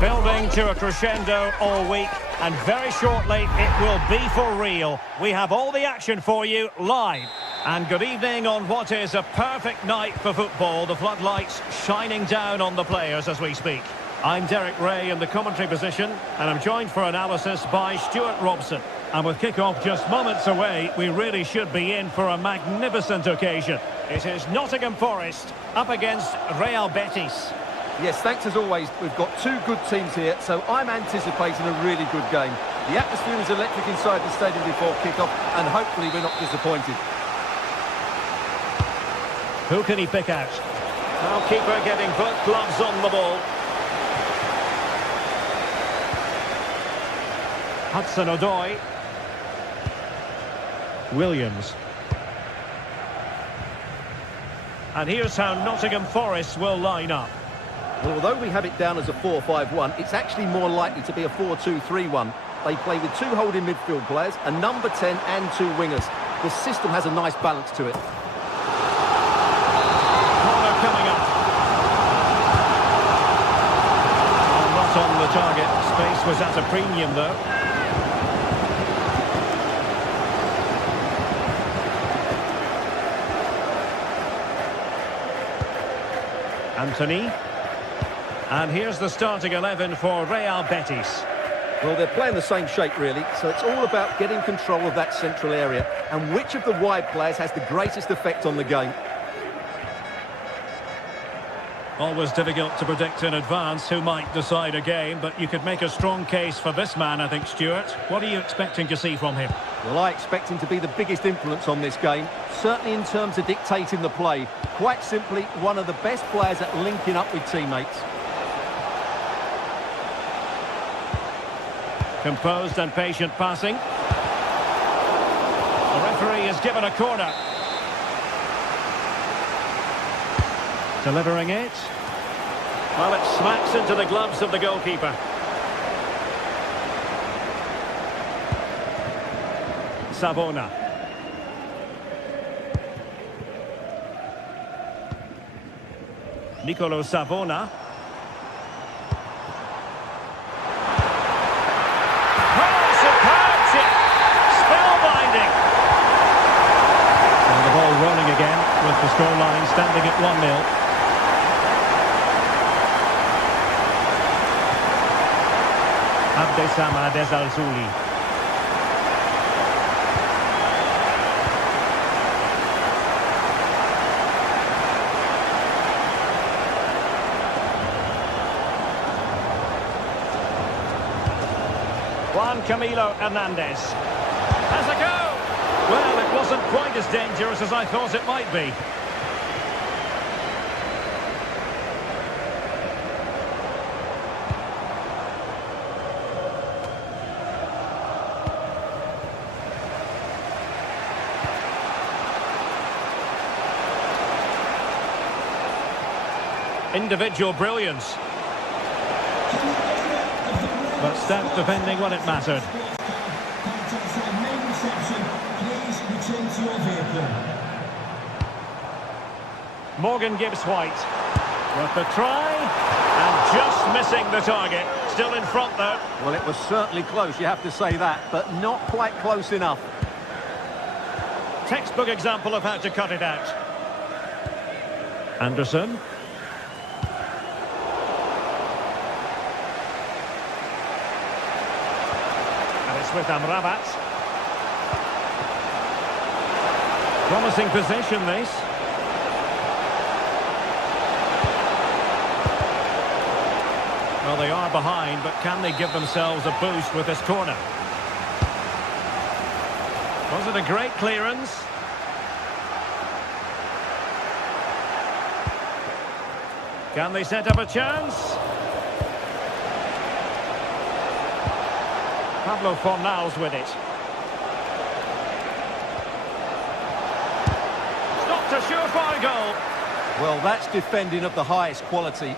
Building to a crescendo all week, and very shortly it will be for real. We have all the action for you live. And good evening on what is a perfect night for football. The floodlights shining down on the players as we speak. I'm Derek Ray in the commentary position, and I'm joined for analysis by Stuart Robson. And with kick-off just moments away, we really should be in for a magnificent occasion. It is Nottingham Forest up against Real Betis. Yes, thanks as always. We've got two good teams here, so I'm anticipating a really good game. The atmosphere is electric inside the stadium before kick-off, and hopefully we're not disappointed. Who can he pick out? Now keeper getting both gloves on the ball. Hudson-Odoi. Williams. And here's how Nottingham Forest will line up. Well, although we have it down as a 4-5-1, it's actually more likely to be a 4-2-3-1. They play with two holding midfield players, a number 10 and two wingers. The system has a nice balance to it. Corner coming up. Oh, not on the target. Space was at a premium, though. Anthony. And here's the starting 11 for Real Betis. Well, they're playing the same shape, really, so it's all about getting control of that central area and which of the wide players has the greatest effect on the game. Always difficult to predict in advance who might decide a game, but you could make a strong case for this man, I think, Stuart. What are you expecting to see from him? Well, I expect him to be the biggest influence on this game, certainly in terms of dictating the play. Quite simply, one of the best players at linking up with teammates. Composed and patient passing. The referee has given a corner. Delivering it. Well, it smacks into the gloves of the goalkeeper. Savona. Nicolo Savona. Rolling again with the scoreline standing at 1-0. Abdessamad Ezalzouli. Juan Camilo Hernandez. Has a go! Well, it wasn't quite as dangerous as I thought it might be. Individual brilliance. But stout defending when it mattered. Morgan Gibbs-White with the try and just missing the target. Still in front though. Well, it was certainly close, you have to say that, but not quite close enough. Textbook example of how to cut it out. Anderson. And it's with Amrabat. Promising position, this. Well, they are behind, but can they give themselves a boost with this corner? Was it a great clearance? Can they set up a chance? Pablo Fornals with it. Stopped a surefire goal. Well, that's defending of the highest quality.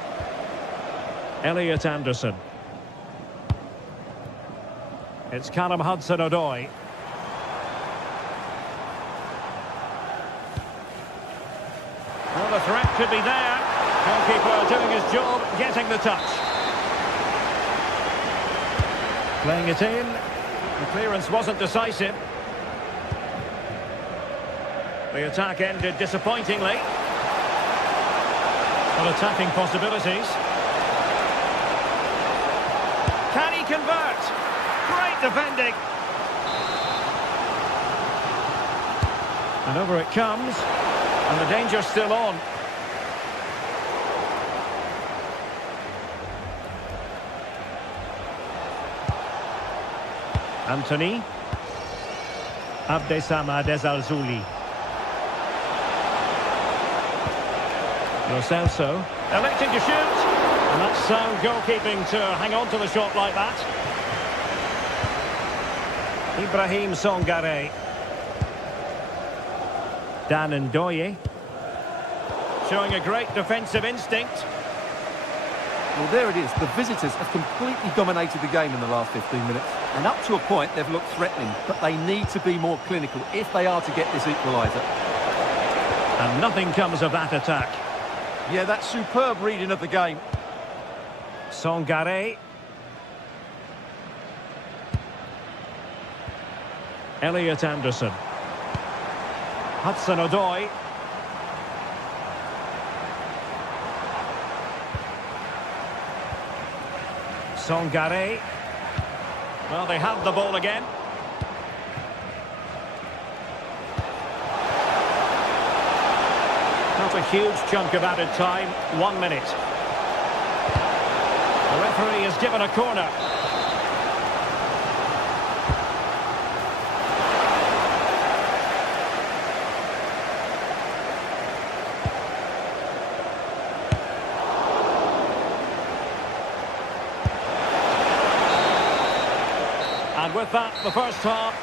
Elliot Anderson. It's Callum Hudson-Odoi. Well, the threat could be there. Goalkeeper doing his job, getting the touch. Playing it in. The clearance wasn't decisive. The attack ended disappointingly. But attacking possibilities. Can he convert? Great defending. And over it comes. And the danger's still on. Anthony. Abdessamad Ezalzouli. Lo Celso. Electing to shoot. And that's sound goalkeeping to hang on to the shot like that. Ibrahim Songare. Dan Ndoye. Showing a great defensive instinct. Well, there it is. The visitors have completely dominated the game in the last 15 minutes. And up to a point, they've looked threatening. But they need to be more clinical if they are to get this equaliser. And nothing comes of that attack. Yeah, that's superb reading of the game. Songare. Elliot Anderson. Hudson-Odoi. Songare. Well, they have the ball again. Not a huge chunk of added time. 1 minute. The referee has given a corner. And with that, the first half.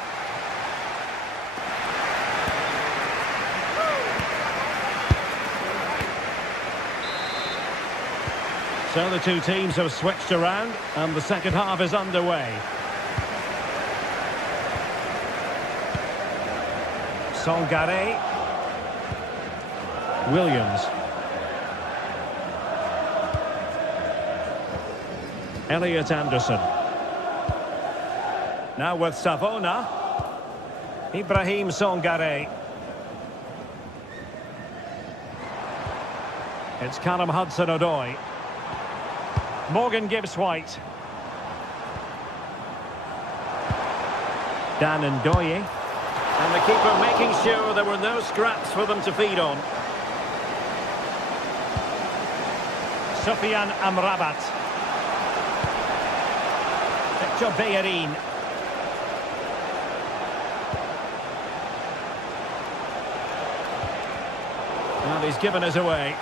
So the two teams have switched around, and the second half is underway. Songare. Williams. Elliot Anderson. Now with Savona. Ibrahim Songare. It's Callum Hudson-Odoi. Morgan Gibbs-White. Dan Ndoye. And the keeper making sure there were no scraps for them to feed on. Sofiane Amrabat. Victor Bellerin. Well, he's given us away.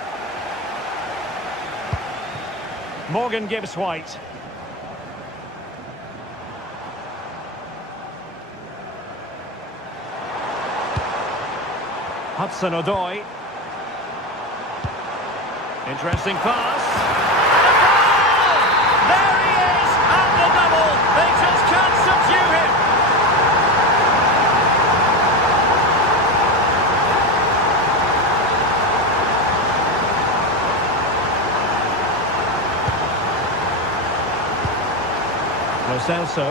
Morgan Gibbs-White. Hudson-Odoi. Interesting pass. There he is at the double. They just can't subdue him. Lo Celso.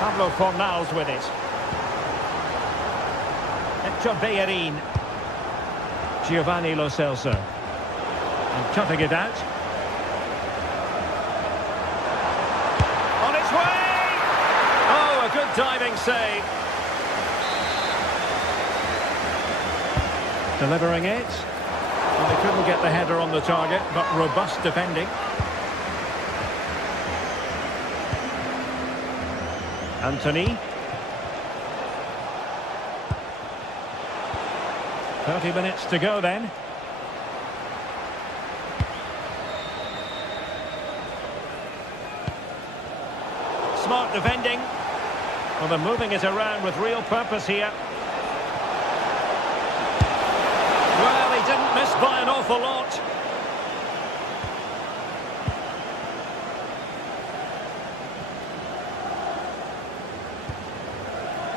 Pablo Fornals with it. Victor Bellerin. Giovanni Lo Celso. And cutting it out. On its way! Oh, a good diving save. Delivering it. Well, they couldn't get the header on the target, but robust defending. Anthony. 30 minutes to go then. Smart defending. Well, they're moving it around with real purpose here. Well, he didn't miss by an awful lot.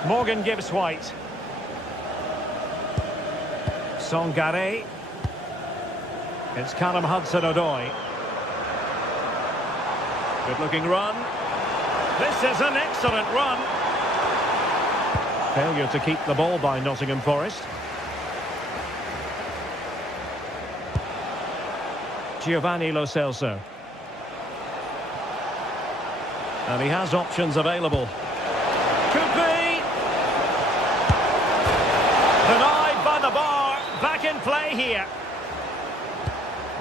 Morgan Gibbs-White. Songare. It's Callum Hudson-Odoi. Good looking run. This is an excellent run. Failure to keep the ball by Nottingham Forest. Giovanni Lo Celso. And he has options available. Could be! Denied by the bar. Back in play here.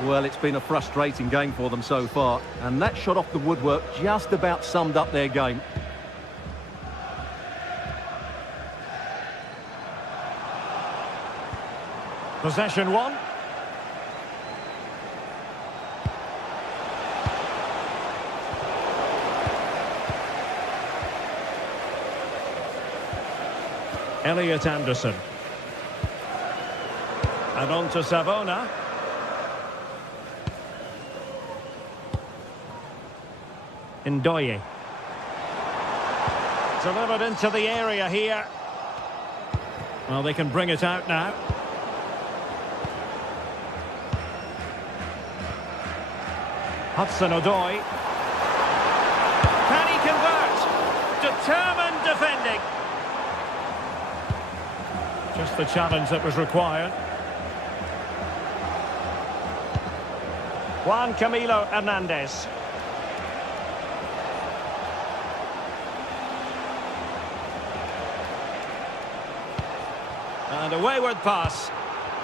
Well, it's been a frustrating game for them so far. And that shot off the woodwork just about summed up their game. Possession one. Elliot Anderson. And on to Savona. Ndoye. Delivered into the area here. Well, they can bring it out now. Hudson-Odoi. Can he convert? Determined defending. Just the challenge that was required. Juan Camilo Hernandez. And a wayward pass.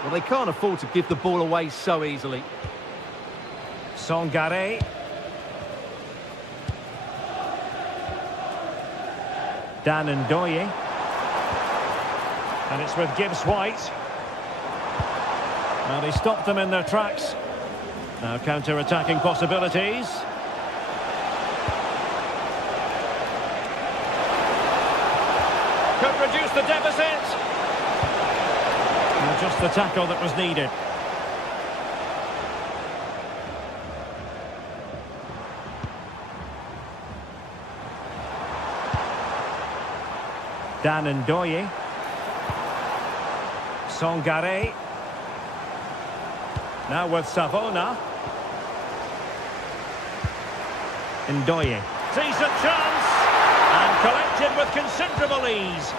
Well, they can't afford to give the ball away so easily. Sangare. Dan Ndoye. And it's with Gibbs White. Well, he stopped them in their tracks. Now counter-attacking possibilities. Could reduce the deficit. And just the tackle that was needed. Dan Ndoye. Sangare. Now with Savona. Ndoye. Decent chance. And collected with considerable ease.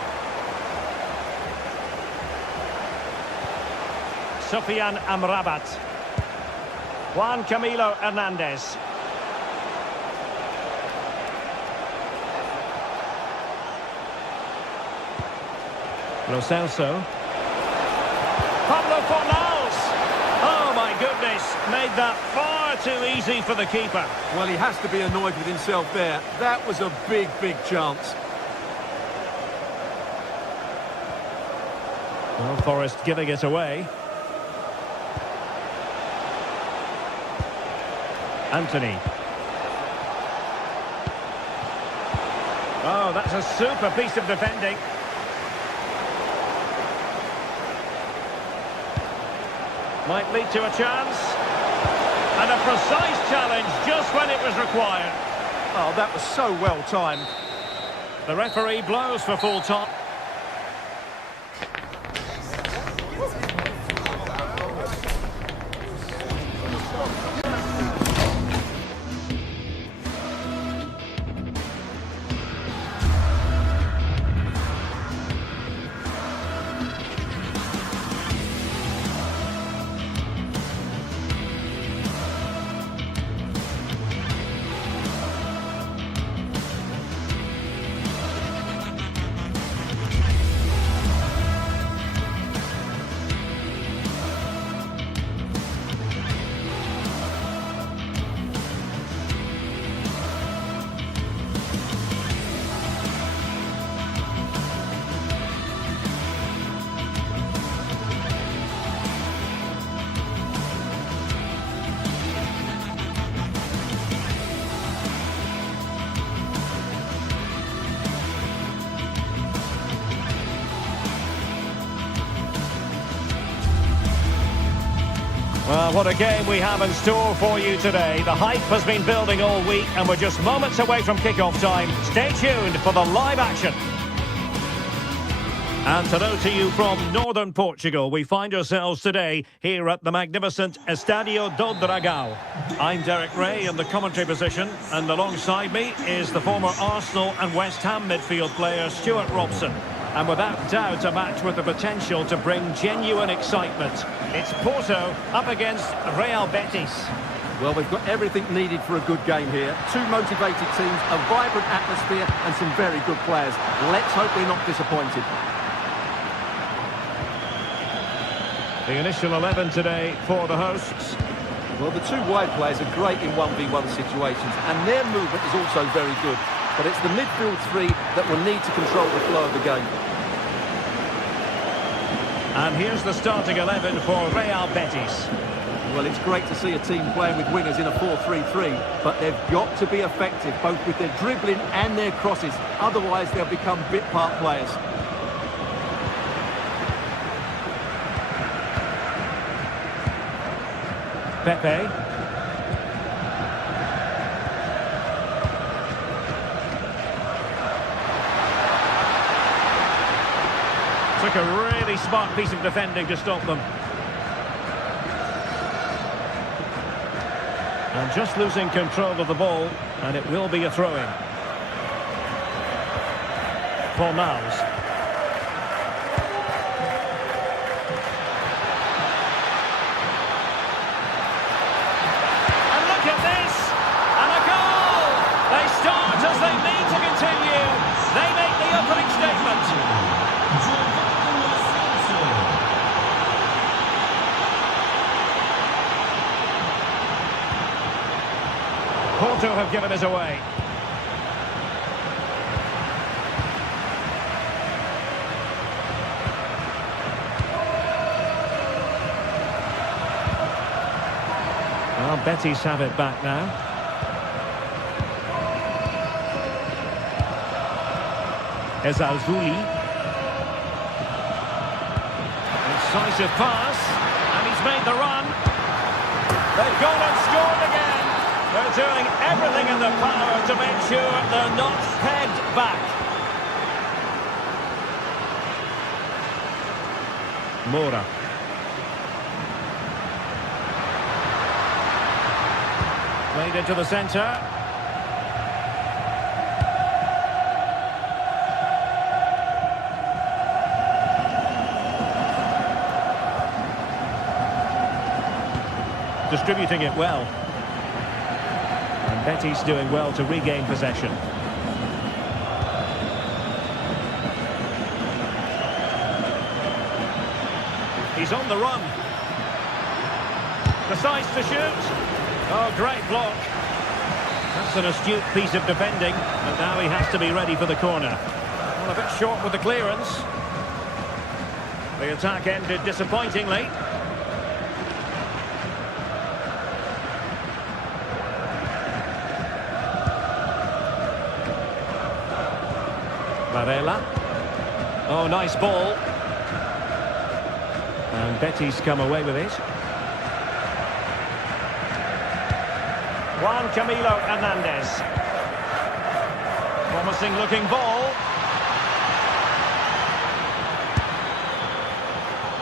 Sofian Amrabat. Juan Camilo Hernandez. Lo Celso. Pablo Fornals. Oh my goodness, made that far too easy for the keeper. Well, he has to be annoyed with himself there. That was a big, big chance. Well, Forest giving it away. Anthony. Oh, that's a super piece of defending. Might lead to a chance. And a precise challenge just when it was required. Oh, that was so well timed. The referee blows for full time. Well, what a game we have in store for you today. The hype has been building all week and we're just moments away from kick-off time. Stay tuned for the live action. And hello to you from northern Portugal. We find ourselves today here at the magnificent Estadio do Dragão. I'm Derek Ray in the commentary position, and alongside me is the former Arsenal and West Ham midfield player Stuart Robson. And without doubt, a match with the potential to bring genuine excitement. It's Porto up against Real Betis. Well, we've got everything needed for a good game here. Two motivated teams, a vibrant atmosphere and some very good players. Let's hope we're not disappointed. The initial 11 today for the hosts. Well, the two wide players are great in 1v1 situations, and their movement is also very good. But it's the midfield three that will need to control the flow of the game. And here's the starting 11 for Real Betis. Well, it's great to see a team playing with wingers in a 4-3-3, but they've got to be effective, both with their dribbling and their crosses. Otherwise, they'll become bit-part players. Pepe. Took a really smart piece of defending to stop them. And just losing control of the ball, and it will be a throw-in. For Miles. As they need to continue, they make the opening statement. Porto have given us away. Well, Betis have it back now. Ezalzouli. Incisive pass, and he's made the run. They've gone and scored again. They're doing everything in their power to make sure they're not pegged back. Moura. Played into the centre. Distributing it well. And Betis doing well to regain possession. He's on the run. Decides to shoot. Oh, great block. That's an astute piece of defending. But now he has to be ready for the corner. Well, a bit short with the clearance. The attack ended disappointingly. Varela. Oh, nice ball. And Betis come away with it. Juan Camilo Hernandez. Promising looking ball.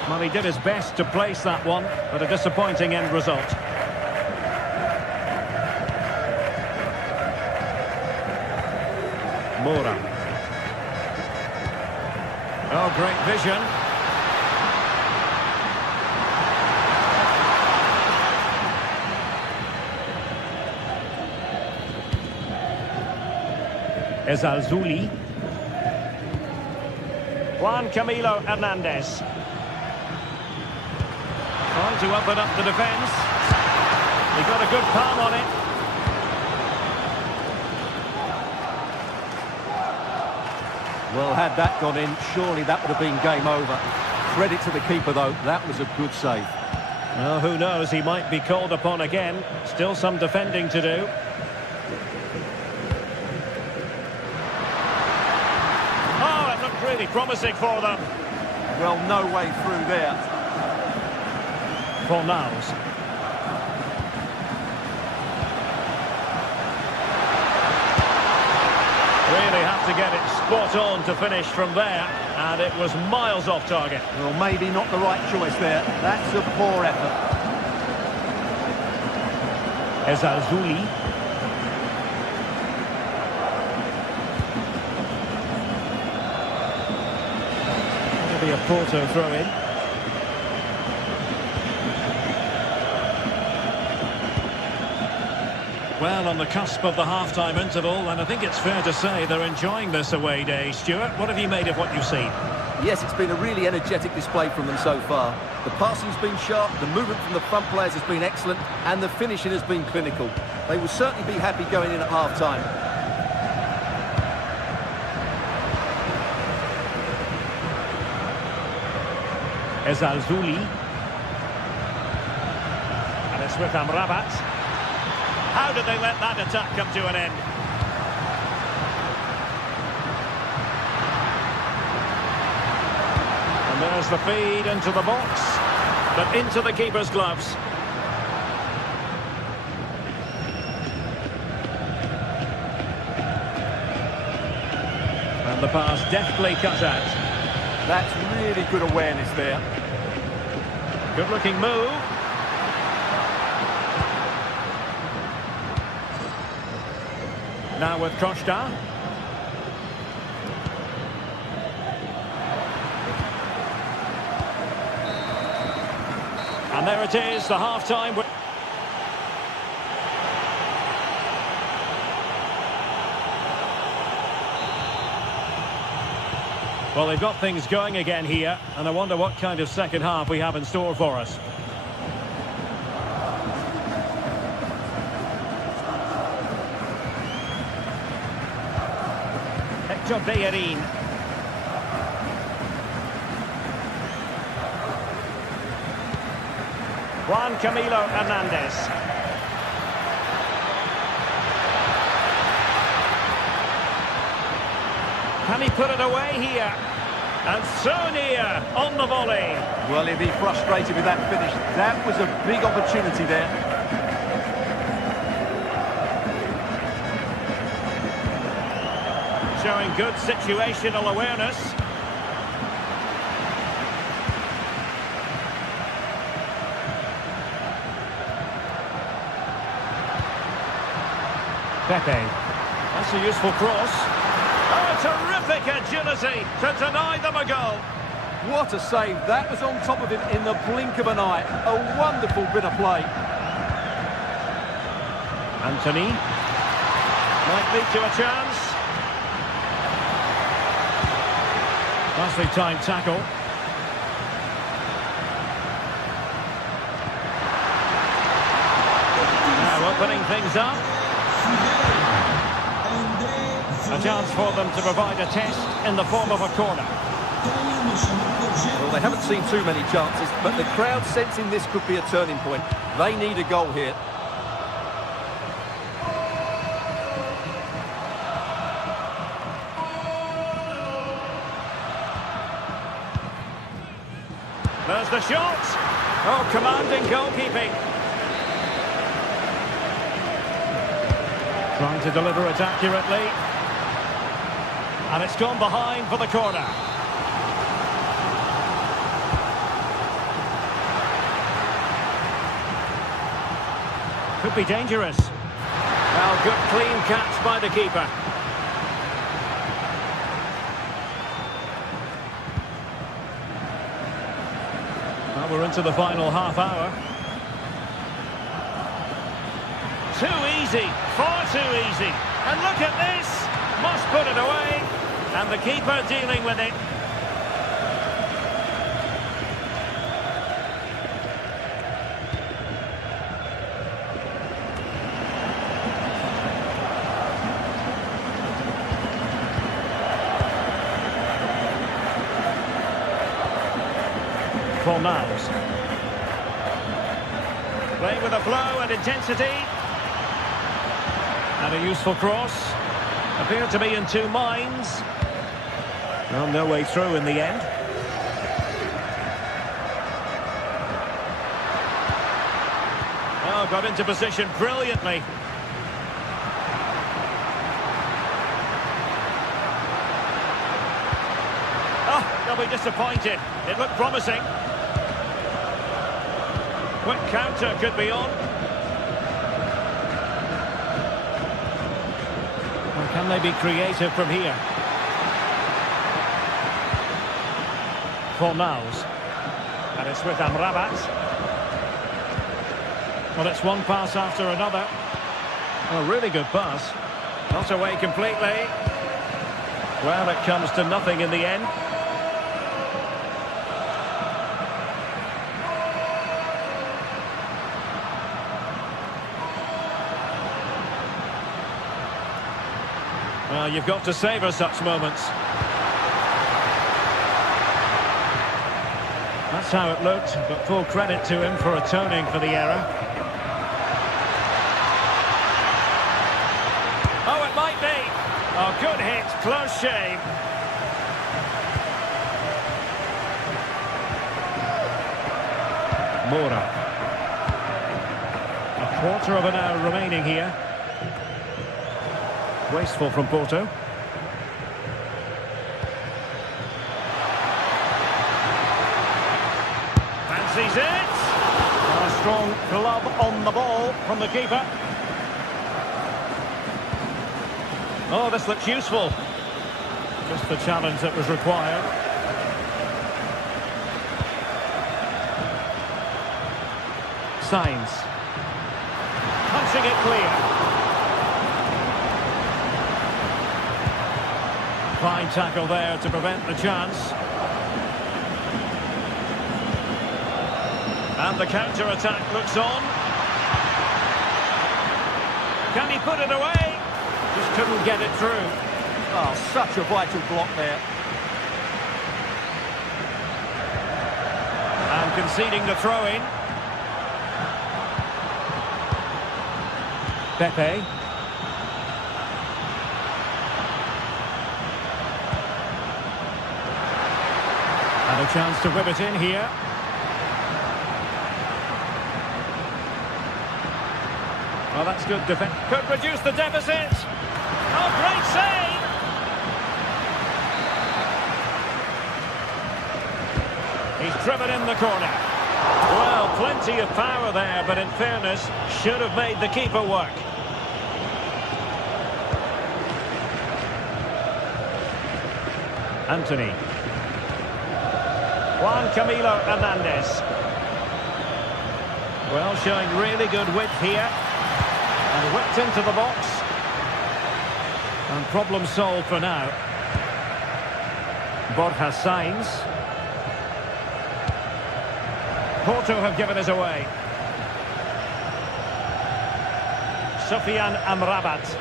Well, he did his best to place that one, but a disappointing end result. Moura. Oh, great vision. Ezalzouli. Juan Camilo Hernandez. Trying to open up the defence. He got a good palm on it. Well, had that gone in, surely that would have been game over. Credit to the keeper, though. That was a good save. Well, who knows? He might be called upon again. Still some defending to do. Oh, it looked really promising for them. Well, no way through there. For Niles. Really have to get it spot on to finish from there. And it was miles off target. Well, maybe not the right choice there. That's a poor effort. Ezalzouli. It'll be a Porto throw-in. Well, on the cusp of the half-time interval, and I think it's fair to say they're enjoying this away day. Stuart, what have you made of what you've seen? Yes, it's been a really energetic display from them so far. The passing's been sharp, the movement from the front players has been excellent, and the finishing has been clinical. They will certainly be happy going in at half-time. Ezalzouli. And it's with Amrabat. How did they let that attack come to an end? And there's the feed into the box, but into the keeper's gloves. And the pass deftly cut out. That's really good awareness there. Good-looking move. Now with Costa. And there it is, the half-time. Well, they've got things going again here, and I wonder what kind of second half we have in store for us. Bellerin. Juan Camilo Hernandez. Can he put it away here? And so near on the volley. Well, he'll be frustrated with that finish. That was a big opportunity there. Showing good situational awareness. Pepe. That's a useful cross. Oh, terrific agility to deny them a goal. What a save. That was on top of him in the blink of an eye. A wonderful bit of play. Anthony. Might lead to a chance. Nicely timed tackle. Now opening things up. A chance for them to provide a test in the form of a corner. Well, they haven't seen too many chances, but the crowd sensing this could be a turning point. They need a goal here. There's the shot. Oh, commanding goalkeeping. Trying to deliver it accurately. And it's gone behind for the corner. Could be dangerous. Well, good clean catch by the keeper. Well, we're into the final half hour. Too easy, far too easy. And look at this, must put it away. And the keeper dealing with it. For Miles. Playing with a flow and intensity. And a useful cross. Appeared to be in two minds. Well, no way through in the end. Oh, got into position brilliantly. Oh, they'll be disappointed. It looked promising. Quick counter could be on. Or can they be creative from here? Fornals. And it's with Amrabat. Well, it's one pass after another. A really good pass. Not away completely. Well, it comes to nothing in the end. Well, you've got to savour such moments. That's how it looked, but full credit to him for atoning for the error. Oh, it might be. Oh, good hit, close shave. Moura. A quarter of an hour remaining here. Wasteful from Porto. Fancies it. A strong glove on the ball from the keeper. Oh, this looks useful. Just the challenge that was required. Signs. Punching it clear. Fine tackle there to prevent the chance. And the counter-attack looks on. Can he put it away? Just couldn't get it through. Oh, such a vital block there. And conceding the throw-in. Pepe. And a chance to whip it in here. Well, that's good defense. Could reduce the deficit. Oh, great save! He's driven in the corner. Well, plenty of power there, but in fairness, should have made the keeper work. Anthony. Juan Camilo Hernandez. Well, showing really good width here. And whipped into the box. And problem solved for now. Borja Sainz. Porto have given us away. Sofian Amrabat.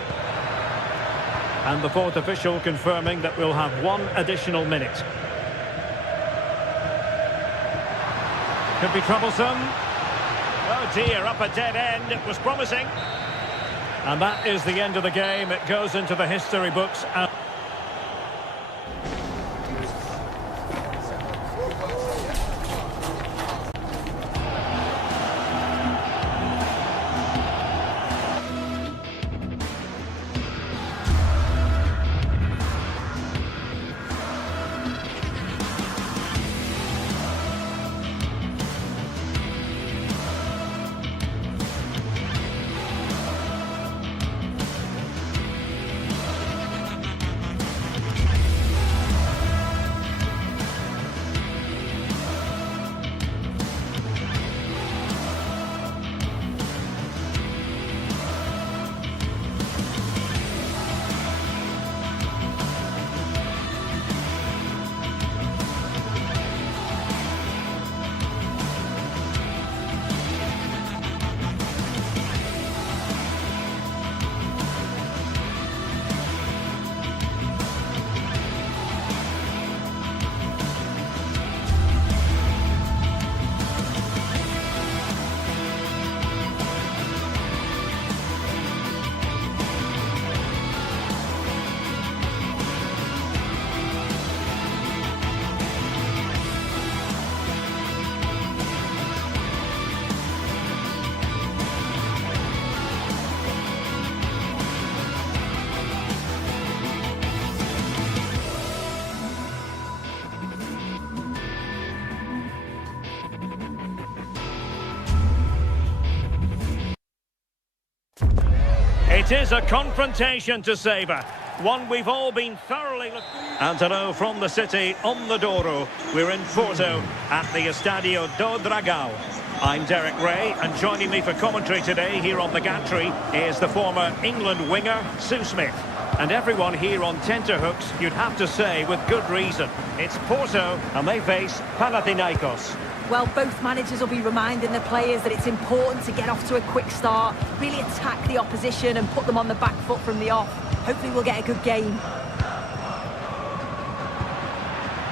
And the fourth official confirming that we'll have one additional minute. Could be troublesome. Oh dear, up a dead end. It was promising. And that is the end of the game. It goes into the history books. It is a confrontation to savour. One we've all been thoroughly looking... And hello from the city on the Douro. We're in Porto at the Estadio do Dragão. I'm Derek Ray, and joining me for commentary today here on the gantry is the former England winger, Sue Smith. And everyone here on tenterhooks, you'd have to say, with good reason. It's Porto, and they face Panathinaikos. Well, both managers will be reminding the players that it's important to get off to a quick start, really attack the opposition and put them on the back foot from the off. Hopefully we'll get a good game.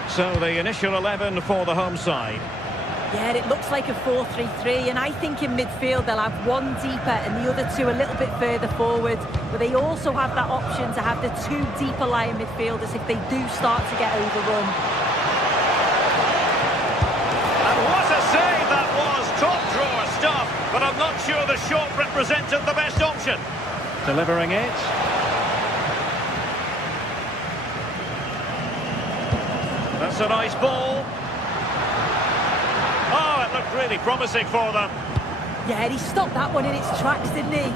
So the initial 11 for the home side. Yeah, it looks like a 4-3-3, and I think in midfield they'll have one deeper and the other two a little bit further forward. But they also have that option to have the two deeper lying midfielders if they do start to get overrun. And what a save that was! Top drawer stuff, but I'm not sure the shot represented the best option. Delivering it. That's a nice ball. Oh, it looked really promising for them. Yeah, and he stopped that one in its tracks, didn't he?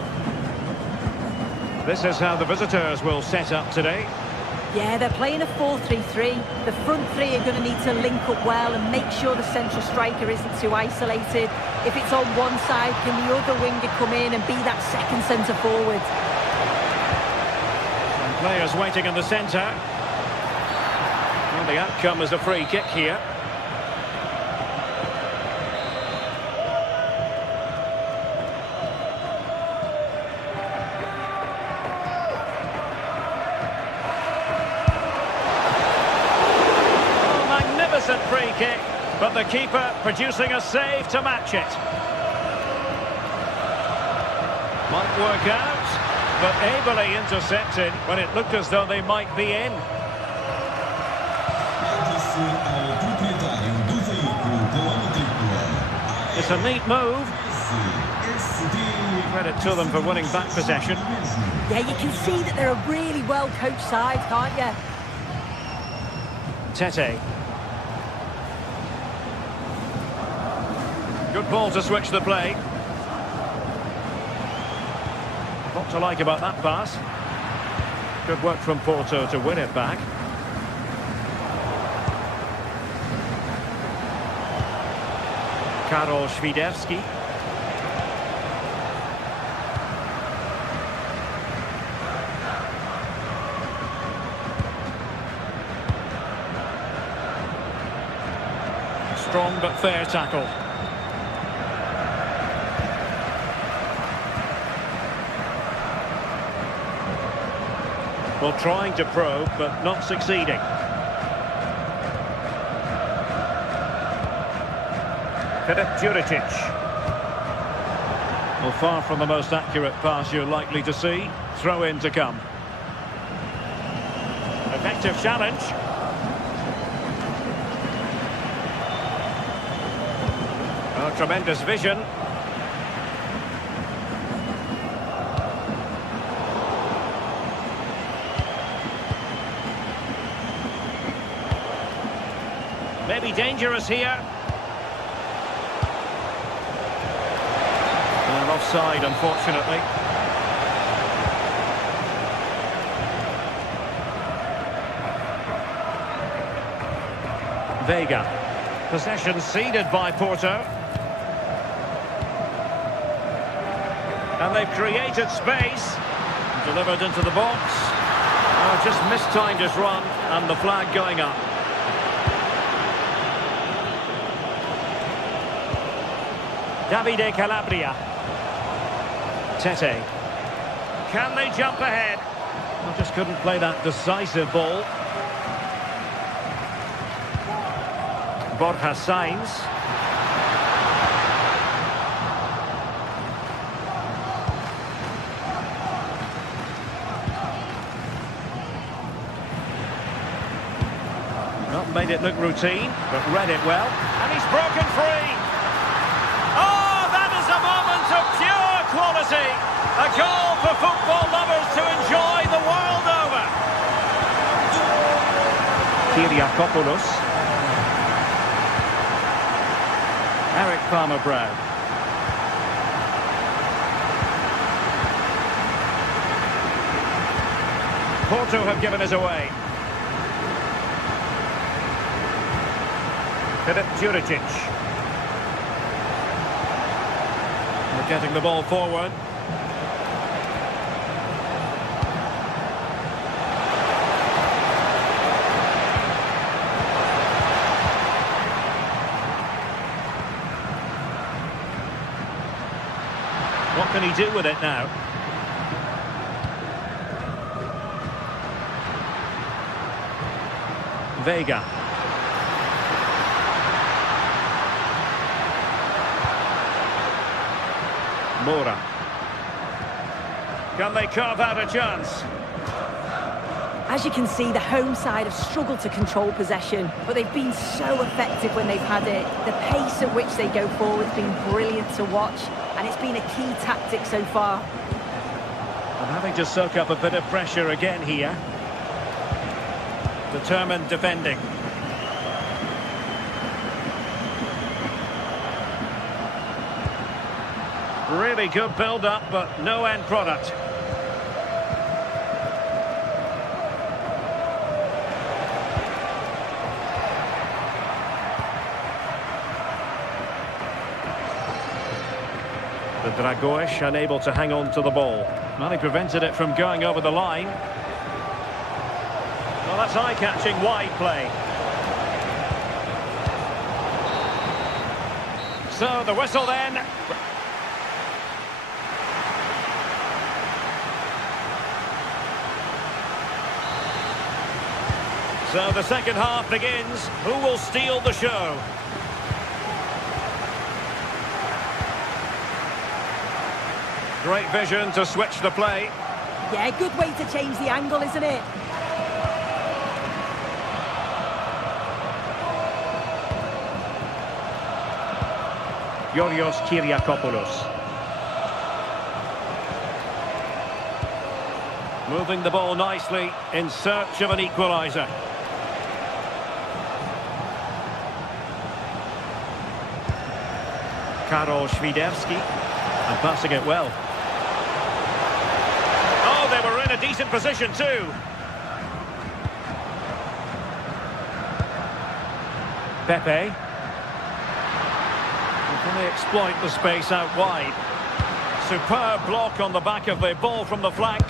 This is how the visitors will set up today. Yeah, they're playing a 4-3-3. The front three are going to need to link up well and make sure the central striker isn't too isolated. If it's on one side, can the other winger come in and be that second centre forward? And players waiting in the centre. Well, the outcome is a free kick here. Free kick, but the keeper producing a save to match it. Might work out, but ably intercepted when it looked as though they might be in. It's a neat move. Credit to them for winning back possession. Yeah, you can see that they're a really well-coached side, can't you? Tete. Good ball to switch the play. What to like about that pass. Good work from Porto to win it back. Karol Świderski. Strong but fair tackle. Well, trying to probe, but not succeeding. Filip Juricic. Well, far from the most accurate pass you're likely to see. Throw in to come. Effective challenge. Oh, tremendous vision. Maybe dangerous here. And offside, unfortunately. Vega. Possession ceded by Porto. And they've created space. Delivered into the box. Oh, just mistimed his run, and the flag going up. Davide Calabria. Tete. Can they jump ahead? Well, just couldn't play that decisive ball. Borja Sainz. Not made it look routine, but read it well. And he's broken free. Quality, a goal for football lovers to enjoy the world over. Kyriakopoulos. Eric Palmer-Brown. Porto have given us away. Philip Juricic. We're getting the ball forward. What can he do with it now? Vega. Moura. Can they carve out a chance? As you can see, the home side have struggled to control possession, but they've been so effective when they've had it. The pace at which they go forward has been brilliant to watch, and it's been a key tactic so far. And having to soak up a bit of pressure again here. Determined defending. Really good build-up, but no end product. The Dragoish unable to hang on to the ball. Well, he prevented it from going over the line. Well, that's eye-catching wide play. So the whistle then. So the second half begins. Who will steal the show? Great vision to switch the play. Yeah, good way to change the angle, isn't it? Yorios Kyriakopoulos. Moving the ball nicely in search of an equaliser. Karol Świderski. And passing it well. Oh, they were in a decent position too. Pepe. Can they exploit the space out wide? Superb block on the back of the ball from the flank.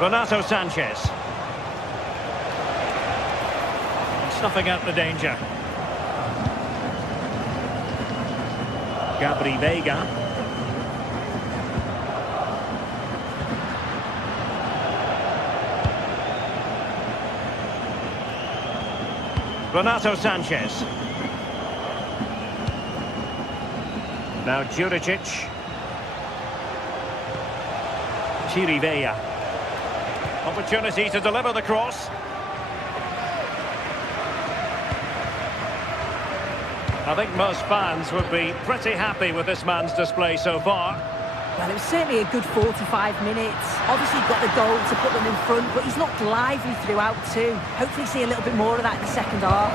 Renato Sanchez. Snuffing out the danger. Gabri Vega. Renato Sanchez. Now Juricic. Chirivella. Opportunity to deliver the cross. I think most fans would be pretty happy with this man's display so far. Well, it was certainly a good 45 minutes. Obviously got the goal to put them in front, but he's looked lively throughout too. Hopefully see a little bit more of that in the second half.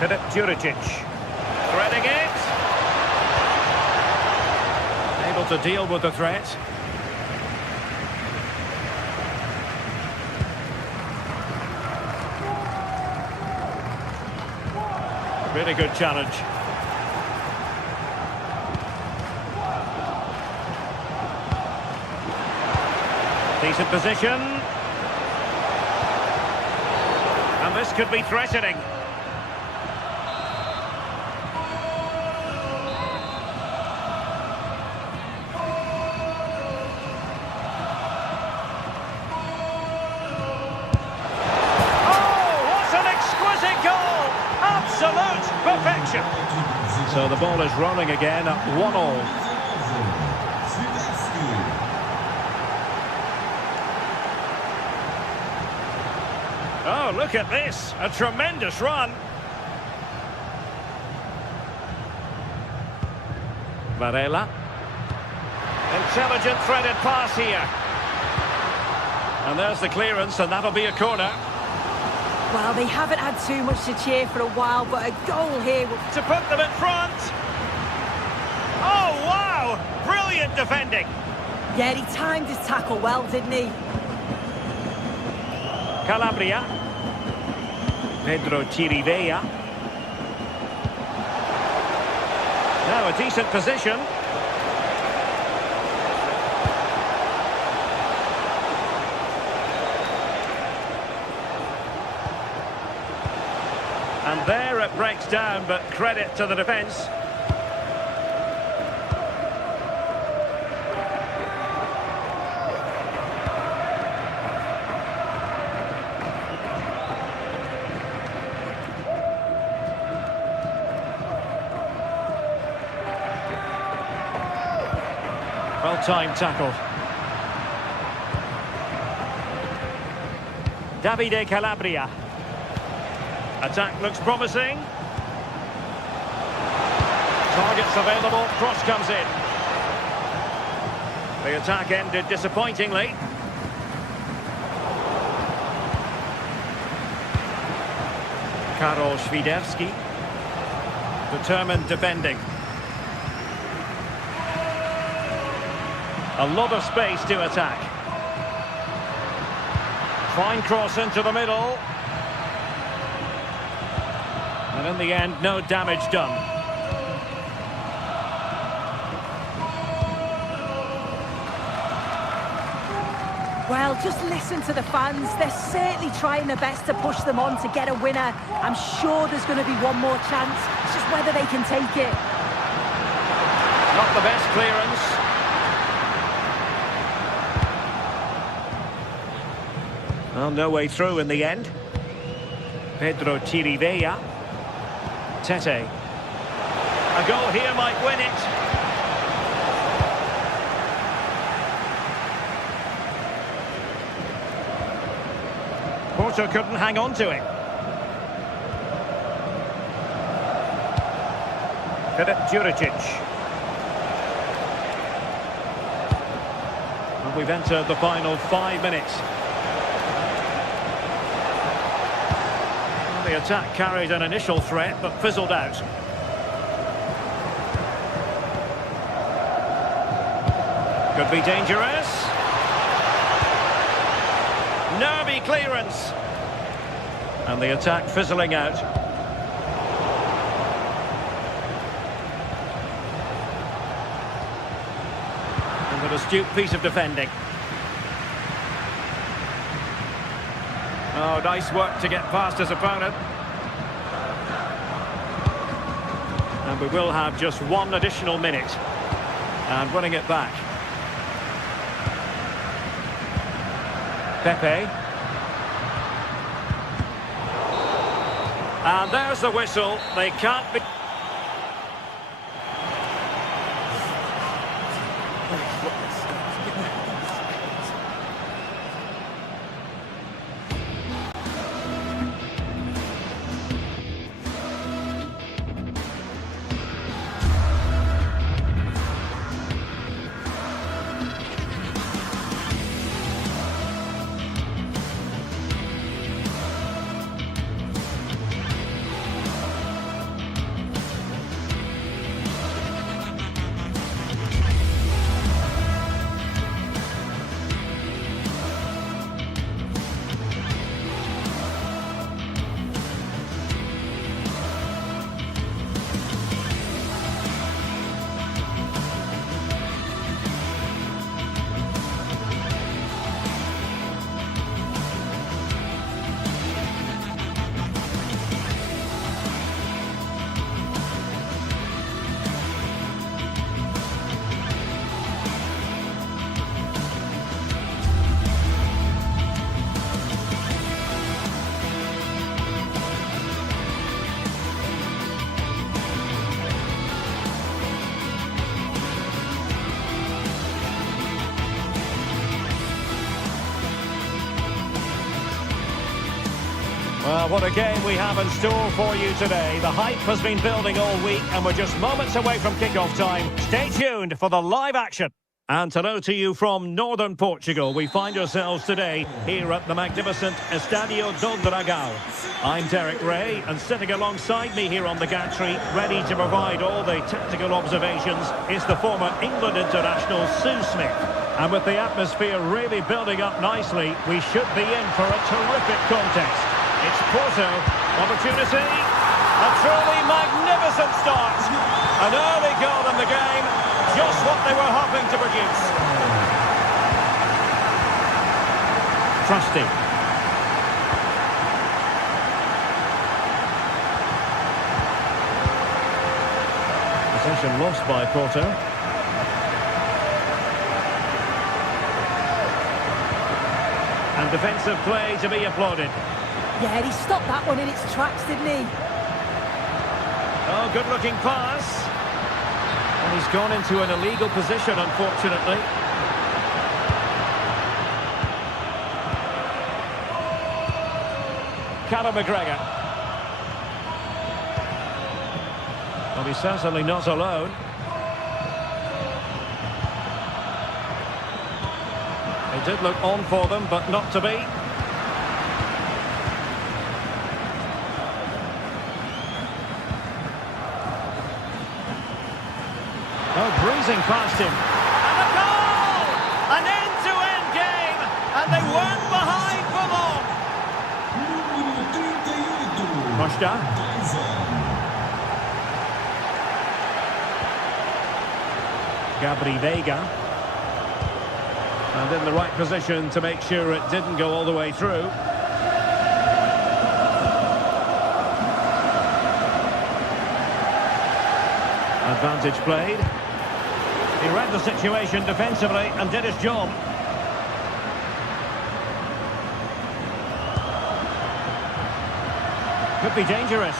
Philip Juricic. Threading it. Able to deal with the threat. Really good challenge. Decent position. And this could be threatening. Absolute perfection. So the ball is rolling again at 1-1. Oh, look at this. A tremendous run. Varela. Intelligent threaded pass here. And there's the clearance, and that'll be a corner. Well, they haven't had too much to cheer for a while, but a goal here to put them in front. Oh, wow! Brilliant defending. Yeah, he timed his tackle well, didn't he? Calabria. Pedro Chirivella. Now a decent position. And there it breaks down, but credit to the defence. Well-timed tackle. Davide Calabria. Attack looks promising. Targets available, cross comes in. The attack ended disappointingly. Karol Świderski. Determined defending. A lot of space to attack. Fine cross into the middle. And in the end, no damage done. Well, just listen to the fans. They're certainly trying their best to push them on to get a winner. I'm sure there's going to be one more chance. It's just whether they can take it. Not the best clearance. Well, no way through in the end. Pedro Chirivella. Tete. A goal here might win it. Porto couldn't hang on to it. Filip Juricic. And we've entered the final 5 minutes. The attack carried an initial threat, but fizzled out. Could be dangerous. Nervy clearance. And the attack fizzling out. And an astute piece of defending. Oh, nice work to get past his opponent. And we will have just one additional minute. And winning it back. Pepe. And there's the whistle. They can't be... Well, what a game we have in store for you today. The hype has been building all week and we're just moments away from kick-off time. Stay tuned for the live action. And hello to you from northern Portugal. We find ourselves today here at the magnificent Estadio do Dragão. I'm Derek Ray, and sitting alongside me here on the gantry, ready to provide all the tactical observations, is the former England international Sue Smith. And with the atmosphere really building up nicely, we should be in for a terrific contest. It's Porto, opportunity, a truly magnificent start. An early goal in the game. Just what they were hoping to produce. Trusty. Possession lost by Porto. And defensive play to be applauded. Yeah, he stopped that one in its tracks, didn't he? Oh, good-looking pass. And he's gone into an illegal position, unfortunately. Callum McGregor. Well, he's certainly not alone. They did look on for them, but not to be. Oh, breezing past him. And a goal! An end-to-end game! And they weren't behind for long. Costa. Gabri Veiga. And in the right position to make sure it didn't go all the way through. Advantage played. He read the situation defensively and did his job. Could be dangerous.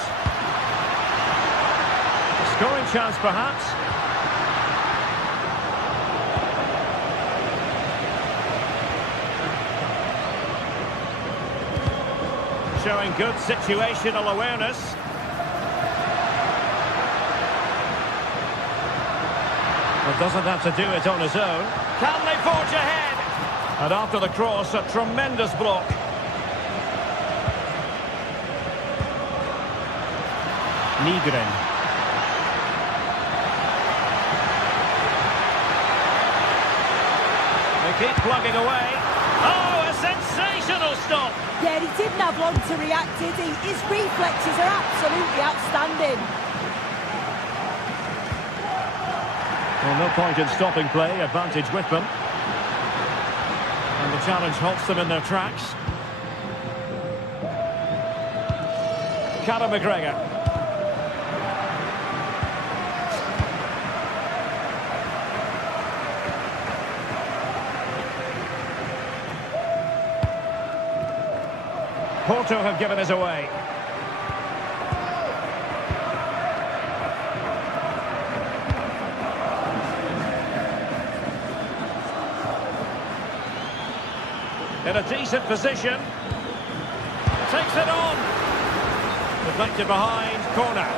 A scoring chance, perhaps. Showing good situational awareness. But doesn't have to do it on his own. Can they forge ahead? And after the cross, a tremendous block. Nigren. They keep plugging away. Oh, a sensational stop! Yeah, he didn't have long to react, did he? His reflexes are absolutely outstanding. Well, no point in stopping play, advantage with them. And the challenge halts them in their tracks. Callum McGregor. Porto have given us away. In a decent position. Takes it on. Deflected behind, corner.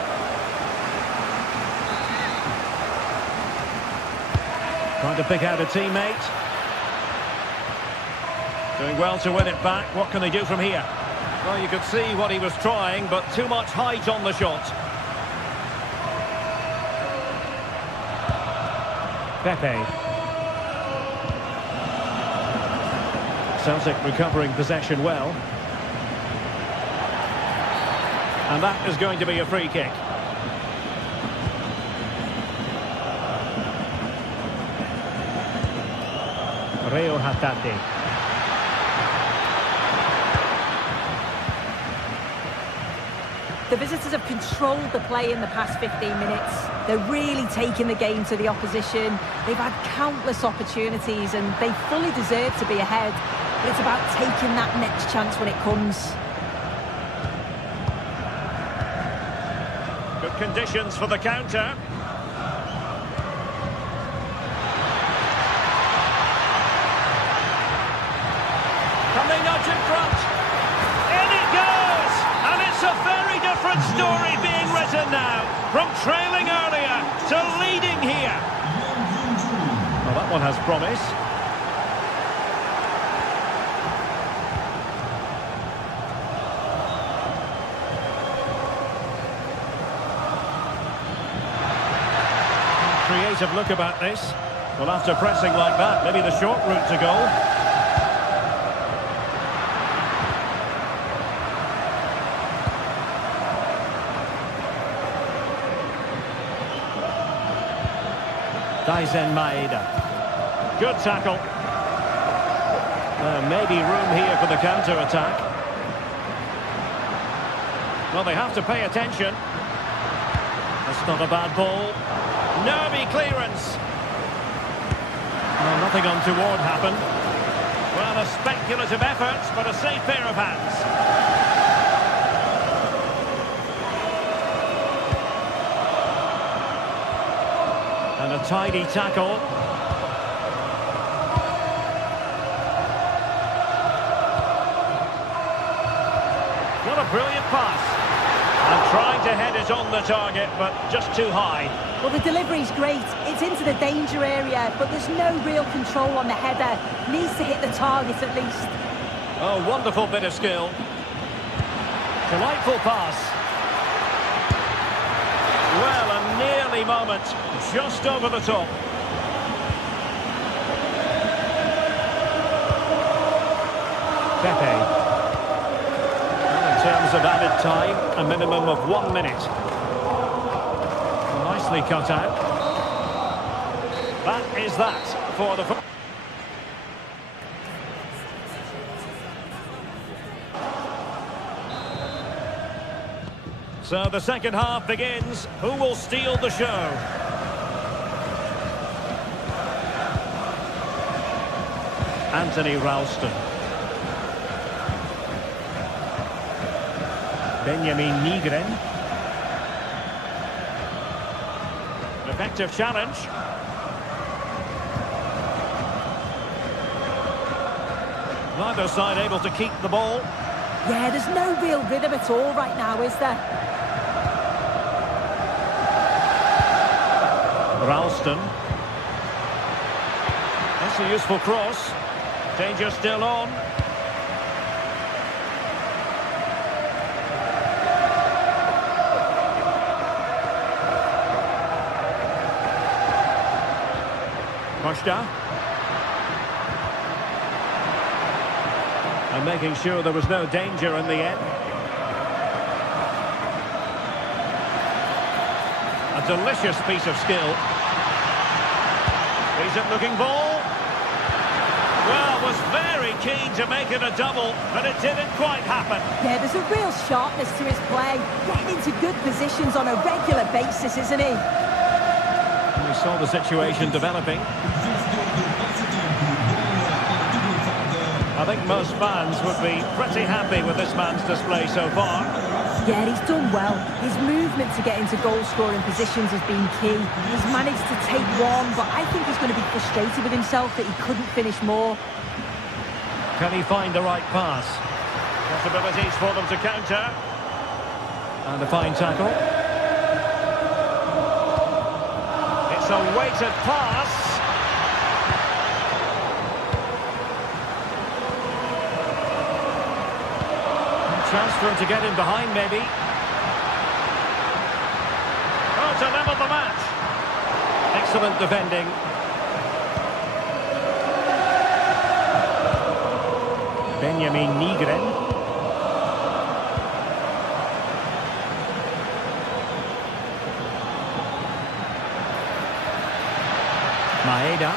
Trying to pick out a teammate. Doing well to win it back. What can they do from here? Well, you could see what he was trying, but too much height on the shot. Pepe. Celtic recovering possession well. And that is going to be a free kick. Reo Hatate. The visitors have controlled the play in the past 15 minutes. They're really taking the game to the opposition. They've had countless opportunities and they fully deserve to be ahead. But it's about taking that next chance when it comes. Good conditions for the counter. Can they nudge in front? In it goes! And it's a very different story being written now. From trailing earlier to leading here. Well, that one has promise. Creative look about this. Well, after pressing like that, maybe the short route to goal. Maeda. Good tackle. Maybe room here for the counter-attack. Well, they have to pay attention. That's not a bad ball. Nervy clearance. Well, nothing untoward happened. Well, a speculative effort, but a safe pair of hands. And a tidy tackle. What a brilliant pass. And trying to head it on the target, but just too high. Well, the delivery's great. It's into the danger area, but there's no real control on the header. Needs to hit the target at least. Oh, wonderful bit of skill. Delightful pass. Well, a nearly moment, just over the top. Pepe. In terms of added time, a minimum of 1 minute. Nicely cut out. That is that for the... So the second half begins. Who will steal the show? Anthony Ralston. Benjamin Nigren. Effective challenge. Neither side able to keep the ball. Yeah, there's no real rhythm at all right now, is there? Ralston. That's a useful cross. Danger still on. Costa. And making sure there was no danger in the end. A delicious piece of skill. Decent looking ball. Well, was very keen to make it a double, but it didn't quite happen. Yeah, there's a real sharpness to his play. Getting into good positions on a regular basis, isn't he? We saw the situation developing. I think most fans would be pretty happy with this man's display so far. Yeah, he's done well. His movement to get into goal-scoring positions has been key. He's managed to take one, but I think he's going to be frustrated with himself that he couldn't finish more. Can he find the right pass? Possibilities for them to counter. And a fine tackle. It's a weighted pass. Chance for him to get in behind, maybe. Oh, to level the match. Excellent defending. Benjamin Nigren. Maeda.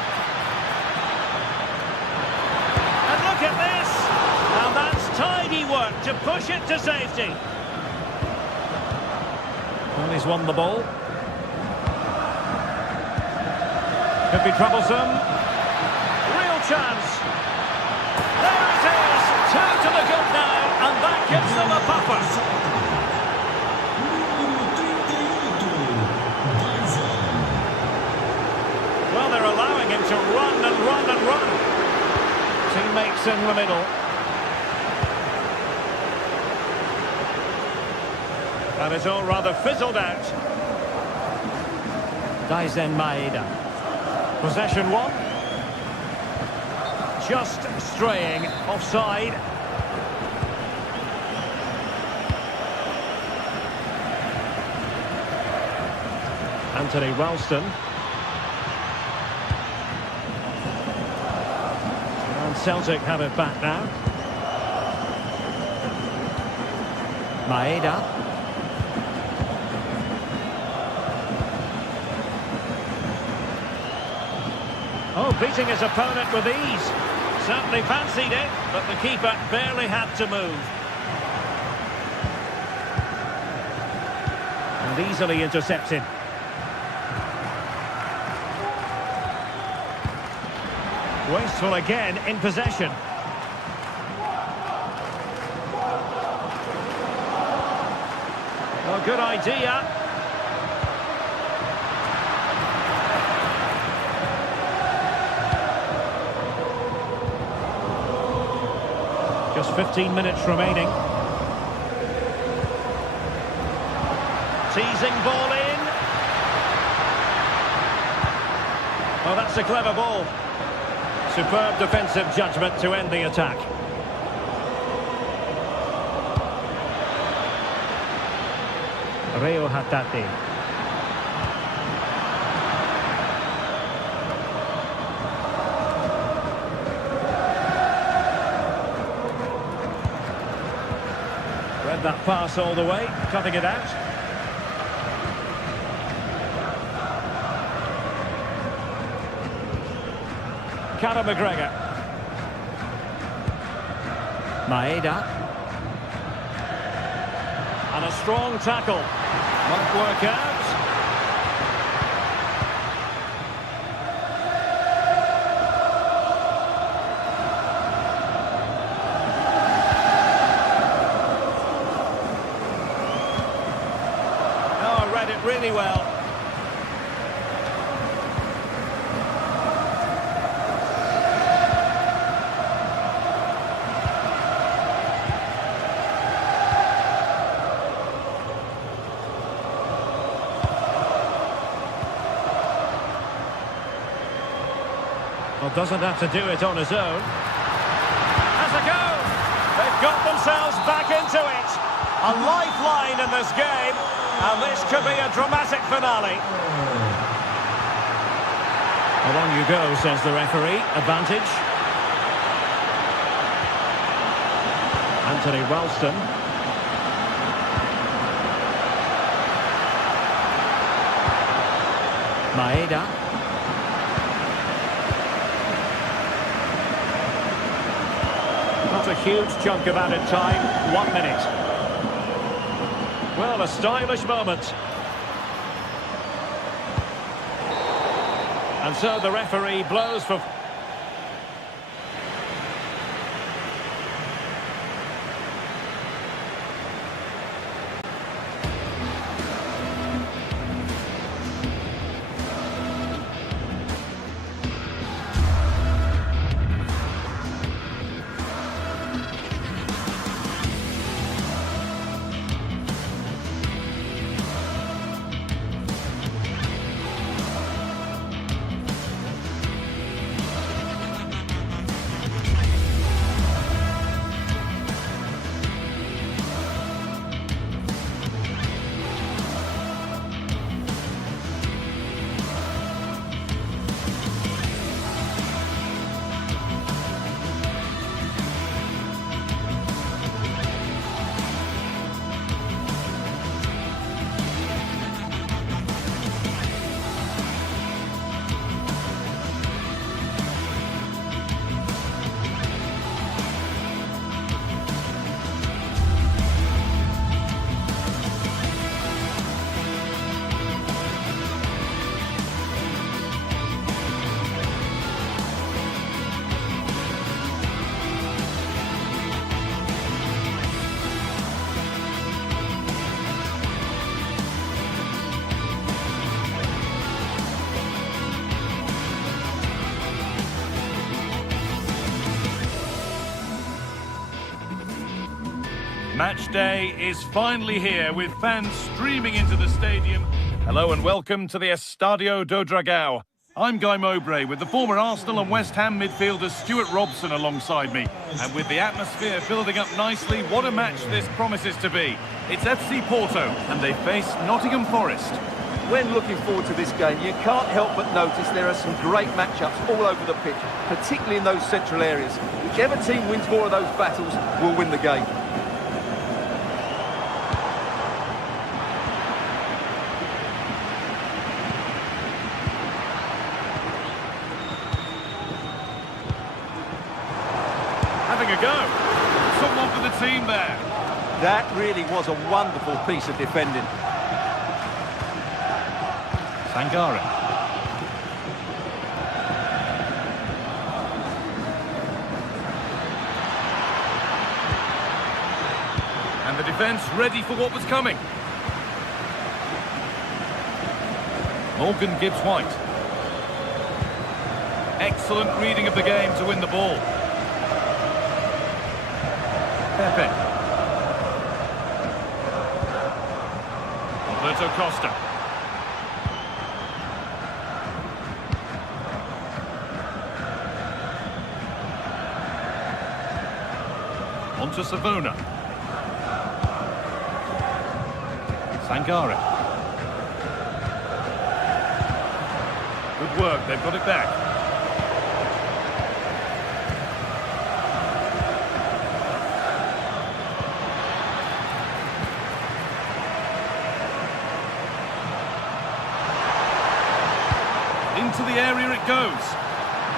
And look at this! Now that's tidy work to push it to safety. Well, he's won the ball. Could be troublesome. Real chance. There it is! 2 to the good now, and that gives them a buffer. Well, they're allowing him to run and run and run. Teammates in the middle. And it's all rather fizzled out. Maeda. Possession 1. just straying offside. Anthony Ralston. And Celtic have it back now. Maeda. Oh, beating his opponent with ease. Certainly fancied it, but the keeper barely had to move. And easily intercepted. Wasteful again in possession. Well, good idea. Just 15 minutes remaining. Teasing ball in. Oh, that's a clever ball. Superb defensive judgment to end the attack. Rio Hatate. Read that pass all the way, cutting it out. Conor McGregor. Maeda. And a strong tackle. Won't work out. Oh, read it really well. Well, doesn't have to do it on his own. Has a go! They've got themselves back into it. A lifeline in this game, and this could be a dramatic finale. Well, on you go, says the referee. Advantage. Anthony Ralston. Maeda. Not a huge chunk of added time, 1 minute. Well, a stylish moment. And so the referee blows for... Match day is finally here, with fans streaming into the stadium. Hello and welcome to the Estadio do Dragão. I'm Guy Mowbray with the former Arsenal and West Ham midfielder Stuart Robson alongside me. And with the atmosphere building up nicely, what a match this promises to be. It's FC Porto and they face Nottingham Forest. When looking forward to this game, you can't help but notice there are some great matchups all over the pitch, particularly in those central areas. Whichever team wins more of those battles will win the game. Having a go. Someone for the team there. That really was a wonderful piece of defending. Sangare. And the defence ready for what was coming. Morgan Gibbs-White. Excellent reading of the game to win the ball. Pepe. Alberto Costa. Onto Savona. Sangare. Good work, they've got it back. Into the area it goes.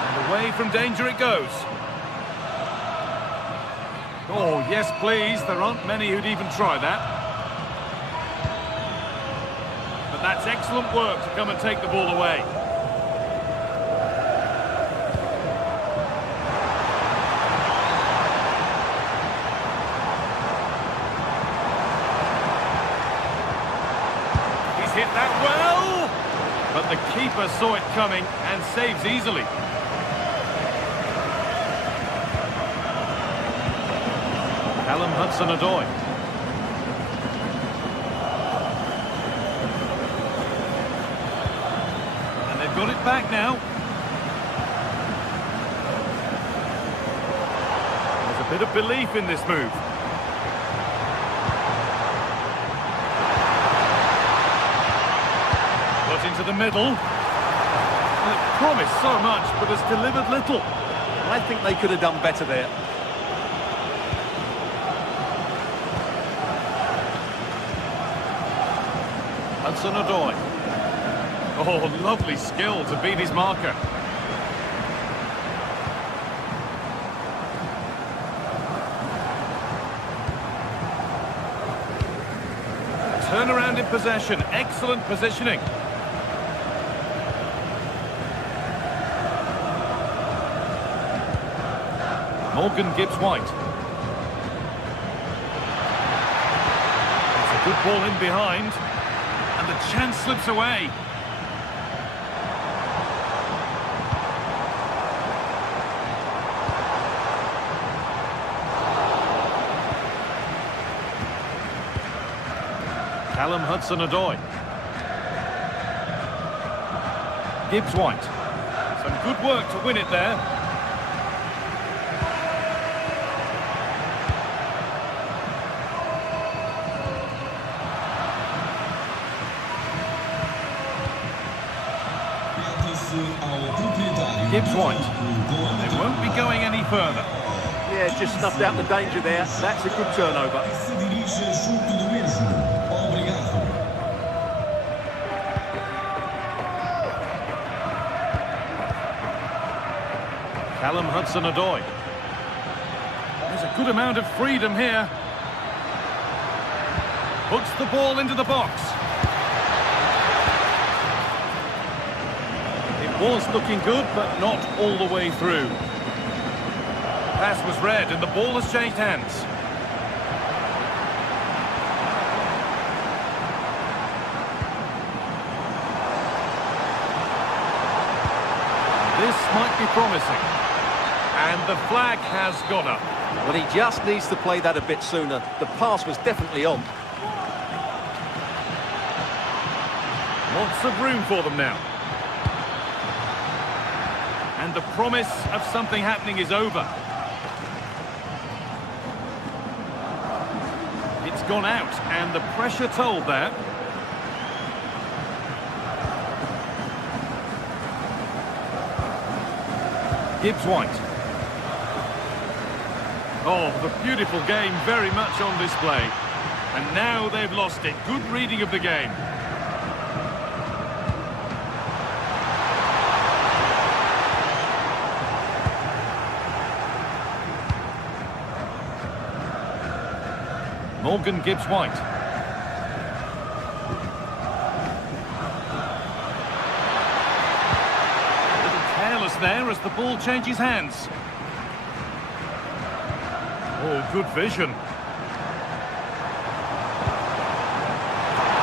And away from danger it goes. Oh, yes, please. There aren't many who'd even try that. But that's excellent work to come and take the ball away. He's hit that well! But the keeper saw it coming and saves easily. Callum Hudson-Odoi. And they've got it back now. There's a bit of belief in this move. Got into the middle. Well, it promised so much, but has delivered little. I think they could have done better there. Hudson-Odoi. Oh, lovely skill to beat his marker. Turnaround in possession, excellent positioning. Morgan Gibbs-White. It's a good ball in behind. And the chance slips away. Callum Hudson-Odoi. Gibbs-White. Some good work to win it there. Gibbs-White. They won't be going any further. Yeah, just snuffed out the danger there. That's a good turnover. Callum Hudson-Odoi. There's a good amount of freedom here. Puts the ball into the box. It was looking good, but not all the way through. Pass was read, and the ball has changed hands. This might be promising. And the flag has gone up. Well, he just needs to play that a bit sooner. The pass was definitely on. Lots of room for them now. and the promise of something happening is over. It's gone out, and the pressure told there. Gibbs White. Oh, the beautiful game very much on display. And now they've lost it. Good reading of the game. Morgan Gibbs White. A little careless there as the ball changes hands. Oh, good vision.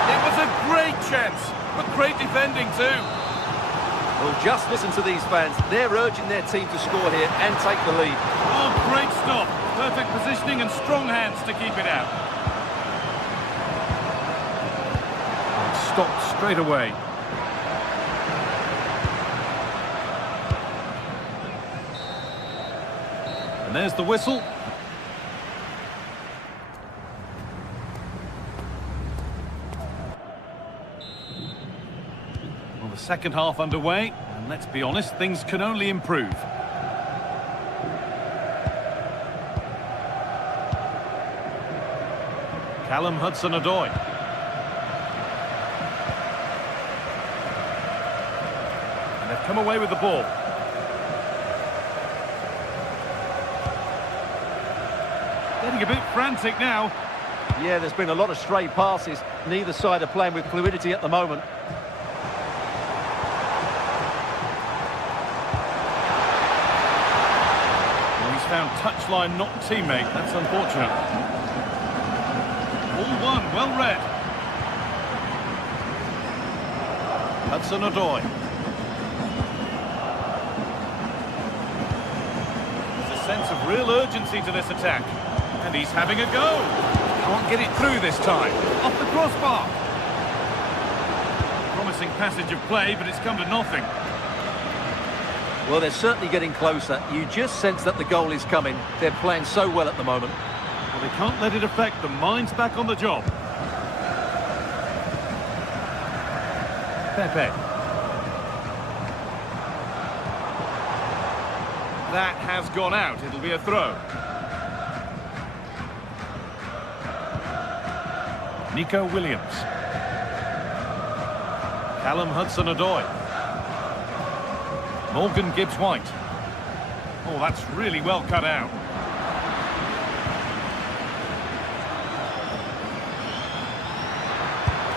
It was a great chance, but great defending too. Well, just listen to these fans. They're urging their team to score here and take the lead. Oh, great stop. Perfect positioning and strong hands to keep it out. Stopped straight away. And there's the whistle. Well, the second half underway, and let's be honest, things can only improve. Callum Hudson-Odoi. And they've come away with the ball. Getting a bit frantic now. Yeah, there's been a lot of stray passes. Neither side are playing with fluidity at the moment. Well, he's found touchline, not teammate. That's unfortunate. All one, well read. Hudson-Odoi. There's a sense of real urgency to this attack. And he's having a go. Can't get it through this time. Off the crossbar. Promising passage of play, but it's come to nothing. Well, they're certainly getting closer. You just sense that the goal is coming. They're playing so well at the moment. Well, they can't let it affect them. Mind's back on the job. Pepe. That has gone out. It'll be a throw. Nico Williams. Callum Hudson-Odoi. Morgan Gibbs White. Oh, that's really well cut out.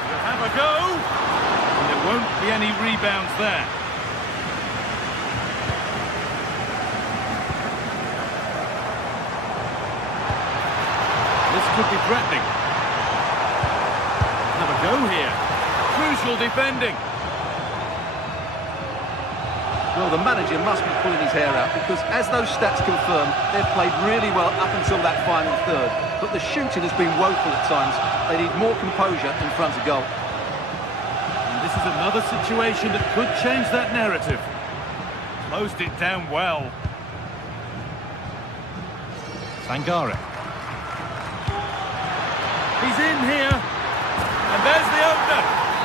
You'll have a go. And there won't be any rebounds there. This could be threatening. Have a go here. Crucial defending. Well, the manager must be pulling his hair out because, as those stats confirm, they've played really well up until that final third. But the shooting has been woeful at times. They need more composure in front of goal. And this is another situation that could change that narrative. Closed it down well. Sangare. He's in here. And there's the opener.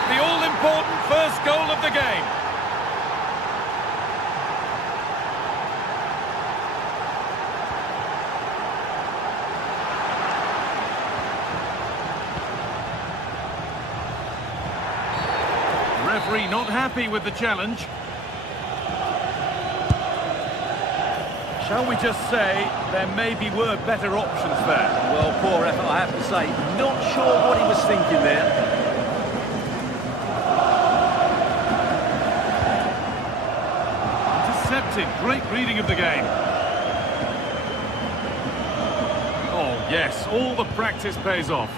The all-important first goal of the game. Referee not happy with the challenge. Shall we just say there maybe were better options there? Well, poor effort, I have to say. Not sure what he was thinking there. Intercepted. Great reading of the game. Oh, yes. All the practice pays off.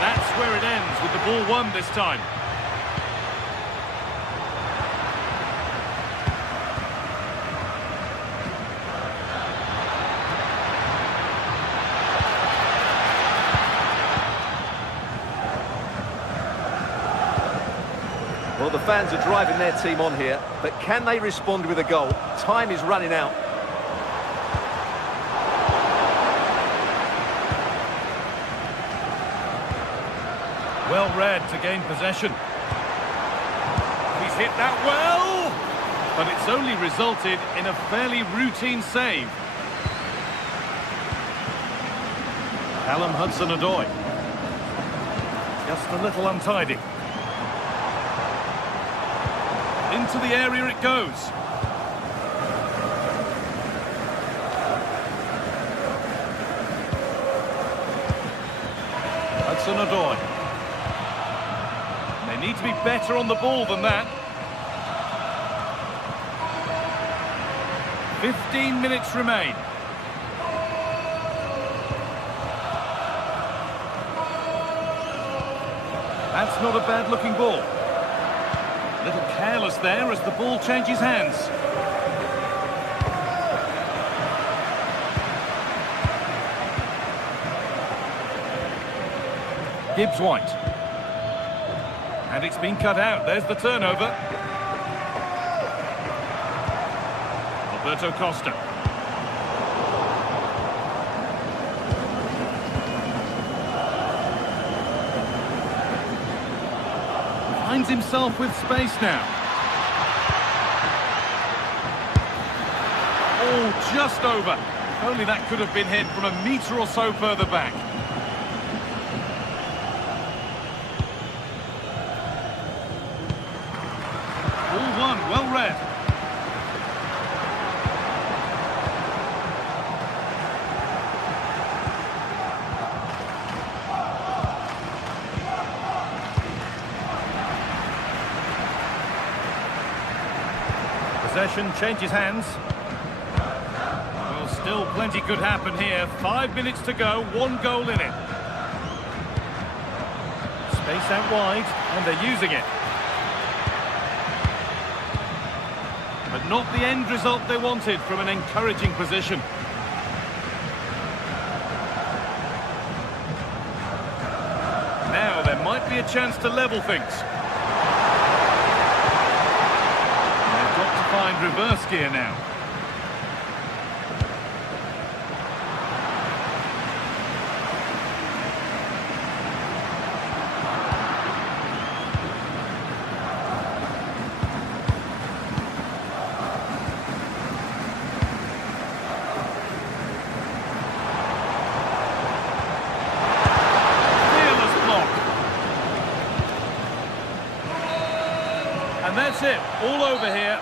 That's where it ends, with the ball won this time. Well, Well, the fans are driving their team on here, but can they respond with a goal? Time is running out. Well read to gain possession. He's hit that well, but it's only resulted in a fairly routine save. Callum Hudson-Odoi. Just a little untidy. Into the area it goes. Hudson-Odoi. They need to be better on the ball than that. 15 minutes remain. That's not a bad-looking ball. A little careless there as the ball changes hands. Gibbs-White. And it's been cut out. There's the turnover. Alberto Costa. Finds himself with space now. Oh, just over. If only that could have been hit from a metre or so further back. Ball one, well read. Possession changes hands. Well, still plenty could happen here. 5 minutes to go, 1 goal in it. Space out wide, and they're using it. But not the end result they wanted from an encouraging position. Now there might be a chance to level things. Find reverse gear now. Fearless block. And that's it, all over here.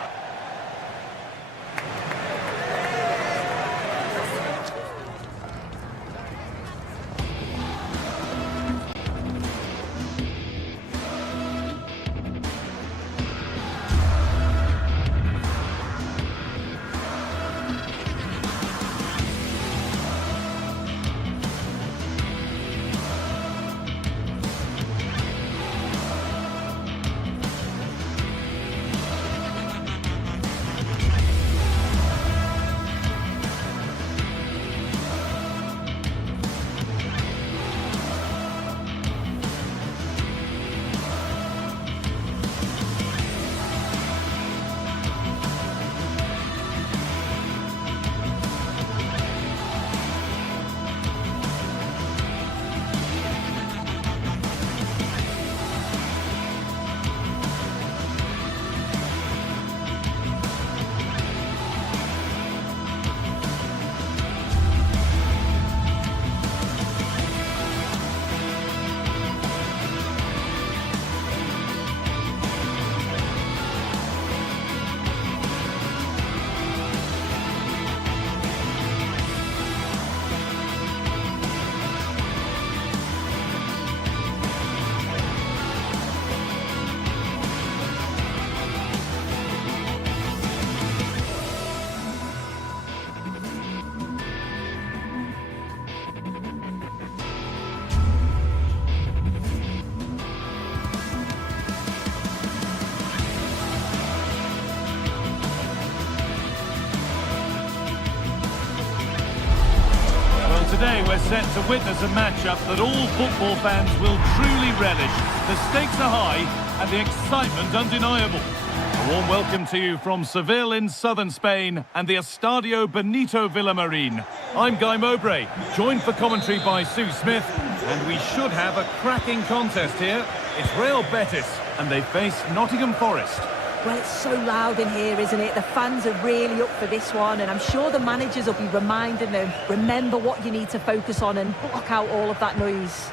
Today we're set to witness a matchup that all football fans will truly relish. The stakes are high, and the excitement undeniable. A warm welcome to you from Seville in southern Spain and the Estadio Benito Villamarín. I'm Guy Mowbray, joined for commentary by Sue Smith, and we should have a cracking contest here. It's Real Betis, and they face Nottingham Forest. Well, it's so loud in here, isn't it? The fans are really up for this one, and I'm sure the managers will be reminding them, remember what you need to focus on and block out all of that noise.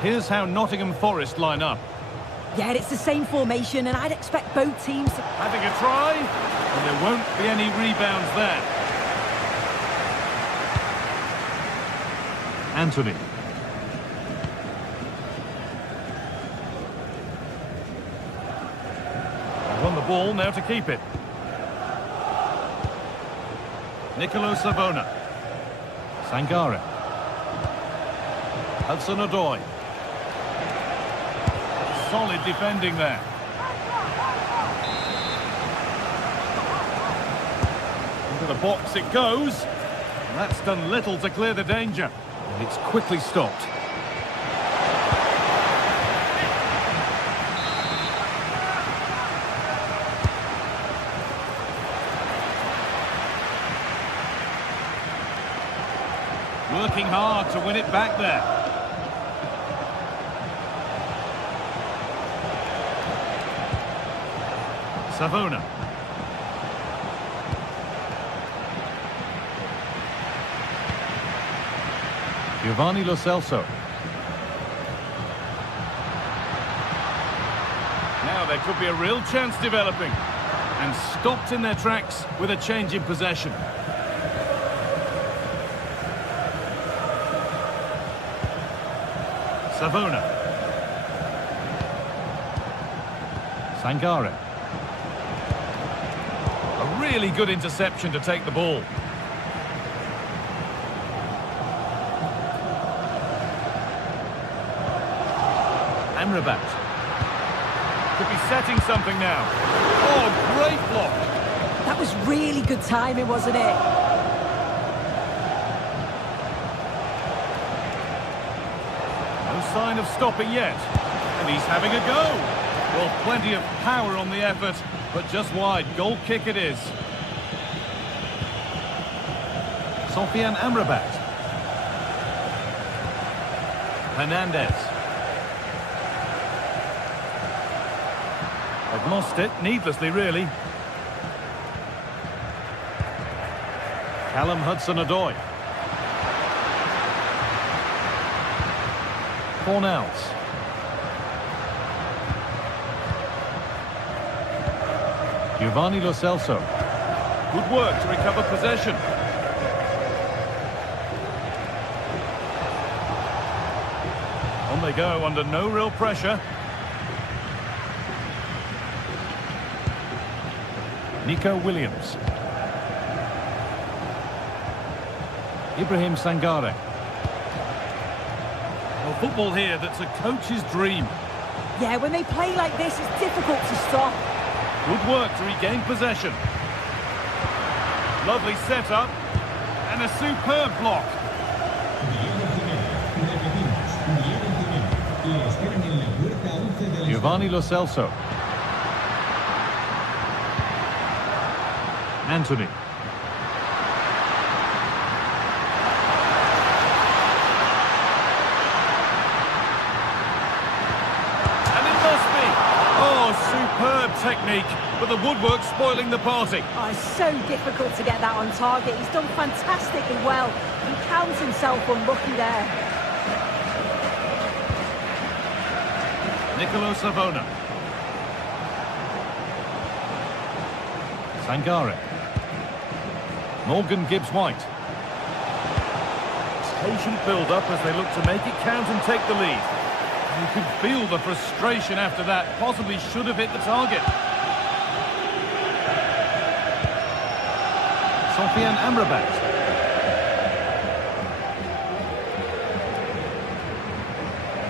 Here's how Nottingham Forest line up. Yeah, it's the same formation, and I'd expect both teams to... Having a try, and there won't be any rebounds there. Anthony. Won the ball, now to keep it. Nicolo Savona. Sangare. Hudson-Odoi. Solid defending there. Into the box it goes. And that's done little to clear the danger. And it's quickly stopped. Working hard to win it back there. Savona. Giovanni Lo Celso. Now there could be a real chance developing. And stopped in their tracks with a change in possession. Savona. Sangare. A really good interception to take the ball. Amrabat. Could be setting something now. Oh, great block. That was really good timing, wasn't it? Sign of stopping yet, and he's having a go. Well, plenty of power on the effort, but just wide. Goal kick it is. Sofian Amrabat. Hernandez. They've lost it, needlessly really. Callum Hudson-Odoi. Fornals. Giovanni Lo Celso. Good work to recover possession. On they go under no real pressure. Nico Williams. Ibrahim Sangare. Well, football here that's a coach's dream. Yeah, when they play like this, it's difficult to stop. Good work to regain possession. Lovely setup. And a superb block. Giovanni Lo Celso. Anthony. Superb technique, but the woodwork spoiling the party. Oh, it's so difficult to get that on target. He's done fantastically well. He counts himself unlucky there. Nicolo Savona. Sangare. Morgan Gibbs-White. Patient build-up as they look to make it count and take the lead. You could feel the frustration after that. Possibly should have hit the target. Sofian Amrabat.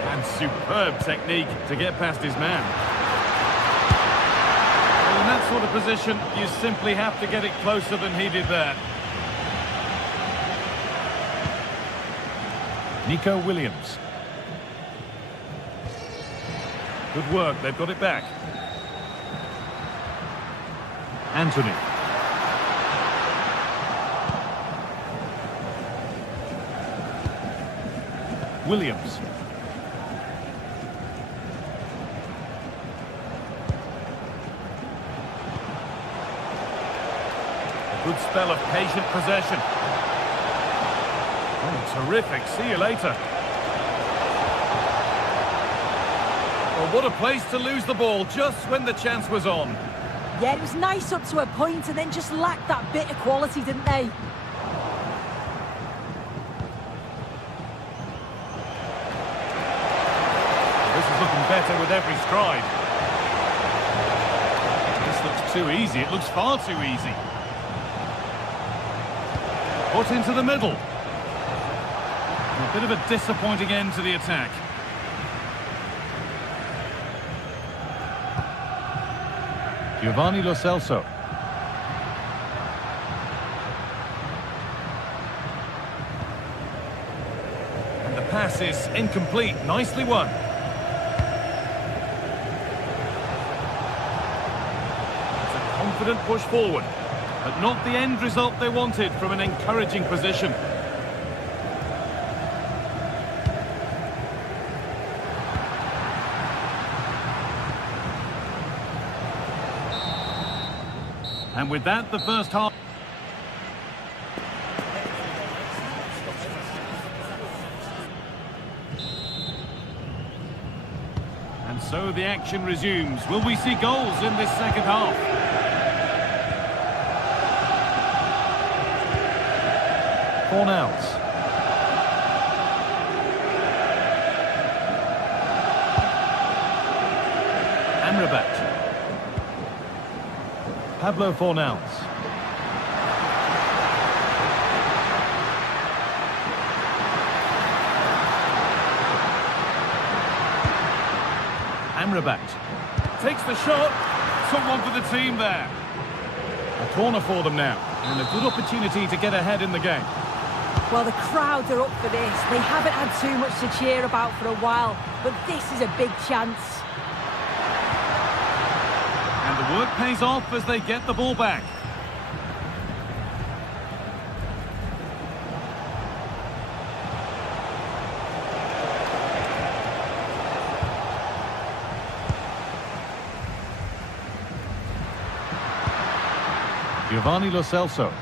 And superb technique to get past his man. Well, in that sort of position, you simply have to get it closer than he did there. Nico Williams. Good work, they've got it back. Anthony. Williams. A good spell of patient possession. Oh, terrific. See you later. Well, what a place to lose the ball just when the chance was on. Yeah, it was nice up to a point and then just lacked that bit of quality, didn't they? This is looking better with every stride. This looks too easy. It looks far too easy. Put into the middle. A bit of a disappointing end to the attack. Giovanni Lo Celso. And the pass is incomplete. Nicely won. It's a confident push forward, but not the end result they wanted from an encouraging position. And with that, the first half. And so the action resumes. Will we see goals in this second half? Fornals. Amrabat. Pablo Fornals. Amrabat takes the shot. Took one for the team there. A corner for them now, and a good opportunity to get ahead in the game. Well, the crowd are up for this. They haven't had too much to cheer about for a while, but this is a big chance. And the work pays off as they get the ball back. Giovanni Lo Celso.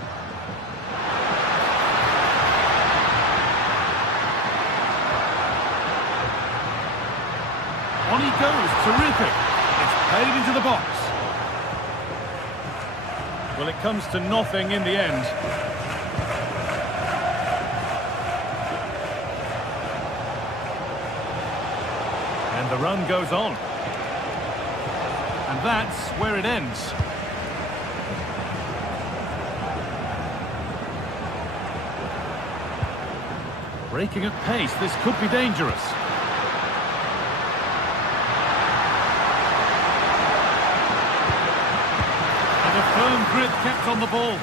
On he goes, terrific. It's played into the box. Well, it comes to nothing in the end. And the run goes on. And that's where it ends. Breaking at pace, this could be dangerous. And a firm grip kept on the ball.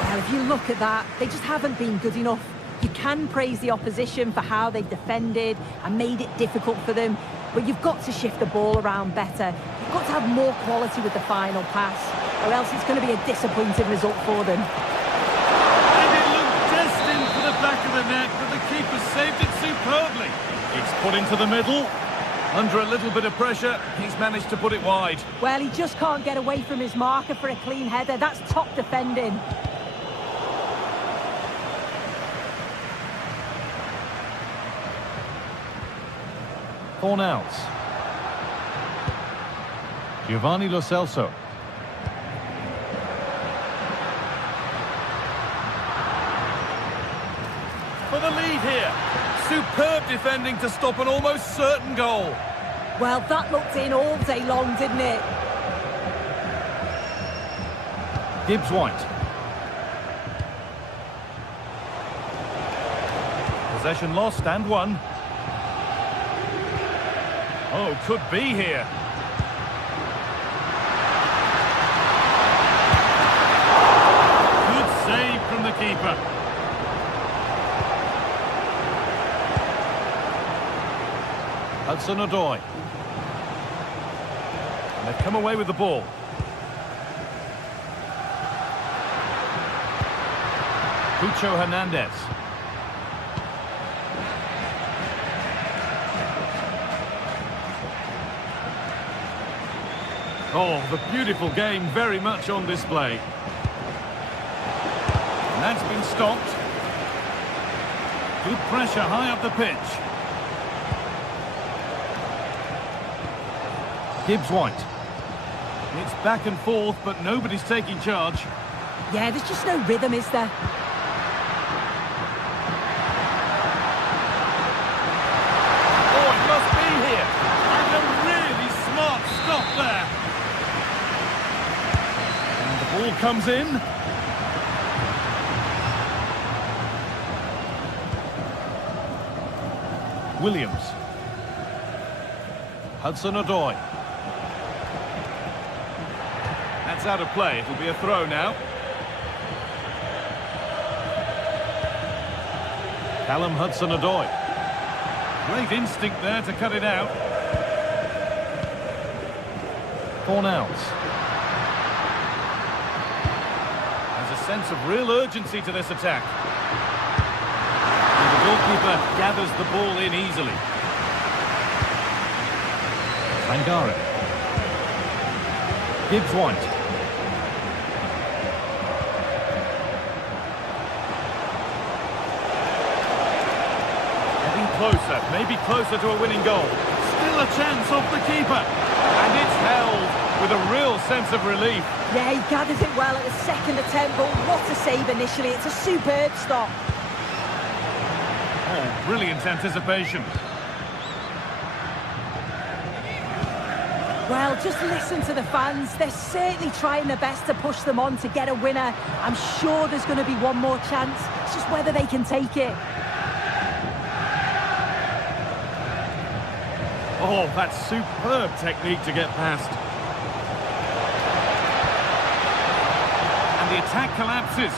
Well, if you look at that, they just haven't been good enough. You can praise the opposition for how they've defended and made it difficult for them, but you've got to shift the ball around better. You've got to have more quality with the final pass, or else it's going to be a disappointing result for them. Back of the net, but the keeper saved it superbly. It's put into the middle. Under a little bit of pressure, he's managed to put it wide. Well, he just can't get away from his marker for a clean header. That's top defending. Fornals. Giovanni Lo Celso. For the lead here. Superb defending to stop an almost certain goal. Well, that looked in all day long, didn't it? Gibbs-White. Possession lost and won. Oh, could be here. Good save from the keeper. Hudson-Odoi. And they've come away with the ball. Pucho Hernandez. Oh, the beautiful game very much on display. And that's been stopped. Good pressure high up the pitch. Gibbs-White. It's back and forth, but nobody's taking charge. Yeah, there's just no rhythm, is there? Oh, it must be here. And a really smart stop there. And the ball comes in. Williams. Hudson-Odoi. That's out of play. It'll be a throw now. Callum Hudson-Odoi. Great instinct there to cut it out. Fornals. There's a sense of real urgency to this attack. And the goalkeeper gathers the ball in easily. Sangare. Gibbs-White. Getting closer, maybe closer to a winning goal. Still a chance off the keeper. And it's held with a real sense of relief. Yeah, he gathers it well at the second attempt, but what a save initially. It's a superb stop. Oh, brilliant anticipation. Well, just listen to the fans. They're certainly trying their best to push them on to get a winner. I'm sure there's going to be one more chance. It's just whether they can take it. Oh, that's superb technique to get past. And the attack collapses.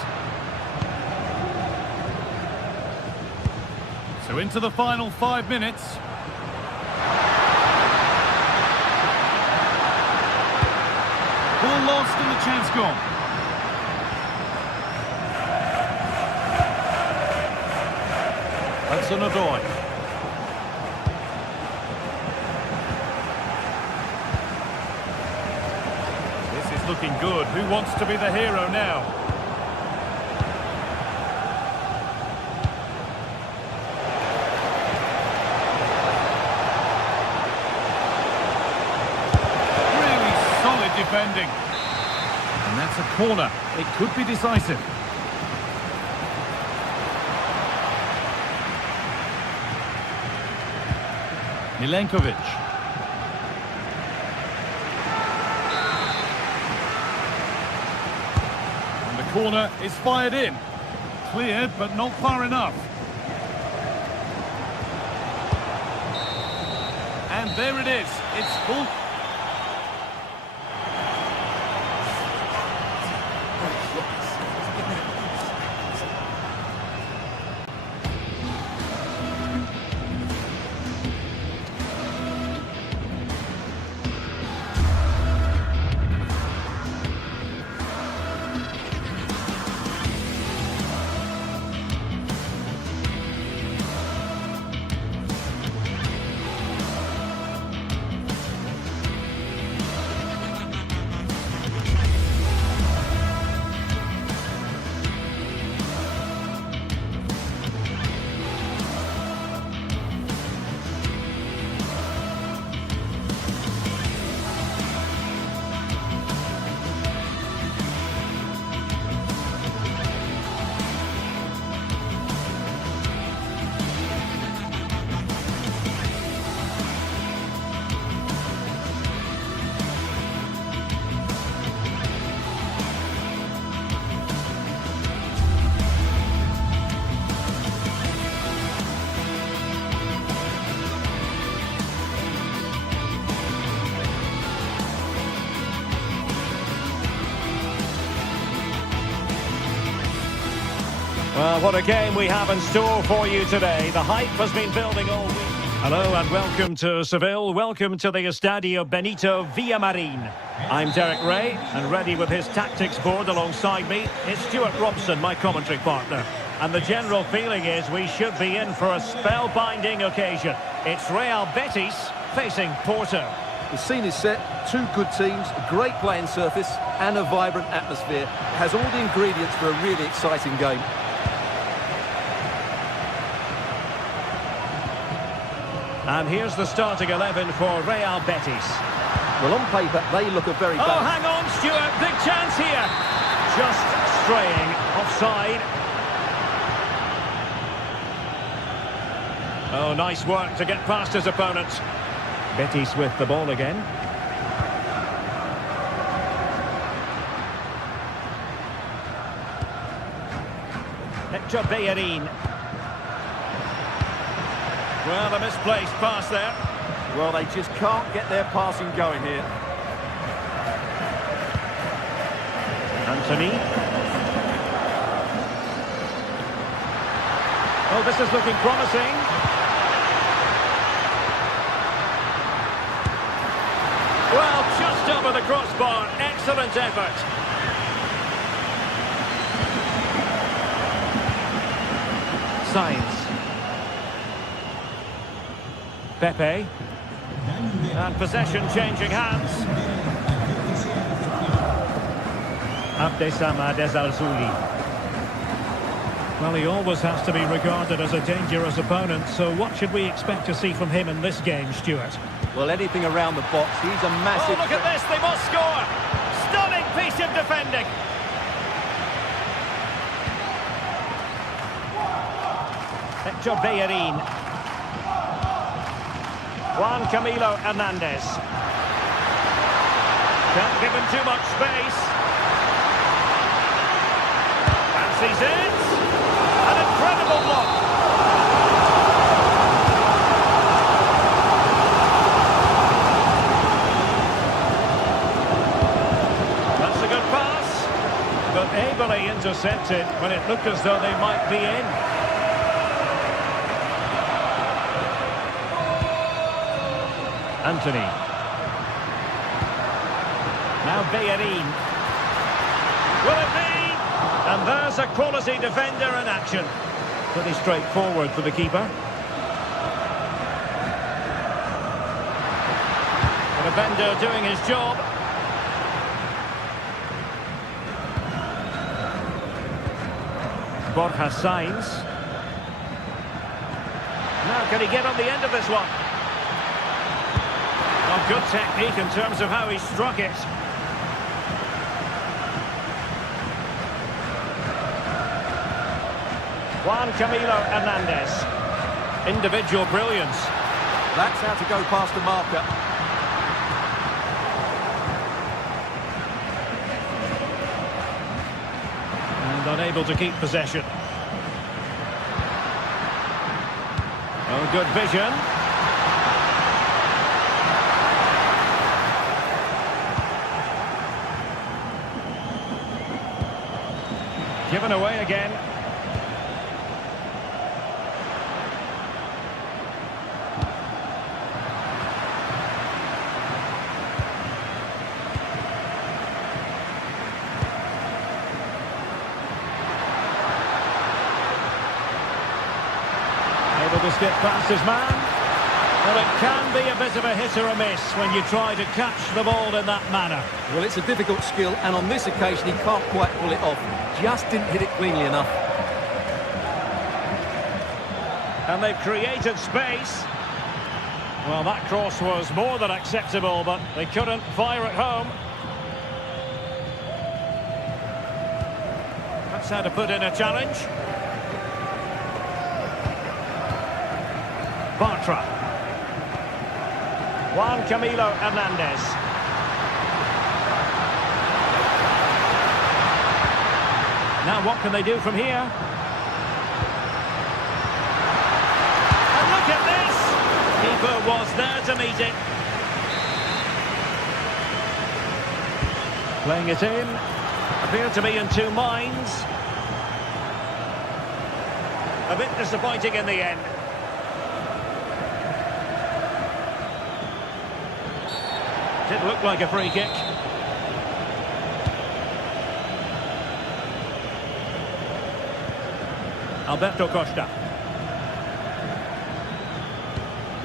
So into the final 5 minutes. Ball lost and the chance gone. Hudson-Odoi. This is looking good. Who wants to be the hero now? Defending. And that's a corner. It could be decisive. Milenkovic. And the corner is fired in. Cleared, but not far enough. And there it is. It's full. Well, what a game we have in store for you today. The hype has been building all week. Hello and welcome to Seville. Welcome to the Estadio Benito Villamarin. I'm Derek Ray, and ready with his tactics board alongside me, it's Stuart Robson, my commentary partner. And the general feeling is we should be in for a spellbinding occasion. It's Real Betis facing Porto. The scene is set, two good teams, a great playing surface and a vibrant atmosphere. It has all the ingredients for a really exciting game. And here's the starting 11 for Real Betis. Well, on paper, they look a very bad... Oh, hang on, Stuart. Big chance here. Just straying offside. Oh, nice work to get past his opponent. Betis with the ball again. Hector Bellerin. Well, a misplaced pass there. Well, they just can't get their passing going here. Anthony. Oh, this is looking promising. Well, just over the crossbar. Excellent effort. Sainz. Pepe. And possession changing hands. Abdesam Adezalzouli. Well, he always has to be regarded as a dangerous opponent, so what should we expect to see from him in this game, Stuart? Well, anything around the box. He's a massive... Oh, look at this, they must score! Stunning piece of defending! Hector Bellerin. Juan Camilo Hernandez. Can't give him too much space. Fancies it. An incredible block. That's a good pass, but ably intercepted when it looked as though they might be in. Anthony. Now Bellerin. Will it be? And there's a quality defender in action. Pretty straightforward for the keeper. The defender doing his job. Borja Sainz. Now can he get on the end of this one? Oh, good technique in terms of how he struck it. Juan Camilo Hernandez. Individual brilliance. That's how to go past the marker. And unable to keep possession. Oh, good vision. Given away again. Able to skip past his man. Well, it can be a bit of a hit or a miss when you try to catch the ball in that manner. Well, it's a difficult skill, and on this occasion he can't quite pull it off. Just didn't hit it cleanly enough. And they've created space. Well, that cross was more than acceptable, but they couldn't fire it home. That's how to put in a challenge. Bartra. Juan Camilo Hernandez. Now what can they do from here? And look at this! Keeper was there to meet it. Playing it in. Appeared to be in two minds. A bit disappointing in the end. Did look like a free kick. Alberto Costa.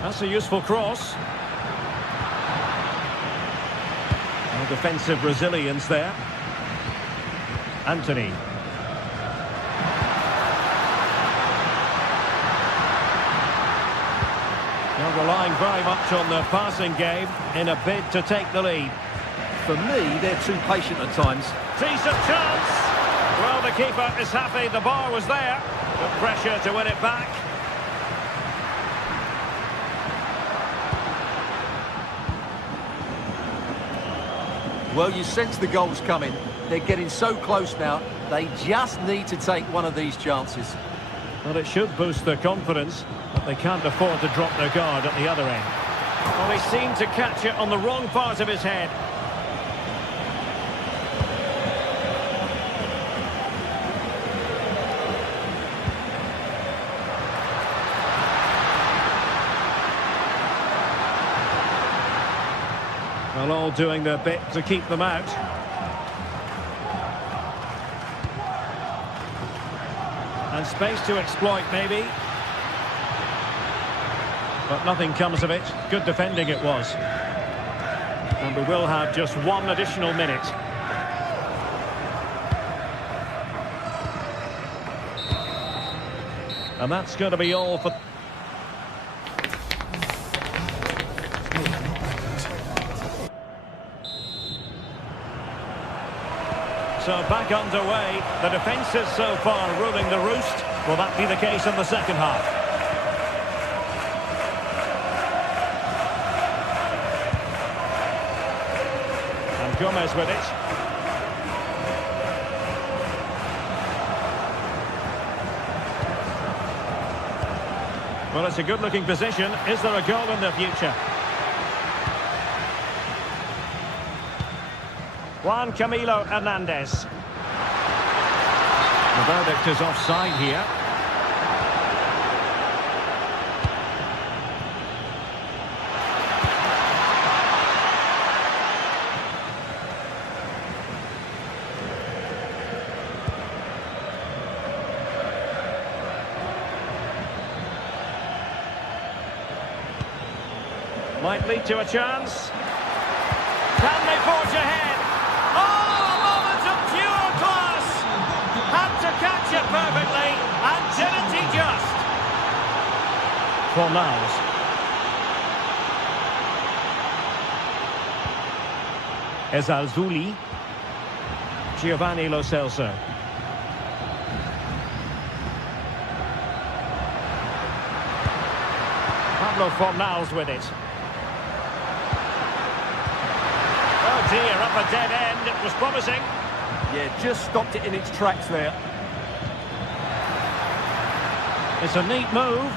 That's a useful cross. No defensive resilience there. Anthony. They're relying very much on the passing game in a bid to take the lead. For me, they're too patient at times. Decent chance. Well, the keeper is happy the bar was there. The pressure to win it back. Well, you sense the goals coming. They're getting so close now. They just need to take one of these chances. Well, it should boost their confidence, but they can't afford to drop their guard at the other end. Well, he seemed to catch it on the wrong part of his head. Well, all doing their bit to keep them out. And space to exploit, maybe. But nothing comes of it. Good defending it was. And we will have just one additional minute. And that's going to be all for... So back underway. The defence is so far ruling the roost. Will that be the case in the second half? And Gomez with it. Well, it's a good-looking position. Is there a goal in the future? Juan Camilo Hernandez. The verdict is offside here. Might lead to a chance. Can they forge ahead? Catch it perfectly, and didn't he just? For Niles. Ezalzouli. Giovanni Lo Celso. Pablo Fornals with it. Oh dear, up a dead end. It was promising. Yeah, just stopped it in its tracks there. It's a neat move.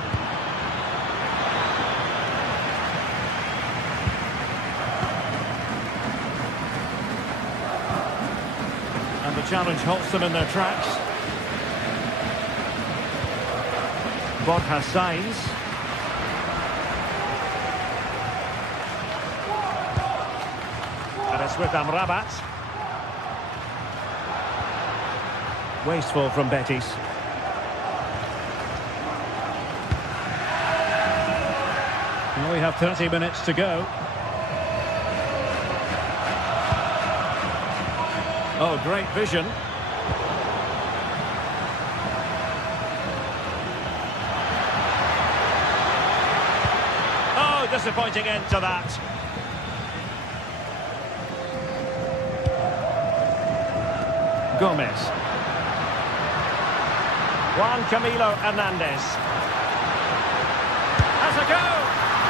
And the challenge halts them in their tracks. Borja Sainz. And it's with Amrabat. Wasteful from Betis. Well, we have 30 minutes to go. Oh, great vision. Oh, disappointing end to that. Gomez. Juan Camilo Hernandez. Has a go.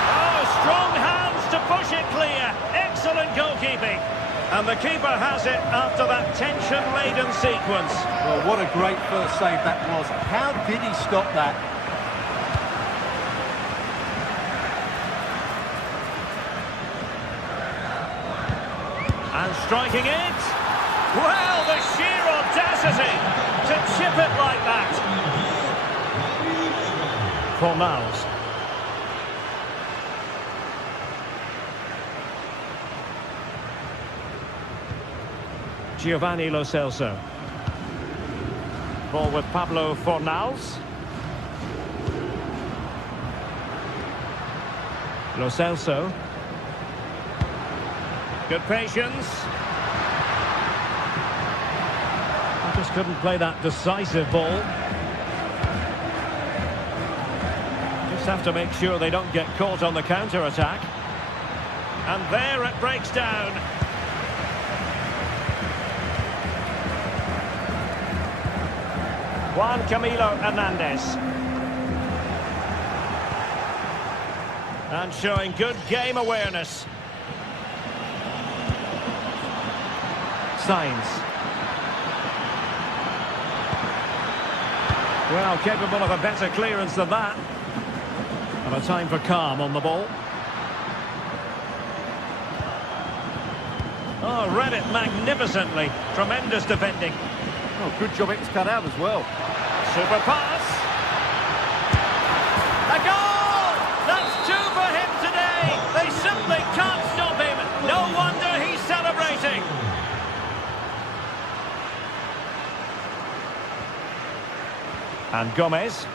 Oh, strong hands to push it clear. Excellent goalkeeping. And the keeper has it after that tension-laden sequence. Well, what a great first save that was. How did he stop that? And striking it. Well, the sheer audacity to chip it like that. Fornals. Giovanni Lo Celso. Ball with Pablo Fornals. Lo Celso. Good patience. Just couldn't play that decisive ball. Just have to make sure they don't get caught on the counter-attack. And there it breaks down. Juan Camilo Hernandez. And showing good game awareness. Sainz. Well, capable of a better clearance than that. And a time for calm on the ball. Oh, read it magnificently. Tremendous defending. Oh, good job it was cut out as well. Super pass. A goal! That's two for him today. They simply can't stop him. No wonder he's celebrating. And Gomez.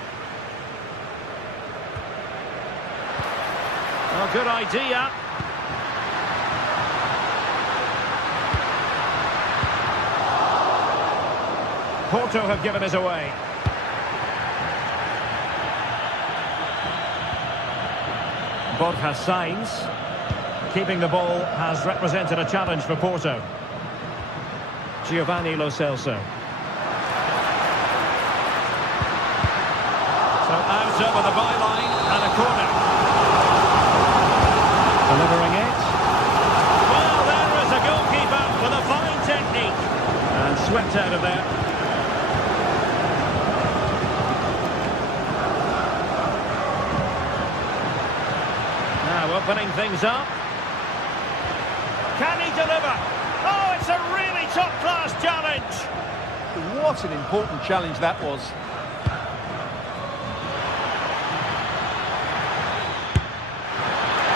Oh, good idea. Porto have given us away. Borja Sainz. Keeping the ball has represented a challenge for Porto. Giovanni Lo Celso. So out over the byline and a corner. Delivering it. Well, there is a goalkeeper with a fine technique. And swept out of there. Now opening things up. Can he deliver? Oh, it's a really top-class challenge. What an important challenge that was.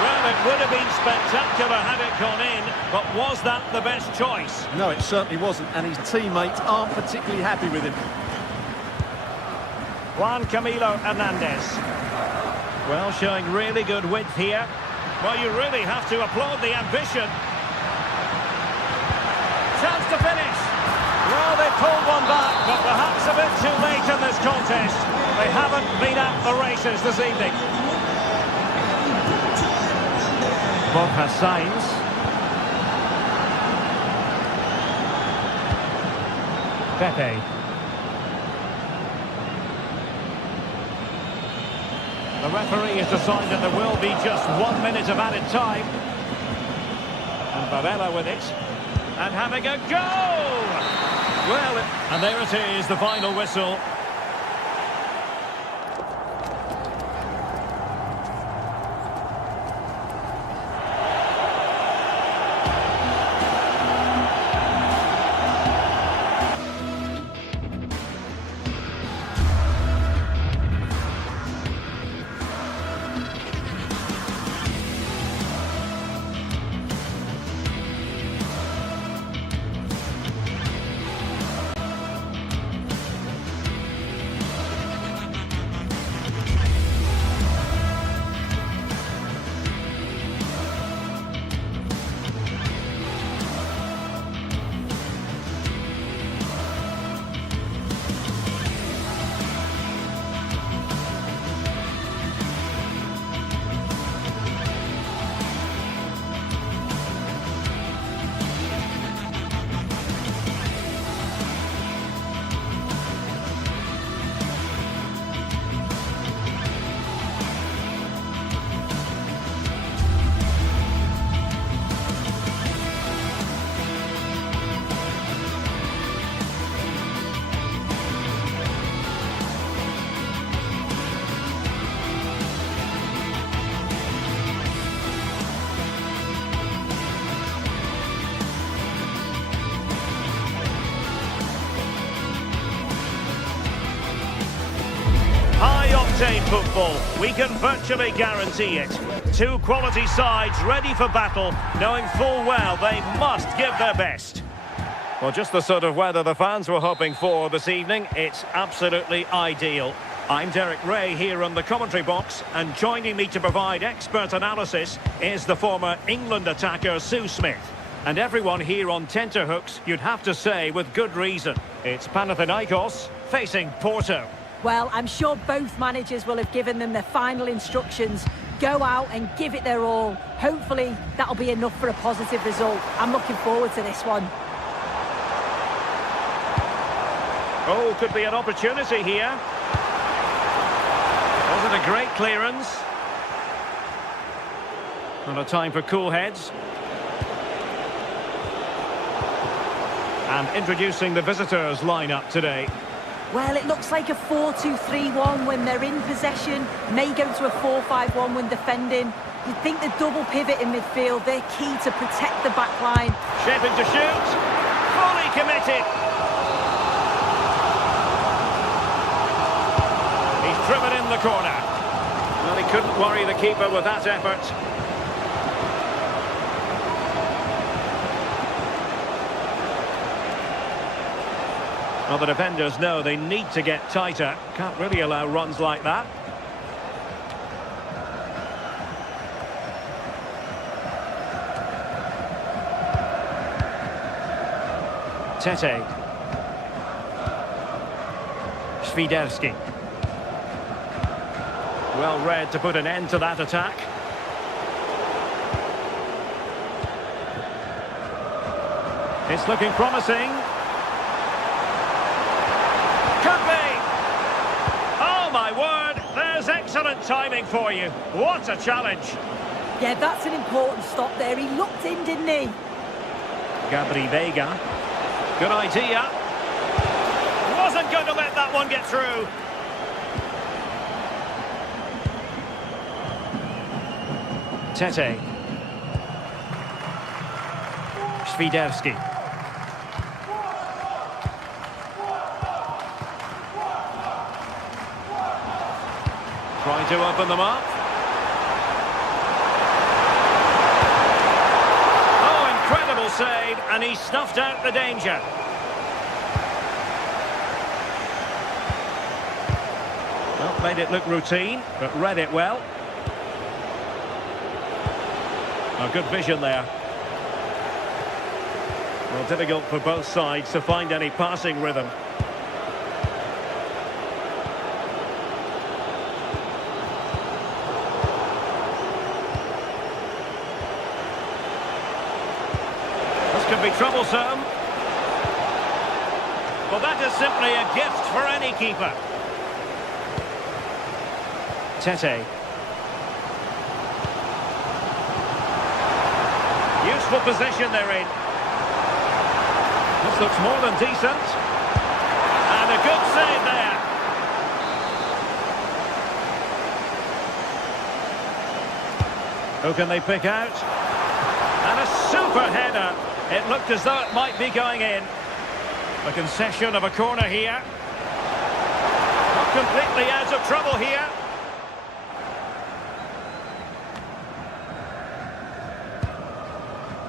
Well, it would have been spectacular had it gone in, but was that the best choice? No, it certainly wasn't, and his teammates aren't particularly happy with him. Juan Camilo Hernandez. Well, showing really good width here. Well, you really have to applaud the ambition. Chance to finish. Well, they pulled one back, but perhaps a bit too late in this contest. They haven't been at the races this evening. Borja Sainz. Pepe. The referee has decided there will be just 1 minute of added time. And Varela with it. And having a go! Well, and there it is, the final whistle. High-octane football, we can virtually guarantee it. Two quality sides ready for battle, knowing full well they must give their best. Well, just the sort of weather the fans were hoping for this evening. It's absolutely ideal. I'm Derek Ray here on the commentary box, and joining me to provide expert analysis is the former England attacker Sue Smith. And everyone here on tenterhooks, you'd have to say with good reason. It's Panathinaikos facing Porto. Well, I'm sure both managers will have given them their final instructions. Go out and give it their all. Hopefully, that'll be enough for a positive result. I'm looking forward to this one. Oh, could be an opportunity here. Wasn't a great clearance. Not a time for cool heads. And introducing the visitors lineup today. Well, it looks like a 4-2-3-1 when they're in possession. May go to a 4-5-1 when defending. You'd think the double pivot in midfield, they're key to protect the back line. Shaping to shoot. Fully committed. He's driven in the corner. Well, he couldn't worry the keeper with that effort. Well, the defenders know they need to get tighter. Can't really allow runs like that. Tete. Świderski. Well read to put an end to that attack. It's looking promising. Could be. Oh, my word. There's excellent timing for you. What a challenge. Yeah, that's an important stop there. He looked in, didn't he? Gabri Veiga. Good idea. Wasn't going to let that one get through. Tete. Świderski. Trying to open them up. Oh, incredible save, and he snuffed out the danger. Well, made it look routine, but read it well. Oh, good vision there. Well, difficult for both sides to find any passing rhythm. Could be troublesome. Well, that is simply a gift for any keeper. Tete. Useful position they're in. This looks more than decent. And a good save there. Who can they pick out? And a super header. It looked as though it might be going in. A concession of a corner here. Not completely out of trouble here.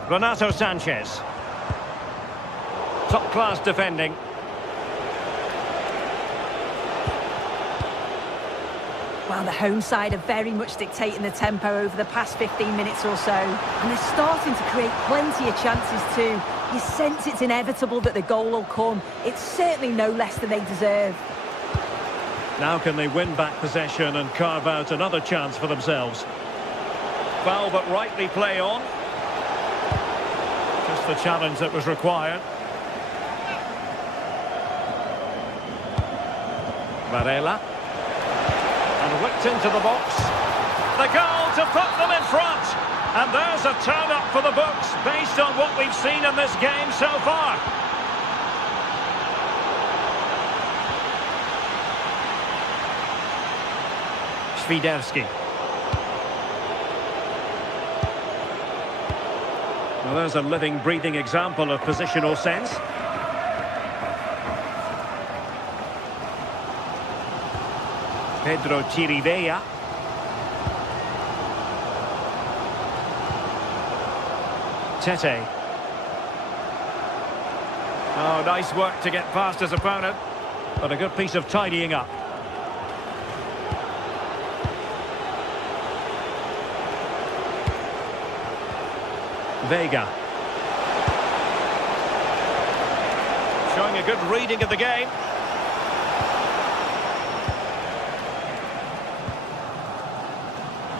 Renato Sanchez. Top-class defending. Well, the home side are very much dictating the tempo over the past 15 minutes or so. And they're starting to create plenty of chances too. You sense it's inevitable that the goal will come. It's certainly no less than they deserve. Now can they win back possession and carve out another chance for themselves? Foul, but rightly play on. Just the challenge that was required. Varela. And whipped into the box. The goal to put them in front. And there's a turn-up for the books based on what we've seen in this game so far. Świderski. Well, there's a living, breathing example of positional sense. Pedro Chirivella. Tete. Oh, nice work to get past his opponent. But a good piece of tidying up. Vega. Showing a good reading of the game.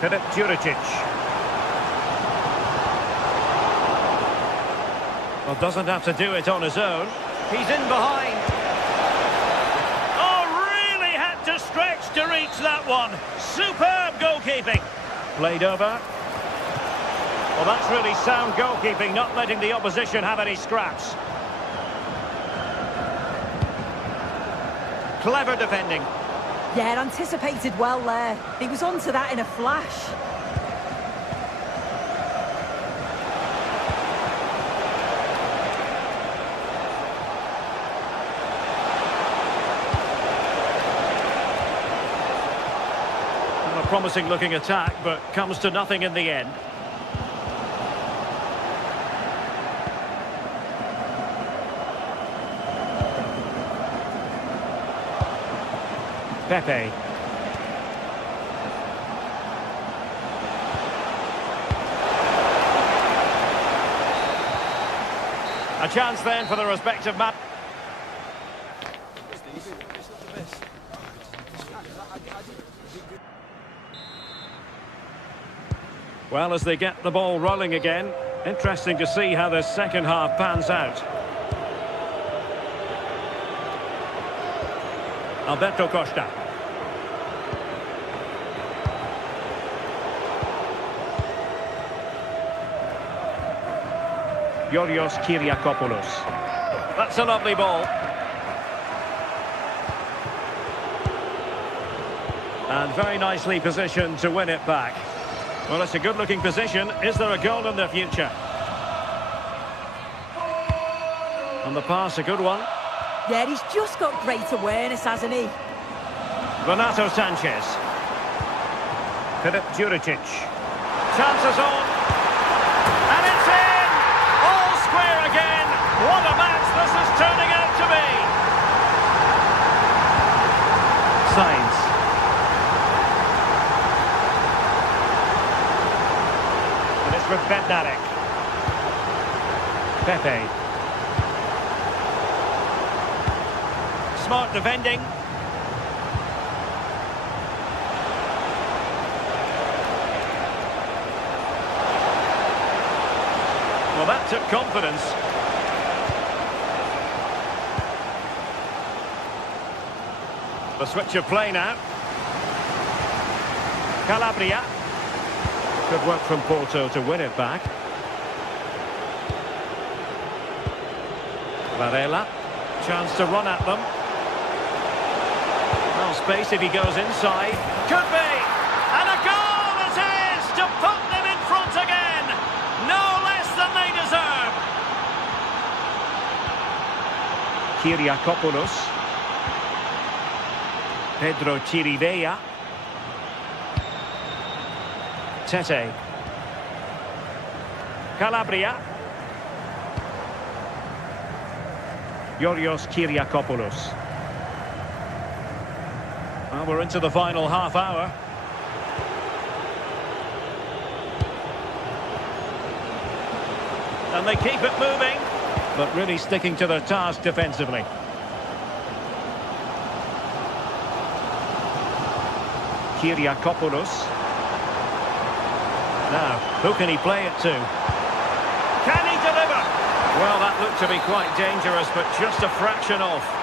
Filip Juricic. Well, doesn't have to do it on his own. He's in behind. Oh, really had to stretch to reach that one. Superb goalkeeping. Played over. Well, that's really sound goalkeeping, not letting the opposition have any scraps. Clever defending. Yeah, anticipated well there. He was onto that in a flash. Well, a promising looking attack, but comes to nothing in the end. Pepe. A chance then for the respective man. Well, as they get the ball rolling again, interesting to see how this second half pans out. Alberto Costa. Yorios Kyriakopoulos. That's a lovely ball. And very nicely positioned to win it back. Well, it's a good-looking position. Is there a goal in the future? On the pass, a good one. Yeah, he's just got great awareness, hasn't he? Renato Sanchez. Filip Juricic. Chances on. And it's in! All square again. What a match this is turning out to be. Sainz. And it's with Bednarek. Pepe. Smart defending. Well, that took confidence. The switch of play now. Calabria. Good work from Porto to win it back. Varela. Chance to run at them. Well, space if he goes inside. Could be! And a goal it is to put them in front again! No less than they deserve! Kyriakopoulos. Pedro Chirivella. Tete. Calabria. Yorios Kyriakopoulos. Well, we're into the final half hour. And they keep it moving, but really sticking to their task defensively. Kyriakopoulos. Now, who can he play it to? Can he deliver? Well, that looked to be quite dangerous, but just a fraction off.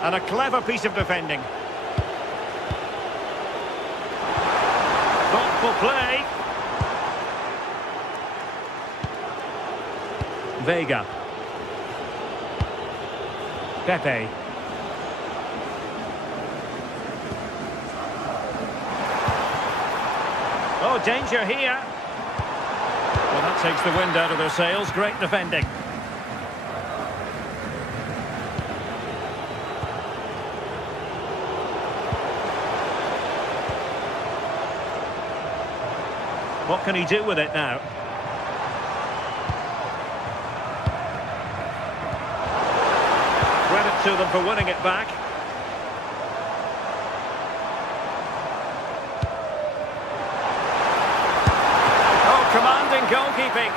And a clever piece of defending. Thoughtful play. Vega. Pepe. Oh, danger here. Well, that takes the wind out of their sails. Great defending. What can he do with it now? to them for winning it back. Oh, commanding goalkeeping.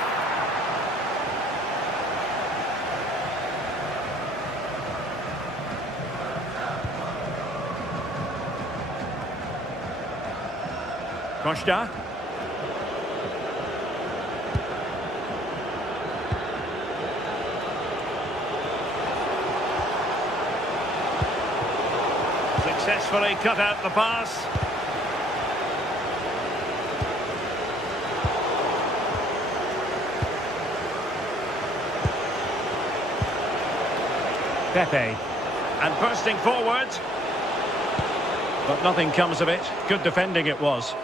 Costa. Successfully cut out the pass. Pepe. And bursting forward. But nothing comes of it. Good defending it was.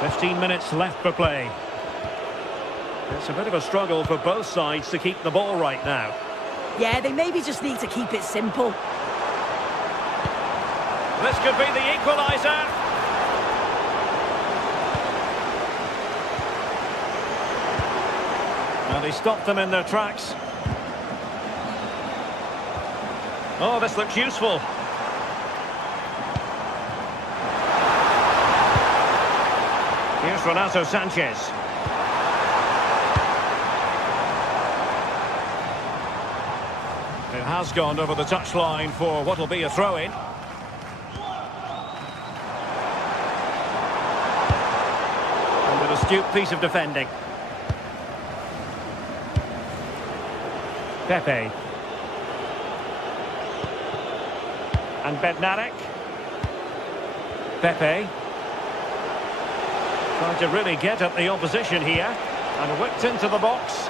15 minutes left for play. It's a bit of a struggle for both sides to keep the ball right now. Yeah, they maybe just need to keep it simple. This could be the equaliser. Now they stopped them in their tracks. Oh, this looks useful. Here's Renato Sanchez. It has gone over the touchline for what will be a throw-in. And an astute piece of defending. Pepe. And Bednarek. Pepe. Trying to really get at the opposition here. And whipped into the box.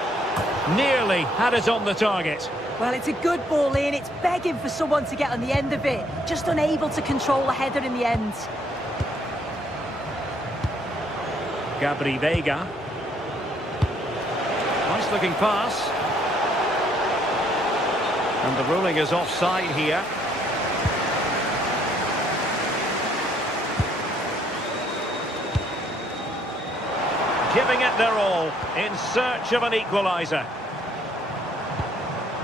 Nearly had it on the target. Well, it's a good ball in. It's begging for someone to get on the end of it. Just unable to control the header in the end. Gabri Veiga. Nice looking pass. And the ruling is offside here. Giving it their all in search of an equaliser.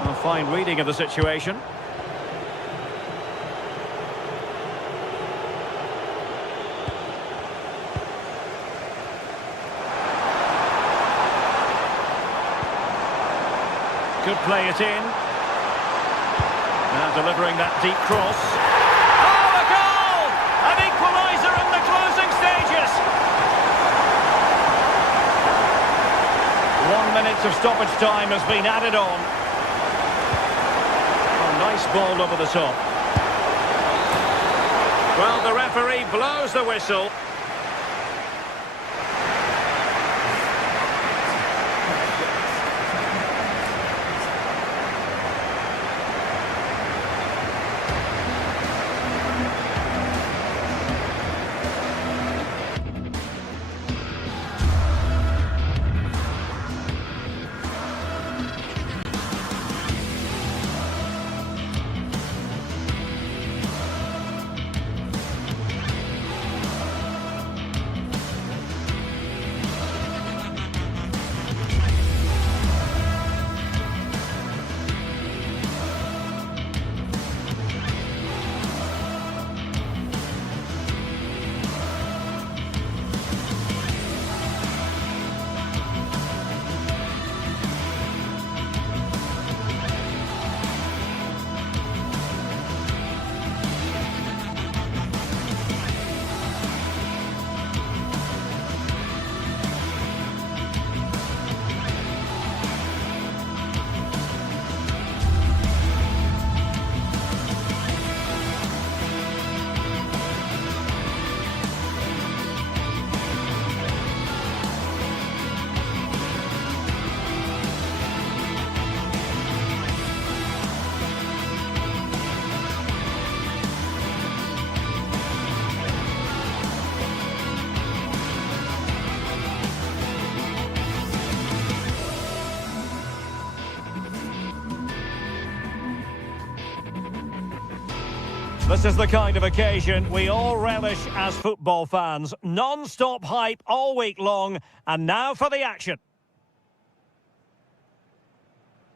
A fine reading of the situation. Could play it in. Now delivering that deep cross. Oh, a goal! An equaliser in the closing stages. 1 minute of stoppage time has been added on. Oh, nice ball over the top. Well, the referee blows the whistle. This is the kind of occasion we all relish as football fans. Non-stop hype all week long, and now for the action.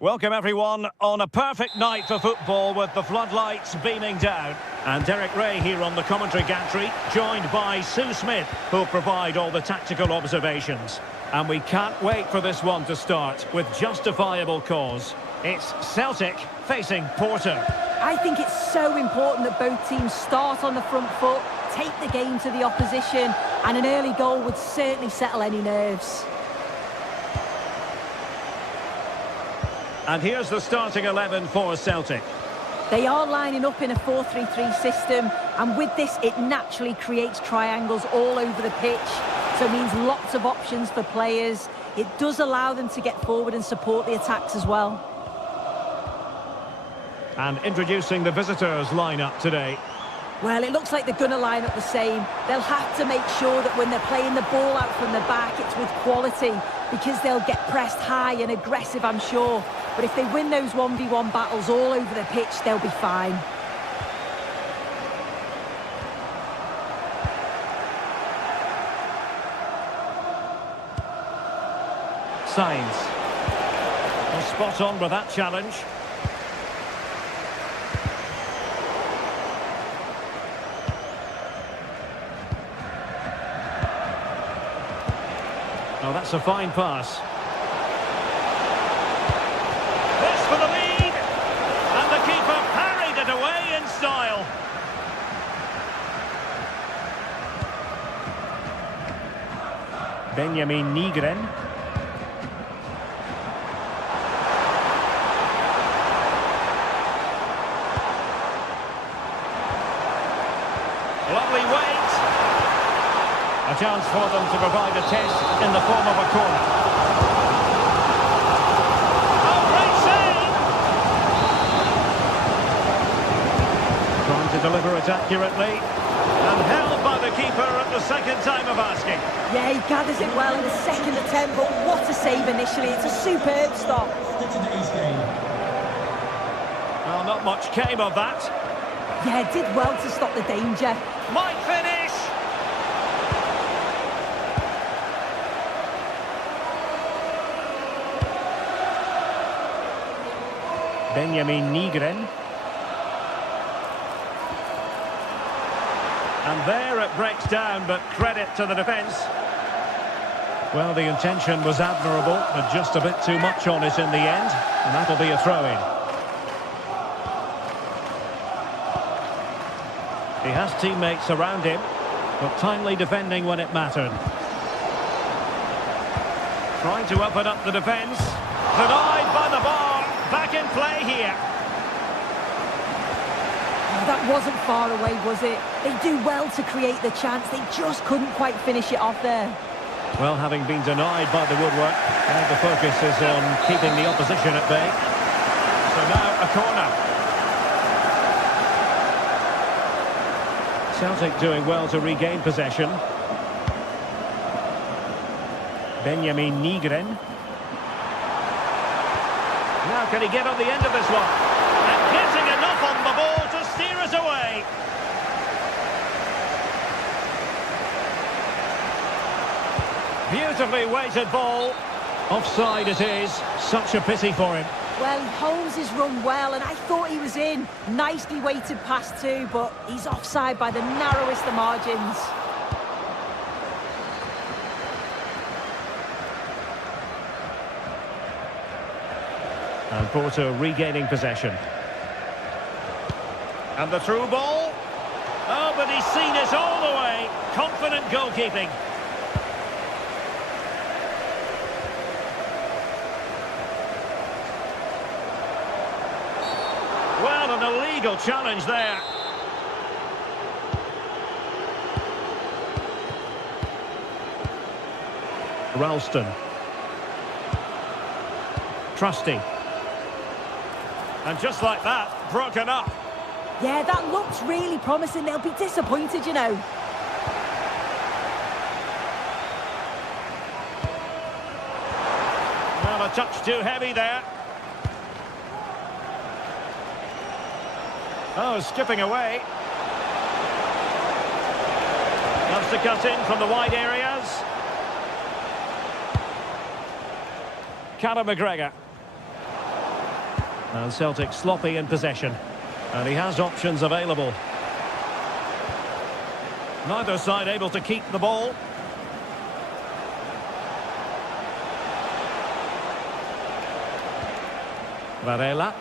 Welcome everyone on a perfect night for football with the floodlights beaming down. And Derek Ray here on the commentary gantry, joined by Sue Smith, who'll provide all the tactical observations. And we can't wait for this one to start with justifiable cause. It's Celtic facing Porto. I think it's so important that both teams start on the front foot, take the game to the opposition, and an early goal would certainly settle any nerves. And here's the starting 11 for Celtic. They are lining up in a 4-3-3 system, and with this it naturally creates triangles all over the pitch, so it means lots of options for players. It does allow them to get forward and support the attacks as well. And introducing the visitors lineup today. Well, it looks like they're going to line up the same. They'll have to make sure that when they're playing the ball out from the back, it's with quality, because they'll get pressed high and aggressive, I'm sure. But if they win those 1v1 battles all over the pitch, they'll be fine. Signs. Well, spot on with that challenge. Oh, that's a fine pass. This for the lead. And the keeper parried it away in style. Benjamin Nygren. Lovely weight. A chance for them to provide a test in the form of a corner. Oh, great save! Trying to deliver it accurately. And held by the keeper at the second time of asking. Yeah, he gathers it well in the second attempt, but what a save initially. It's a superb stop. Well, not much came of that. Yeah, did well to stop the danger. Might finish! Benjamin Nygren. And there it breaks down, but credit to the defence. Well, the intention was admirable, but just a bit too much on it in the end. And that'll be a throw-in. He has teammates around him, but timely defending when it mattered. Trying to open up the defence. Denied by the bar. Back in play here. Oh, that wasn't far away, was it? They do well to create the chance. They just couldn't quite finish it off there. Well, having been denied by the woodwork, now the focus is on keeping the opposition at bay. So now a corner. Celtic doing well to regain possession. Benjamin Nygren. Now can he get on the end of this one? And getting enough on the ball to steer us away. Beautifully weighted ball. Offside it is. Such a pity for him. Well, he holds his run well, and I thought he was in. Nicely weighted pass too, but he's offside by the narrowest of margins. And Porto regaining possession. And the through ball. Oh, but he's seen it all the way. Confident goalkeeping. Well, an illegal challenge there. Ralston. Trusty. And just like that, broken up. Yeah, that looks really promising. They'll be disappointed, you know. Well, a touch too heavy there. Oh, skipping away. Loves to cut in from the wide areas. Callum McGregor. And Celtic sloppy in possession. And he has options available. Neither side able to keep the ball. Varela.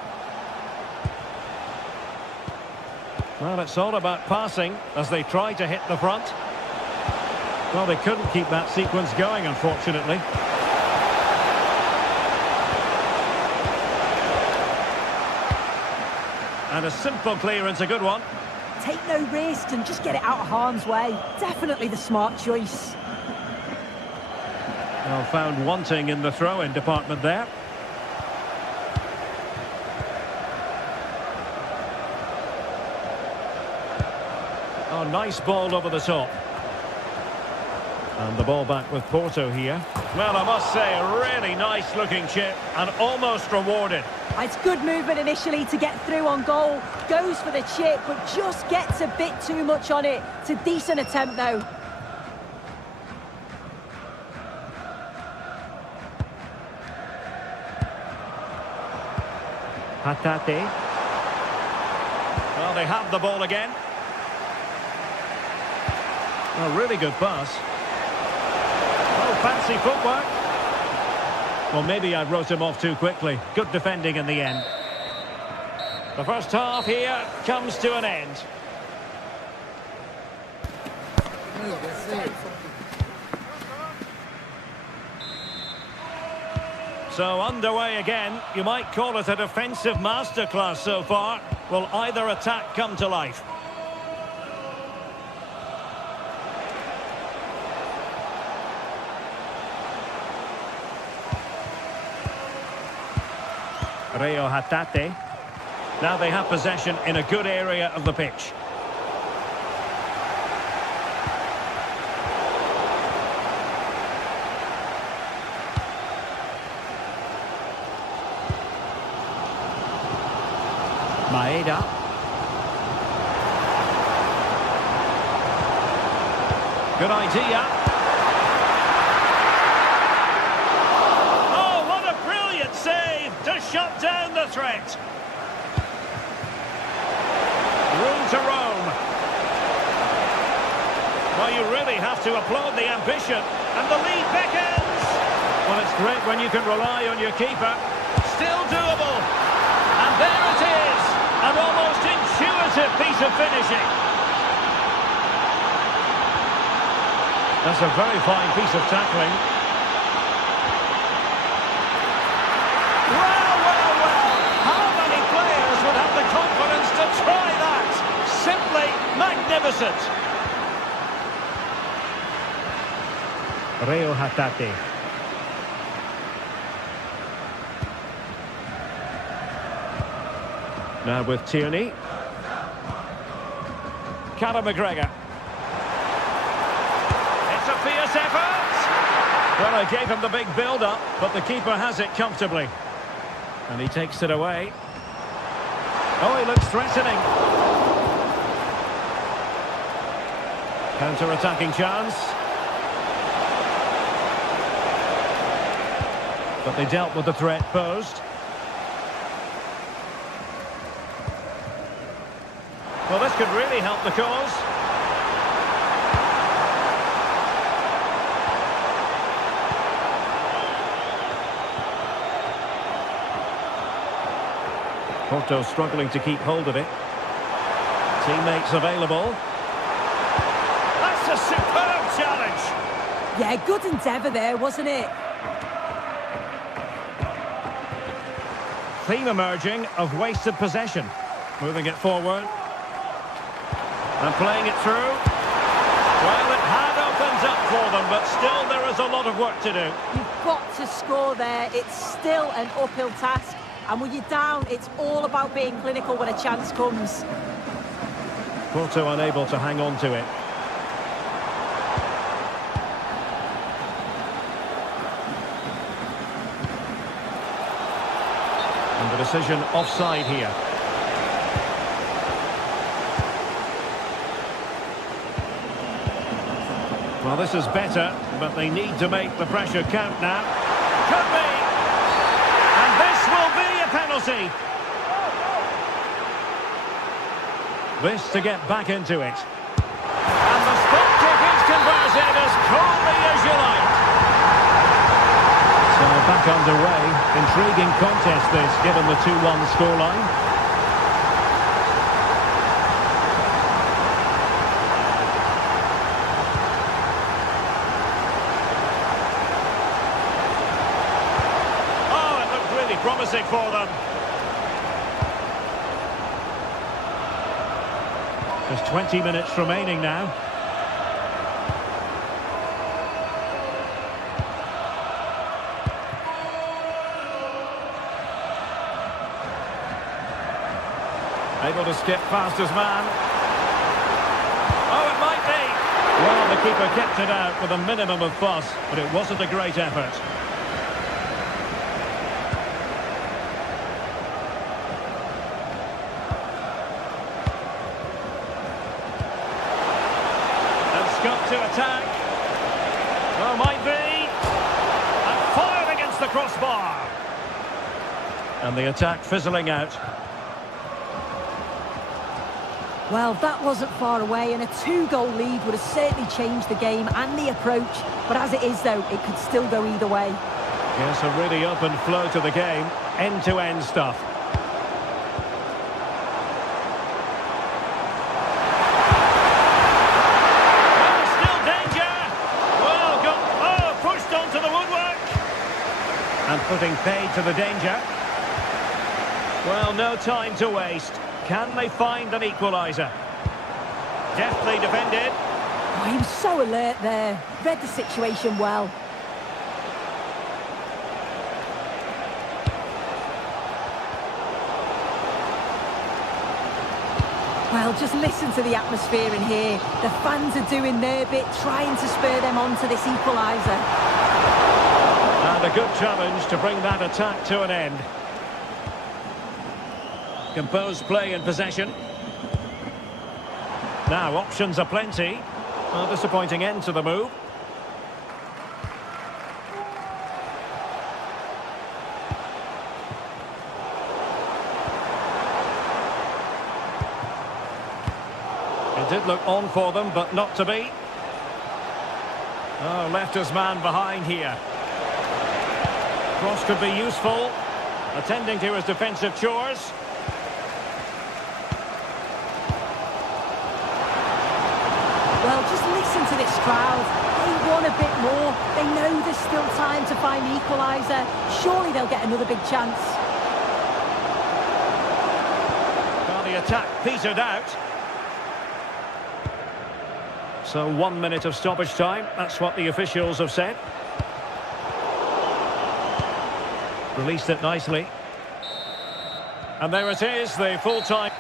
Well, it's all about passing as they try to hit the front. Well, they couldn't keep that sequence going, unfortunately. And a simple clearance, a good one. Take no risk and just get it out of harm's way. Definitely the smart choice. Well, found wanting in the throw-in department there. Oh, nice ball over the top. And the ball back with Porto here. Well, I must say, a really nice-looking chip and almost rewarded. It's good movement initially to get through on goal. Goes for the chip, but just gets a bit too much on it. It's a decent attempt, though. Hatate. Well, they have the ball again. A really good pass. Oh, fancy footwork. Well, maybe I wrote him off too quickly. Good defending in the end. The first half here comes to an end. So underway again. You might call it a defensive masterclass so far. Will either attack come to life? Reo Hatate. Now they have possession in a good area of the pitch. Maeda. Good idea. Oh, what a brilliant save to shut down the threat. Room to roam. Well, you really have to applaud the ambition. And the lead beckons. Well, it's great when you can rely on your keeper. Still doable. And there it is. An almost intuitive piece of finishing. That's a very fine piece of tackling. Well, well, well. How many players would have the confidence to try that? Simply magnificent. Reo Hatate. Now with Tierney. Callum McGregor. It's a fierce effort. Well, I gave him the big build-up, but the keeper has it comfortably. And he takes it away. Oh, he looks threatening. Counter-attacking chance. But they dealt with the threat posed. Well, this could really help the cause. Porto struggling to keep hold of it. Teammates available. That's a superb challenge. Yeah, good endeavour there, wasn't it? Theme emerging of wasted possession. Moving it forward. And playing it through. Well, it had opened up for them, but still there is a lot of work to do. You've got to score there. It's still an uphill task. And when you're down, it's all about being clinical when a chance comes. Porto unable to hang on to it. And the decision offside here. Well, this is better, but they need to make the pressure count now. Could be! And this will be a penalty. This to get back into it. And the spot kick is converted as calmly as you like. So back underway. Intriguing contest this, given the 2-1 scoreline. Promising for them. There's 20 minutes remaining now. Able to skip past his man. Oh, it might be. Well, the keeper kept it out with a minimum of fuss, but it wasn't a great effort. Got to attack. Oh, might be. And fired against the crossbar. And the attack fizzling out. Well, that wasn't far away, and a 2-goal lead would have certainly changed the game and the approach. But as it is, though, it could still go either way. Yes, a really open flow to the game. End-to-end stuff. And putting paid to the danger. Well, no time to waste. Can they find an equaliser? Deftly defended. Oh, he was so alert there. Read the situation well. Well, just listen to the atmosphere in here. The fans are doing their bit, trying to spur them on to this equaliser. And a good challenge to bring that attack to an end. Composed play in possession. Now, options are plenty. A disappointing end to the move. It did look on for them, but not to be. Oh, left his man behind here. Cross could be useful, attending to his defensive chores. Well, just listen to this crowd. They want a bit more. They know there's still time to find the equaliser. Surely they'll get another big chance. Well, the attack petered out. So 1 minute of stoppage time. That's what the officials have said. Released it nicely. And there it is, the full-time.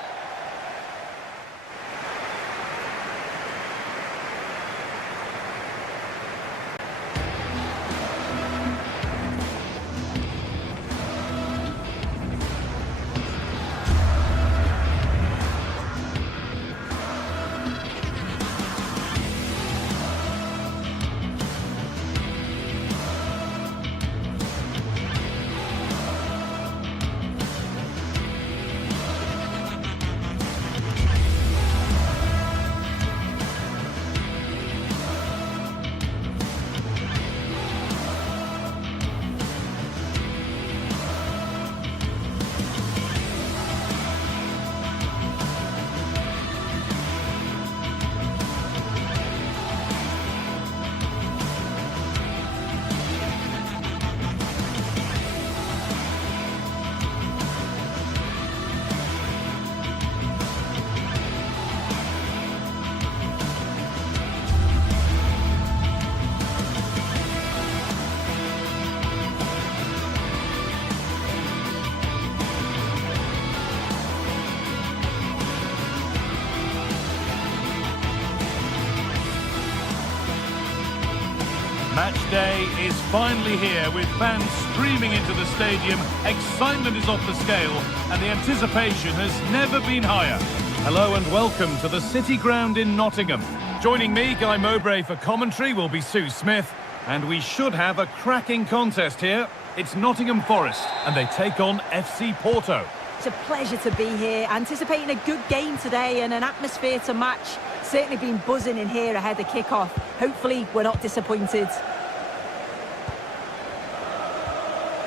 Match day is finally here with fans streaming into the stadium. Excitement is off the scale and the anticipation has never been higher. Hello and welcome to the City Ground in Nottingham. Joining me, Guy Mowbray, for commentary will be Sue Smith, and we should have a cracking contest here. It's Nottingham Forest and they take on FC Porto. It's a pleasure to be here, anticipating a good game today and an atmosphere to match. Certainly been buzzing in here ahead of kick-off. Hopefully we're not disappointed.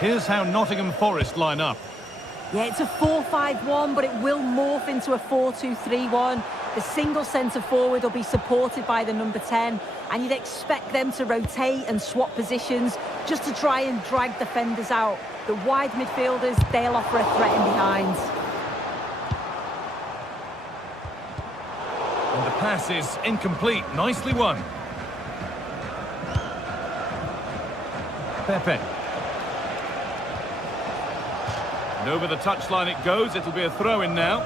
Here's how Nottingham Forest line up. Yeah, it's a 4-5-1, but it will morph into a 4-2-3-1. The single centre-forward will be supported by the number 10, and you'd expect them to rotate and swap positions just to try and drag defenders out. The wide midfielders, they'll offer a threat in behind. And the pass is incomplete. Nicely won. Pepe. And over the touchline it goes. It'll be a throw-in now.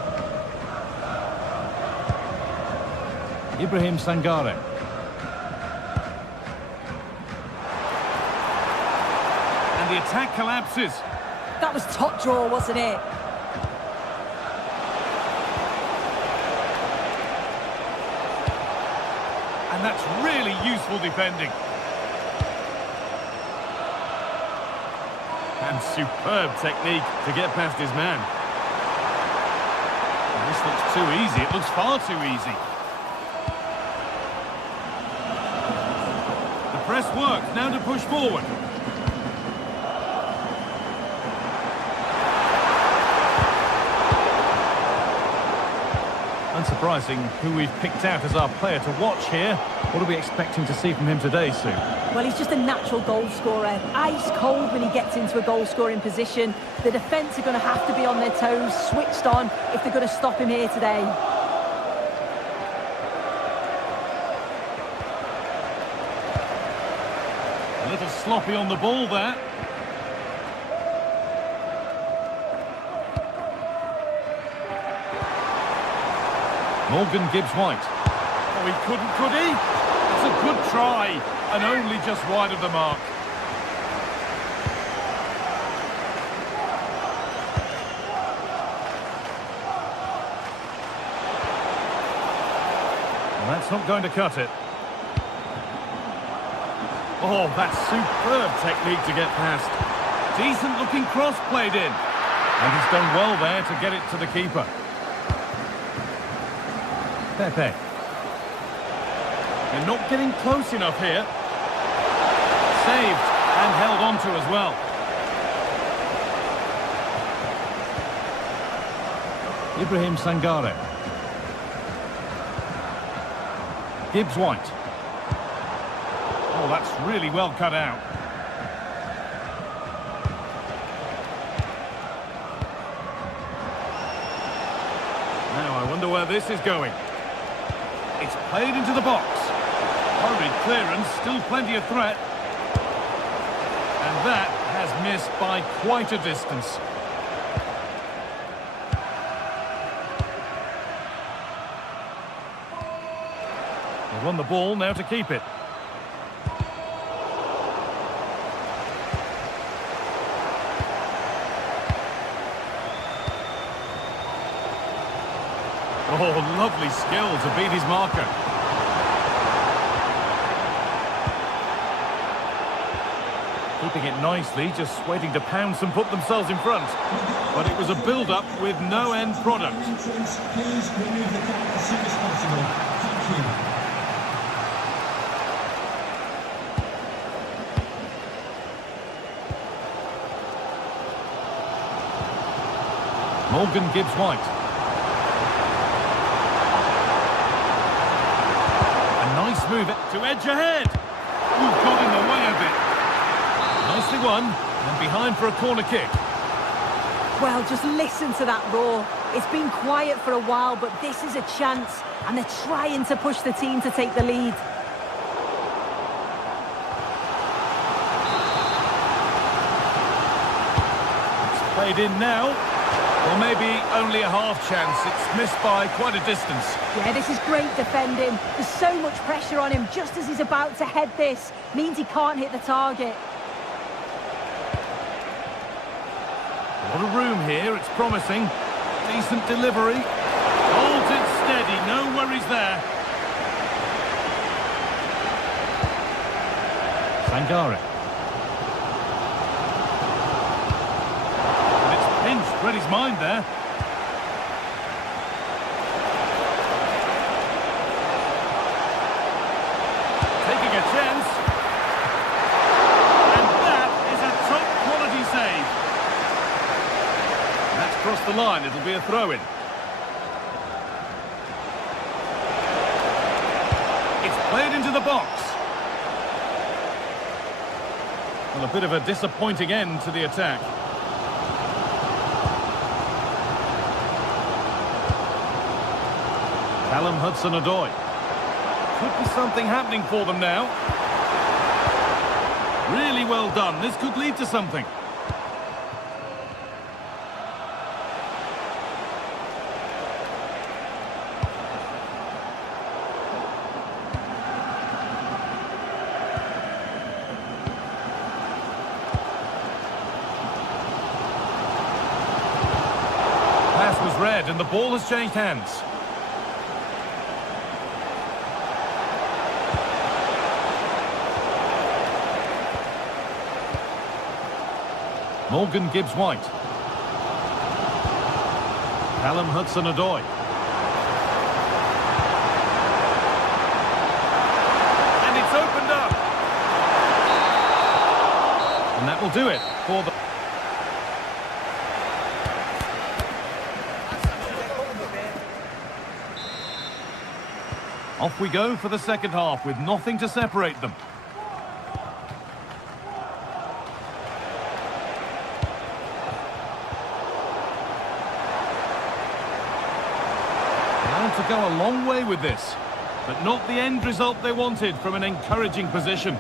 Ibrahim Sangare. And the attack collapses. That was top draw, wasn't it? And that's really useful defending. And superb technique to get past his man. And this looks too easy. It looks far too easy. The press works. Now to push forward. Unsurprising who we've picked out as our player to watch here. What are we expecting to see from him today, Sue? Well, he's just a natural goal scorer. Ice cold when he gets into a goal-scoring position. The defence are going to have to be on their toes, switched on, if they're going to stop him here today. A little sloppy on the ball there. Morgan Gibbs-White. Oh, he couldn't, could he? It's a good try, and only just wide of the mark. Well, that's not going to cut it. Oh, that's superb technique to get past. Decent-looking cross played in. And he's done well there to get it to the keeper. Pepe. They're not getting close enough here. Saved and held on to as well. Ibrahim Sangare. Gibbs-White. Oh, that's really well cut out. Now I wonder where this is going. It's played into the box. Hurried clearance, still plenty of threat. And that has missed by quite a distance. They won the ball, now to keep it. Oh, lovely skill to beat his marker. Keeping it nicely, just waiting to pounce and put themselves in front. But it was a build-up with no end product. Morgan Gibbs-White. Nice move to edge ahead. Ooh, got in the way of it. Nicely won, and behind for a corner kick. Well, just listen to that roar. It's been quiet for a while, but this is a chance, and they're trying to push the team to take the lead. It's played in now. Or maybe only a half chance. It's missed by quite a distance. Yeah, this is great defending. There's so much pressure on him just as he's about to head this. Means he can't hit the target. A lot of room here. It's promising. Decent delivery. Holds it steady. No worries there. Sangare. And it's pinched Read his mind there. Taking a chance. And that is a top-quality save. That's crossed the line. It'll be a throw-in. It's played into the box. Well, a bit of a disappointing end to the attack. Callum Hudson-Odoi. Could be something happening for them now. Really well done. This could lead to something. Pass was read and the ball has changed hands. Morgan Gibbs-White. Callum Hudson-Odoi. And it's opened up. And that will do it for the... Off we go for the second half with nothing to separate them. To go a long way with this, but not the end result they wanted from an encouraging position. A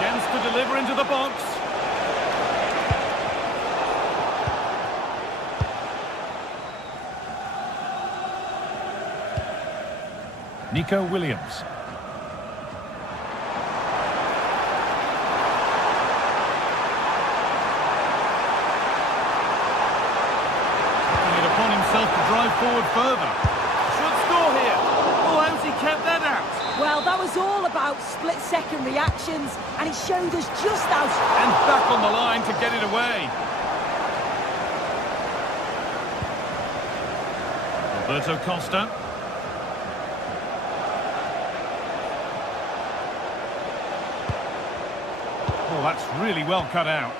chance to deliver into the box. Nico Williams. To drive forward further. Should score here. Oh, how's he kept that out? Well, that was all about split-second reactions, and it showed us just how... And back on the line to get it away. Roberto Costa. Oh, that's really well cut out.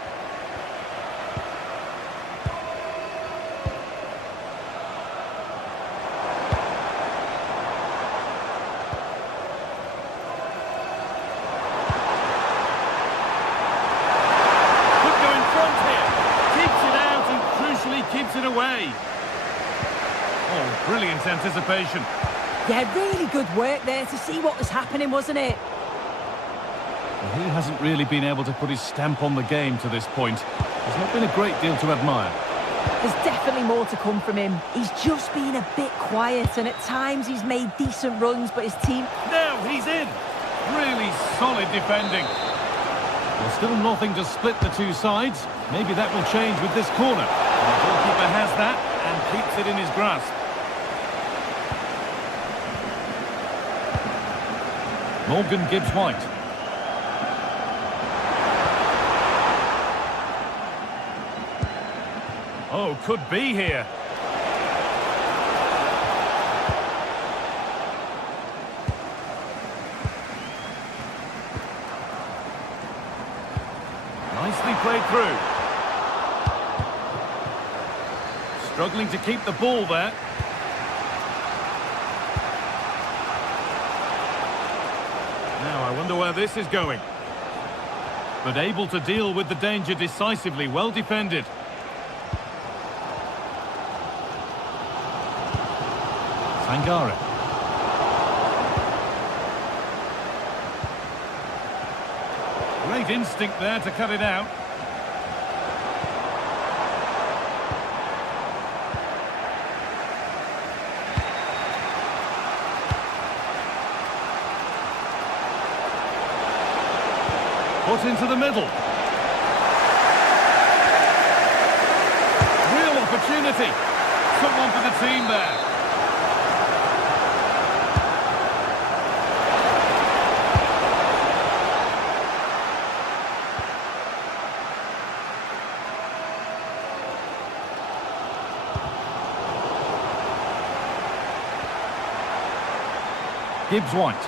Keeps it away. Oh, brilliant anticipation. Yeah, really good work there to see what was happening, wasn't it? Well, he hasn't really been able to put his stamp on the game to this point. There's not been a great deal to admire. There's definitely more to come from him. He's just been a bit quiet, and at times he's made decent runs, but his team... Now he's in. Really solid defending. There's still nothing to split the two sides. Maybe that will change with this corner. And the goalkeeper has that and keeps it in his grasp. Morgan Gibbs-White. Oh, could be here. Nicely played through. Struggling to keep the ball there. Now, I wonder where this is going. But able to deal with the danger decisively, well defended. Sangare. Great instinct there to cut it out. Put into the middle. Real opportunity. Someone for the team there. Gibbs-White.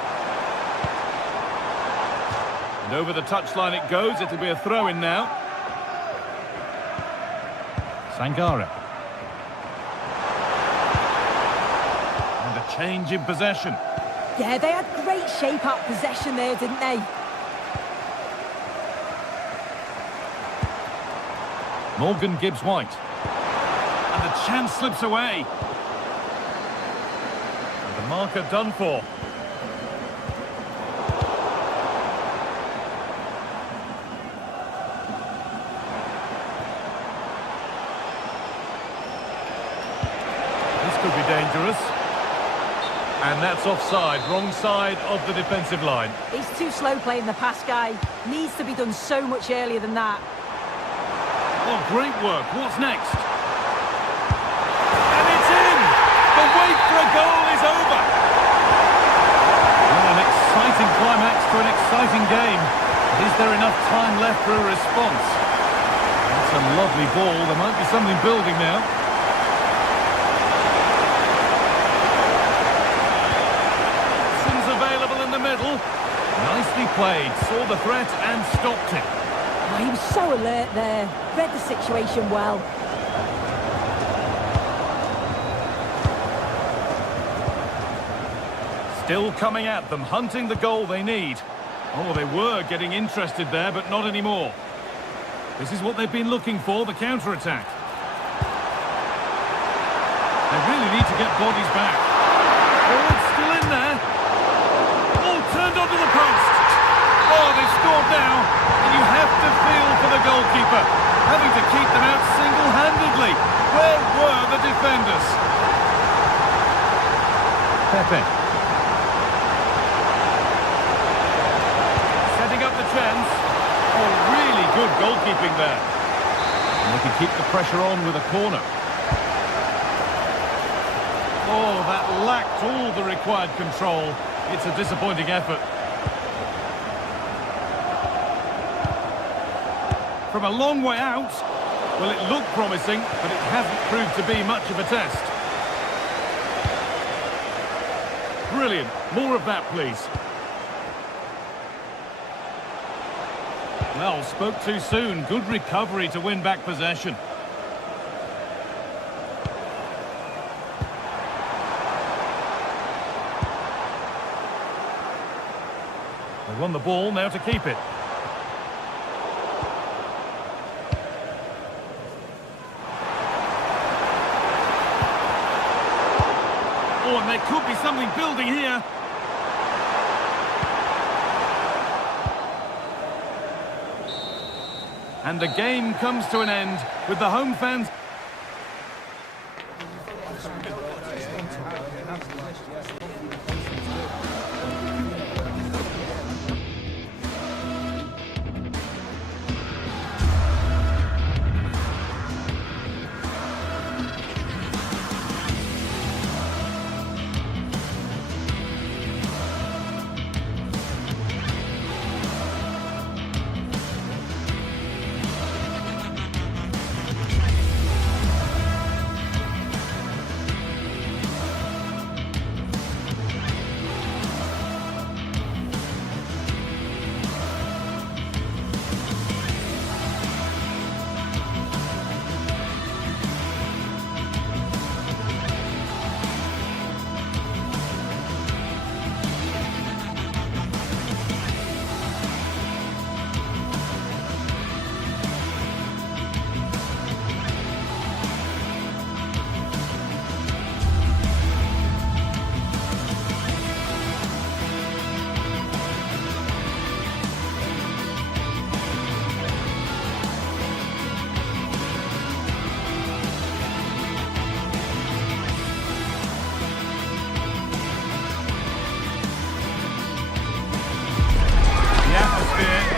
And over the touchline it goes. It'll be a throw-in now. Sangare. And a change in possession. Yeah, they had great shape up possession there, didn't they? Morgan Gibbs-White. And the chance slips away. And the marker done for. This could be dangerous. And that's offside, wrong side of the defensive line. He's too slow playing the pass, guy. Needs to be done so much earlier than that. Oh, great work. What's next? And it's in! The wait for a goal is over! Well, an exciting climax to an exciting game. Is there enough time left for a response? That's a lovely ball. There might be something building now. Options available in the middle. Nicely played. Saw the threat and stopped it. Oh, he was so alert there. Read the situation well. Still coming at them, hunting the goal they need. Oh, they were getting interested there, but not anymore. This is what they've been looking for, the counter-attack. They really need to get bodies back. Oh, it's still in there. Oh, turned onto the post. Oh, they've scored now. And you have to feel for the goalkeeper, having to keep them out single-handedly. Where were the defenders? Pepe. Setting up the chance. Oh, really good goalkeeping there. And they can keep the pressure on with a corner. Oh, that lacked all the required control. It's a disappointing effort. From a long way out, well, it looked promising, but it hasn't proved to be much of a test. Brilliant. More of that, please. Well, spoke too soon. Good recovery to win back possession. They won the ball, now to keep it. Oh, and there could be something building here. And the game comes to an end with the home fans.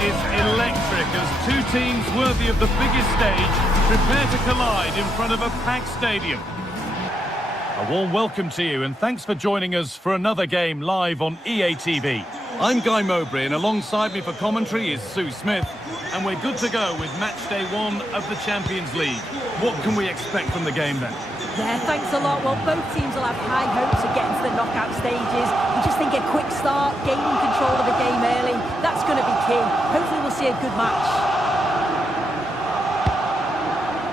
Is electric as two teams worthy of the biggest stage prepare to collide in front of a packed stadium. A warm welcome to you and thanks for joining us for another game live on EA TV. I'm Guy Mowbray and alongside me for commentary is Sue Smith, and we're good to go with match day 1 of the Champions League. What can we expect from the game then? Yeah, thanks a lot. Well, both teams will have high hopes of getting to the knockout stages. You just think a quick start, gaining control of the game early, that's going to be key. Hopefully we'll see a good match.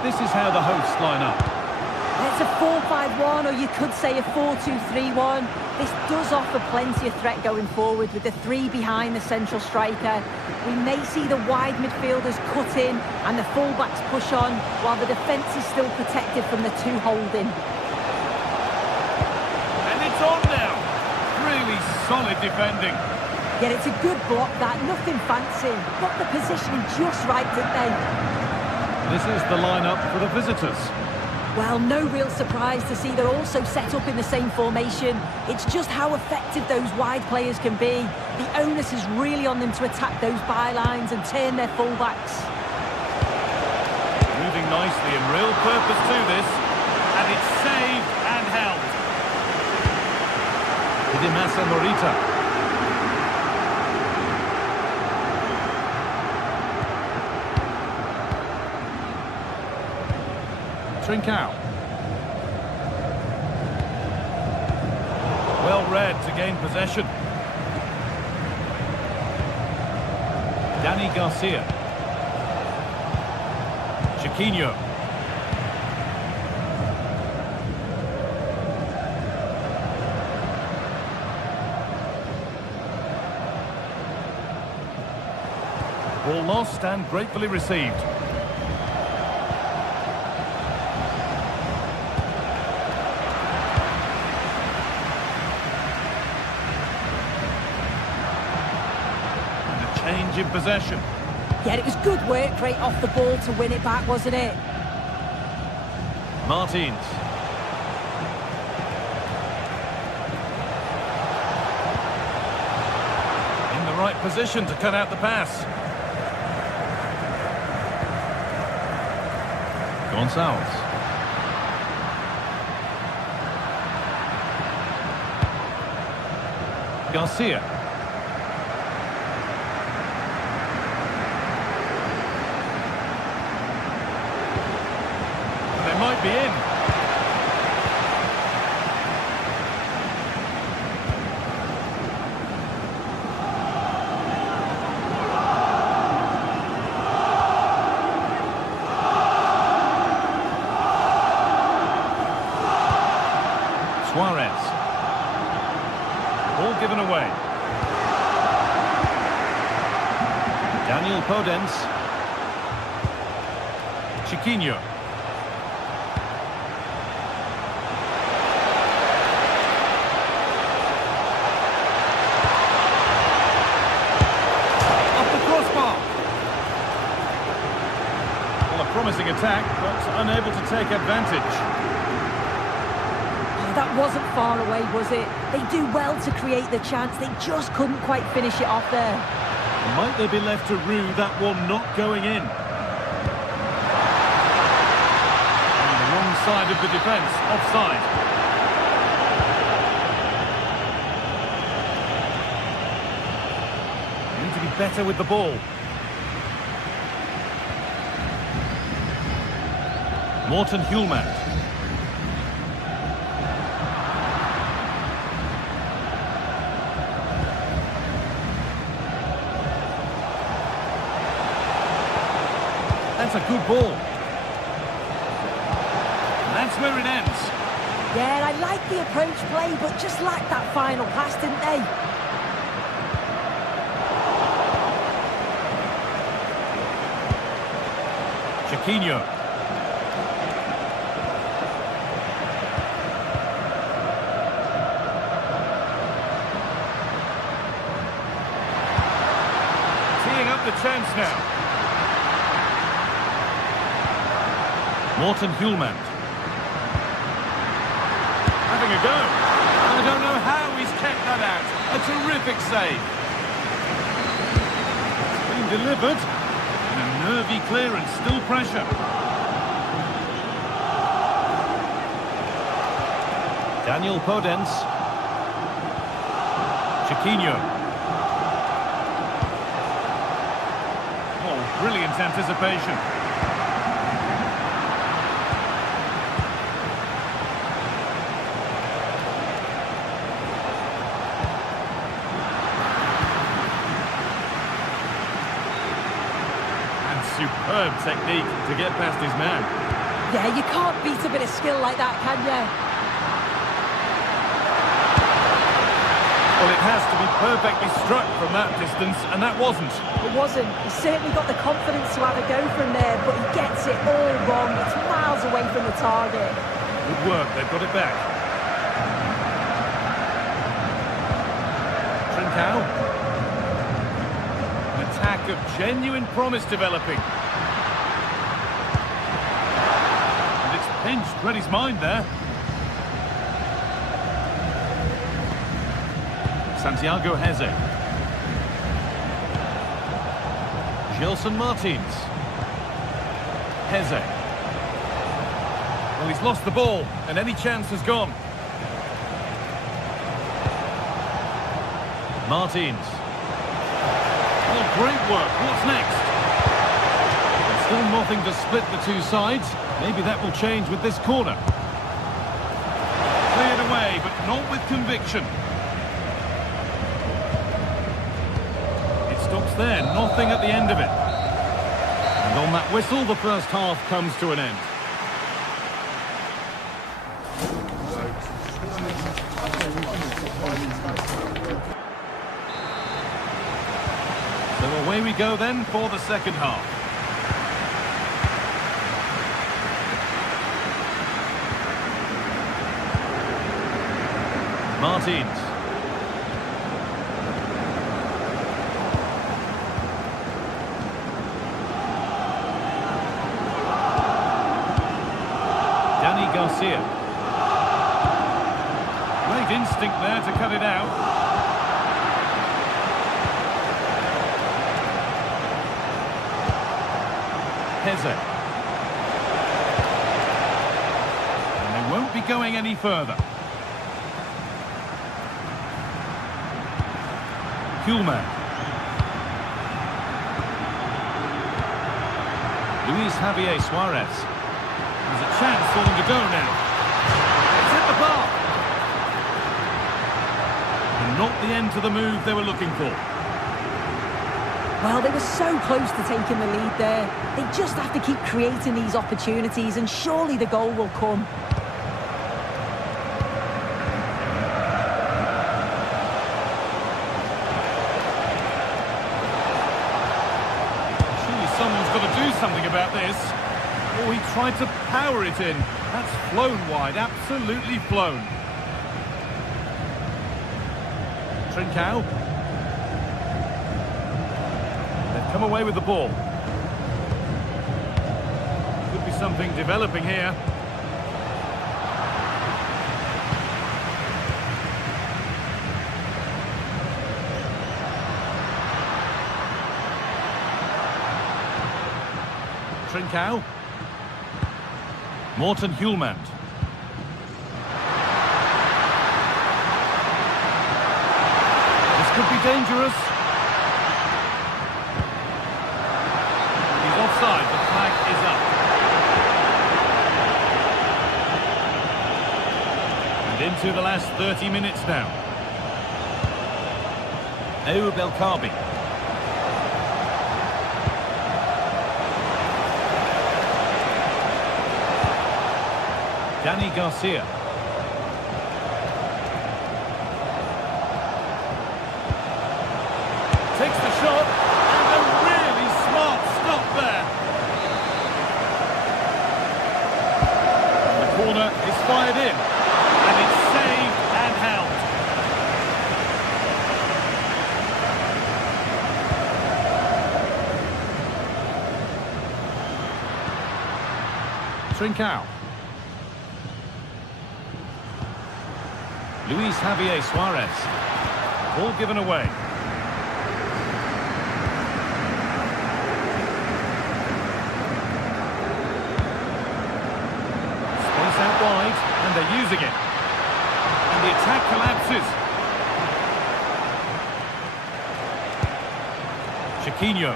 This is how the hosts line up. It's a 4-5-1, or you could say a 4-2-3-1. This does offer plenty of threat going forward with the three behind the central striker. We may see the wide midfielders cut in and the fullbacks push on, while the defence is still protected from the two holding. And it's on now. Really solid defending. Yeah, it's a good block that, nothing fancy. Got the positioning just right, didn't they? This is the lineup for the visitors. Well, no real surprise to see they're also set up in the same formation. It's just how effective those wide players can be. The onus is really on them to attack those bylines and turn their fullbacks. Moving nicely and real purpose to this. And it's saved and held. Hidemasa Morita. Trincao. Well read to gain possession. Dani Garcia. Chiquinho. Ball lost and gratefully received. Change in possession. Yeah, it was good work right off the ball to win it back, wasn't it? Martins. In the right position to cut out the pass. Gonçalves. Garcia. Might be in. Suarez. Ball given away. Daniel Podence. Chiquinho. Promising attack, but unable to take advantage. Oh, that wasn't far away, was it? They do well to create the chance. They just couldn't quite finish it off there. Might they be left to rue that one not going in? On the wrong side of the defence, offside. Need to be better with the ball. Morten Hjulmand. That's a good ball. And that's where it ends. Yeah, I like the approach play, but just lacked that final pass, didn't they? Chiquinho. The chance now. Morten Hjulmand. Having a go. I don't know how he's kept that out. A terrific save. It's been delivered. And a nervy clearance, still pressure. Daniel Podence. Chiquinho. Brilliant anticipation. superb technique to get past his man. Yeah, you can't beat a bit of skill like that, can you? Well, it has to be perfectly struck from that distance, and that wasn't. It wasn't. He certainly got the confidence to have a go from there, but he gets it all wrong. It's miles away from the target. Good work, they've got it back. Trincao. An attack of genuine promise developing. And it's pinched Reddy's mind there. Santiago Heze. Gelson Martins. Heze. Well, he's lost the ball, and any chance has gone. Martins. Oh, great work. What's next? And still nothing to split the two sides. Maybe that will change with this corner. Cleared away, but not with conviction. Stops there, nothing at the end of it. And on that whistle, the first half comes to an end. So away we go then for the second half. Martins. Garcia. Great instinct there to cut it out. Heze. And they won't be going any further. Kuhlmann. Luis Javier Suarez. There's a chance for them to go now. It's hit the bar. And not the end to the move they were looking for. Well, they were so close to taking the lead there. They just have to keep creating these opportunities, and surely the goal will come. Surely someone's got to do something about this. Oh, he tried to power it in. That's flown wide, absolutely flown. Trincao. They've come away with the ball. Could be something developing here. Trincao. Morten Hjulmand. This could be dangerous. He's offside, the flag is up. And into the last 30 minutes now. Ayoub El Kaabi. Danny Garcia. Takes the shot, and a really smart stop there. And the corner is fired in, and it's saved and held. Trincao. Luis Javier Suarez. Ball given away. Space out wide, and they're using it. And the attack collapses. Chiquinho.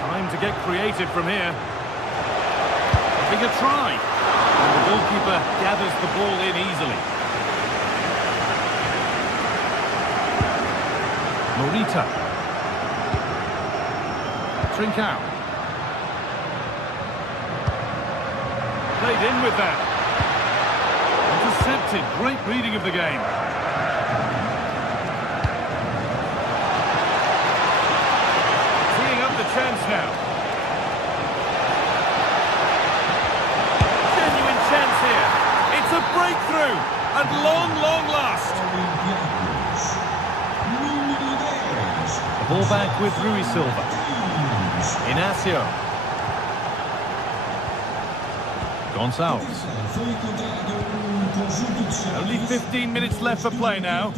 Time to get creative from here. Having a try. And the goalkeeper gathers the ball in easily. Morita. Trincao. Played in with that. Intercepted. Great reading of the game. Teeing up the chance now. Genuine chance here. It's a breakthrough. At long, long last. The ball back with Rui Silva. Inacio. Gonçalves. Only 15 minutes left for play now.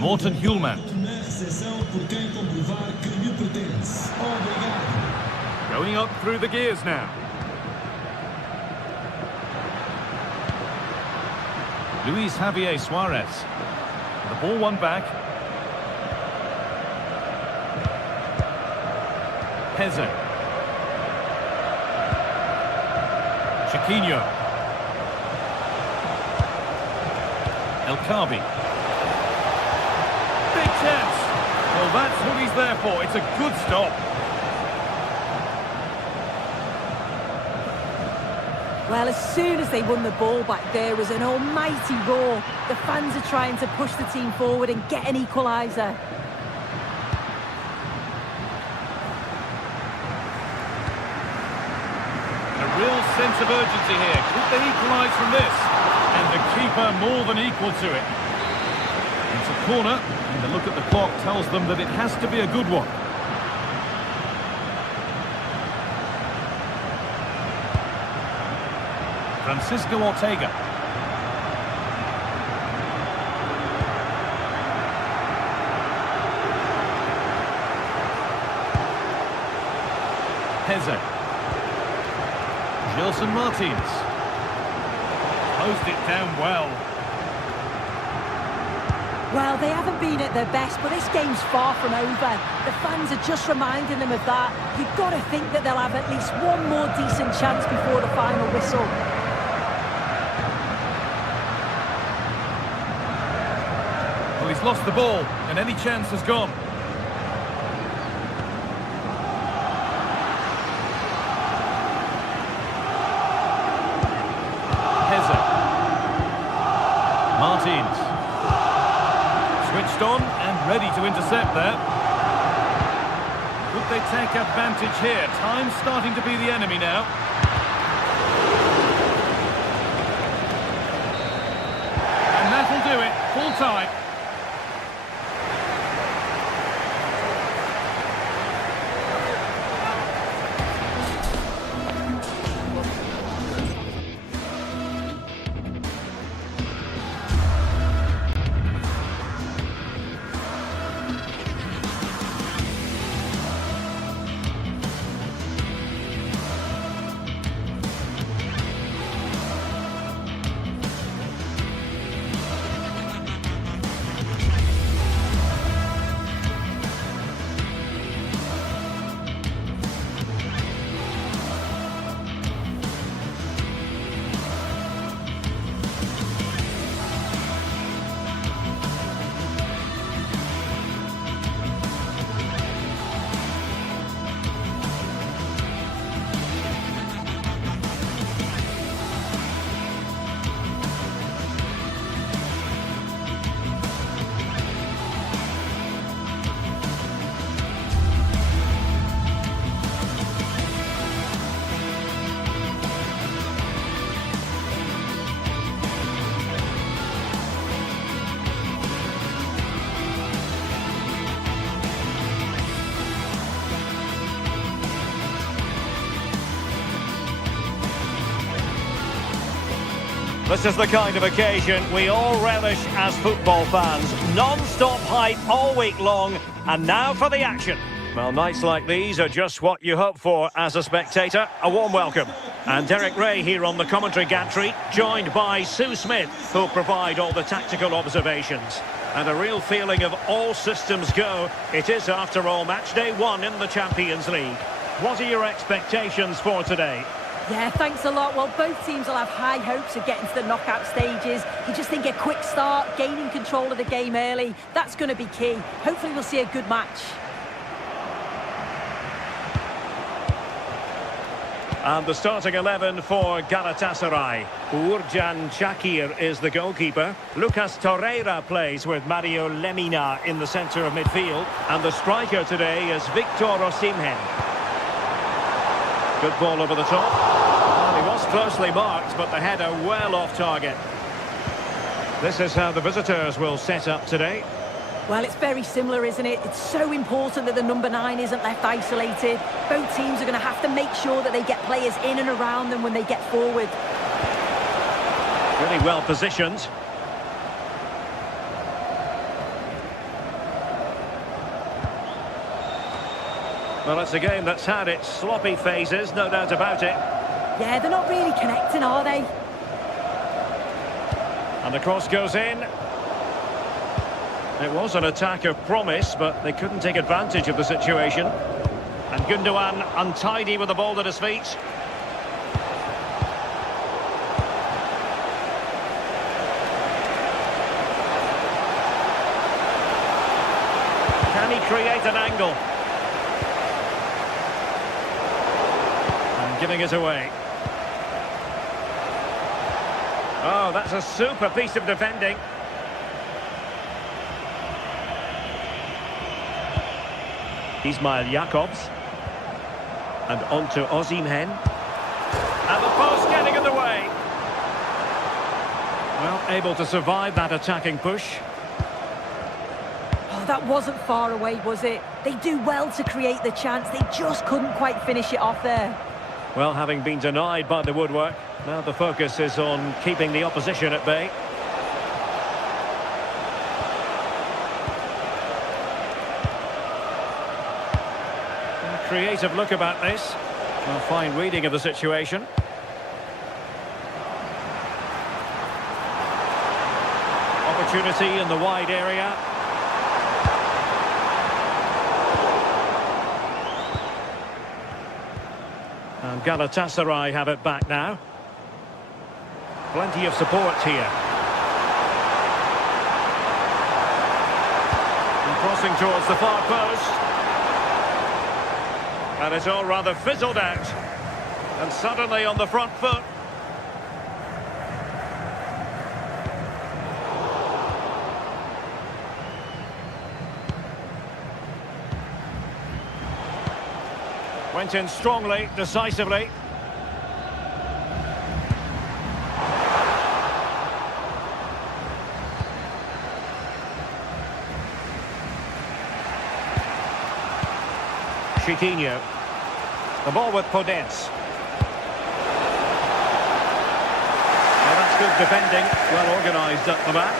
Morten Hjulmand. Going up through the gears now. Luis Javier Suarez. The ball won back. Heze. Chiquinho. El Khabi. Big chance. Well, that's what he's there for. It's a good stop. Well, as soon as they won the ball back, there was an almighty roar. The fans are trying to push the team forward and get an equaliser. A real sense of urgency here. Could they equalise from this? And the keeper more than equal to it. It's a corner, and the look at the clock tells them that it has to be a good one. Francisco Ortega. Heze. Gelson Martins. Closed it down well. Well, they haven't been at their best, but this game's far from over. The fans are just reminding them of that. You've got to think that they'll have at least one more decent chance before the final whistle. Well, he's lost the ball, and any chance has gone. Heze. Martins. Switched on and ready to intercept there. Could they take advantage here? Time's starting to be the enemy now. And that'll do it. Full time. This is the kind of occasion we all relish as football fans. Non-stop hype all week long, and now for the action. Well, nights like these are just what you hope for as a spectator. A warm welcome. And Derek Ray here on the commentary gantry, joined by Sue Smith, who'll provide all the tactical observations. And a real feeling of all systems go. It is, after all, match day 1 in the Champions League. What are your expectations for today? Yeah, thanks a lot. Well, both teams will have high hopes of getting to the knockout stages. You just think a quick start, gaining control of the game early, that's going to be key. Hopefully we'll see a good match. And the starting 11 for Galatasaray. Uğurcan Çakır is the goalkeeper. Lucas Torreira plays with Mario Lemina in the centre of midfield. And the striker today is Victor Osimhen. Good ball over the top. Well, he was closely marked, but the header well off target. This is how the visitors will set up today. Well, it's very similar, isn't it? It's so important that the number 9 isn't left isolated. Both teams are going to have to make sure that they get players in and around them when they get forward. Really well positioned. Well, it's a game that's had its sloppy phases, no doubt about it. Yeah, they're not really connecting, are they? And the cross goes in. It was an attack of promise, but they couldn't take advantage of the situation. And Gundogan untidy with the ball at his feet. Can he create an angle? And giving it away. Oh, that's a super piece of defending. Ismail Jakobs. And on to Osimhen. And the post getting in the way. Well, able to survive that attacking push. Oh, that wasn't far away, was it? They do well to create the chance. They just couldn't quite finish it off there. Well, having been denied by the woodwork, now the focus is on keeping the opposition at bay. Creative look about this. A fine reading of the situation. Opportunity in the wide area. And Galatasaray have it back now. Plenty of support here. And crossing towards the far post. And it's all rather fizzled out. And suddenly on the front foot. Went in strongly, decisively. Chiquinho. The ball with Podence. Well, that's good defending. Well organised up the back.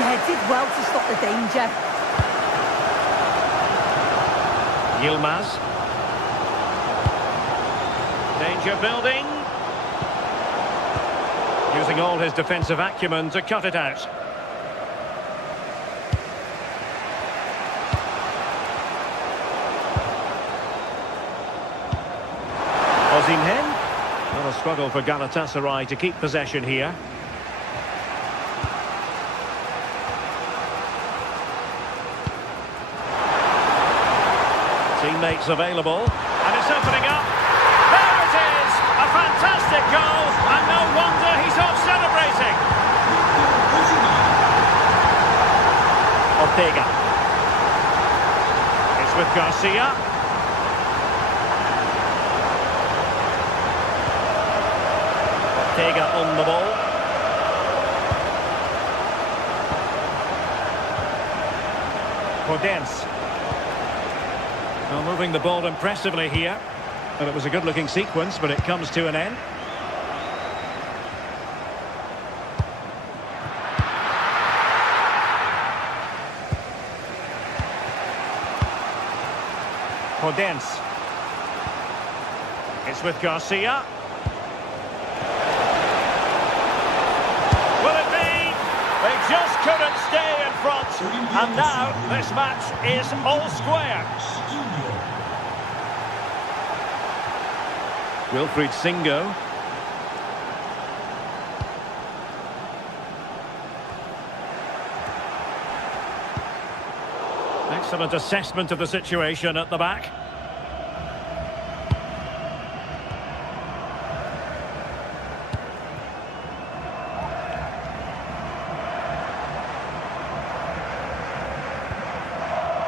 Yeah, did well to stop the danger. Yilmaz. Danger building. Using all his defensive acumen to cut it out. Osimhen. Not a struggle for Galatasaray to keep possession here. Teammates available. And it's opening up. There it is! A fantastic goal, and no wonder he's off celebrating. Ortega. It's with Garcia. Ortega on the ball. Podence. Well, moving the ball impressively here. And it was a good-looking sequence, but it comes to an end. Podence. It's with Garcia. Will it be? They just couldn't stay in front. And now this match is all square. Wilfried Singo. Excellent assessment of the situation at the back.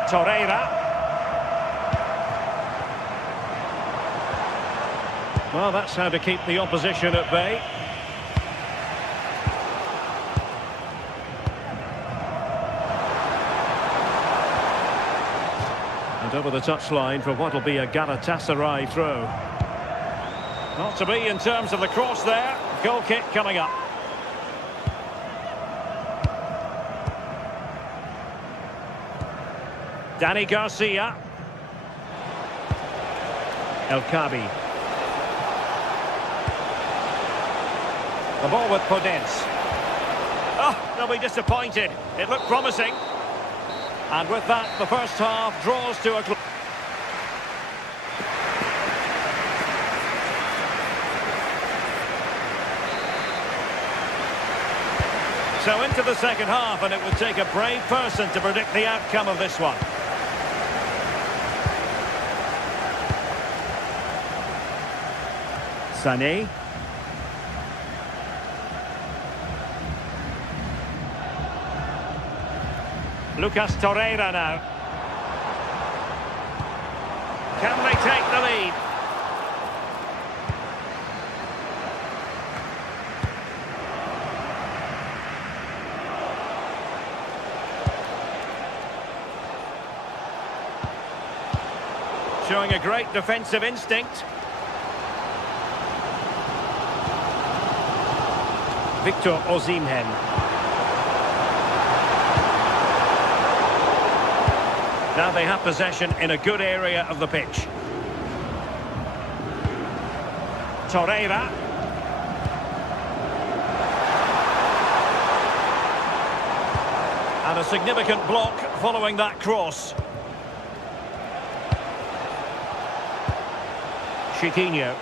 Torreira. Well, that's how to keep the opposition at bay. And over the touchline for what will be a Galatasaray throw. Not to be in terms of the cross there. Goal kick coming up. Dani Garcia. El Kabi. The ball with Podence. Oh, they'll be disappointed. It looked promising. And with that, the first half draws to a close. So into the second half, and it would take a brave person to predict the outcome of this one. Sané. Lucas Torreira now. Can they take the lead? Showing a great defensive instinct. Victor Osimhen. Now they have possession in a good area of the pitch. Torreira. And a significant block following that cross. Chiquinho.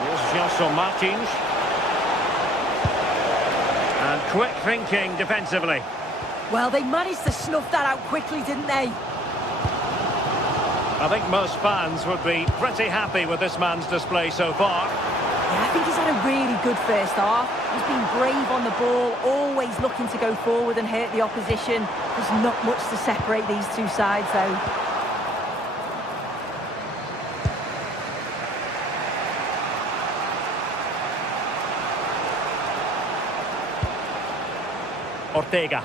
Here's Gelson Martins. And quick thinking defensively. Well, they managed to snuff that out quickly, didn't they? I think most fans would be pretty happy with this man's display so far. Yeah, I think he's had a really good first half. He's been brave on the ball, always looking to go forward and hurt the opposition. There's not much to separate these two sides, though. Ortega.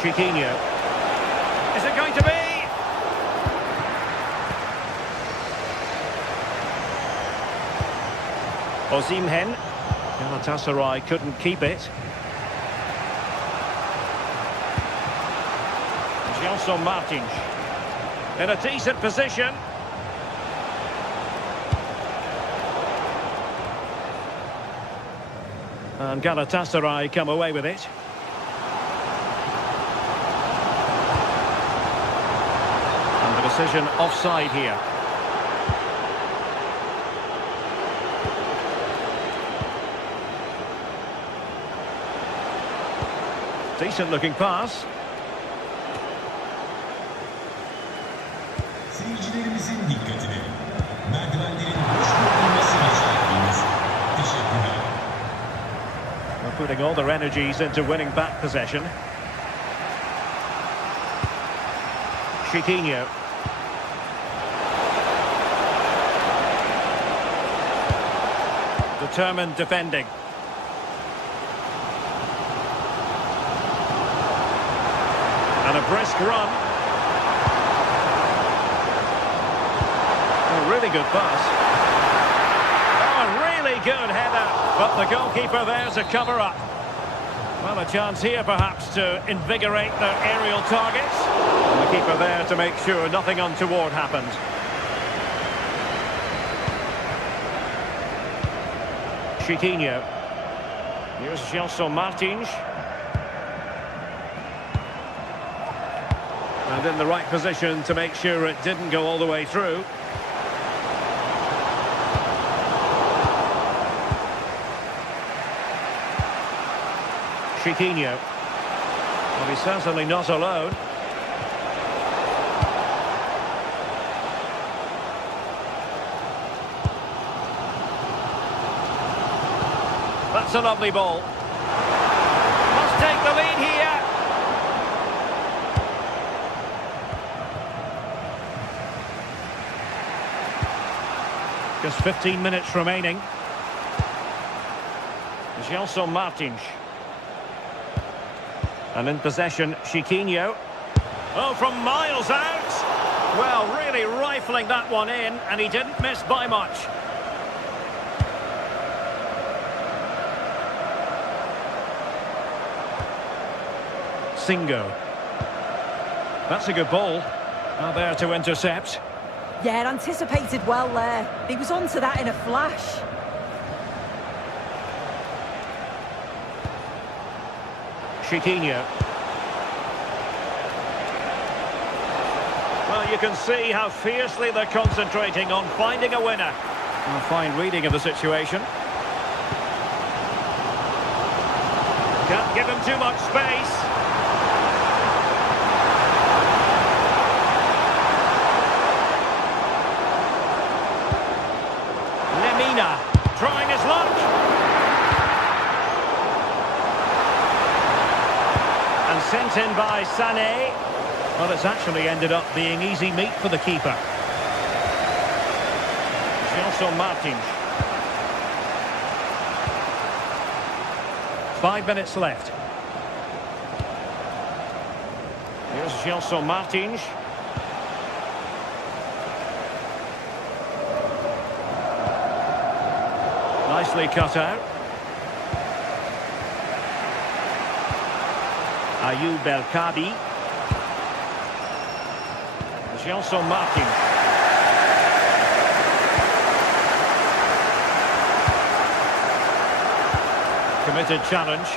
Chiquinho. Is it going to be? Osimhen. Galatasaray couldn't keep it. Gelson Martins. In a decent position. And Galatasaray come away with it. And the decision offside here. Decent looking pass. Seyircilerimizin dikkatine. Merdivenlerin boş bırakılması rica edilmesi. Teşekkürler. They're putting all their energies into winning back possession. Chiquinho. Determined defending. And a brisk run. A really good pass. Oh, a really good header. But the goalkeeper there to cover up. Well, a chance here perhaps to invigorate their aerial targets. And the keeper there to make sure nothing untoward happens. Chiquinho. Here's Gelson Martins. And in the right position to make sure it didn't go all the way through. Chiquinho. Well, he's certainly not alone. That's a lovely ball. Must take the lead here. Just 15 minutes remaining. Gelson Martins. And in possession, Chiquinho. Oh, from miles out. Well, really rifling that one in, and he didn't miss by much. Singo. That's a good ball. Now there to intercept. Yeah, anticipated well there. He was onto that in a flash. Chiquinho. Well, you can see how fiercely they're concentrating on finding a winner. A fine reading of the situation. Can't give him too much space. Lemina trying his luck. And sent in by Sané. Well, it's actually ended up being easy meat for the keeper. Gelson Martins. 5 minutes left. Here's Gelson Martins. Nicely cut out. Ayoub El-Kabi. Gelson Martins. Committed challenge.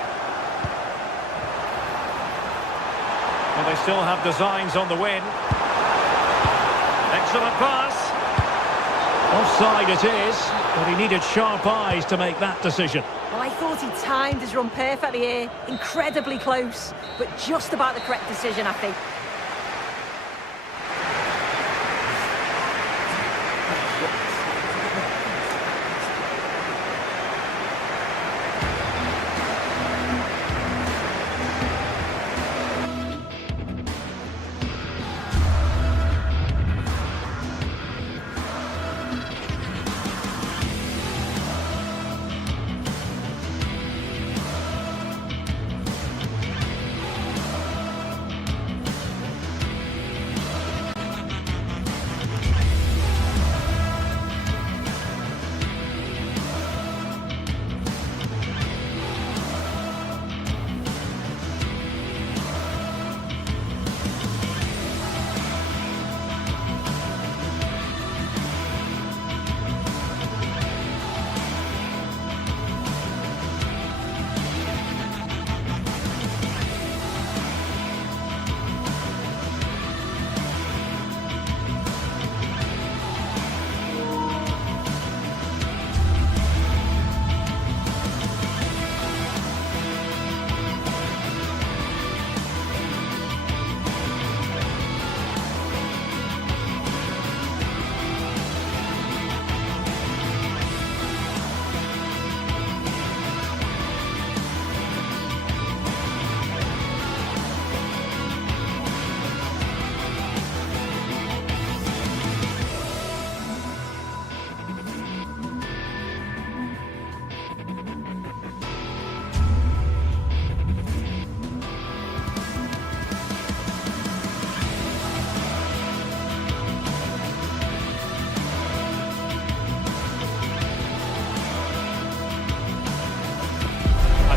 Well, they still have designs on the win. Excellent pass. Offside it is, but he needed sharp eyes to make that decision. Well, I thought he timed his run perfectly here. Incredibly close, but just about the correct decision, I think.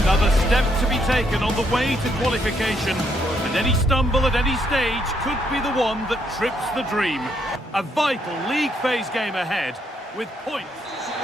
Another step to be taken on the way to qualification, and any stumble at any stage could be the one that trips the dream. A vital league phase game ahead with points.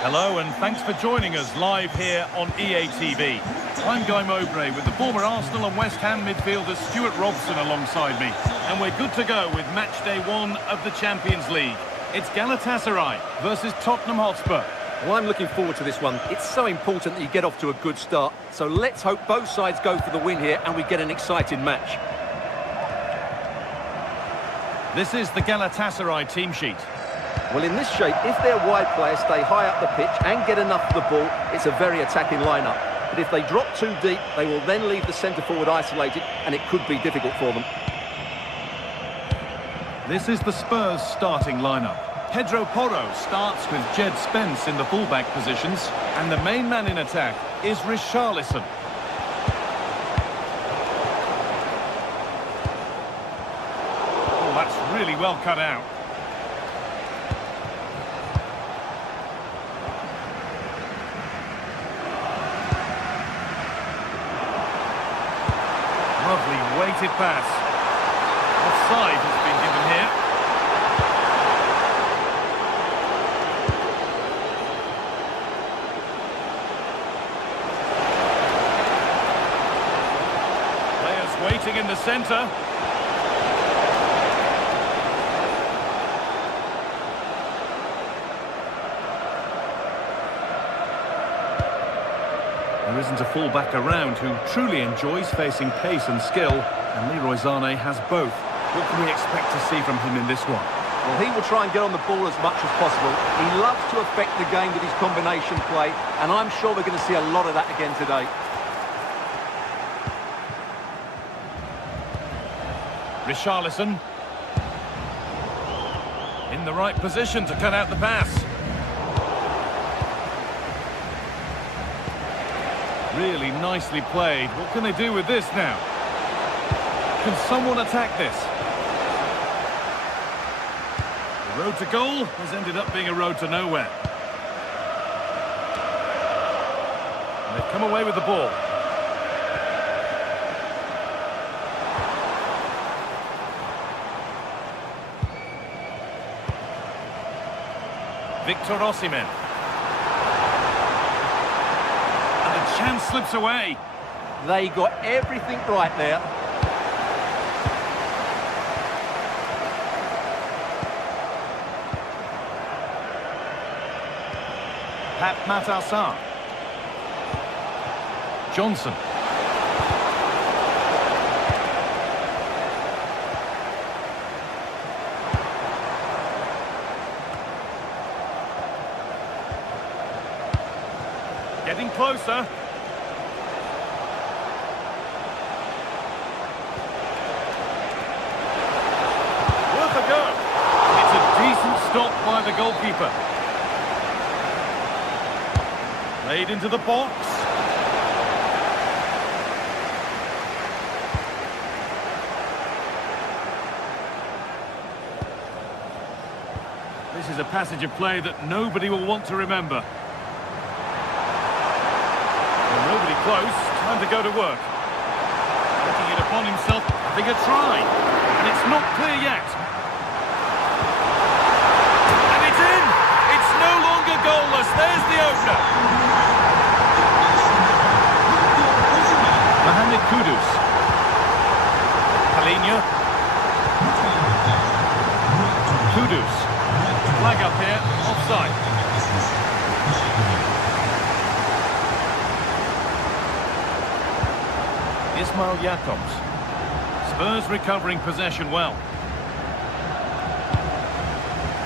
Hello and thanks for joining us live here on EA TV. I'm Guy Mowbray with the former Arsenal and West Ham midfielder Stuart Robson alongside me. And we're good to go with match day 1 of the Champions League. It's Galatasaray versus Tottenham Hotspur. Well, I'm looking forward to this one. It's so important that you get off to a good start. So let's hope both sides go for the win here and we get an exciting match. This is the Galatasaray team sheet. Well, in this shape, if their wide players stay high up the pitch and get enough of the ball, it's a very attacking lineup. But if they drop too deep, they will then leave the centre-forward isolated, and it could be difficult for them. This is the Spurs starting lineup. Pedro Porro starts with Jed Spence in the fullback positions, and the main man in attack is Richarlison. Oh, that's really well cut out. Lovely weighted pass. Offside has been given here. Players waiting in the centre. There isn't a full-back around who truly enjoys facing pace and skill, and Leroy Sané has both. What can we expect to see from him in this one? Well, he will try and get on the ball as much as possible. He loves to affect the game with his combination play, and I'm sure we're going to see a lot of that again today. Richarlison. In the right position to cut out the pass. Really nicely played. What can they do with this now? Can someone attack this? The road to goal has ended up being a road to nowhere. And they've come away with the ball. Victor Osimhen. Chance slips away. They got everything right there. Pat Matassar. Johnson. Getting closer. Stopped by the goalkeeper. Played into the box. This is a passage of play that nobody will want to remember. Well, nobody close. Time to go to work. Taking it upon himself, having a try. And it's not clear yet. Goalless, there's the opener. Mohamed Kudus. Palinha. Kudus. Flag up here, offside. Ismail Jakobs. Spurs recovering possession well.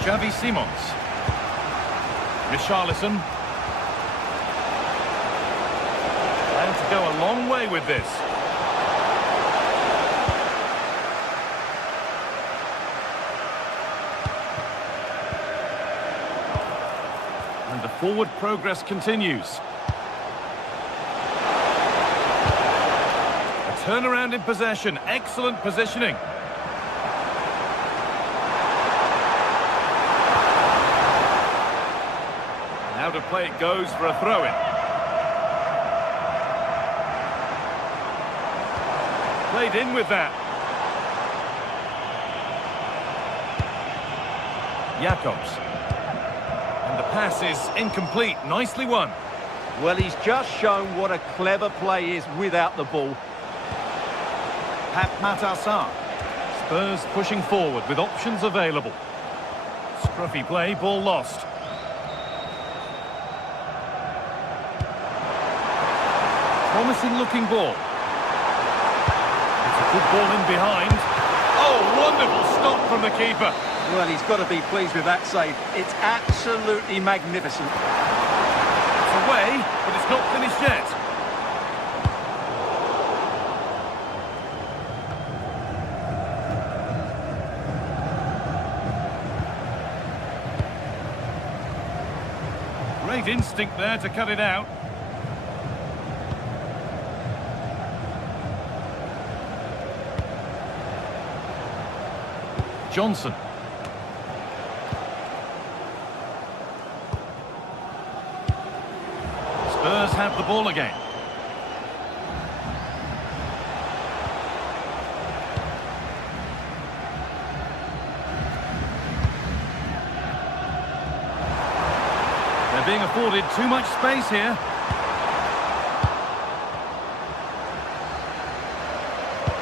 Xavi Simons. Richarlison. And to go a long way with this. And the forward progress continues. A turnaround in possession. Excellent positioning. How to play it goes for a throw-in. Played in with that. Jakobs. And the pass is incomplete. Nicely won. Well, he's just shown what a clever play is without the ball. Pat Matassar. Spurs pushing forward with options available. Scruffy play, ball lost. Promising looking ball. It's a good ball in behind. Oh, wonderful stop from the keeper. Well, he's got to be pleased with that save. It's absolutely magnificent. It's away, but it's not finished yet. Great instinct there to cut it out. Johnson. Spurs have the ball again. They're being afforded too much space here.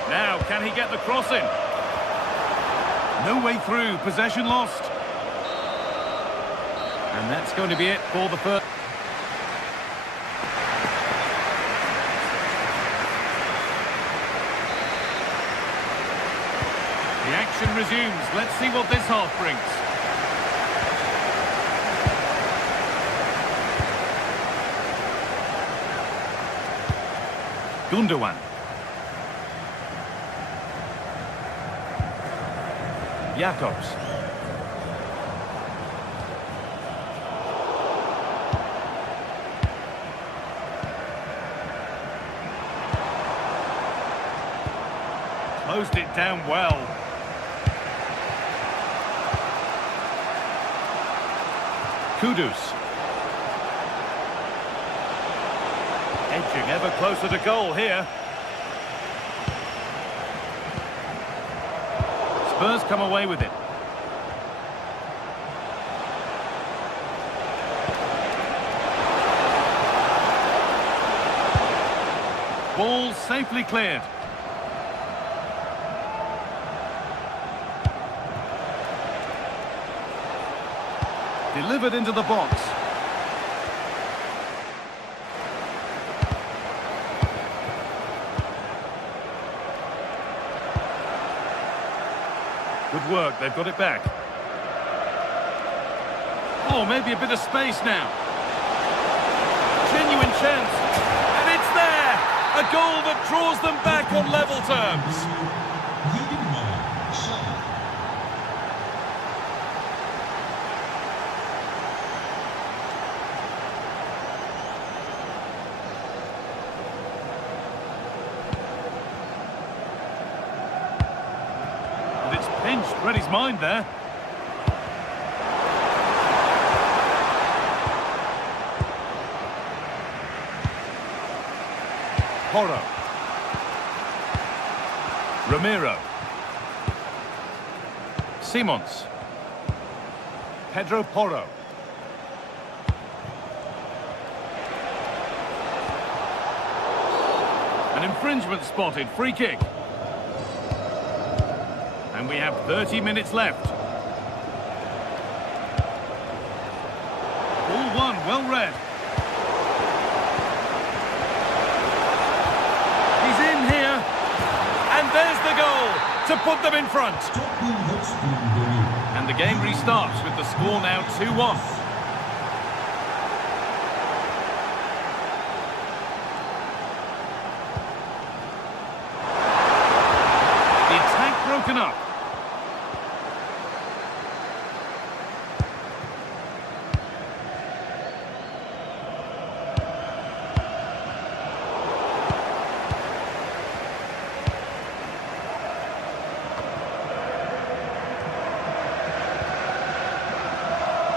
Now, can he get the cross in? No way through, possession lost. And that's going to be it for the first. The action resumes. Let's see what this half brings. Gundogan. Jacobs. Closed it down well. Kudus. Edging ever closer to goal here. Spurs come away with it. Ball safely cleared. Delivered into the box. Good work, they've got it back. Oh, maybe a bit of space now. Genuine chance. And it's there! A goal that draws them back on level terms. Pinched, read his mind there. Porro. Ramiro. Simons. Pedro Porro. An infringement spotted, free kick. And we have 30 minutes left. Ball one, well read. He's in here. And there's the goal to put them in front. And the game restarts with the score now 2-1. The attack broken up.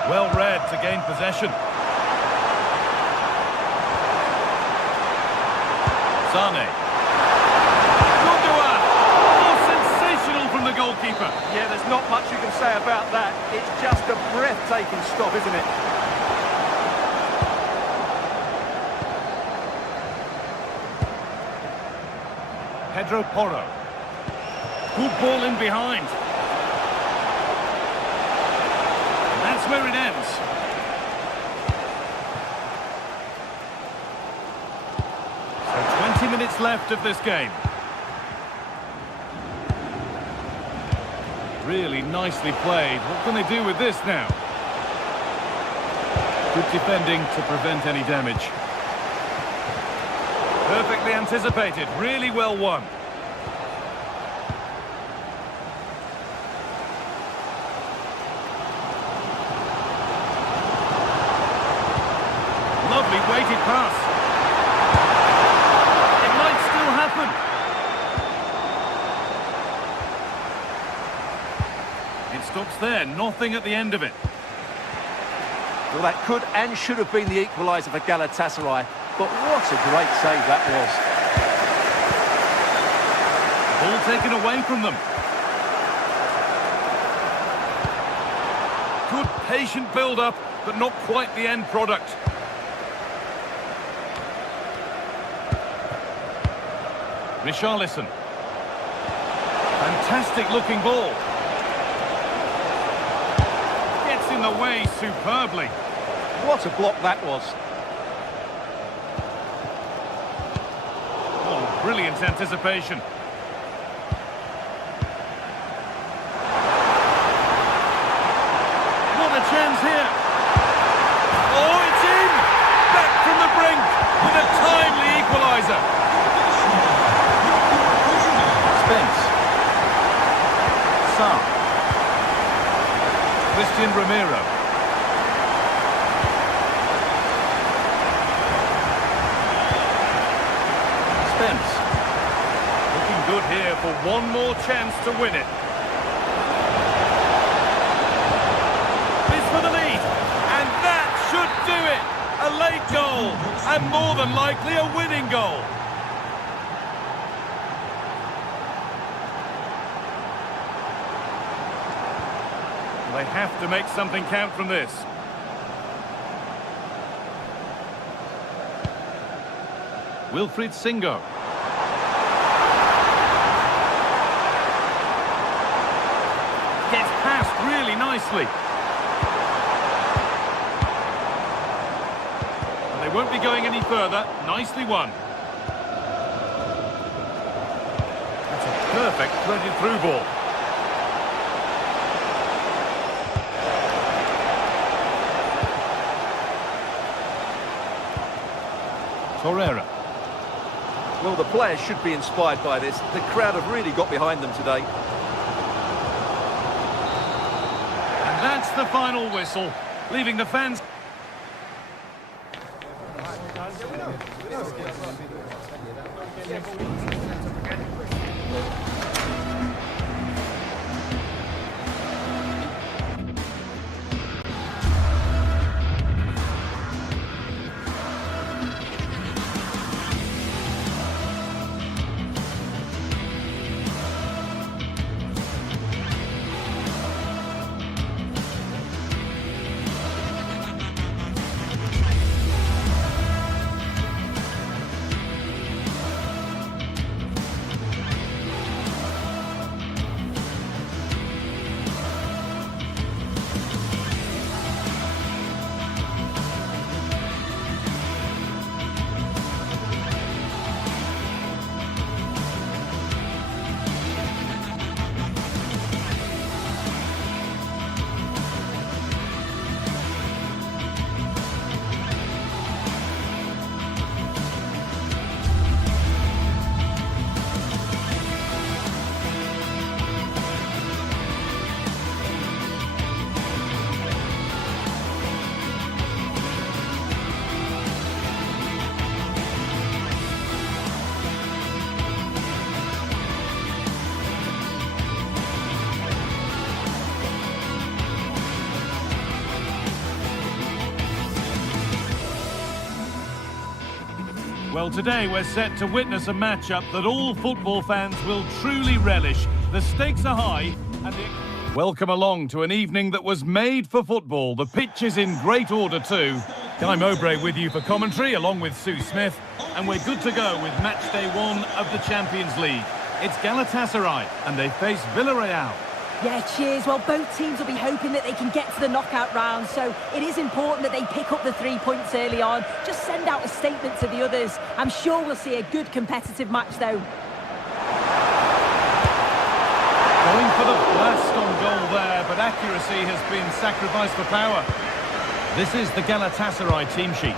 Well read to gain possession. Sane. Gundogan! Oh, sensational from the goalkeeper. goalkeeper. Yeah, there's not much you can say about that. It's just a breathtaking stop, isn't it? Pedro Porro. Good ball in behind. And that's where it ends. So 20 minutes left of this game. Really nicely played. What can they do with this now? Good defending to prevent any damage. Perfectly anticipated. Really well won. Lovely weighted pass. It might still happen. It stops there, nothing at the end of it. Well, that could and should have been the equaliser for Galatasaray, but what a great save that was. Ball taken away from them. Good patient build-up, but not quite the end product. Richarlison. Fantastic looking ball. Gets in the way superbly. What a block that was. Oh, brilliant anticipation. What a chance here. Oh, it's in! Back from the brink with a timely equaliser. Spence. Sam. Christian Romero. Spence. Looking good here for one more chance to win it. It's for the lead, and that should do it. A late goal, and more than likely a winning goal. They have to make something count from this. Wilfried Singo. Gets past really nicely. And they won't be going any further. Nicely won. That's a perfect threaded through ball. Torreira. Well, the players should be inspired by this. The crowd have really got behind them today. And that's the final whistle, leaving the fans... Well, today we're set to witness a matchup that all football fans will truly relish. The stakes are high, Welcome along to an evening that was made for football. The pitch is in great order too. Guy Mowbray with you for commentary, along with Sue Smith. And we're good to go with match day 1 of the Champions League. It's Galatasaray, and they face Villarreal. Yeah, cheers. Well, both teams will be hoping that they can get to the knockout round, so it is important that they pick up the 3 points early on. Just send out a statement to the others. I'm sure we'll see a good competitive match, though. Going for the blast on goal there, but accuracy has been sacrificed for power. This is the Galatasaray team sheet.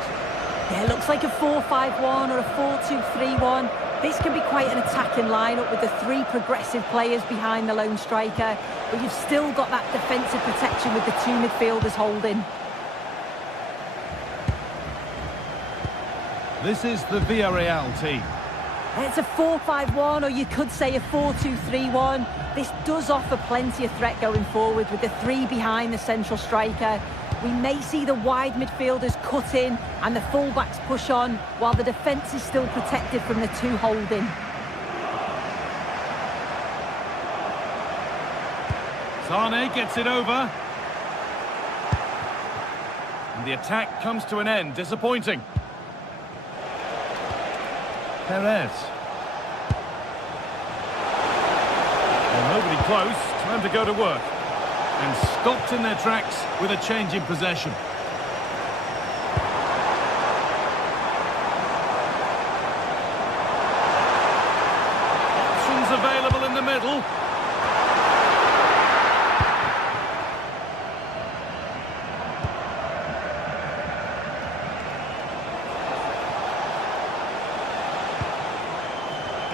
Yeah, it looks like a 4-5-1 or a 4-2-3-1. This can be quite an attacking lineup with the 3 progressive players behind the lone striker, but you've still got that defensive protection with the 2 midfielders holding. This is the Villarreal team. It's a 4-5-1, or you could say a 4-2-3-1. This does offer plenty of threat going forward with the 3 behind the central striker. We may see the wide midfielders cut in and the fullbacks push on, while the defence is still protected from the 2 holding. Sane gets it over. And the attack comes to an end. Disappointing. Perez. Well, nobody close. Time to go to work. And stopped in their tracks with a change in possession. Options available in the middle.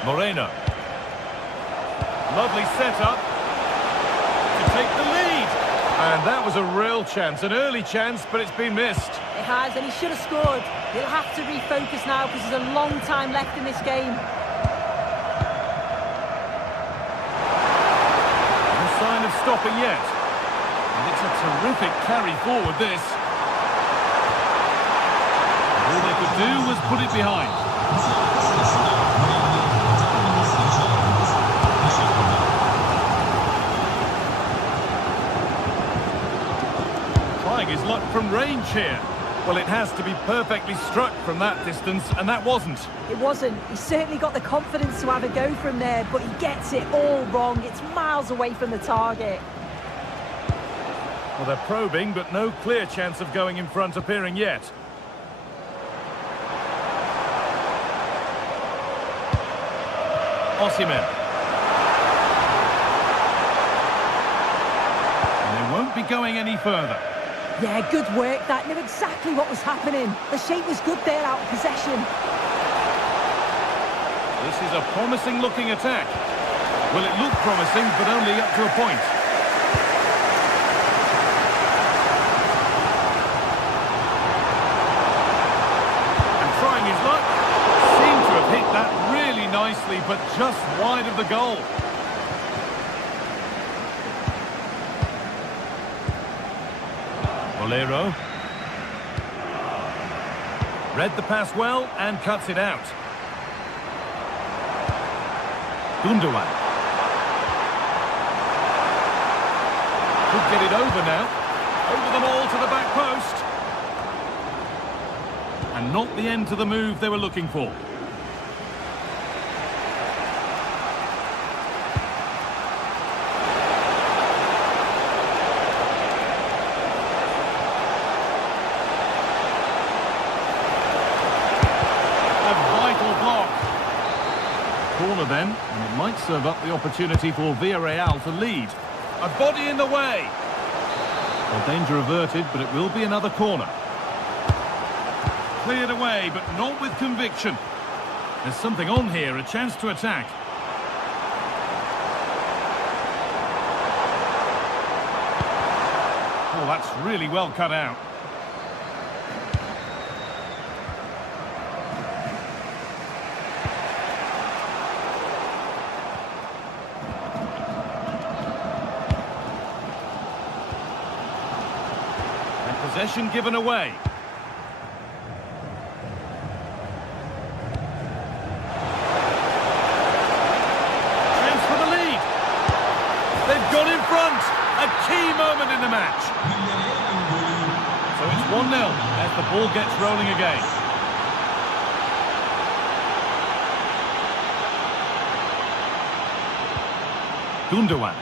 Moreno. Lovely setup to take the lead. And that was a real chance, an early chance, but it's been missed. It has, and he should have scored. He'll have to refocus now because there's a long time left in this game. No sign of stopping yet. And it's a terrific carry forward, this. All they could do was put it behind. Trying his luck from range here. Well, it has to be perfectly struck from that distance, and that wasn't. It wasn't. He's certainly got the confidence to have a go from there, but he gets it all wrong. It's miles away from the target. Well, they're probing, but no clear chance of going in front appearing yet. Osimhen. And they won't be going any further. Yeah, good work. That knew exactly what was happening. The shape was good there out of possession. This is a promising-looking attack. Well, it looked promising, but only up to a point. And trying his luck, seemed to have hit that really nicely, but just wide of the goal. Bolero. Read the pass well and cuts it out. Gundogan. Could get it over now. Over the ball to the back post. And not the end to the move they were looking for. Corner then, and it might serve up the opportunity for Villarreal to lead. A body in the way. Well, danger averted, but it will be another corner. Cleared away, but not with conviction. There's something on here, a chance to attack. Oh, that's really well cut out. Possession given away. Chance for the lead. They've got in key moment in the match. Villarreal golü. So it's 1-0 as the ball gets rolling again. Gundogan.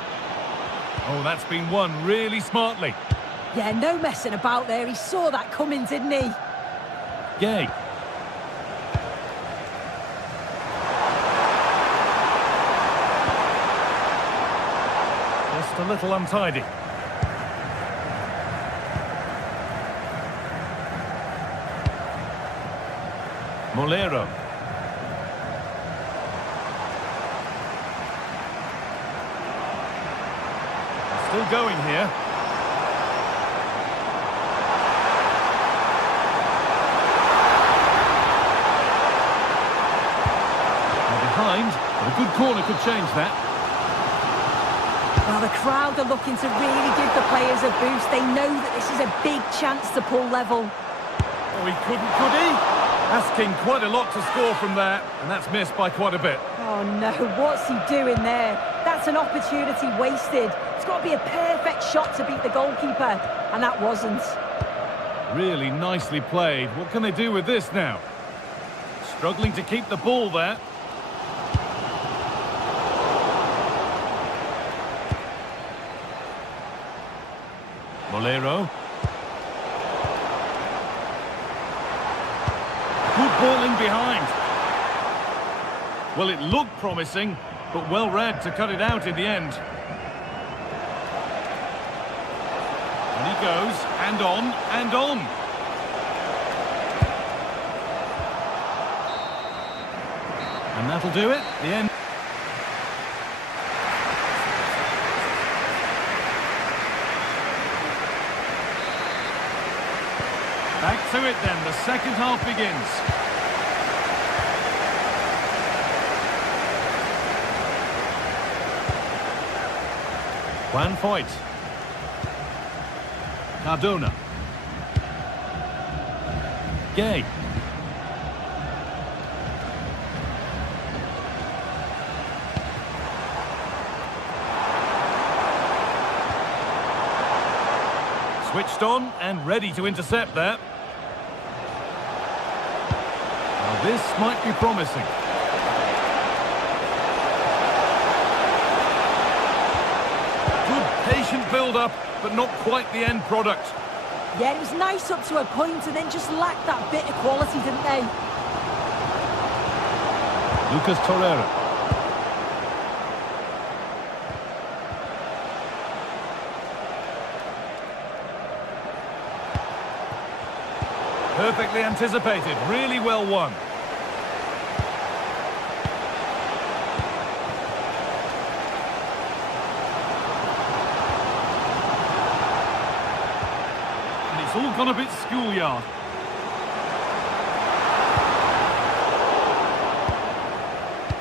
Oh, that's been won really smartly. Yeah, no messing about there. He saw that coming, didn't he? Gay. Just a little untidy. Molero. Still going here. They're behind, but a good corner could change that. Well, the crowd are looking to really give the players a boost. They know that this is a big chance to pull level. Oh, he couldn't, could he? Asking quite a lot to score from there, and that's missed by quite a bit. Oh no, what's he doing there? That's an opportunity wasted. It's got to be a perfect shot to beat the goalkeeper, and that wasn't. Really nicely played. What can they do with this now? Struggling to keep the ball there. Molero. Good ball in behind. Well, it looked promising, but well read to cut it out in the end. And he goes, and on, and on. And that'll do it. The end. Back to it then. The second half begins. Juan Foyt. Cardona. Gay. Switched on and ready to intercept there. Now this might be promising. Good patient build-up, but not quite the end product. Yeah, it was nice up to a point and then just lacked that bit of quality, didn't they? Lucas Torreira. Perfectly anticipated, really well won. And it's all gone a bit schoolyard.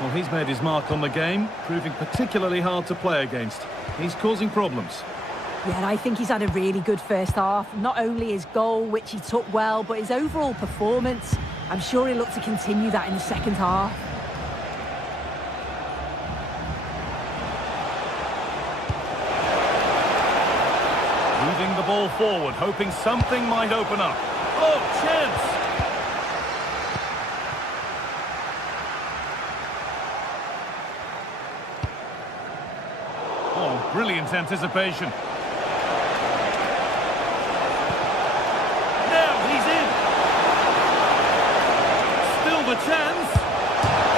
Well, he's made his mark on the game, proving particularly hard to play against. He's causing problems. Yeah, and I think he's had a really good first half. Not only his goal, which he took well, but his overall performance. I'm sure he'll look to continue that in the second half. Moving the ball forward, hoping something might open up. Oh, chance! Oh, brilliant anticipation. Chance.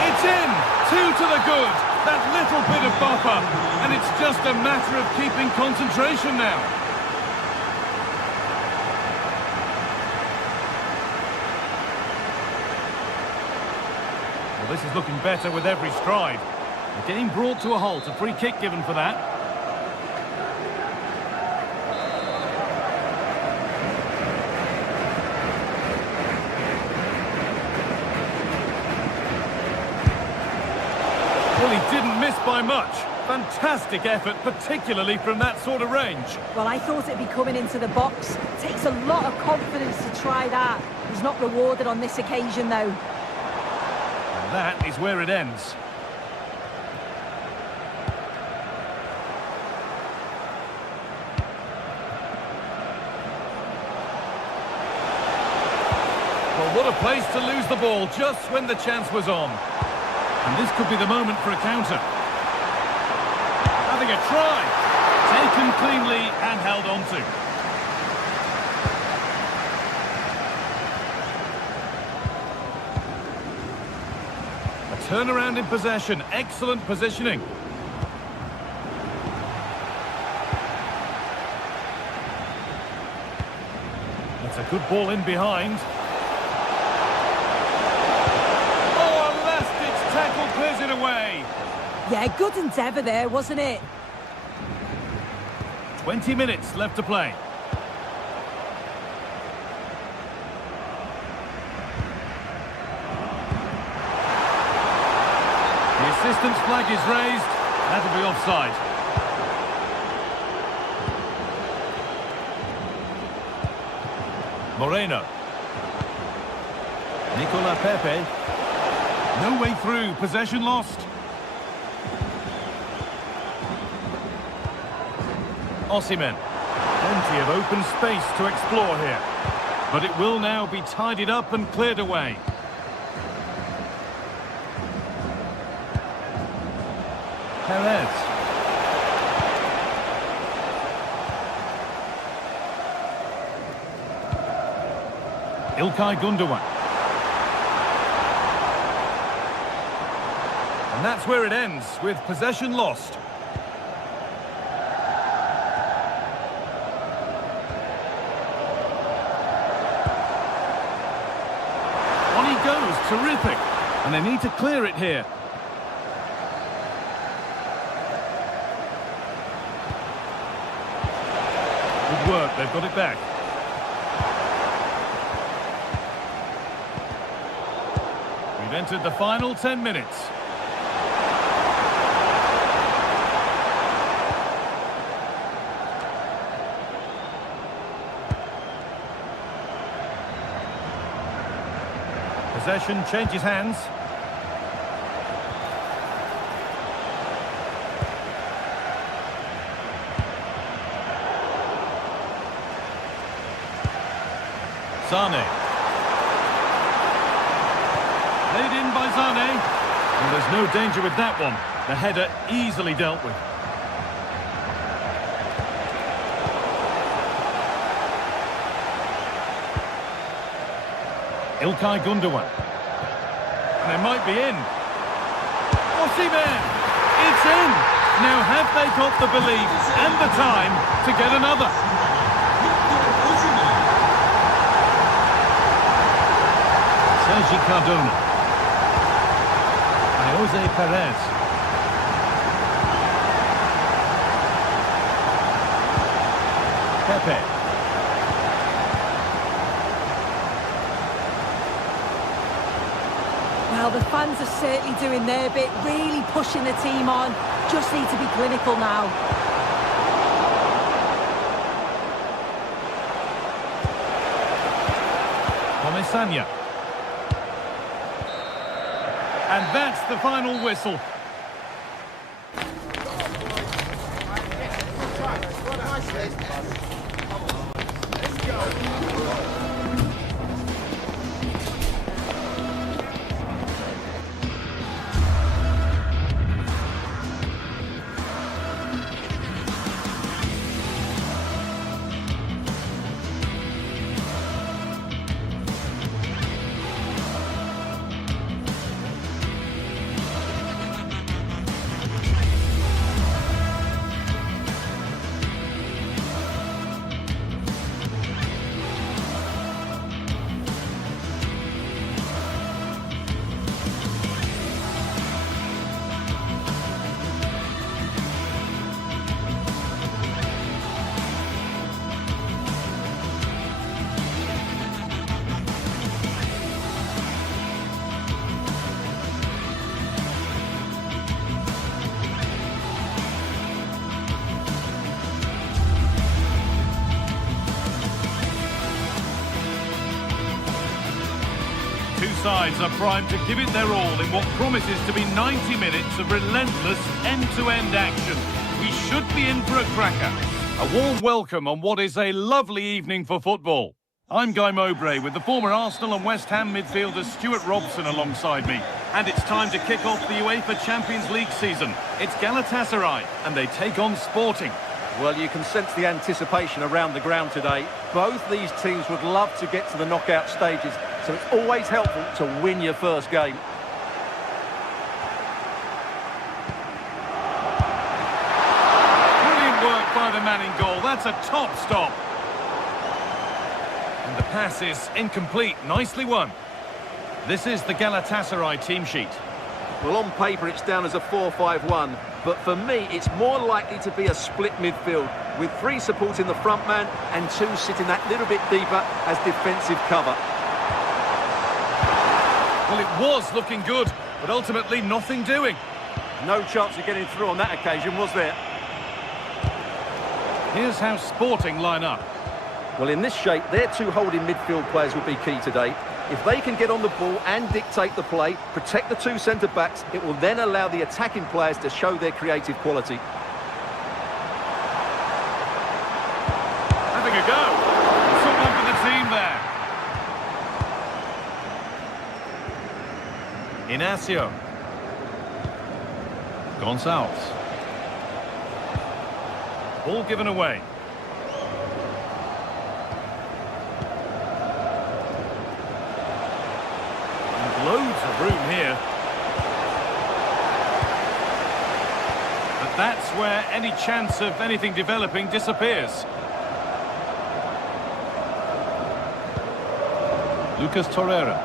It's in. 2 to the good. That little bit of buffer. And it's just a matter of keeping concentration now. Well, this is looking better with every stride. The game brought to a halt. A free kick given for that. Well, he didn't miss by much. Fantastic effort, particularly from that sort of range. Well, I thought it'd be coming into the box. It takes a lot of confidence to try that. He's not rewarded on this occasion, though. And that is where it ends. Well, what a place to lose the ball just when the chance was on. And this could be the moment for a counter. Having a try. Taken cleanly and held on to. A turnaround in possession. Excellent positioning. That's a good ball in behind. Tackle clears it away. Yeah, good endeavour there, wasn't it? 20 minutes left to play. The assistant's flag is raised. That'll be offside. Moreno. Nicola Pepe. No way through, possession lost. Osimhen. Plenty of open space to explore here. But it will now be tidied up and cleared away. Perez. İlkay Gündoğan. And that's where it ends, with possession lost. On he goes, terrific. And they need to clear it here. Good work, they've got it back. We've entered the final 10 minutes. Possession changes hands. Sane. Laid in by Sane. Well, there's no danger with that one. The header easily dealt with. İlkay Gündoğan. And they might be in. Osimhen! It's in! Now have they got the belief and the time to get another? Sergi Cardona. And Jose Perez. Pepe. Well, the fans are certainly doing their bit, really pushing the team on. Just need to be clinical now. Comesaña. And that's the final whistle. Sides are primed to give it their all in what promises to be 90 minutes of relentless end-to-end action. We should be in for a cracker. A warm welcome on what is a lovely evening for football. I'm Guy Mowbray with the former Arsenal and West Ham midfielder Stuart Robson alongside me. And it's time to kick off the UEFA Champions League season. It's Galatasaray and they take on Sporting. Well, you can sense the anticipation around the ground today. Both these teams would love to get to the knockout stages, so it's always helpful to win your first game. Brilliant work by the man in goal. That's a top stop. And the pass is incomplete. Nicely won. This is the Galatasaray team sheet. Well, on paper it's down as a 4-5-1, but for me it's more likely to be a split midfield, with 3 supporting the front man and 2 sitting that little bit deeper as defensive cover. Well, it was looking good, but ultimately nothing doing. No chance of getting through on that occasion, was there? Here's how Sporting line up. Well, in this shape, their 2 holding midfield players will be key today. If they can get on the ball and dictate the play, protect the 2 centre-backs, it will then allow the attacking players to show their creative quality. Having a go. Someone for the team there. Inacio. Gonçalves. Ball given away. Loads of room here. But that's where any chance of anything developing disappears. Lucas Torreira.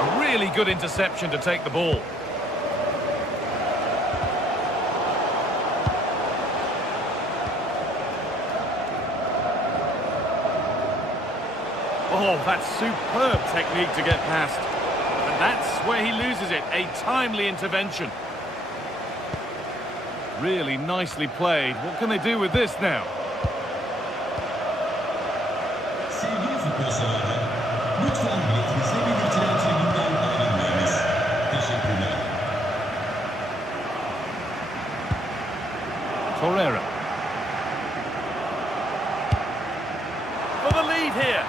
A really good interception to take the ball. Oh, that's superb technique to get past. And that's where he loses it. A timely intervention. Really nicely played. What can they do with this now? Sevgili futbol severler, lütfen biletinizi belirtilen tribünden ayrılmayınız. Teşekkürler. Torreira. For the lead here.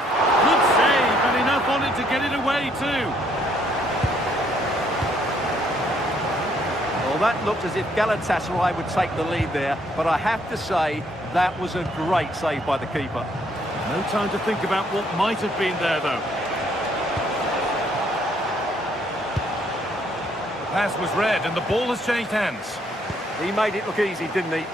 Good save, and enough on it to get it away too. Well, that looked as if Galatasaray would take the lead there, but I have to say that was a great save by the keeper. No time to think about what might have been there, though. The pass was read, and the ball has changed hands. He made it look easy, didn't he?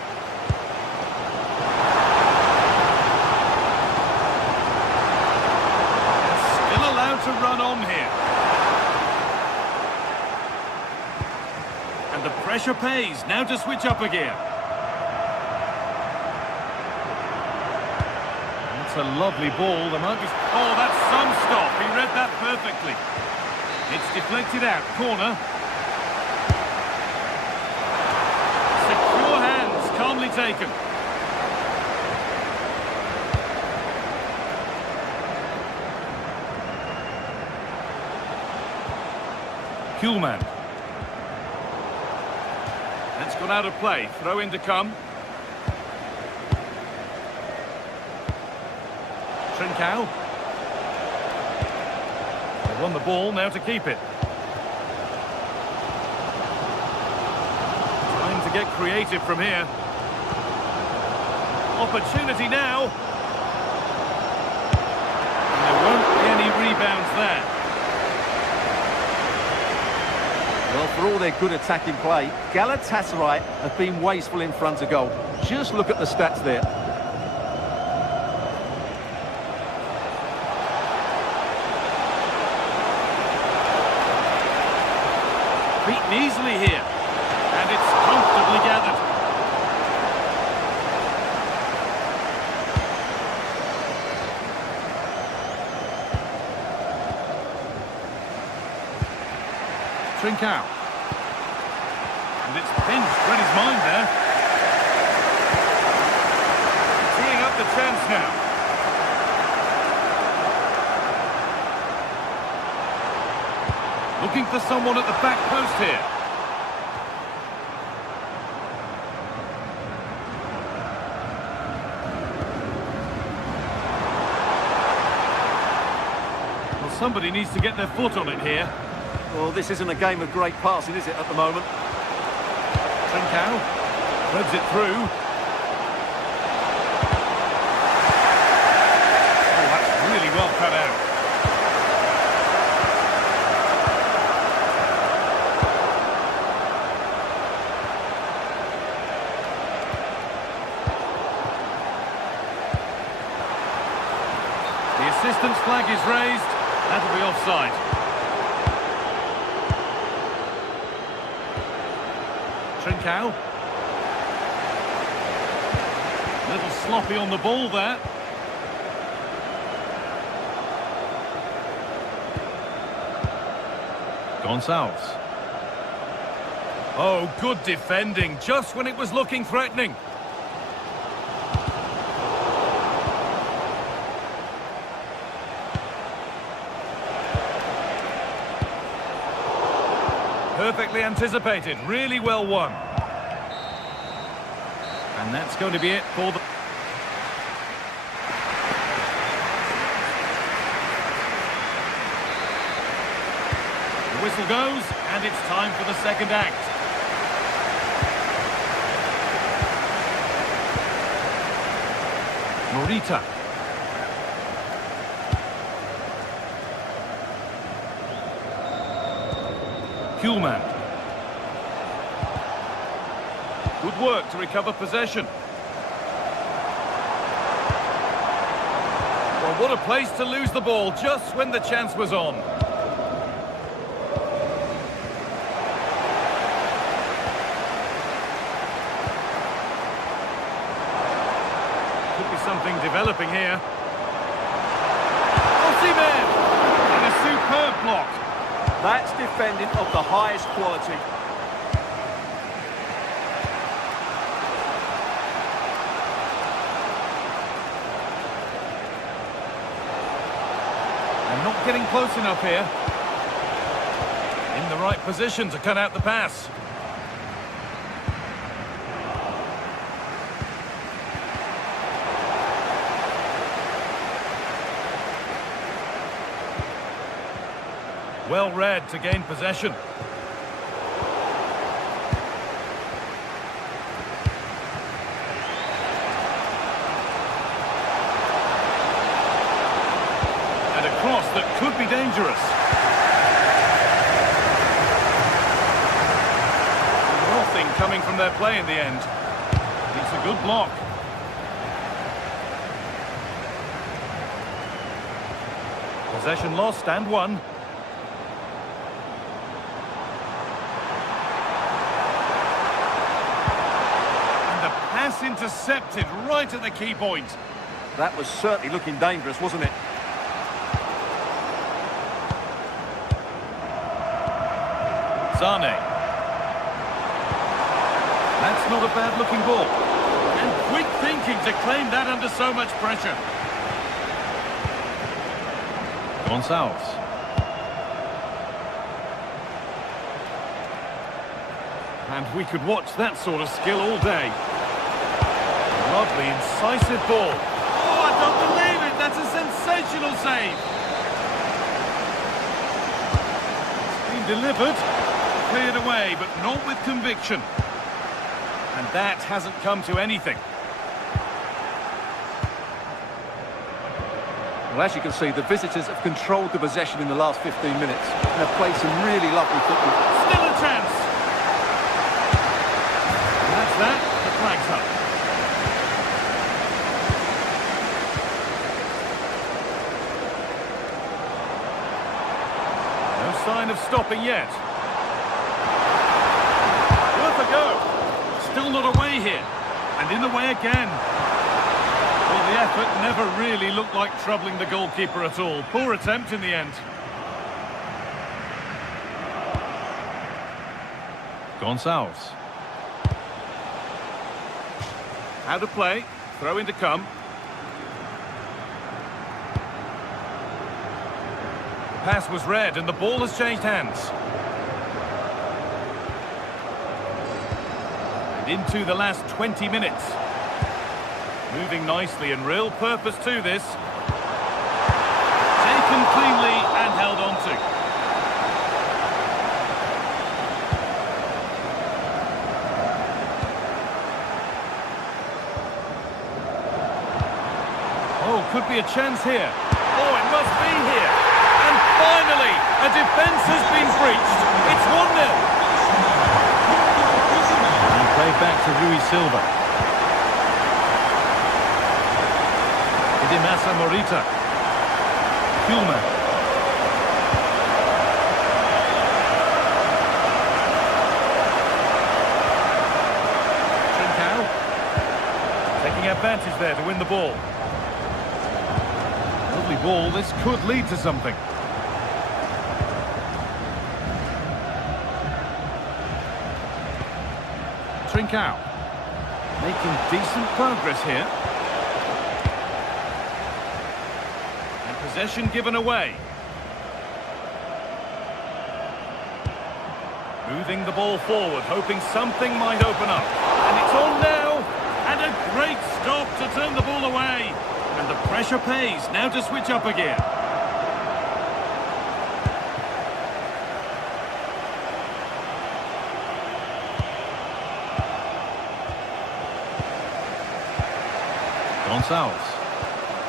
To run on here. And the pressure pays. Now to switch up again. That's a lovely ball. There might be... Oh, that's some stop. He read that perfectly. It's deflected out. Corner. Secure hands. Calmly taken. Kuhlman. It's gone out of play. Throw in to come. Trincao. They won the ball, now to keep it. Time to get creative from here. Opportunity now. And there won't be any rebounds there. Well, for all their good attacking play, Galatasaray have been wasteful in front of goal. Just look at the stats there. Beaten easily here. And it's comfortably gathered. Trincao. And it's pinched, read his mind there. Teeing up the chance now. Looking for someone at the back post here. somebody needs to get their foot on it here. Well, this isn't a game of great passing, is it, at the moment? Trincao threads it through. Oh, that's really well cut out. The assistant's flag is raised. That'll be offside. Trincao. A little sloppy on the ball there. Gonçalves. Oh, good defending, just when it was looking threatening. Perfectly anticipated, really well won. And that's going to be it for the... The whistle goes, and it's time for the second act. Morita. Kuhlmann. Good work to recover possession. Well, what a place to lose the ball just when the chance was on. Could be something developing here. Osimhen! And a superb block. That's defending of the highest quality. And not getting close enough here. In the right position to cut out the pass. Well read to gain possession. And a cross that could be dangerous. Nothing coming from their play in the end. It's a good block. Possession lost and won. Pass intercepted right at the key point. That was certainly looking dangerous, wasn't it? Sane. That's not a bad looking ball. And quick thinking to claim that under so much pressure. Gonçalves. And we could watch that sort of skill all day. Lovely, incisive ball. Oh, I don't believe it! That's a sensational save! It's been delivered, cleared away, but not with conviction. And that hasn't come to anything. Well, as you can see, the visitors have controlled the possession in the last 15 minutes and have played some really lovely football. Still a chance! And that's that, the flag's up. Sign of stopping yet. Worth a go. Still not away here. And in the way again. Well, the effort never really looked like troubling the goalkeeper at all. Poor attempt in the end. Gonçalves. Out of play. Throw in to come. Pass was read and the ball has changed hands. And into the last 20 minutes. Moving nicely and real purpose to this. Taken cleanly and held on to. Oh, could be a chance here. Oh, it must be here. And finally, a defence has been breached. It's 1-0. And played back to Rui Silva. Idimasa Morita. Kulman. Trincao. Taking advantage there to win the ball. Lovely ball, this could lead to something. Trincao. Making decent progress here. And possession given away. Moving the ball forward, hoping something might open up. And it's on now. And a great stop to turn the ball away. And the pressure pays. Now to switch up again. Gonçalves.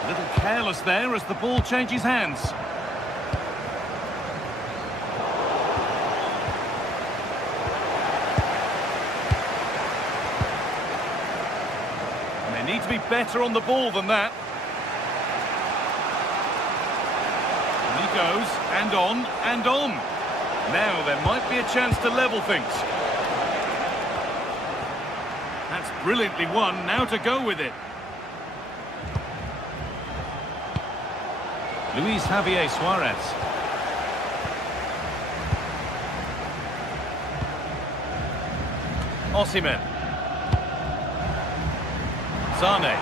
A little careless there as the ball changes hands. And they need to be better on the ball than that. And he goes, and on, and on. Now there might be a chance to level things. That's brilliantly won, now to go with it. Luis Javier Suarez. Osimhen. Sane.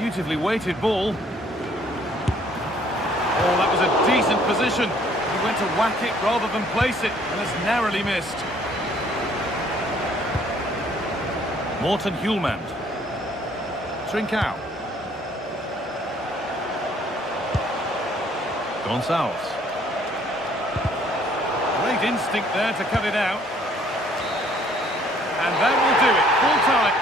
Beautifully weighted ball. Oh, that was a decent position. He went to whack it rather than place it and has narrowly missed. Morten Hjulmand. Trincao. Gonçalves. Great instinct there to cut it out. And that will do it. Full time.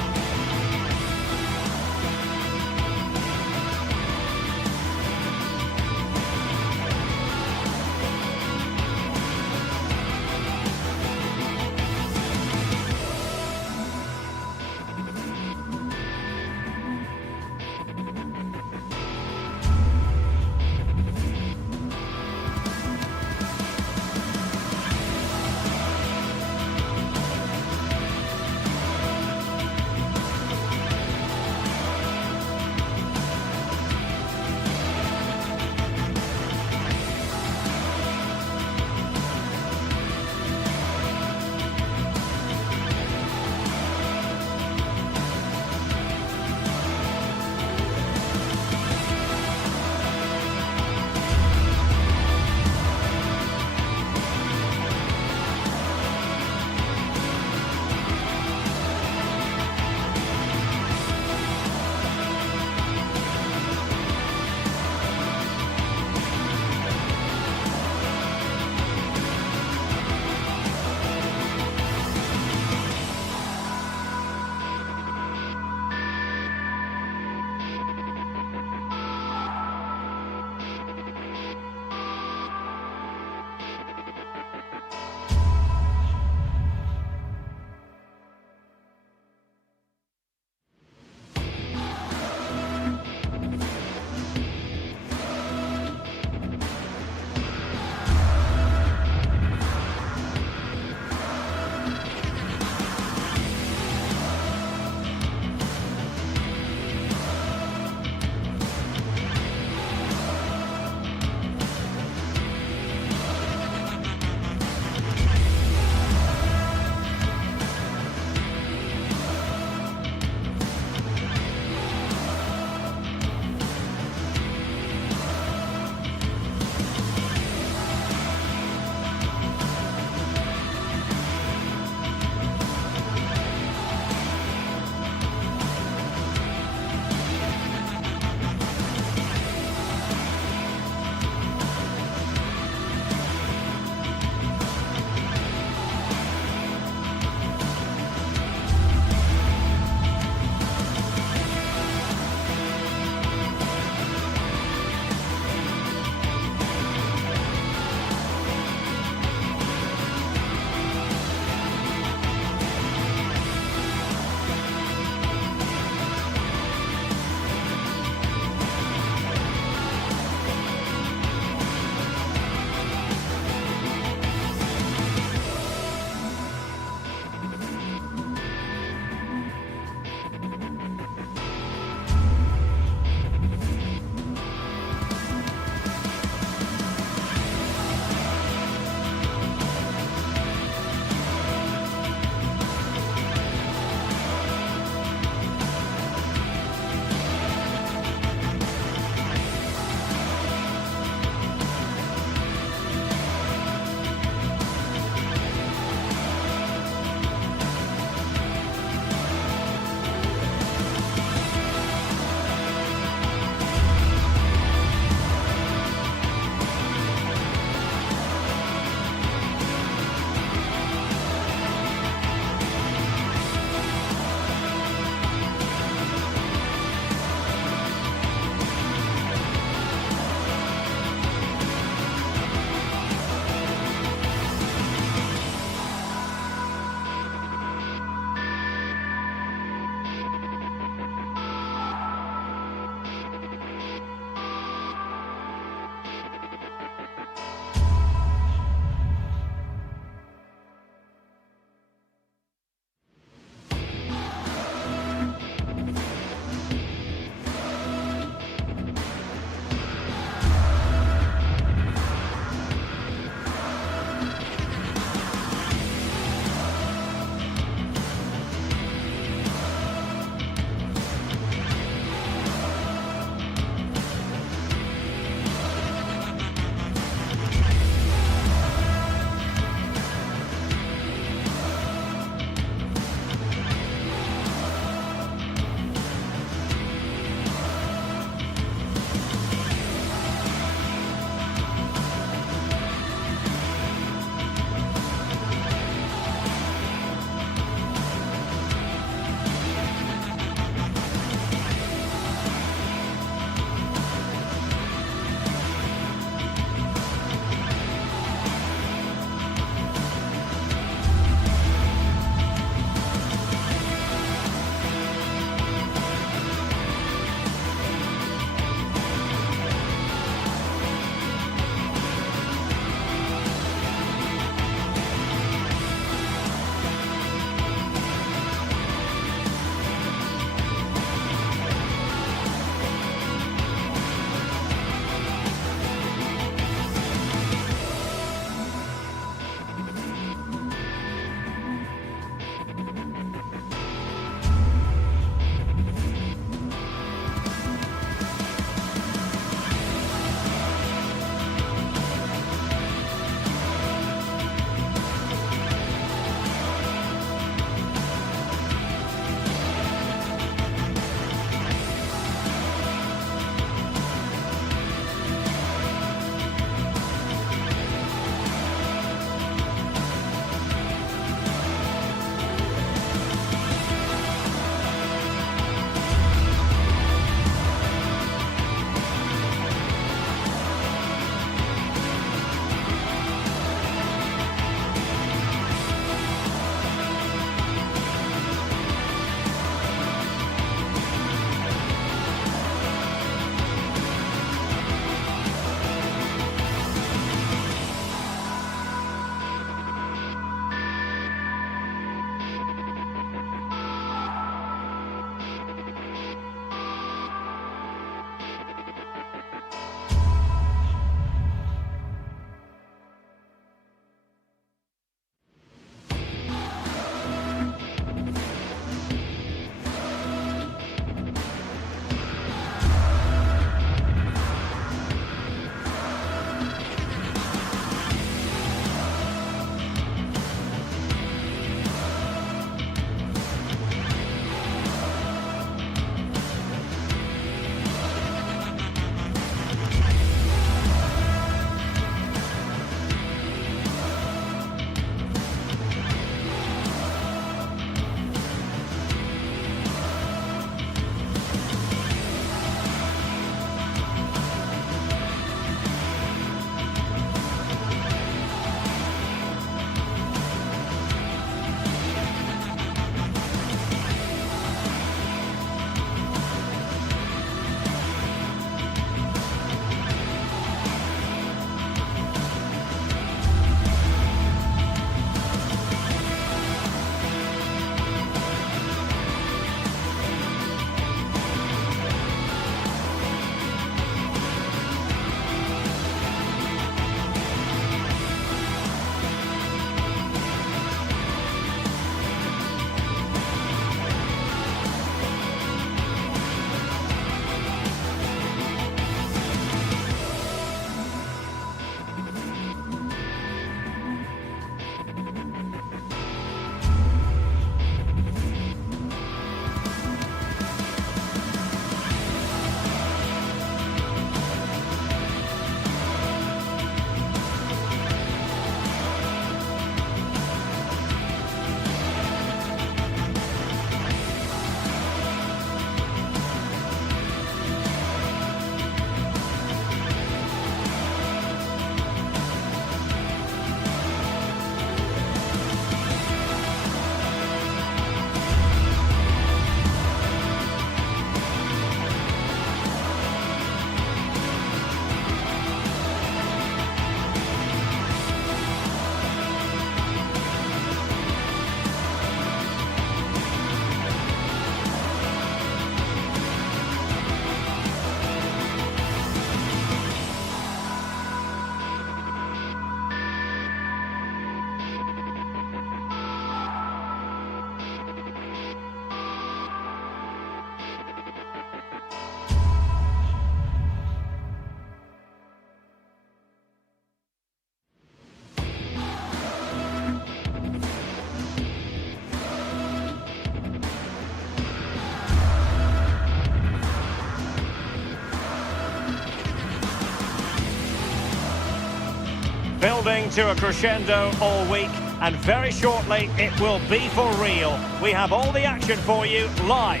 building to a crescendo all week, and very shortly it will be for real. We have all the action for you live.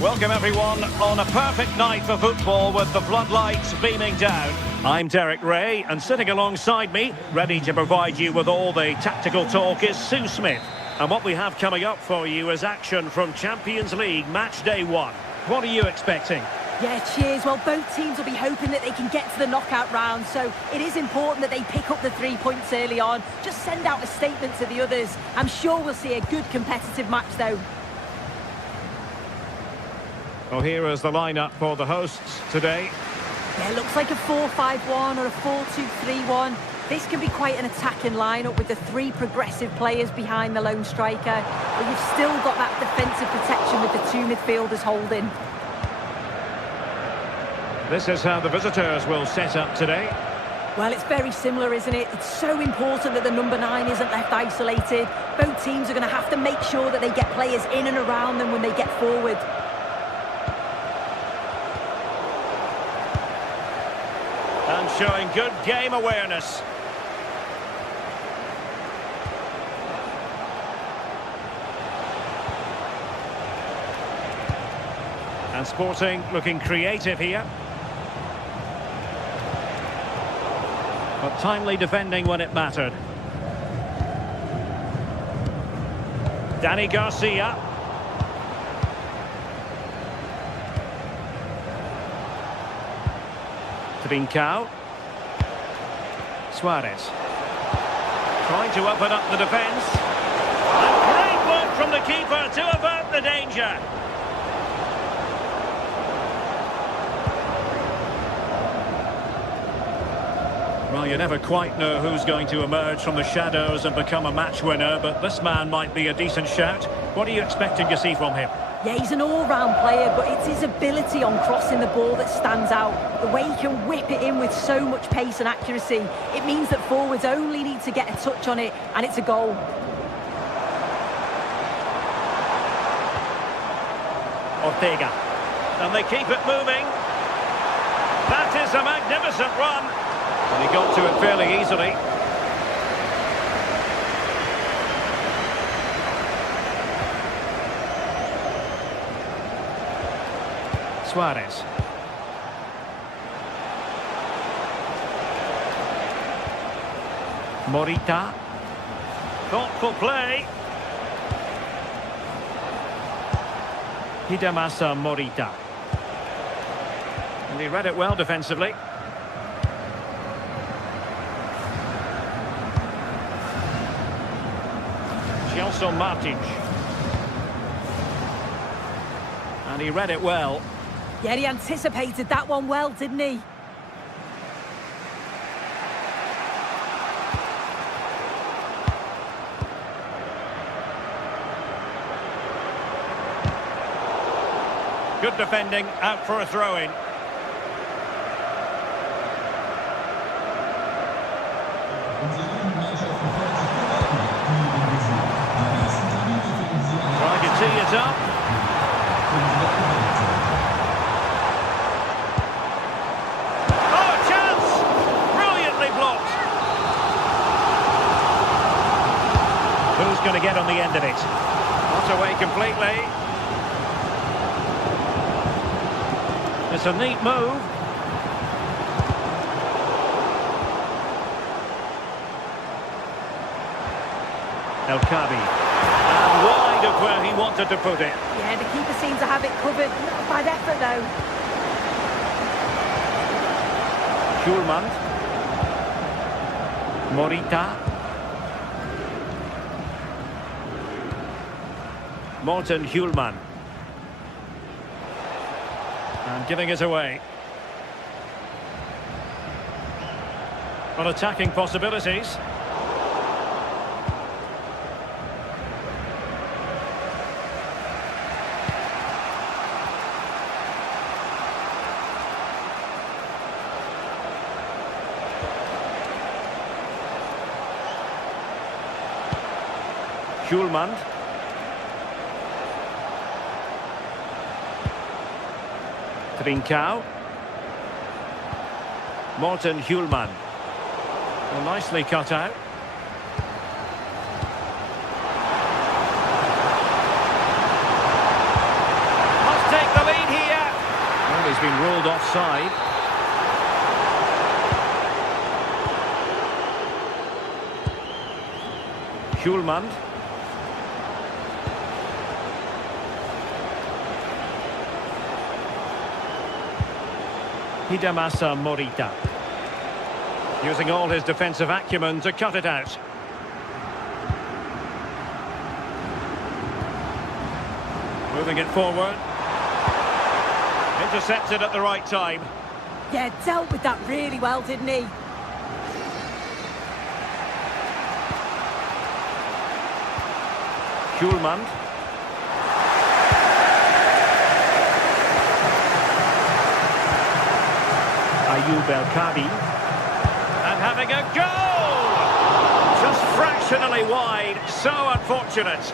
Welcome everyone on a perfect night for football with the floodlights beaming down. I'm Derek Ray, and sitting alongside me, ready to provide you with all the tactical talk, is Sue Smith. And what we have coming up for you is action from Champions League match day 1. What are you expecting? Yeah, cheers. Well, both teams will be hoping that they can get to the knockout round, so it is important that they pick up the 3 points early on. Just send out a statement to the others. I'm sure we'll see a good competitive match though. Well, here is the lineup for the hosts today. Yeah, it looks like a 4-5-1 or a 4-2-3-1. This can be quite an attacking lineup with the 3 progressive players behind the lone striker. But you've still got that defensive protection with the 2 midfielders holding. This is how the visitors will set up today. Well, it's very similar, isn't it? It's so important that the number 9 isn't left isolated. Both teams are going to have to make sure that they get players in and around them when they get forward. And showing good game awareness. And Sporting looking creative here. But timely defending when it mattered. Danny Garcia. Trincao. Suarez. Trying to open up the defence. And great work from the keeper to avert the danger. Well, you never quite know who's going to emerge from the shadows and become a match winner, but this man might be a decent shout. What are you expecting to see from him? Yeah, he's an all-round player, but it's his ability on crossing the ball that stands out. The way he can whip it in with so much pace and accuracy. It means that forwards only need to get a touch on it, and it's a goal. Ortega. And they keep it moving. That is a magnificent run. And he got to it fairly easily. Suarez. Morita. Thoughtful play. Hidemasa Morita. And he read it well defensively. Gelson Martins. And he read it well. Yeah, he anticipated that one well, didn't he? Good defending, out for a throw-in. Trying to tee it up. Who's going to get on the end of it? Not away completely. It's a neat move. El Kabi. And wide of where he wanted to put it. Yeah, the keeper seemed to have it covered. Not a bad effort, though. Schulman. Morita. Morten Hjulman. And giving it away. But attacking possibilities. Schulman. Trincao. Morten Schulman. Well, nicely cut out. Must take the lead here. Well, he's been ruled offside. Schulman. Hidemasa Morita. Using all his defensive acumen to cut it out. Moving it forward. Intercepted at the right time. Yeah, dealt with that really well, didn't he? Schulman. Ayub El Kadi. And having a goal! Just fractionally wide. So unfortunate.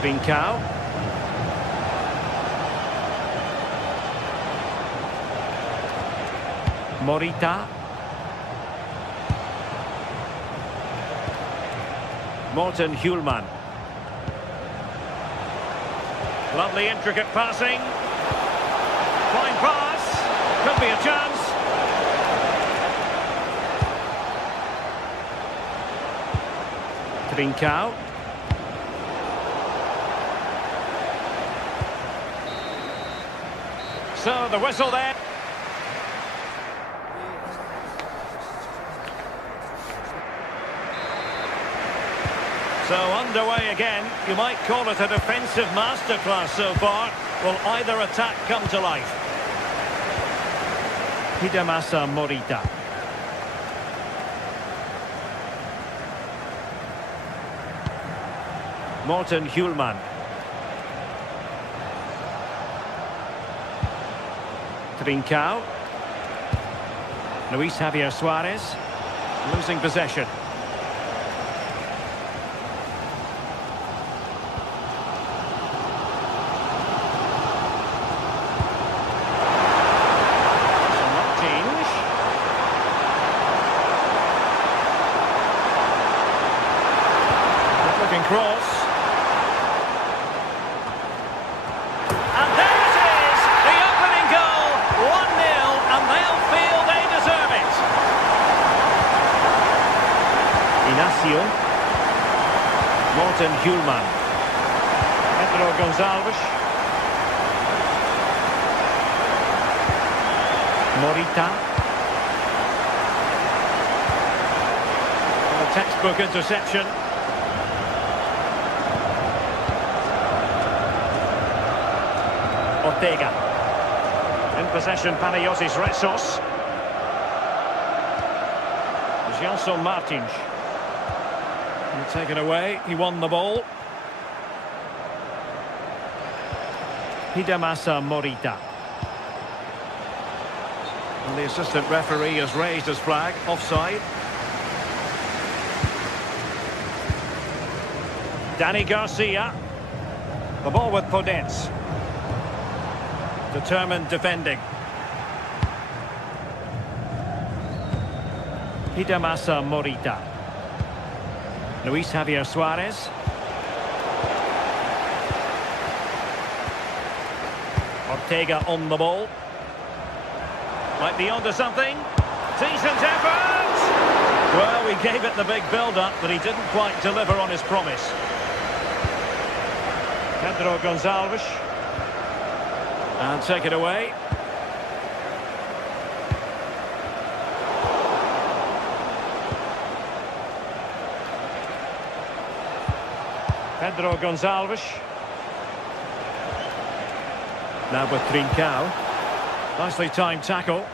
Trincao. Morita. Morten Schulman. Lovely intricate passing. Fine pass. Could be a chance. Trincao. So the whistle there. So underway again. You might call it a defensive masterclass so far. Will either attack come to life? Hidemasa Morita. Morten Schulman. Trincao. Luis Javier Suarez. Losing possession. Cross. And there it is, the opening goal, 1-0, and they'll feel they deserve it. Inacio. Morten Schulman. Pedro Gonçalves. Morita. A textbook interception. Ortega. In possession, Panayotis Retsos. Gelson Martins. Taken away, he won the ball. Hidemasa Morita. And the assistant referee has raised his flag, offside. Danny Garcia. The ball with Podence. Determined defending. Hidemasa Morita. Luis Javier Suarez. Ortega on the ball. Might be onto something. Decent effort! Well, we gave it the big build-up, but he didn't quite deliver on his promise. Pedro Gonçalves. And take it away. Pedro Gonçalves. Now with Trincao. Nicely timed tackle.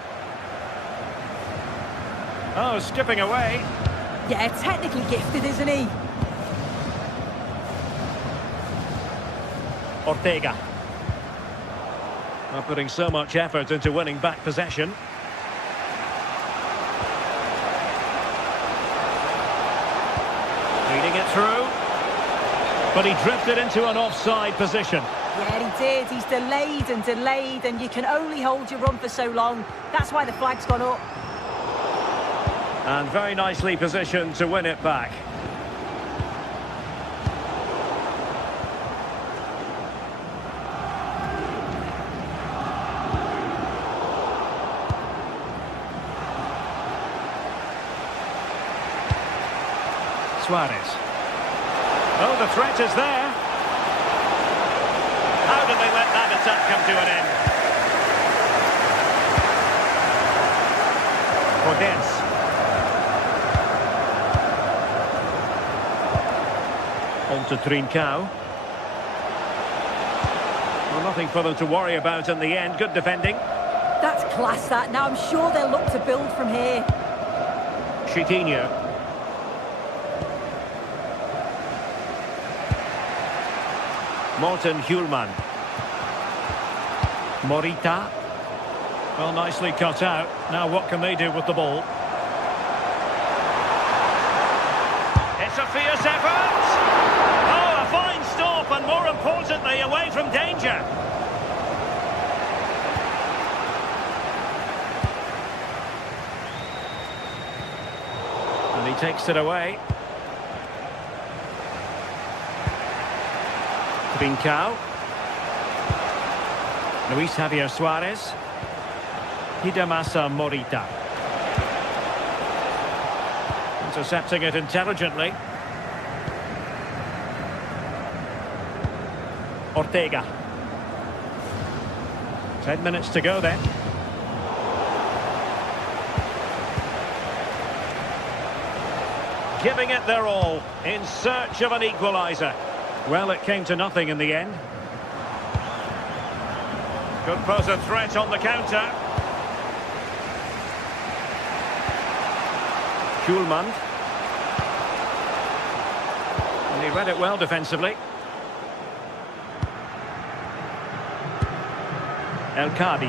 Oh, skipping away. Yeah, technically gifted, isn't he? Ortega. Not putting so much effort into winning back possession. But he drifted into an offside position. Yeah, he did. He's delayed, and you can only hold your run for so long. That's why the flag's gone up. And very nicely positioned to win it back. Suarez. Oh, the threat is there. How did they let that attack come to an end? Podence. On to Trincao. Well, nothing for them to worry about in the end. Good defending. That's class, that. Now I'm sure they'll look to build from here. Chiquinho. Morten Hjulman. Morita. Well, nicely cut out. Now what can they do with the ball? It's a fierce effort! Oh, a fine stop, and more importantly, away from danger. And he takes it away. Trincao. Luis Javier Suarez. Hidemasa Morita. Intercepting it intelligently. Ortega. 10 minutes to go then. Giving it their all in search of an equaliser. Well, it came to nothing in the end. Could pose a threat on the counter. Hjulman. And he read it well defensively. El Kadi.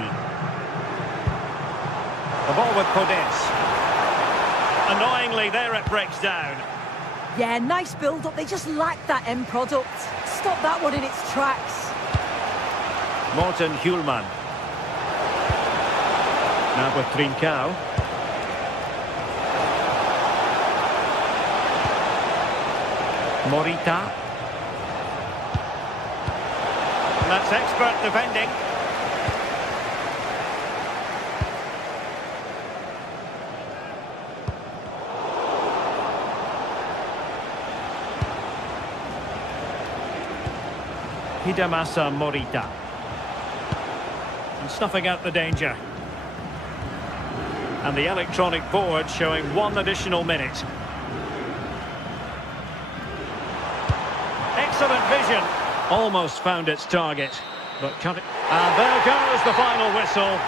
The ball with Podence. Annoyingly, there it breaks down. Yeah, nice build-up. They just lack that end product. Stop that one in its tracks. Morten Hjulman. Now with Trincao. Morita. And that's expert defending. Hidemasa Morita. And snuffing out the danger. And the electronic board showing 1 additional minute. Excellent vision. Almost found its target. But cut it. And there goes the final whistle.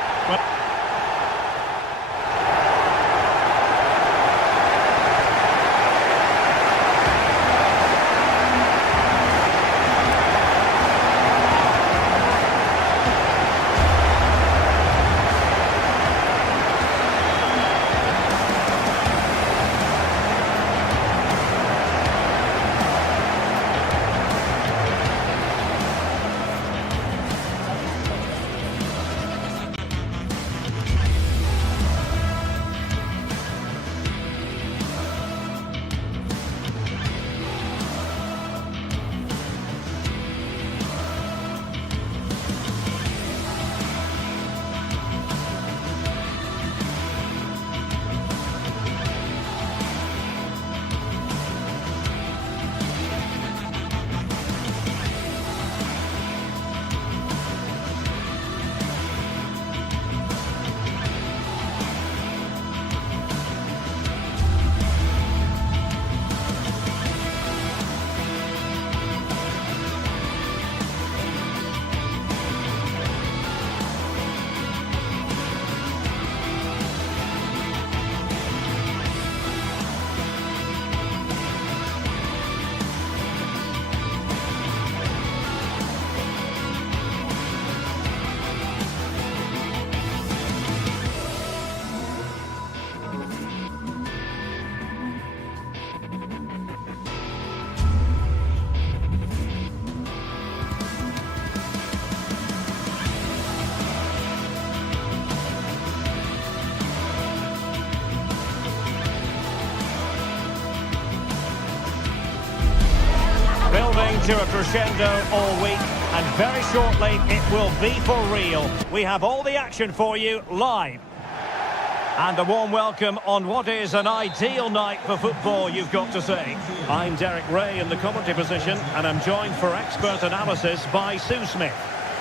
to a crescendo all week, and very shortly it will be for real. We have all the action for you live. And a warm welcome on what is an ideal night for football, you've got to say. I'm Derek Ray in the commentary position, and I'm joined for expert analysis by Sue Smith.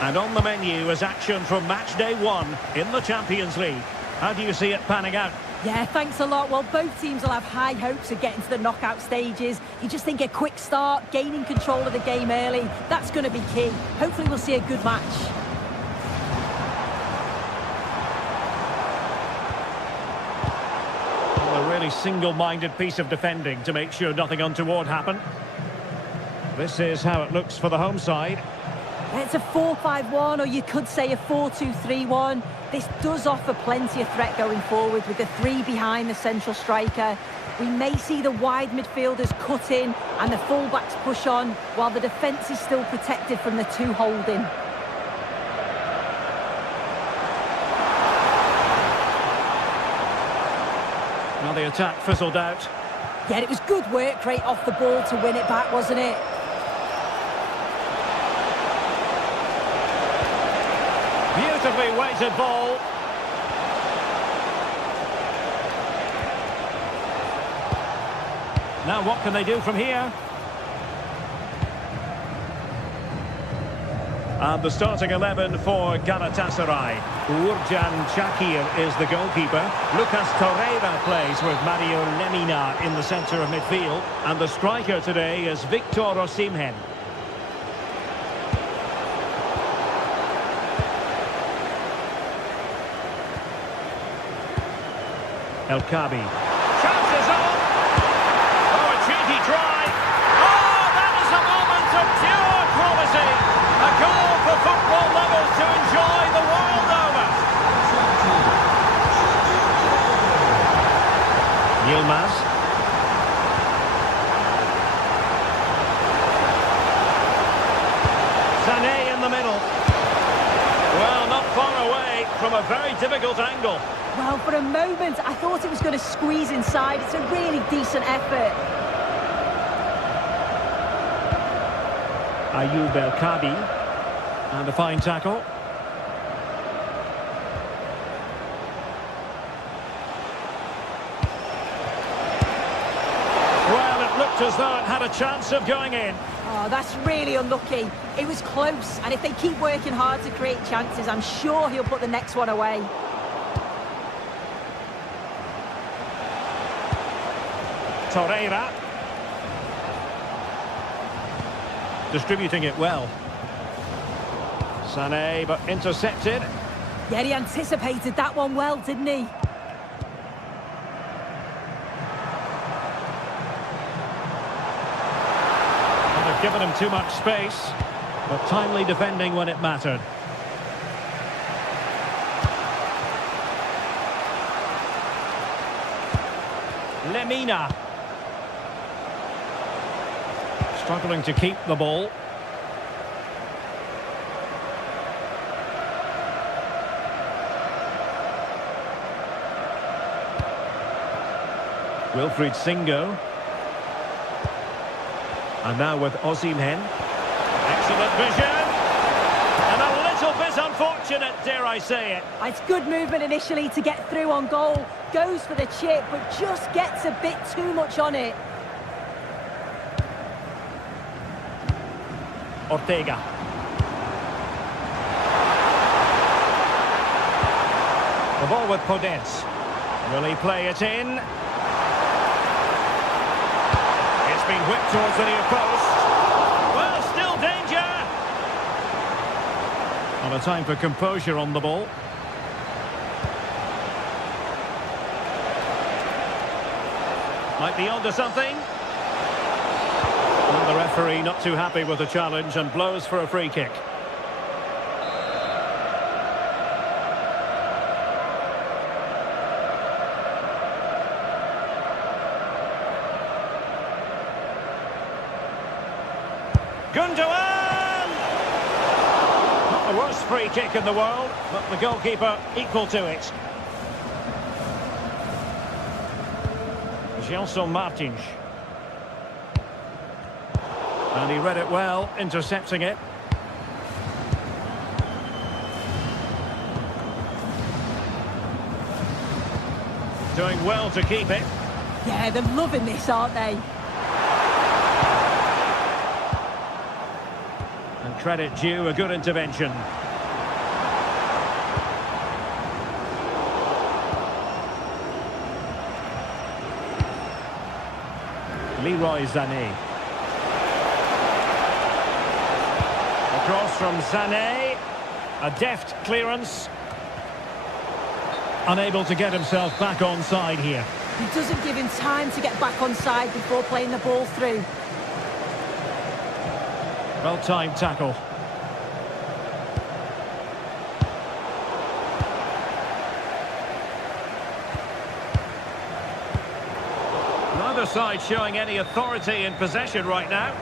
And on the menu is action from match day 1 in the Champions League. How do you see it panning out? Yeah, thanks a lot. Well, both teams will have high hopes of getting to the knockout stages. You just think a quick start, gaining control of the game early, that's going to be key. Hopefully we'll see a good match. Well, a really single-minded piece of defending to make sure nothing untoward happened. This is how it looks for the home side. It's a 4-5-1, or you could say a 4-2-3-1. This does offer plenty of threat going forward with the 3 behind the central striker. We may see the wide midfielders cut in and the fullbacks push on, while the defence is still protected from the 2 holding. Now the attack fizzled out. Yeah, it was good work rate off the ball to win it back, wasn't it? Beautifully weighted ball. Now what can they do from here? And the starting 11 for Galatasaray. Uğurcan Çakır is the goalkeeper. Lucas Torreira plays with Mario Lemina in the centre of midfield. And the striker today is Victor Osimhen. El Kabi. Chances on! Oh, a cheeky try! Oh, that is a moment of pure quality! A goal for football lovers to enjoy the world over! Yilmaz. Sané in the middle. Well, not far away from a very difficult angle. Well, for a moment, I thought it was going to squeeze inside. It's a really decent effort. Ayoub El Kabi. And a fine tackle. Well, it looked as though it had a chance of going in. Oh, that's really unlucky. It was close, and if they keep working hard to create chances, I'm sure he'll put the next one away. Torreira. Distributing it well. Sané, but intercepted. Yeah, he anticipated that one well, didn't he? Well, they've given him too much space, but timely defending when it mattered. Lemina. Struggling to keep the ball. Wilfried Singo. And now with Osimhen. Excellent vision. And a little bit unfortunate, dare I say it. It's good movement initially to get through on goal. Goes for the chip, but just gets a bit too much on it. Ortega. The ball with Podence. Will he play it in? It's been whipped towards the near post. Well, still danger. And a time for composure on the ball. Might be onto something. And the referee not too happy with the challenge and blows for a free kick. Gundogan! Not the worst free kick in the world, but the goalkeeper equal to it. Gelson Martins. And he read it well, intercepting it. Doing well to keep it. Yeah, they're loving this, aren't they? And credit due, a good intervention. Leroy Sané. Across from Sané. A deft clearance. Unable to get himself back onside here. He doesn't give him time to get back onside before playing the ball through. Well-timed tackle. Neither side showing any authority in possession right now.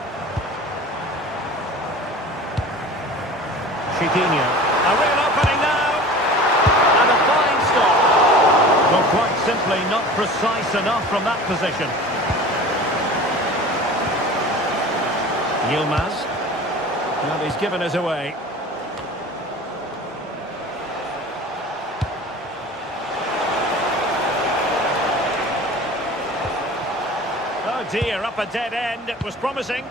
Chiquinho. A real opening now. And a fine stop. Well, quite simply not precise enough from that position. Yilmaz. Well, he's given us away. Oh dear, up a dead end. It was promising.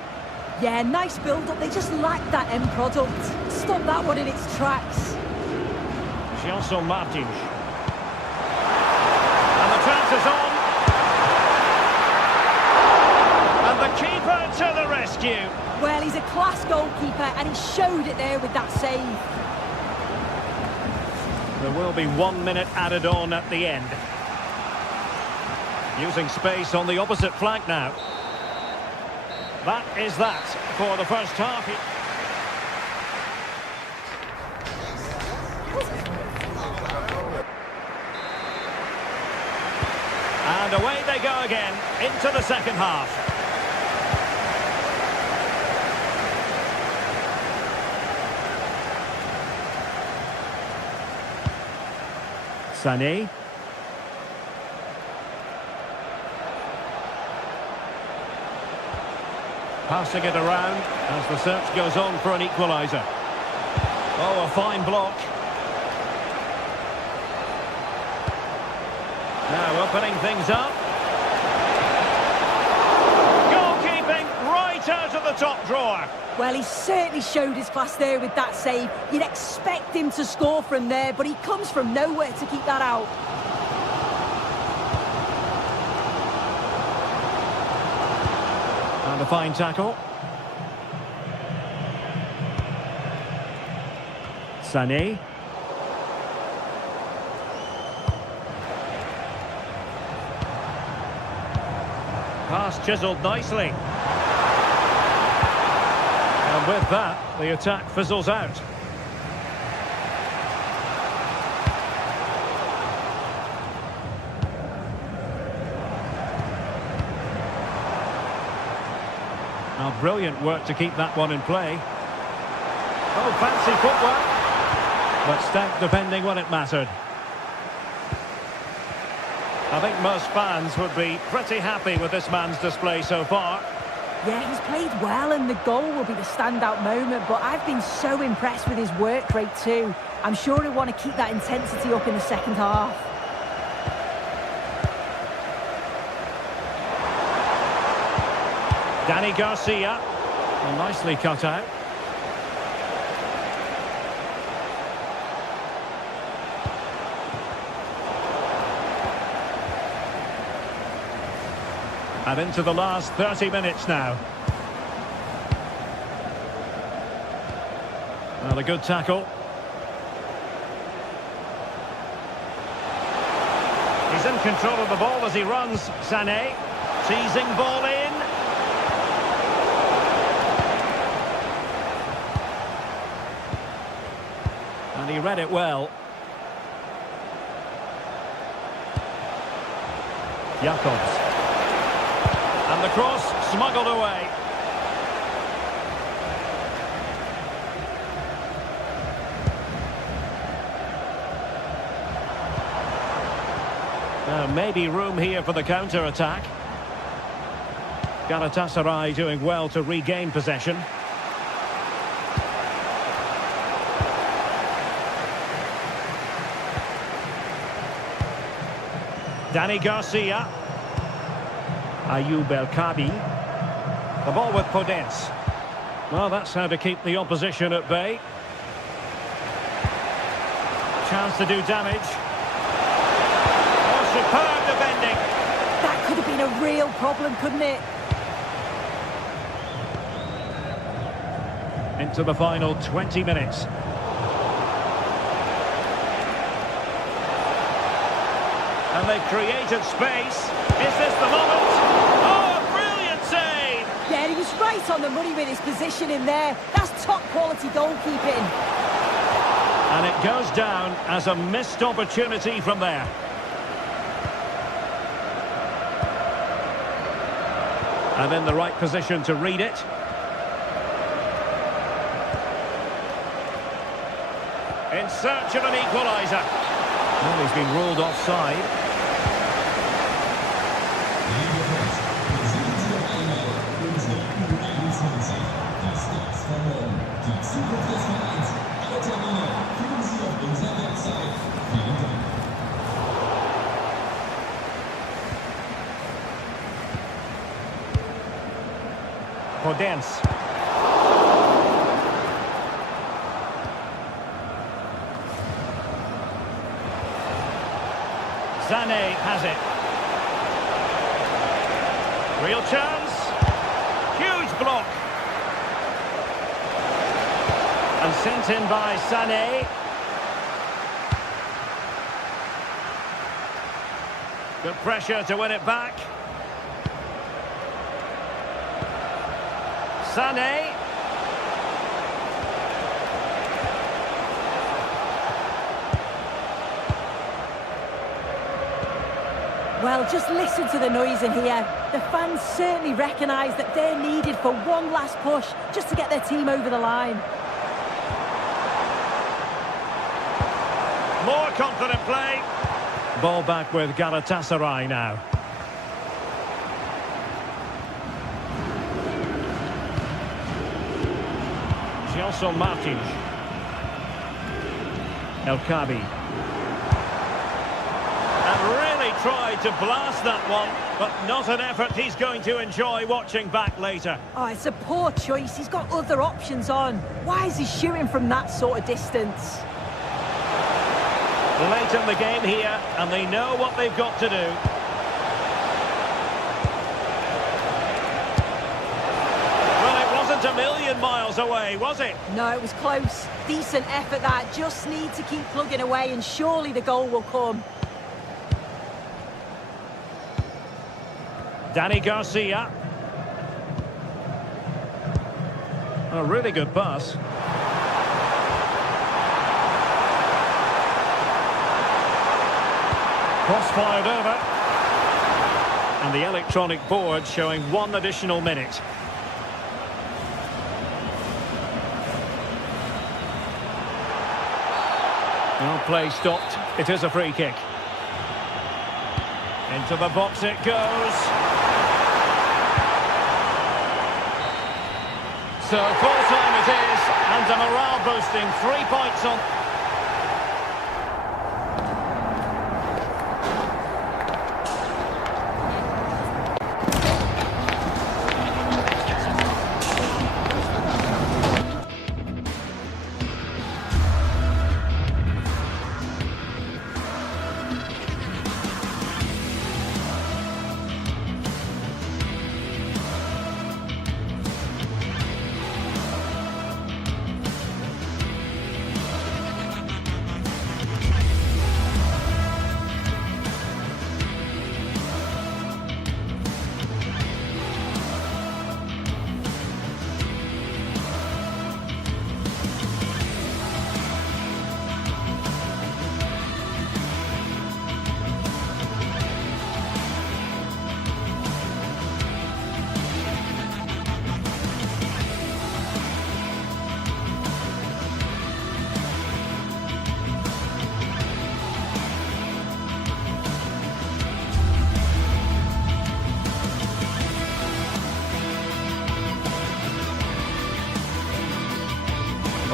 Yeah, nice build-up. They just lacked that end product. Stop that one in its tracks. Gelson Martins. And the chance is on. And the keeper to the rescue. Well, he's a class goalkeeper, and he showed it there with that save. There will be 1 minute added on at the end. Using space on the opposite flank now. That is that for the first half. And away they go again into the second half. Sané. Passing it around as the search goes on for an equaliser. Oh, a fine block. Now opening things up. Goalkeeping right out of the top drawer. Well, he certainly showed his class there with that save. You'd expect him to score from there, but he comes from nowhere to keep that out. And a fine tackle. Sané. Pass chiselled nicely. And with that, the attack fizzles out. Now, brilliant work to keep that one in play. Oh, fancy footwork. But stacked defending when it mattered. I think most fans would be pretty happy with this man's display so far. Yeah, he's played well, and the goal will be the standout moment, but I've been so impressed with his work rate too. I'm sure he'll want to keep that intensity up in the second half. Danny Garcia. Well, nicely cut out. And into the last 30 minutes now. Well, a good tackle. He's in control of the ball as he runs, Sané. Teasing ball in. And he read it well. Jacobs. And the cross smuggled away. Now maybe room here for the counter-attack. Galatasaray doing well to regain possession. Dani Garcia. Ayoub El Kabi. The ball with Podence. Well, that's how to keep the opposition at bay. Chance to do damage. Oh, superb defending. That could have been a real problem, couldn't it? Into the final 20 minutes. And they've created space. Is this the moment? Oh, brilliant save! Yeah, he was right on the money with his position in there. That's top quality goalkeeping. And it goes down as a missed opportunity from there. And in the right position to read it. In search of an equaliser. Well, he's been ruled offside. Podence. Sané has it. Real chance. Huge block. And sent in by Sané. Good pressure to win it back. Sané. Well, just listen to the noise in here. The fans certainly recognise that they're needed for one last push just to get their team over the line. More confident play. Ball back with Galatasaray now. Gelson Martins. El Kabi. And really tried to blast that one, but not an effort he's going to enjoy watching back later. Oh, it's a poor choice. He's got other options on. Why is he shooting from that sort of distance? Late in the game here, and they know what they've got to do. Well, it wasn't a million miles away, was it? No, it was close. Decent effort that. Just need to keep plugging away and surely the goal will come. Dani Garcia. A really good pass. Cross fired over. And the electronic board showing 1 additional minute. No play stopped. It is a free kick. Into the box it goes. So full time it is, and a morale boosting 3 points on.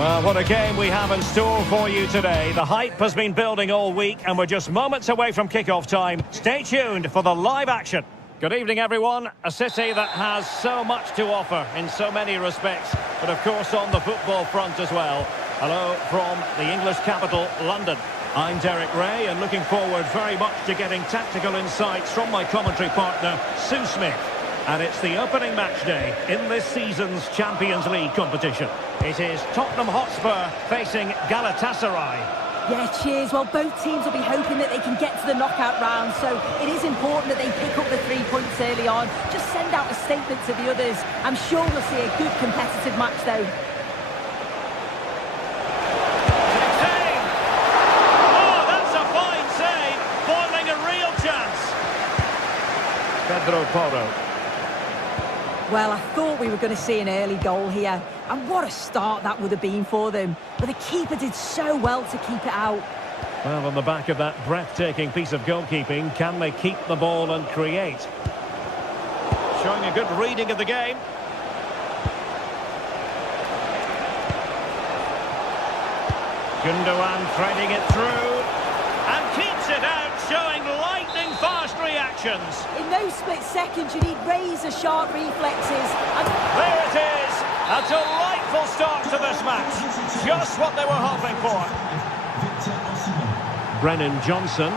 Well, what a game we have in store for you today. The hype has been building all week and we're just moments away from kick-off time. Stay tuned for the live action. Good evening, everyone. A city that has so much to offer in so many respects, but of course on the football front as well. Hello from the English capital, London. I'm Derek Ray and looking forward very much to getting tactical insights from my commentary partner, Sue Smith. And it's the opening match day in this season's Champions League competition. It is Tottenham Hotspur facing Galatasaray. Yeah, cheers. Well, both teams will be hoping that they can get to the knockout round, so it is important that they pick up the 3 points early on. Just send out a statement to the others. I'm sure we'll see a good competitive match, though. Save! Oh, that's a fine save, foiling a real chance. Pedro Porro. Well, I thought we were going to see an early goal here. And what a start that would have been for them. But the keeper did so well to keep it out. Well, on the back of that breathtaking piece of goalkeeping, can they keep the ball and create? Showing a good reading of the game. Gundogan threading it through. And keeps it out, showing lightning-fast reactions. In those split seconds, you need razor-sharp reflexes. And there it is! A delightful start to this match. Just what they were hoping for. Brennan Johnson.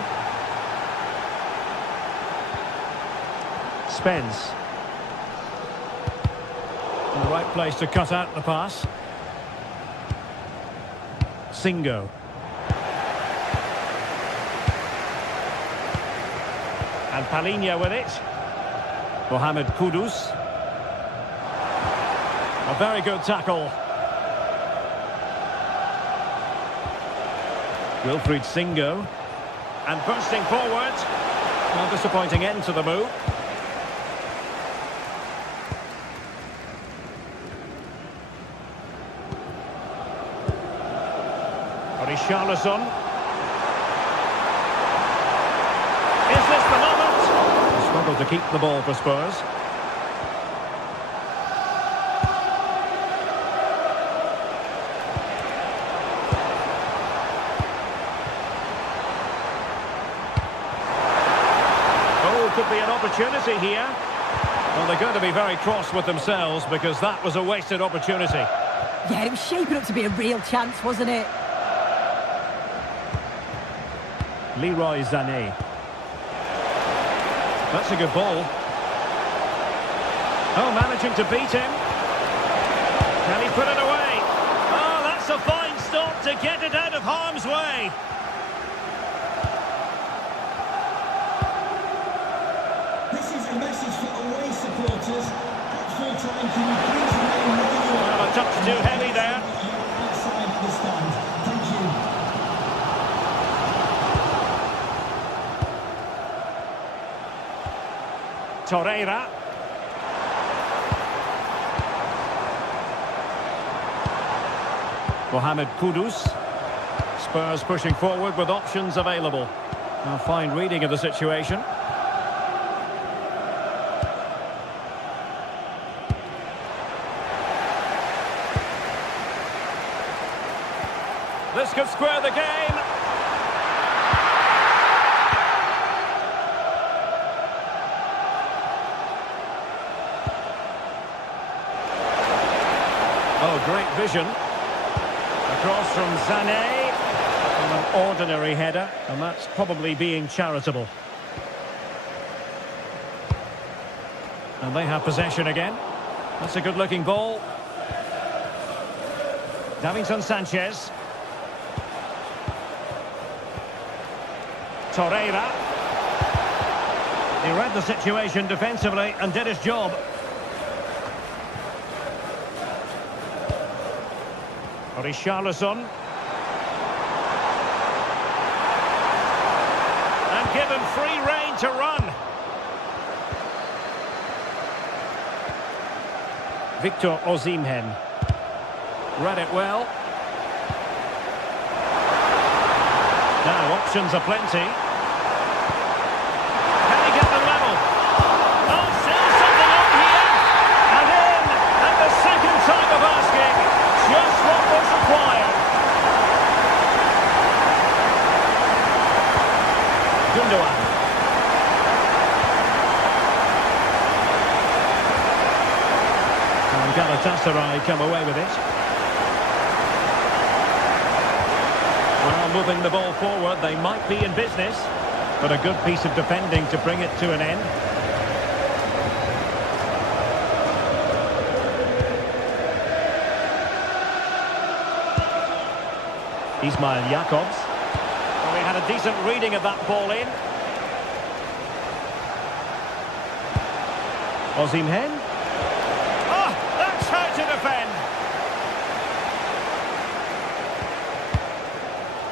Spence. In the right place to cut out the pass. Singo. And Palhinha with it. Mohamed Kudus. A very good tackle. Wilfried Singo. And bursting forward. A disappointing end to the move. Richarlison. Is this the moment? Struggled to keep the ball for Spurs. Could be an opportunity here. Well, they're going to be very cross with themselves because that was a wasted opportunity. yeah, it was shaping up to be a real chance, wasn't it? Leroy Sané. That's a good ball. Oh, managing to beat him. Can he put it away? Oh, that's a fine stop to get it out of harm's way. Well, a touch too heavy there. Torreira. Mohamed Kudus. Spurs pushing forward with options available. A fine reading of the situation. This could square the game. Oh, great vision. Across from Sané. And an ordinary header. And that's probably being charitable. And they have possession again. That's a good-looking ball. Davinson Sanchez. Torreira. He read the situation defensively and did his job. Richarlison. And given free rein to run. Victor Osimhen. Read it well. Now options aplenty. Can he get the level? Oh, still something on here. And in at the second time of asking. Just what was required. Galatasaray come away with it. Well, moving the ball forward, they might be in business, but a good piece of defending to bring it to an end. Ismail Jakobs. Well, he had a decent reading of that ball in. Osimhen. Oh, that's how to defend.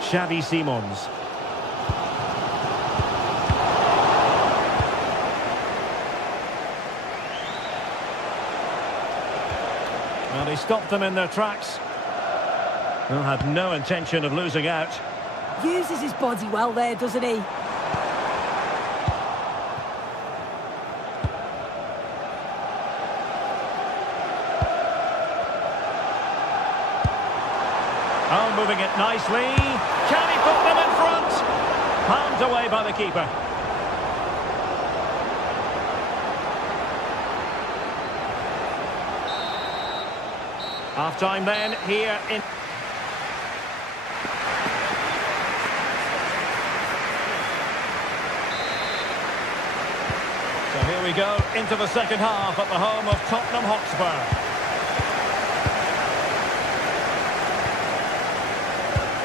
Xavi Simons. Well, he stopped them in their tracks. Well, had no intention of losing out. Uses his body well there, doesn't he? Oh, moving it nicely. Can he put them in front? Palmed away by the keeper. Half-time then, here in... So here we go, into the second half at the home of Tottenham Hotspur.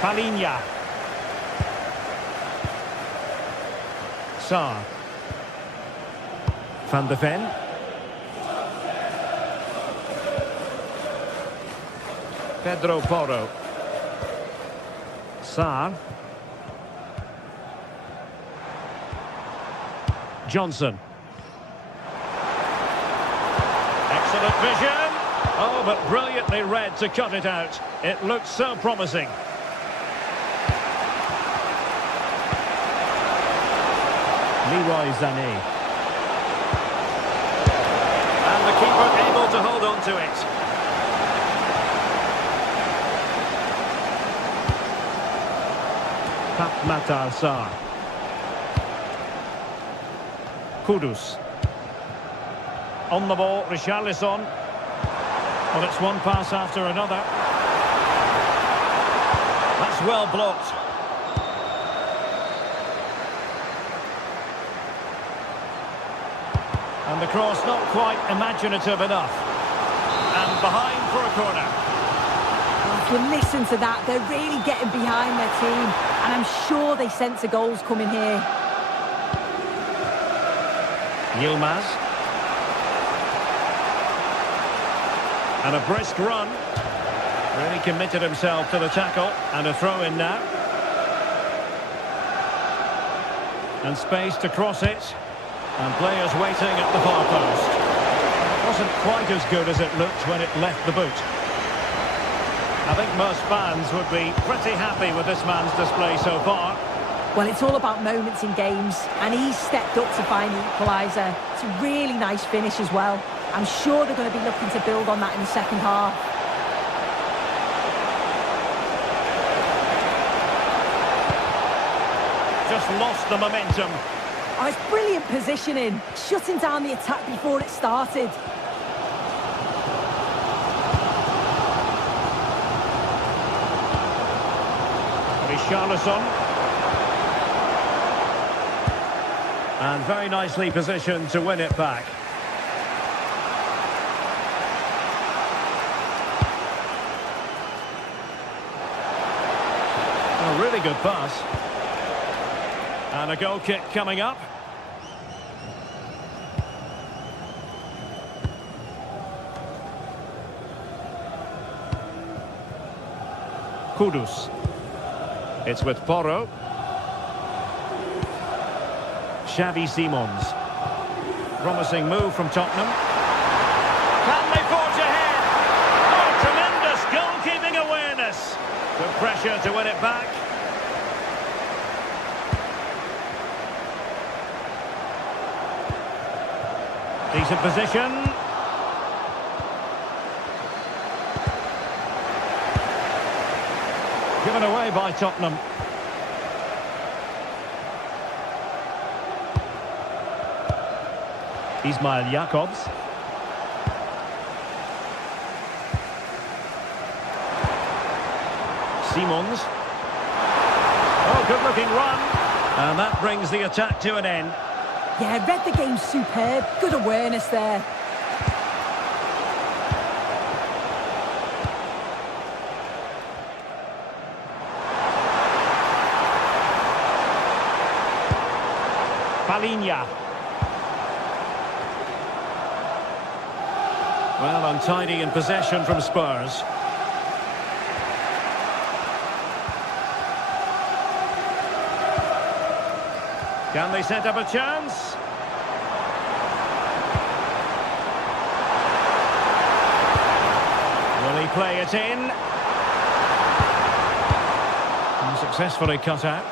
Palinha. Sarr. Van de Ven. Pedro Porro. Sarr. Johnson. Excellent vision. Oh, but brilliantly read to cut it out. It looked so promising. Leroy Sané. And the keeper able to hold on to it. Matar Sarr. Kudus. On the ball, Richarlison. Well, it's one pass after another. That's well blocked. And the cross not quite imaginative enough. And behind for a corner. If you listen to that, they're really getting behind their team. And I'm sure they sense a goal's coming here. Yilmaz. And a brisk run. Really committed himself to the tackle. And a throw in now. And space to cross it. And players waiting at the far post. Wasn't quite as good as it looked when it left the boot. I think most fans would be pretty happy with this man's display so far. Well, it's all about moments in games, and he's stepped up to find the equaliser. It's a really nice finish as well. I'm sure they're going to be looking to build on that in the second half. Just lost the momentum. Oh, it's brilliant positioning, shutting down the attack before it started. Richarlison. And very nicely positioned to win it back. A really good pass. And a goal kick coming up. Kudus. It's with Porro. Xavi Simons. Promising move from Tottenham. Can they forge ahead? Oh, tremendous goalkeeping awareness. Good pressure to win it back. Decent position. Given away by Tottenham. Ismail Jakobs. Simons. Oh, good-looking run. And that brings the attack to an end. Yeah, read the game superb. Good awareness there. Palinha. Well, untidy in possession from Spurs. Can they set up a chance? Will he play it in? And successfully cut out.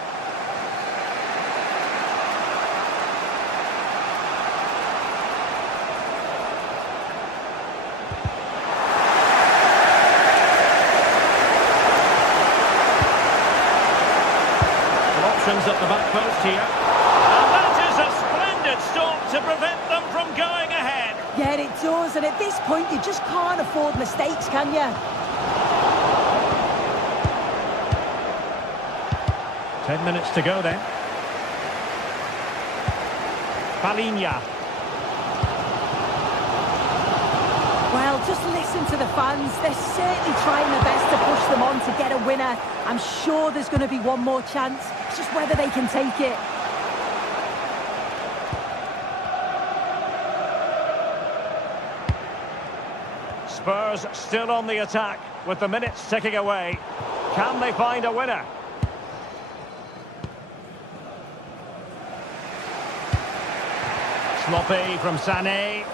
Options at the back post here. And that is a splendid stop to prevent them from going ahead. Yeah, it does, and at this point you just can't afford mistakes, can you? 10 minutes to go then. Palinha. Well, just listen to the fans. They're certainly trying their best to push them on to get a winner. I'm sure there's going to be one more chance. It's just whether they can take it. Spurs still on the attack with the minutes ticking away. Can they find a winner? Sloppy from Sané.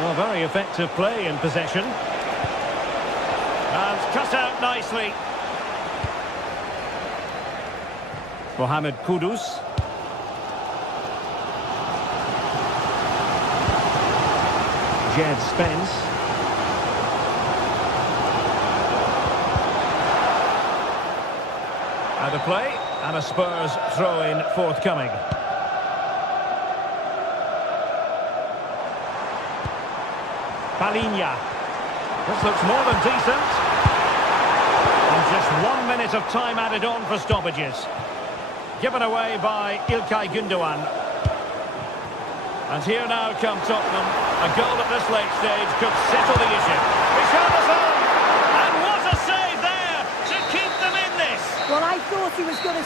Well, very effective play in possession. And cut out nicely. Mohamed Kudus. Jed Spence. Out of play, and a Spurs throw-in forthcoming. Palinha. This looks more than decent. And just 1 minute of time added on for stoppages. Given away by İlkay Gündoğan. And here now come Tottenham. A goal at this late stage could settle the issue. Richarlison! And what a save there to keep them in this! Well, I thought he was going to...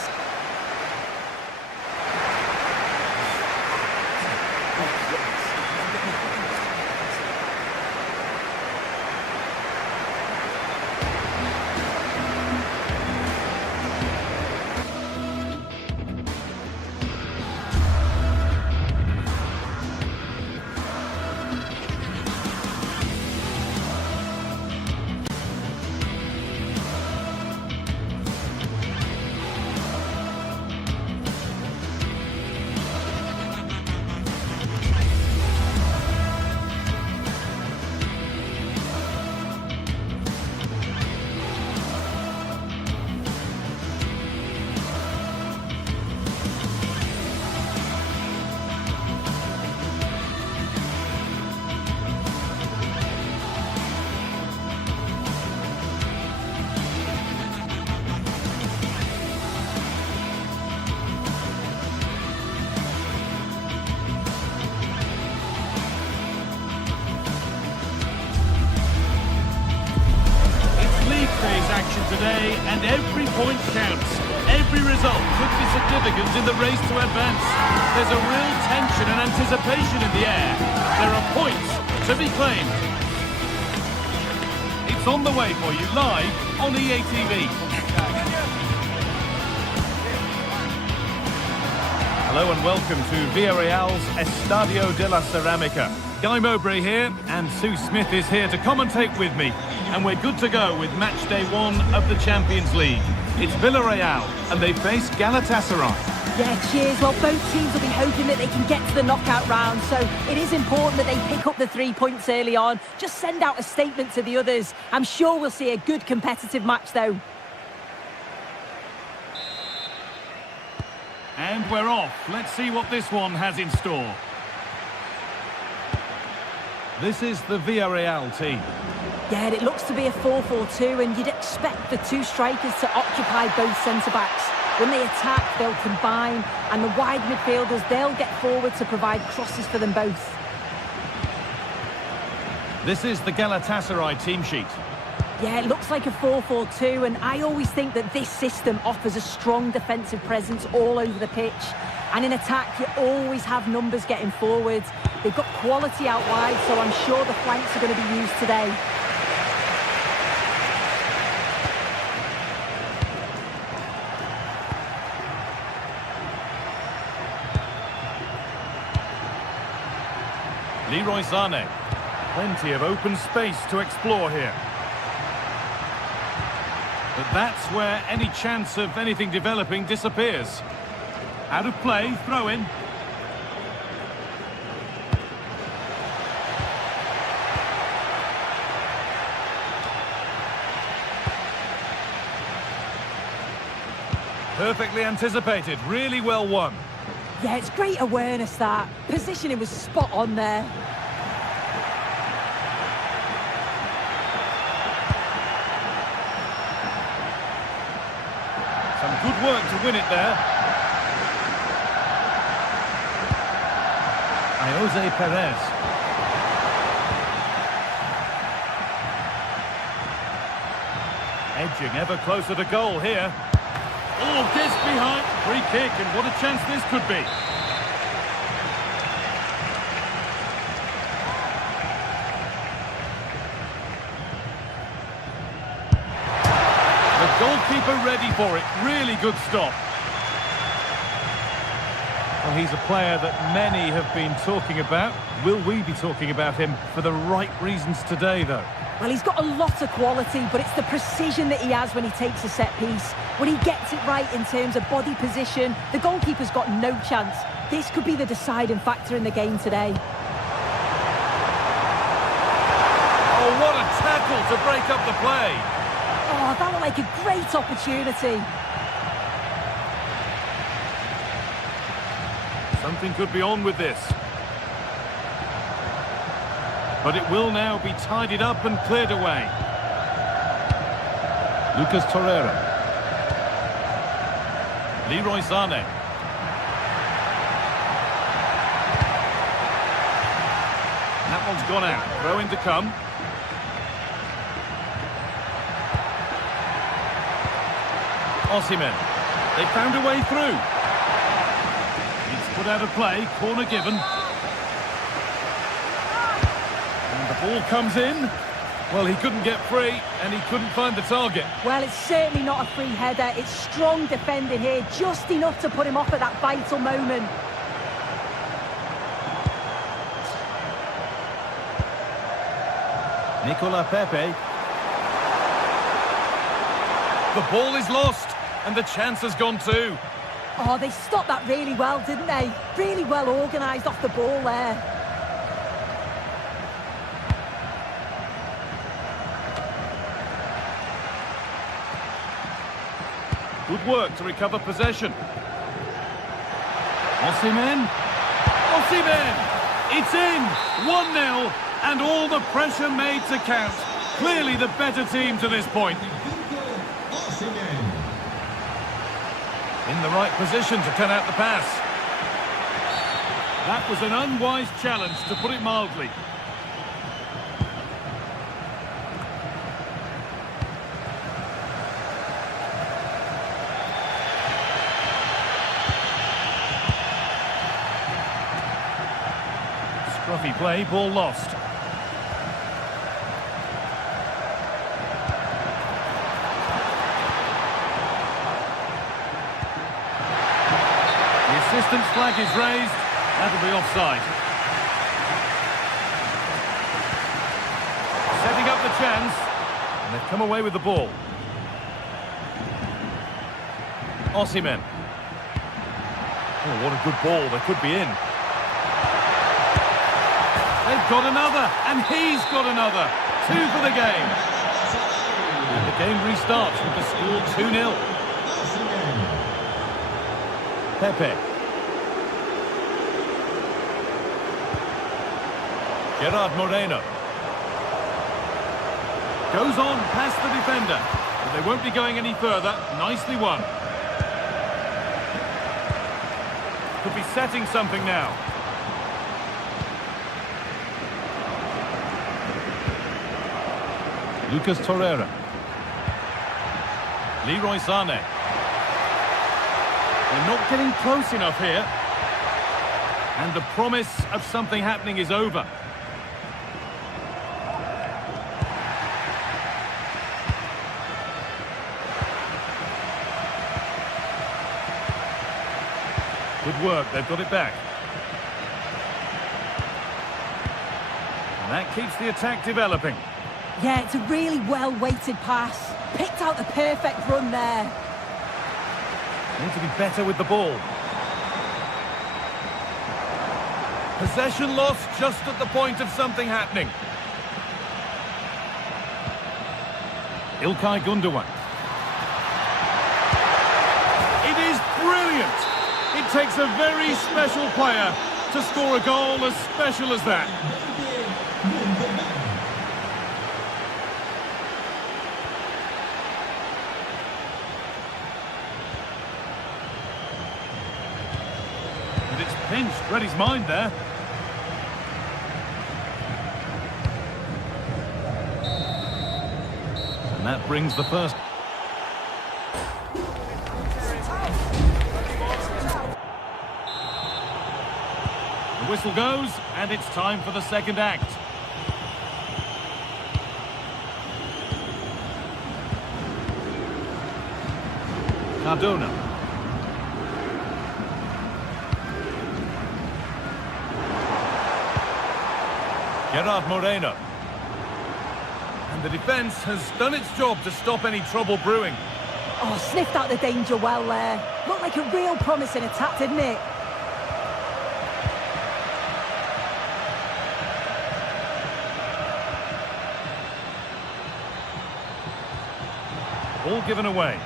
Action today, and every point counts. Every result could be significant in the race to advance. There's a real tension and anticipation in the air. There are points to be claimed. It's on the way for you live on EA TV. Hello and welcome to Villarreal's Estadio de la Ceramica. Guy Mowbray here, and Sue Smith is here to commentate with me. And we're good to go with match day 1 of the Champions League. It's Villarreal, and they face Galatasaray. Yeah, cheers. Well, both teams will be hoping that they can get to the knockout round, so it is important that they pick up the 3 points early on. Just send out a statement to the others. I'm sure we'll see a good competitive match, though. And we're off. Let's see what this one has in store. This is the Villarreal team. Yeah, it looks to be a 4-4-2, and you'd expect the two strikers to occupy both centre-backs. When they attack, they'll combine, and the wide midfielders, they'll get forward to provide crosses for them both. This is the Galatasaray team sheet. Yeah, it looks like a 4-4-2, and I always think that this system offers a strong defensive presence all over the pitch. And in attack, you always have numbers getting forward. They've got quality out wide, so I'm sure the flanks are going to be used today. Leroy Sané. Plenty of open space to explore here. But that's where any chance of anything developing disappears. Out of play, throw in. Perfectly anticipated, really well won. Yeah, it's great awareness, that. Positioning was spot on there. Some good work to win it there. Jose Perez. Edging ever closer to goal here. Oh, gets behind. Free kick, and what a chance this could be. The goalkeeper ready for it. Really good stop. Well, he's a player that many have been talking about. Will we be talking about him for the right reasons today, though? Well, he's got a lot of quality, but it's the precision that he has when he takes a set piece. When he gets it right in terms of body position, the goalkeeper's got no chance. This could be the deciding factor in the game today. Oh, what a tackle to break up the play. Oh, that looked like a great opportunity. Something could be on with this. But it will now be tidied up and cleared away. Lucas Torreira. Leroy Sané. That one's gone out. Throw in to come. Osimhen. They found a way through. It's put out of play. Corner given. And the ball comes in. Well, he couldn't get free, and he couldn't find the target. Well, it's certainly not a free header. It's strong defending here, just enough to put him off at that vital moment. Nicolas Pepe. The ball is lost, and the chance has gone too. Oh, they stopped that really well, didn't they? Really well organised off the ball there. Good work to recover possession. Osimhen. Osimhen! It's in! 1-0, and all the pressure made to count. Clearly the better team to this point. In the right position to cut out the pass. That was an unwise challenge, to put it mildly. Scruffy play, ball lost. The assistant's flag is raised. That'll be offside. Setting up the chance. And they've come away with the ball. Osimhen. Oh, what a good ball. They could be in. They've got another, and he's got another. 2 for the game. And the game restarts with the score 2-0. Pepe. Gerard Moreno. Goes on past the defender. But they won't be going any further. Nicely won. Could be setting something now. Lucas Torreira. Leroy Sané. They're not getting close enough here. And the promise of something happening is over. Good work, they've got it back. And that keeps the attack developing. Yeah, it's a really well-weighted pass. Picked out the perfect run there. Need to be better with the ball. Possession lost just at the point of something happening. İlkay Gündoğan. It is brilliant! It takes a very special player to score a goal as special as that. And it's pinched, read his mind there. And that brings the first. The whistle goes, and it's time for the second act. Cardona. Gerard Moreno. And the defence has done its job to stop any trouble brewing. Oh, sniffed out the danger well there. Looked like a real promising attack, didn't it? Ball given away.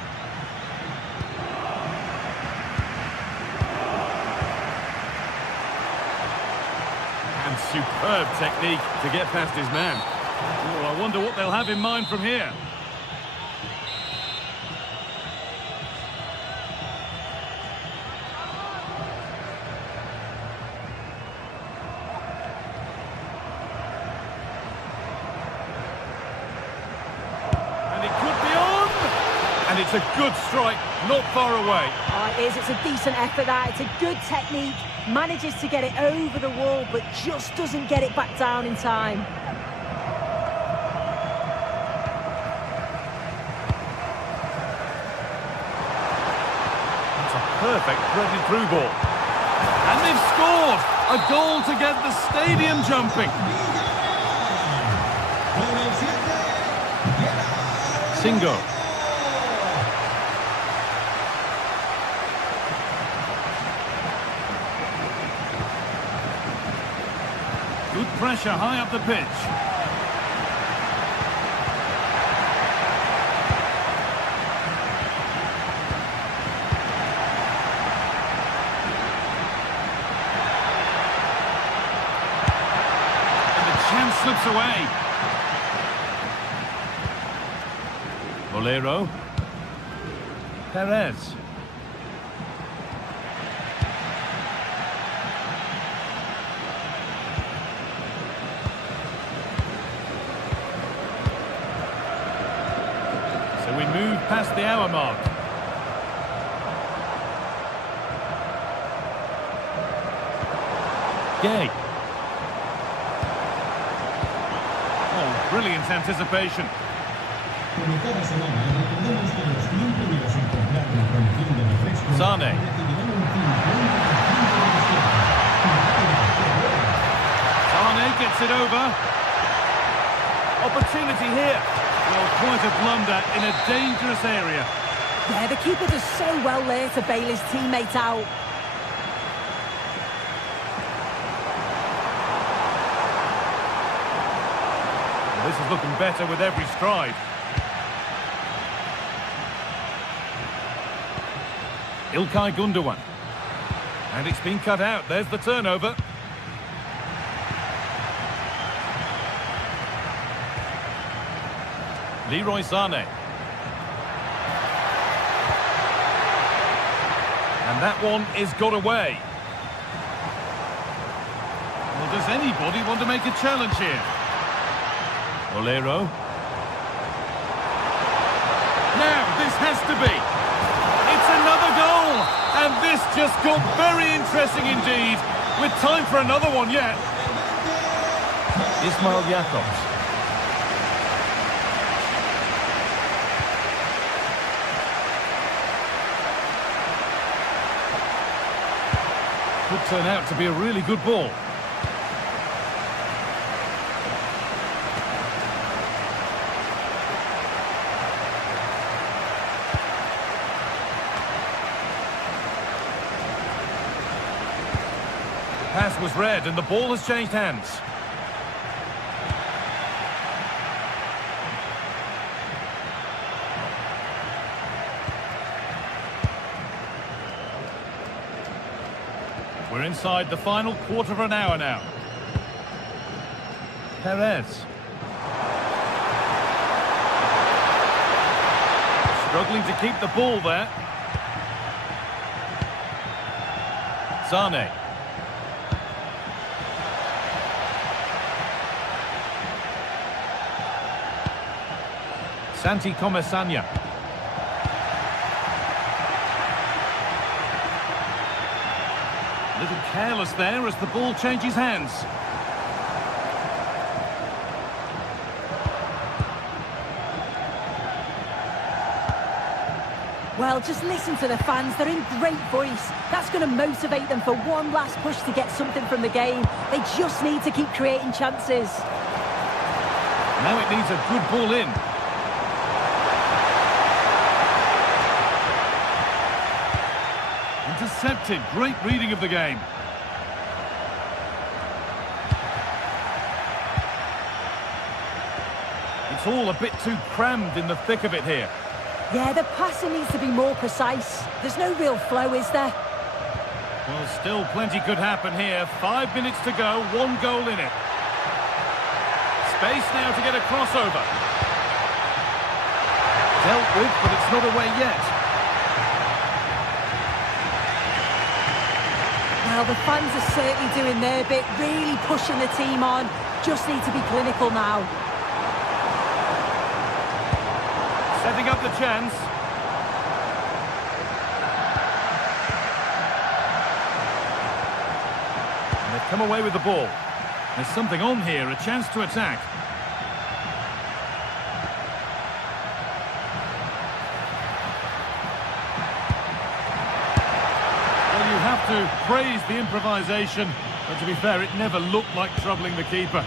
And superb technique to get past his man. Oh, I wonder what they'll have in mind from here. And it could be on! And it's a good strike, not far away. Oh, it is. It's a decent effort, that. It's a good technique. Manages to get it over the wall, but just doesn't get it back down in time. Perfect threaded through ball. And they've scored! A goal to get the stadium jumping. Singo. Good pressure high up the pitch. Slips away. Bolero. Perez. So we move past the hour mark. Gay. Brilliant anticipation. Sané. Sané gets it over. Opportunity here. Well, quite a blunder in a dangerous area. Yeah, the keeper does so well there to bail his teammate out. This is looking better with every stride. İlkay Gündoğan. And it's been cut out. There's the turnover. Leroy Sané. And that one is got away. Well, does anybody want to make a challenge here? Olero. Now, this has to be. It's another goal. And this just got very interesting indeed. With time for another one yet. Ismail Jakobs. Could turn out to be a really good ball. Pass was read and the ball has changed hands. We're inside the final quarter of an hour now. Perez. Struggling to keep the ball there. Sané. Santi Comesanya. A little careless there as the ball changes hands. Well, just listen to the fans. They're in great voice. That's going to motivate them for one last push to get something from the game. They just need to keep creating chances. Now it needs a good ball in. Intercepted. Great reading of the game. It's all a bit too crammed in the thick of it here. Yeah, the passing needs to be more precise. There's no real flow, is there? Well, still plenty could happen here. 5 minutes to go, 1 goal in it. Space now to get a crossover. Dealt with, but it's not away yet. Well, the fans are certainly doing their bit, really pushing the team on. Just need to be clinical now. Setting up the chance. And they've come away with the ball. There's something on here, a chance to attack. Well, you have to praise the improvisation, but to be fair, it never looked like troubling the keeper.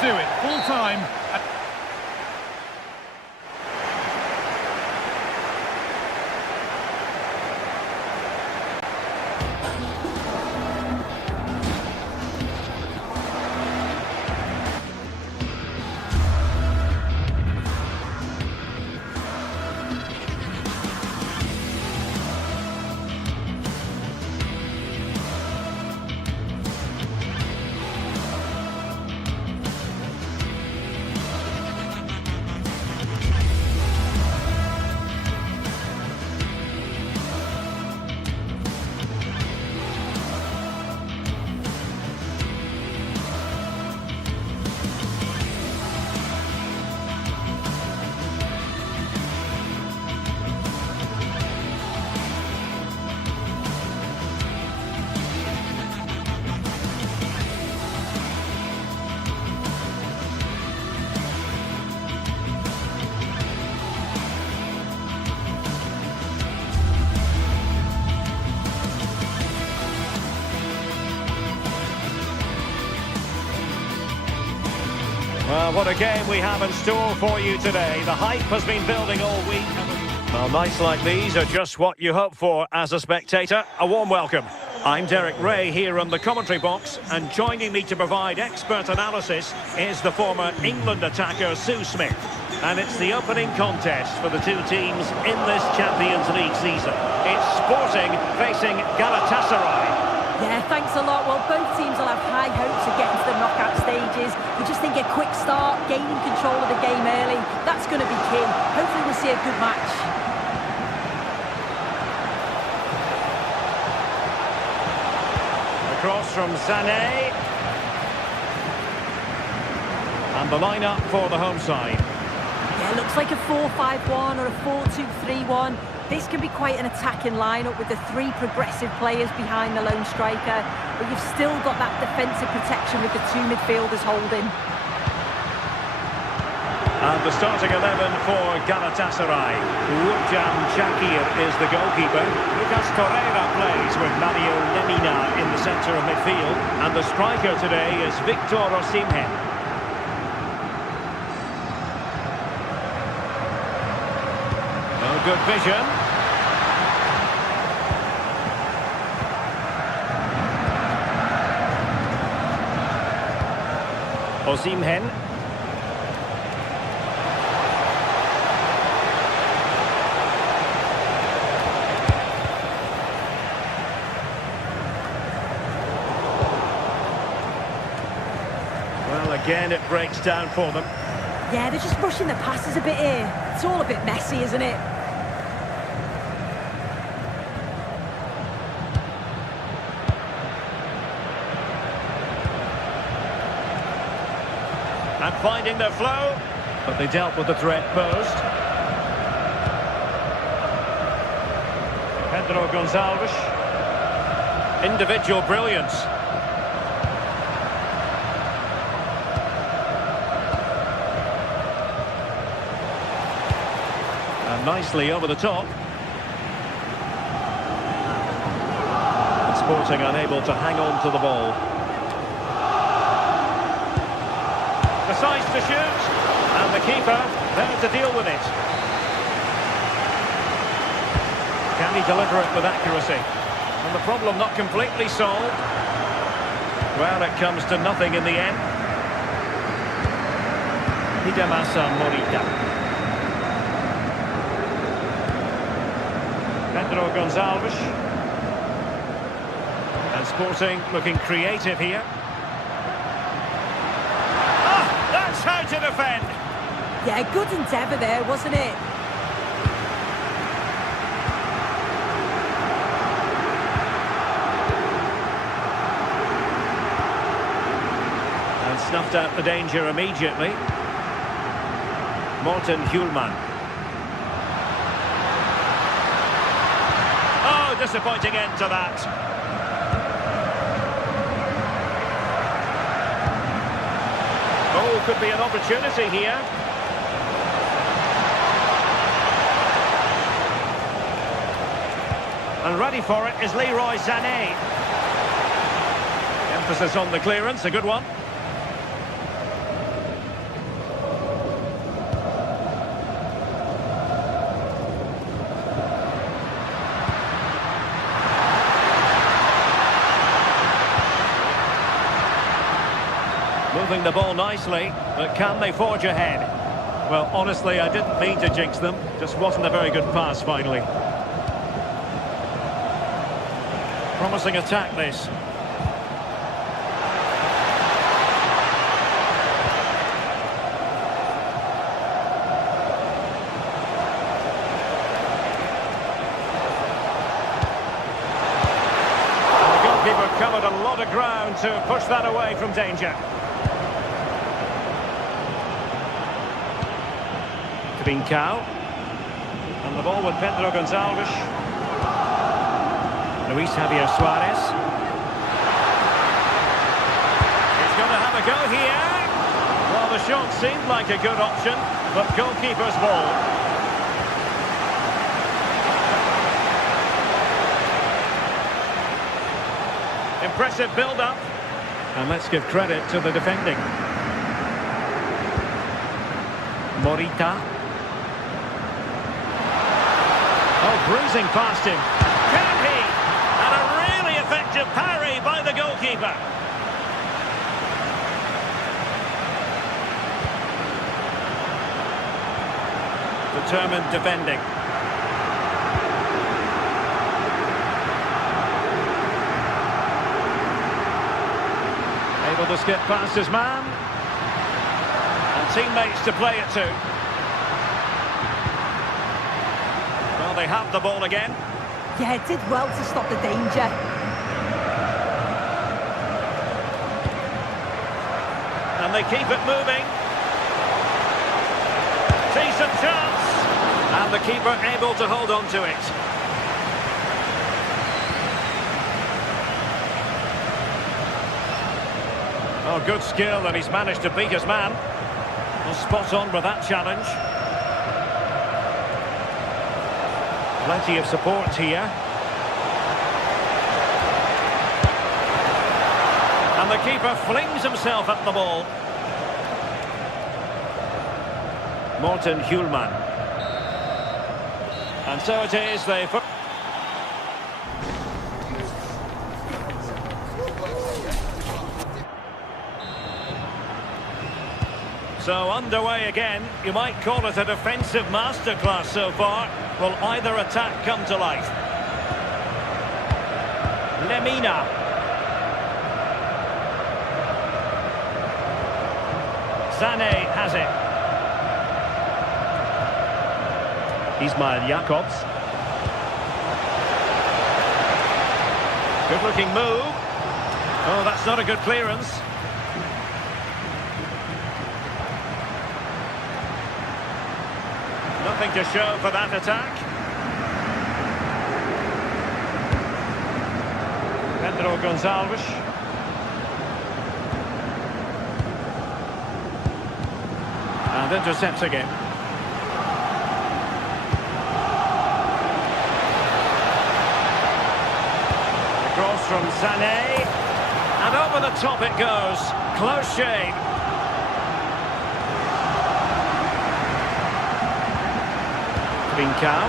Do it full time. Well, what a game we have in store for you today. The hype has been building all week. Well, nights like these are just what you hope for as a spectator. A warm welcome. I'm Derek Ray here on the commentary box, and joining me to provide expert analysis is the former England attacker Sue Smith. And it's the opening contest for the two teams in this Champions League season. It's Sporting facing Galatasaray. Yeah, thanks a lot. Well, both teams will have high hopes of getting to the knockout stages. We just think a quick start, gaining control of the game early, that's going to be key. Hopefully we'll see a good match. Across from Sané. And the line-up for the home side. Yeah, looks like a 4-5-1 or a 4-2-3-1. This can be quite an attacking lineup with the three progressive players behind the lone striker, but you've still got that defensive protection with the two midfielders holding. And the starting 11 for Galatasaray. Wurjam Chakir is the goalkeeper. Lucas Torreira plays with Mario Lemina in the centre of midfield. And the striker today is Victor Osimhen. Good vision. Osimhen. Well, again, it breaks down for them. Yeah, they're just rushing the passes a bit here. It's all a bit messy, isn't it? And finding their flow, but they dealt with the threat posed. Pedro Gonçalves. Individual brilliance. And nicely over the top. And Sporting unable to hang on to the ball. Decides to shoot, and the keeper there to deal with it. Can he deliver it with accuracy? And the problem not completely solved. Well, it comes to nothing in the end. Hidemasa Morita. Pedro Gonçalves. And Sporting looking creative here. How to defend. Yeah, good endeavour there, wasn't it? And snuffed out the danger immediately. Morten Hjulman. Oh, disappointing end to that. Oh, could be an opportunity here. And ready for it is Leroy Sané. Emphasis on the clearance, a good one. Moving the ball nicely, but can they forge ahead? Well, honestly, I didn't mean to jinx them. Just wasn't a very good pass, finally. Promising attack, this. And the goalkeeper covered a lot of ground to push that away from danger. Trincao. And the ball with Pedro Gonçalves. Luis Javier Suarez. He's going to have a go here. Well, the shot seemed like a good option, but goalkeeper's ball. Impressive build-up. And let's give credit to the defending. Morita. Oh, bruising past him. Can he? And a really effective parry by the goalkeeper. Determined defending. Able to skip past his man. And teammates to play it to. Well, they have the ball again. Yeah, it did well to stop the danger. And they keep it moving. Decent chance. And the keeper able to hold on to it. Oh, good skill, and he's managed to beat his man. Well, spot on with that challenge. Plenty of support here. And the keeper flings himself at the ball. Morten Hjulman. And so it is, they... So underway again. You might call it a defensive masterclass so far. Will either attack come to life? Lemina. Sané has it. Ismail Jakobs. Good looking move. Oh, that's not a good clearance. Nothing to show for that attack. Pedro Gonçalves. And intercepting it. Cross from Sané. And over the top it goes. Close shave. Trincao.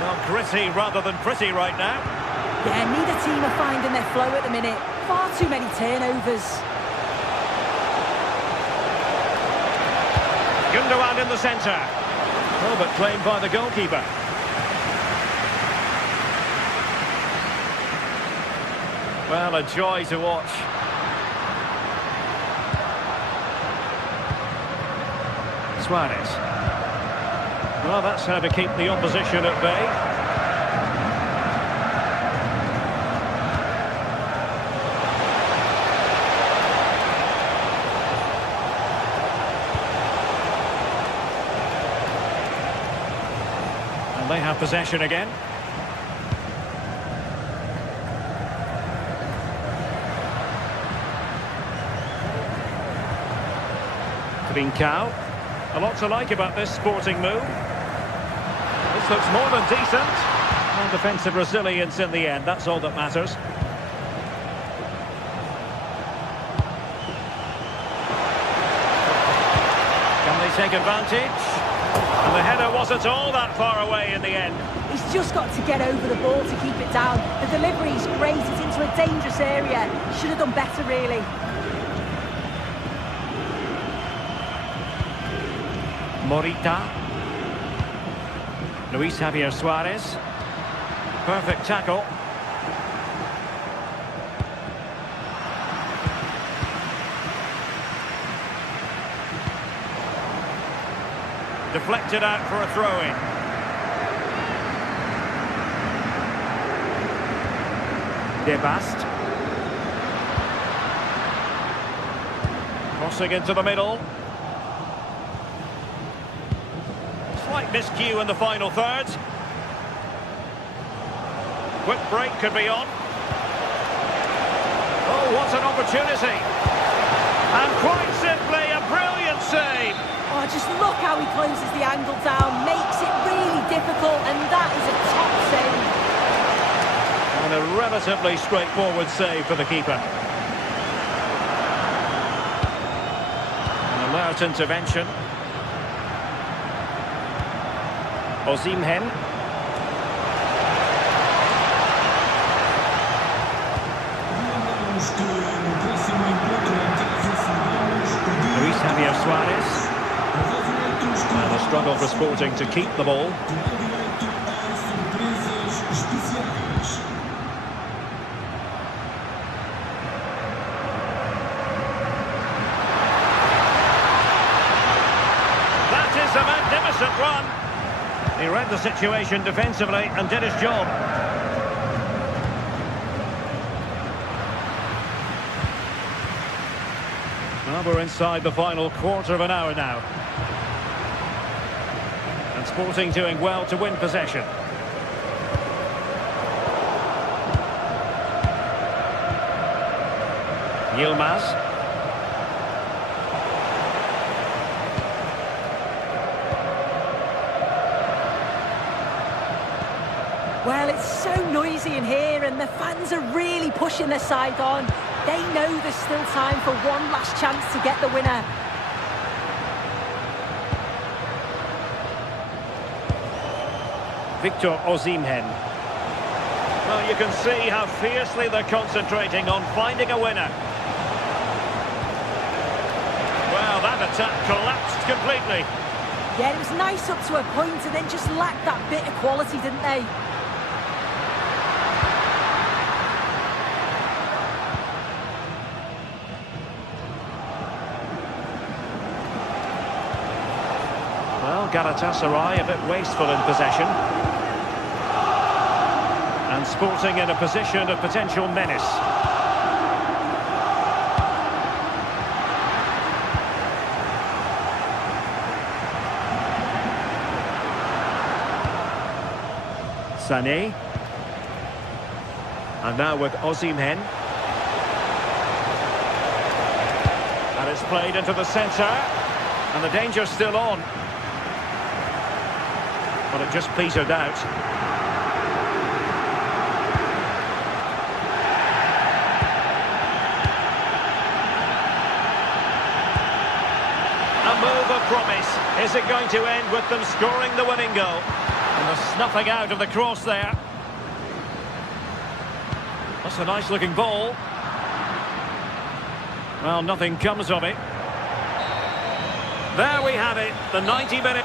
Well, gritty rather than pretty right now. Yeah, neither team are finding their flow at the minute. Far too many turnovers. Gundogan in the centre. Oh, but claimed by the goalkeeper. Well, a joy to watch. Suarez. Well, that's how to keep the opposition at bay. And they have possession again. Trincao. A lot to like about this sporting move. This looks more than decent. And defensive resilience in the end, that's all that matters. Can they take advantage? And the header wasn't all that far away in the end. He's just got to get over the ball to keep it down. The delivery's great, it's into a dangerous area. Should have done better, really. Morita. Luis Javier Suarez. Perfect tackle. Deflected out for a throw-in. Debast. Crossing into the middle. Slight miscue in the final third. Quick break could be on. Oh, what an opportunity. And quite simply, a brilliant save. Oh, just look how he closes the angle down. Makes it really difficult, and that is a top save. And a relatively straightforward save for the keeper. An alert intervention. Osimhen. Luis Javier Suarez. And a struggle for Sporting to keep the ball. That is a magnificent run. He read the situation defensively and did his job. Well, we're inside the final quarter of an hour now. And Sporting doing well to win possession. Yilmaz. Well, it's so noisy in here and the fans are really pushing their side on. They know there's still time for one last chance to get the winner. Victor Osimhen. Well, you can see how fiercely they're concentrating on finding a winner. Well, that attack collapsed completely. Yeah, it was nice up to a point and then just lacked that bit of quality, didn't they? Well, Galatasaray a bit wasteful in possession. And Sporting in a position of potential menace. Sané. And now with Osimhen. And it's played into the centre. And the danger's still on. But it just petered out. A move of promise. Is it going to end with them scoring the winning goal? And the snuffing out of the cross there. That's a nice looking ball. Well, nothing comes of it. There we have it, the 90-minute...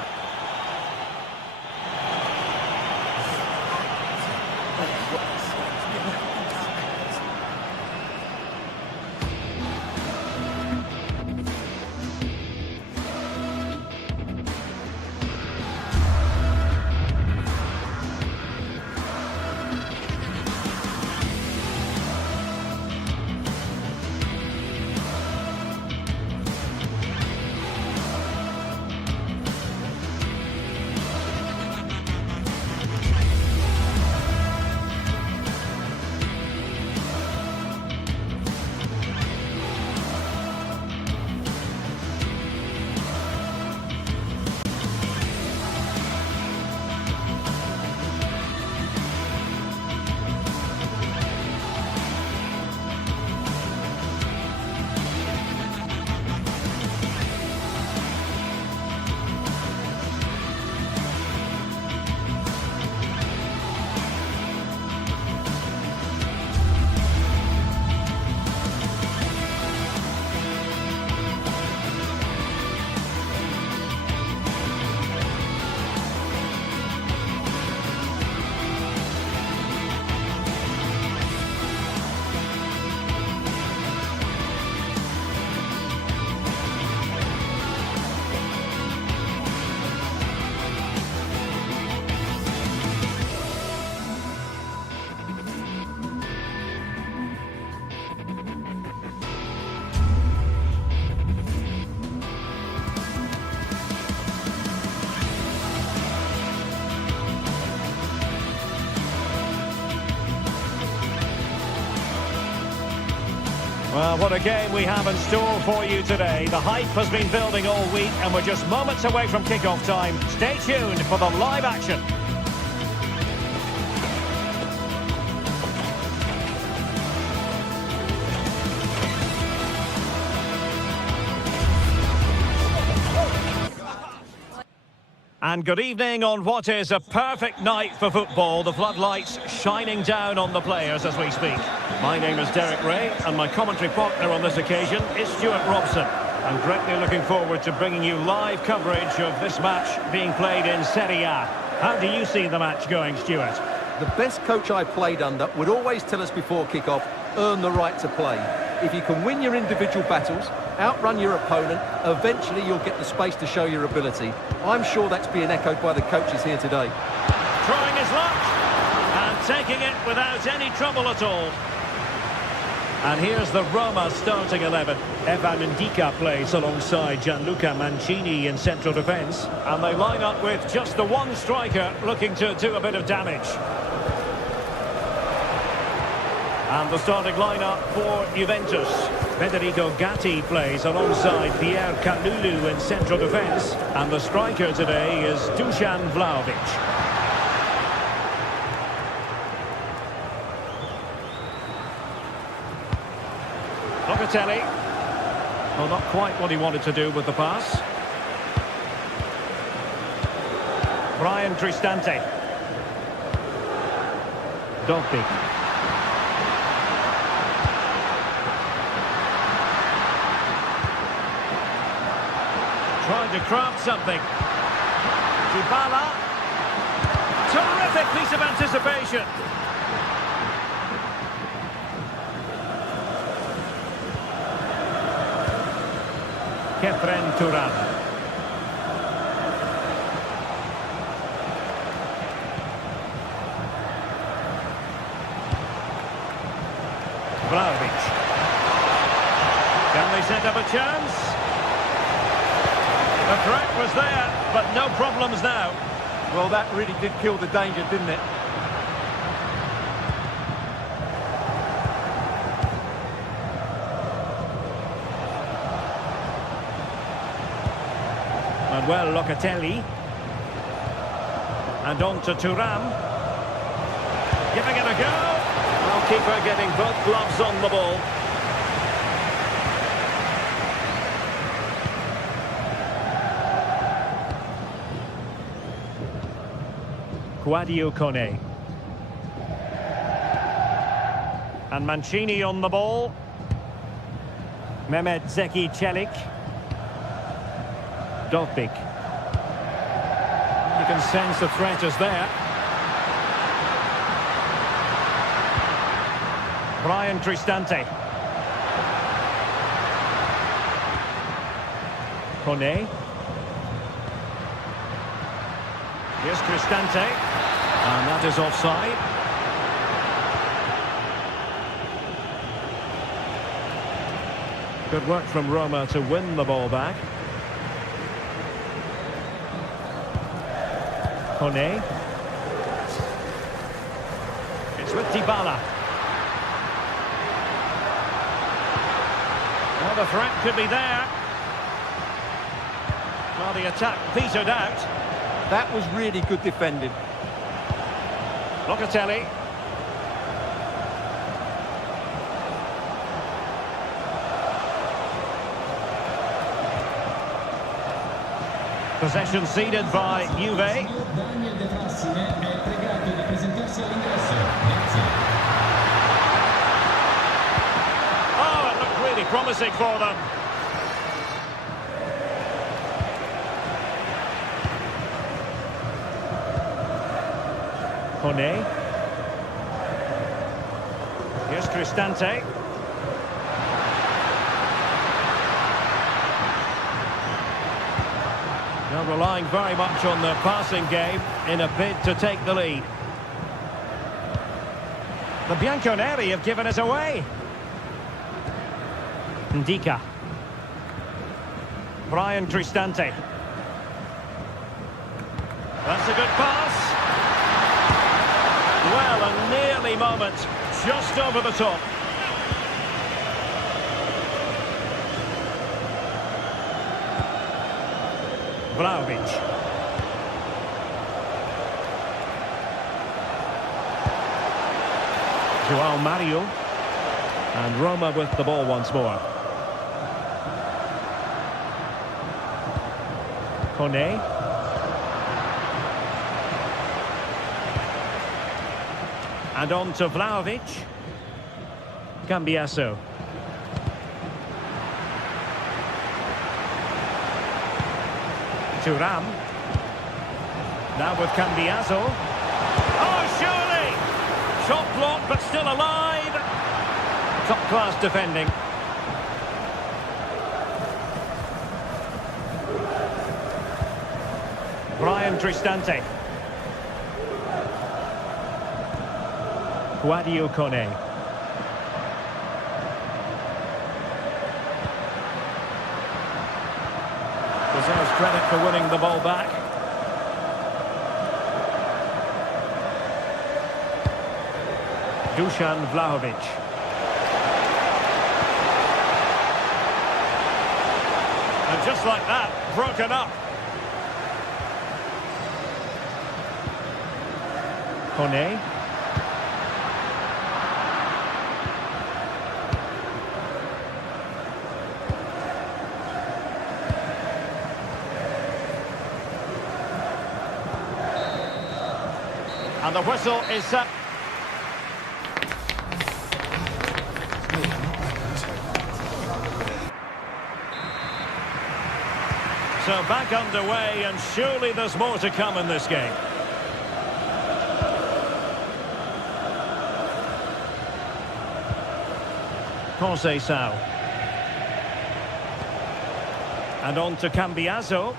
Well, what a game we have in store for you today. The hype has been building all week and we're just moments away from kick-off time. Stay tuned for the live action. And good evening on what is a perfect night for football. The floodlights shining down on the players as we speak. My name is Derek Ray, and my commentary partner on this occasion is Stuart Robson. I'm greatly looking forward to bringing you live coverage of this match being played in Serie A. How do you see the match going, Stuart? The best coach I played under would always tell us before kick-off, earn the right to play. If you can win your individual battles, outrun your opponent, eventually you'll get the space to show your ability. I'm sure that's being echoed by the coaches here today. Trying his luck and taking it without any trouble at all. And here's the Roma starting 11. Evan Ndika plays alongside Gianluca Mancini in central defence. And they line up with just the one striker looking to do a bit of damage. And the starting lineup for Juventus. Federico Gatti plays alongside Pierre Kalulu in central defence. And the striker today is Dusan Vlahovic. Locatelli. Well, not quite what he wanted to do with the pass. Brian Cristante. Dovbyk. Trying to craft something. Dybala. Terrific piece of anticipation. Kefren Turan. Vlahovic. Can they set up a chance? The threat was there, but no problems now. Well, that really did kill the danger, didn't it? Manuel Locatelli. And on to Thuram. Giving it a go. Well, keeper getting both gloves on the ball. Guadio Kone. And Mancini on the ball. Mehmet Zeki Çelik. Dovbyk. You can sense the threat is there. Brian Cristante. Kone. Here's Cristante. And that is offside. Good work from Roma to win the ball back. Kone. It's with Dybala. Well, the threat could be there. Well, the attack petered out. That was really good defending. Locatelli. Possession ceded by Juve. Oh, it looked really promising for them. Kone. Here's Cristante. They're relying very much on their passing game in a bid to take the lead. The Bianconeri have given it away. Ndika. Brian Cristante. That's a good pass. Well, a nearly moment, just over the top. Vlahovic. Joao Mario. And Roma with the ball once more. Kone. And on to Vlahovic. Cambiaso. Thuram. Now with Cambiaso. Oh, surely! Shot blocked, but still alive. Top-class defending. Brian Cristante. Guadio Kone. Deserves credit for winning the ball back. Dusan Vlahovic. And just like that, broken up. Kone. And the whistle is set. So back underway, and surely there's more to come in this game. Conceição. And on to Cambiaso.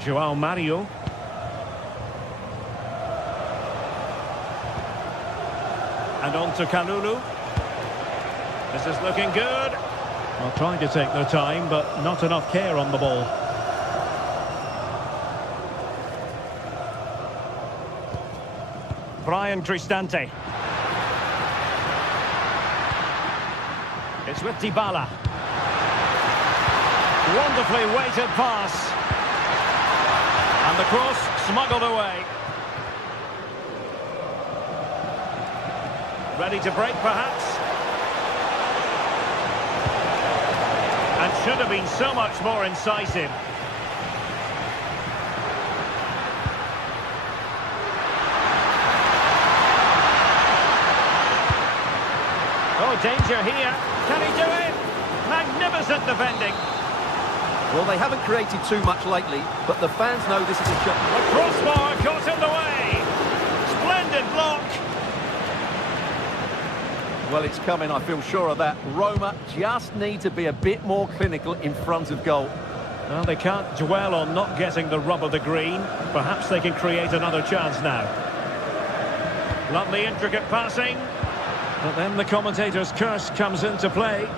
João Mario. And on to Kalulu. This is looking good. Well, trying to take their time, but not enough care on the ball. Brian Cristante. It's with Dybala. Wonderfully weighted pass. And the cross smuggled away. Ready to break, perhaps? And should have been so much more incisive. Oh, danger here. Can he do it? Magnificent defending. Well, they haven't created too much lately, but the fans know this is a shot. The crossbar got in the way. Splendid block. Well, it's coming, I feel sure of that. Roma just need to be a bit more clinical in front of goal. Well, they can't dwell on not getting the rub of the green. Perhaps they can create another chance now. Lovely intricate passing. But then the commentator's curse comes into play.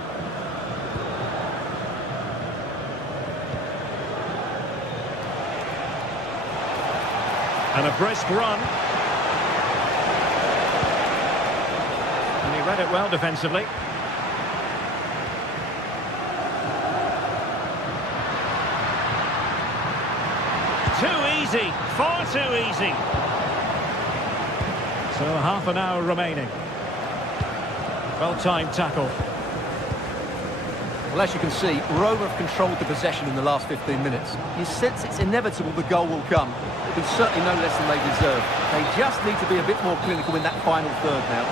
And a brisk run. And he read it well defensively. Too easy, far too easy. So half an hour remaining. Well-timed tackle. Well, as you can see, Roma have controlled the possession in the last 15 minutes. You sense it's inevitable the goal will come. It's certainly no less than they deserve. They just need to be a bit more clinical in that final third now.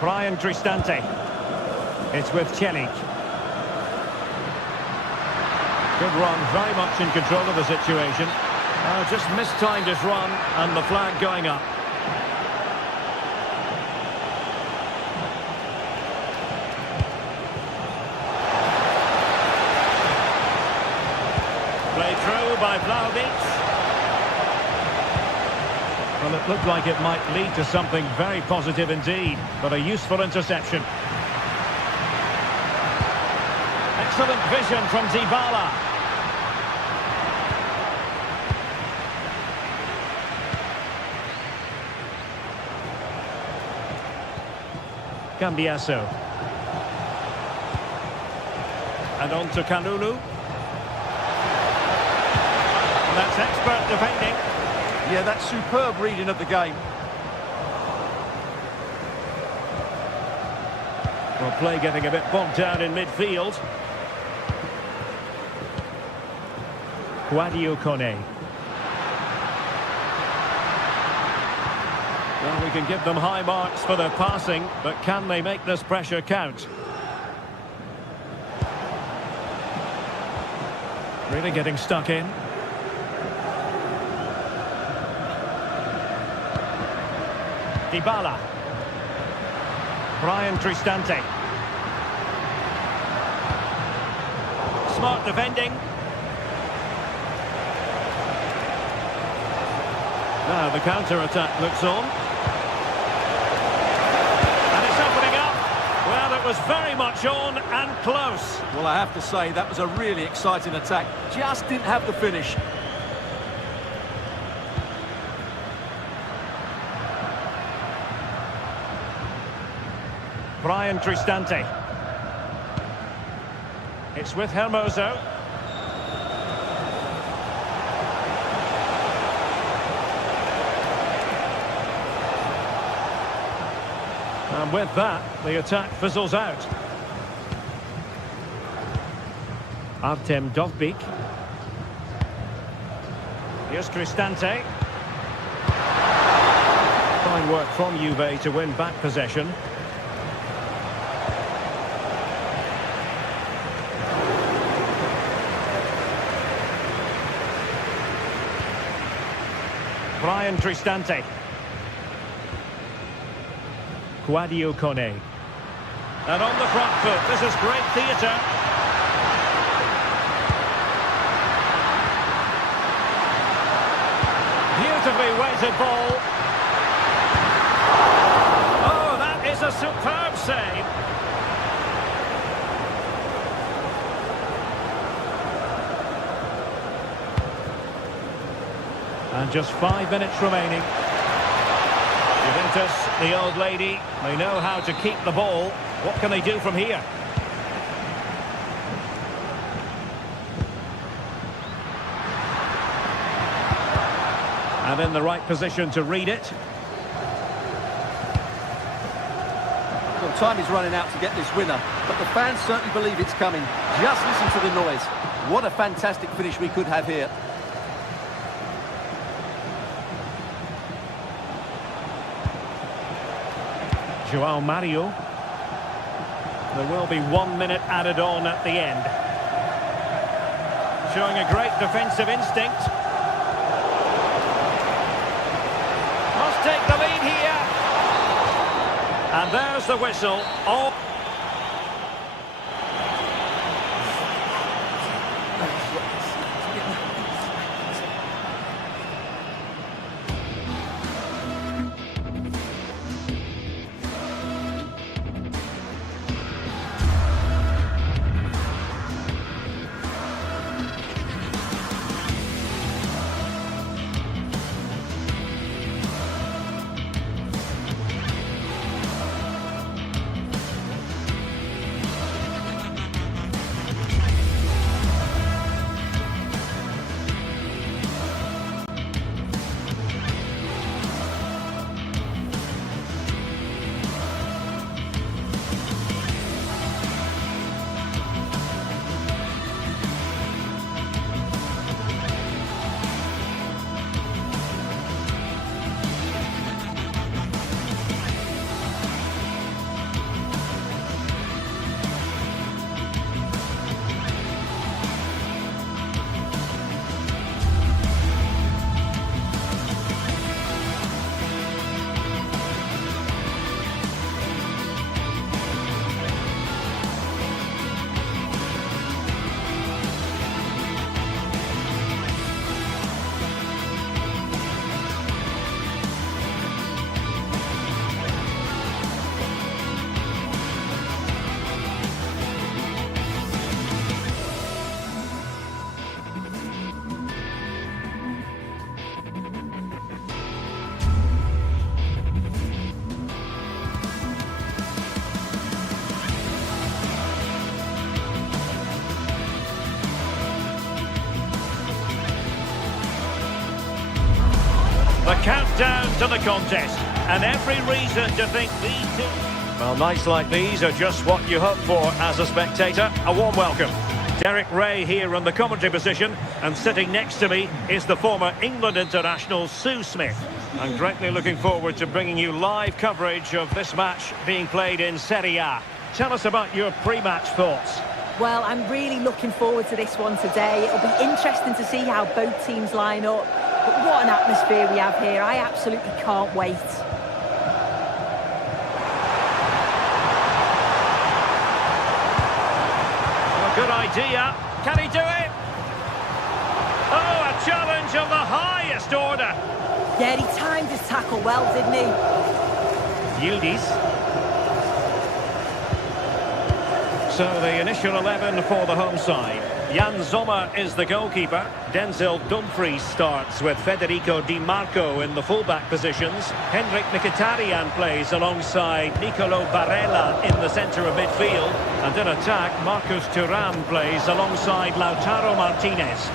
Brian Cristante. It's with Celik. Good run, very much in control of the situation. Just mistimed his run, and the flag going up. Played through by Vlahovic. Well, it looked like it might lead to something very positive indeed, but a useful interception. Excellent vision from Dybala. Cambiaso. And on to Kalulu. And that's expert defending. Yeah, that's superb reading of the game. Well, play getting a bit bogged down in midfield. Kone. Well, we can give them high marks for their passing, but can they make this pressure count? Really getting stuck in. Dybala. Brian Cristante. Smart defending. Now the counter-attack looks on. And it's opening up. Well, it was very much on and close. Well, I have to say, that was a really exciting attack. Just didn't have the finish. Brian Cristante. It's with Hermoso. And with that, the attack fizzles out. Artem Dovbyk. Here's Cristante. Fine work from Juve to win back possession. Brian Cristante. Kone. And on the front foot, this is great theatre. Beautifully weighted ball. Oh, that is a superb save. And just 5 minutes remaining. Juventus, the old lady, they know how to keep the ball. What can they do from here? And in the right position to read it. Well, time is running out to get this winner, but the fans certainly believe it's coming. Just listen to the noise. What a fantastic finish we could have here. João Mario. There will be 1 minute added on at the end. Showing a great defensive instinct. Must take the lead here. And there's the whistle. Oh. The countdown to the contest, and every reason to think these two... Well, nights like these are just what you hope for as a spectator. A warm welcome. Derek Ray here on the commentary position, and sitting next to me is the former England international Sue Smith. I'm greatly looking forward to bringing you live coverage of this match being played in Serie A. Tell us about your pre-match thoughts. Well, I'm really looking forward to this one today. It'll be interesting to see how both teams line up. But what an atmosphere we have here. I absolutely can't wait. Good idea. Can he do it? Oh, a challenge of the highest order. Yeah, he timed his tackle well, didn't he? Yildiz. So the initial 11 for the home side. Jan Sommer is the goalkeeper. Denzel Dumfries starts with Federico Di Marco in the fullback positions. Henrik Mkhitaryan plays alongside Nicolo Barella in the centre of midfield. And in attack, Marcus Thuram plays alongside Lautaro Martinez.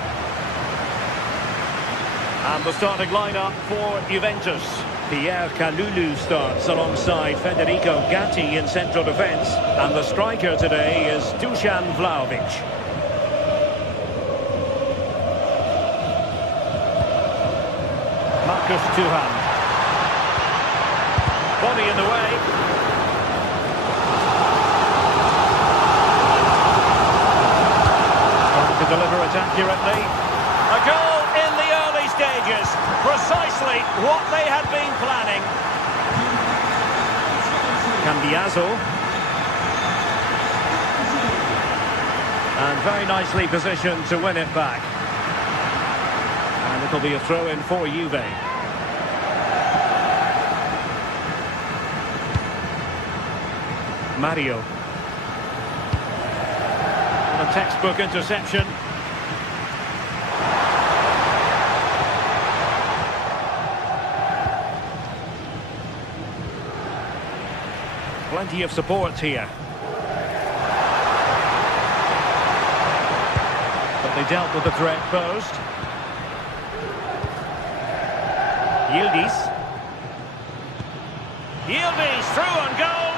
And the starting lineup for Juventus. Pierre Kalulu starts alongside Federico Gatti in central defence. And the striker today is Dusan Vlahovic. Marcus Thuram. Body in the way. Trying to deliver it accurately. A goal in the early stages. Precisely what they had been planning. Cambiaso. And very nicely positioned to win it back. And it'll be a throw-in for Juve. Mario. And a textbook interception. Plenty of support here. But they dealt with the threat posed. Yildiz. Yildiz through on goal.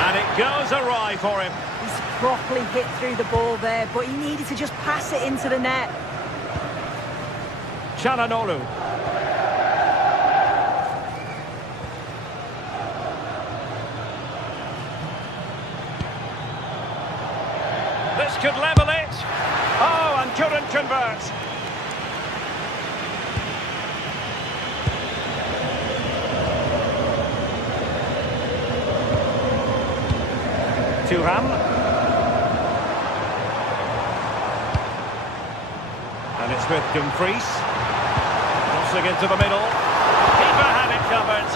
And it goes awry for him. He's properly hit through the ball there, but he needed to just pass it into the net. Çalhanoğlu. This could level it. Oh, and couldn't convert. Thuram. And it's with Dumfries. Crossing into the middle. Keeper had it covered.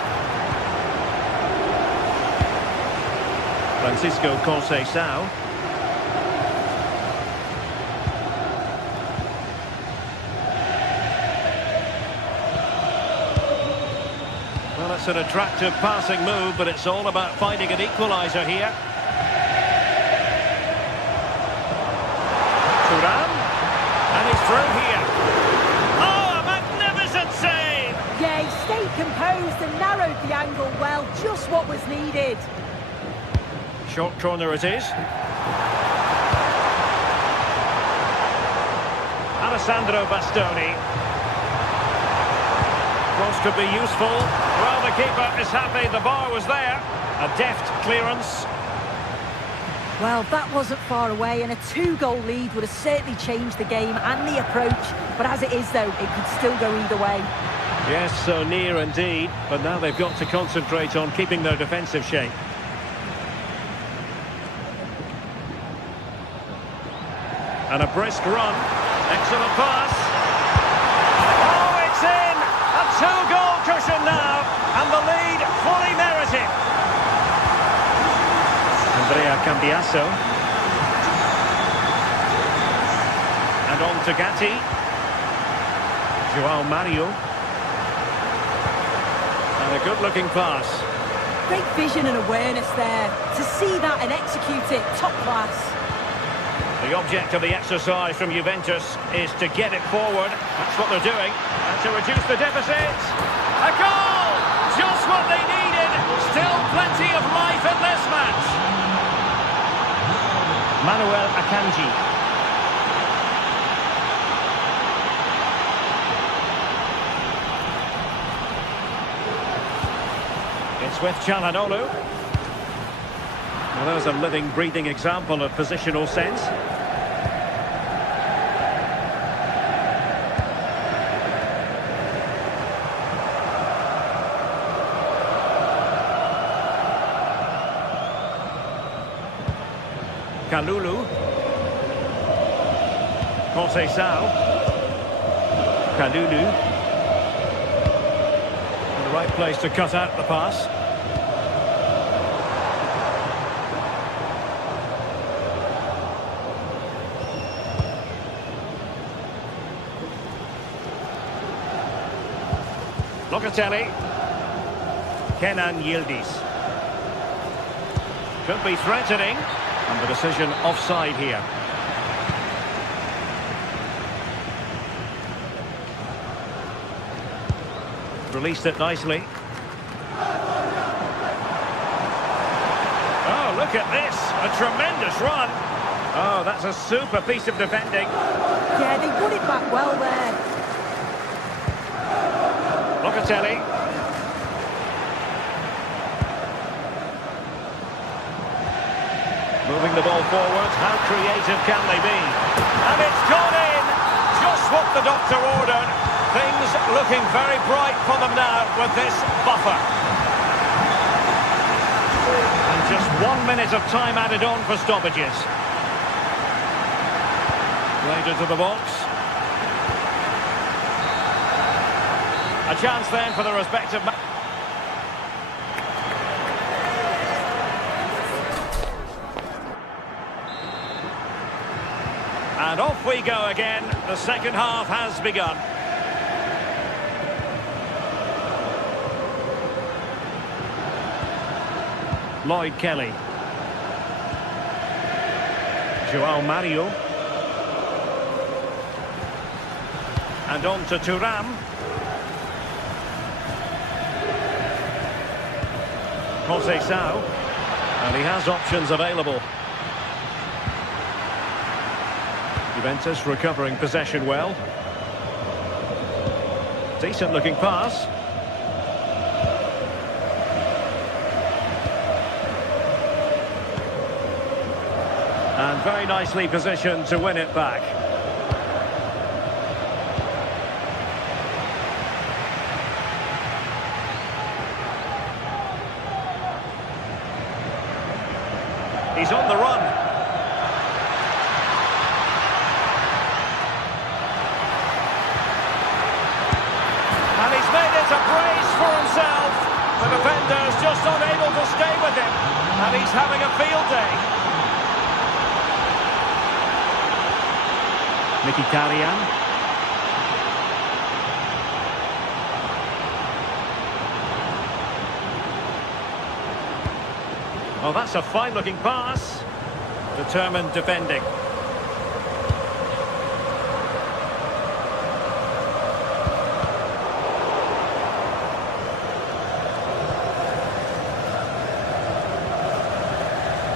Francisco Conceição. Well, it's an attractive passing move, but it's all about finding an equaliser here. Thuram, and he's through here. Oh, a magnificent save! Yeah, he stayed composed and narrowed the angle well, just what was needed. Short corner it is. Alessandro Bastoni. Cross could be useful. Well, the keeper is happy the bar was there. A deft clearance. Well, that wasn't far away, and a 2-goal lead would have certainly changed the game and the approach. But as it is, though, it could still go either way. Yes, so near indeed. But now they've got to concentrate on keeping their defensive shape. And a brisk run. Excellent pass. Oh, it's in! A 2-goal cushion now, and the lead fully merited. Andrea Cambiaso. And on to Gatti. João Mario. And a good-looking pass. Great vision and awareness there. To see that and execute it, top class. The object of the exercise from Juventus is to get it forward. That's what they're doing. And to reduce the deficit. A goal! Just what they needed. Still plenty of life in this match. Manuel Akanji. It's with Çalhanoğlu. Well, there's a living, breathing example of positional sense. Kalulu. Conceição. Kalulu. In the right place to cut out the pass. Locatelli. Kenan Yildiz. Could be threatening. And the decision offside here. Released it nicely. Oh, look at this. A tremendous run. Oh, that's a super piece of defending. Yeah, they put it back well there. Locatelli. Moving the ball forward, how creative can they be? And it's gone in! Just what the doctor ordered. Things looking very bright for them now with this buffer. And just 1 minute of time added on for stoppages. Played into the box. A chance then for the respective... And off we go again. The second half has begun. Lloyd Kelly. João Mario. And on to Thuram. Conceição. And he has options available. Juventus recovering possession well. Decent looking pass. And very nicely positioned to win it back. He's on the run. And he's made it a brace for himself. The defender's just unable to stay with him. And he's having a field day. Mkhitaryan. Oh, that's a fine-looking pass. Determined defending.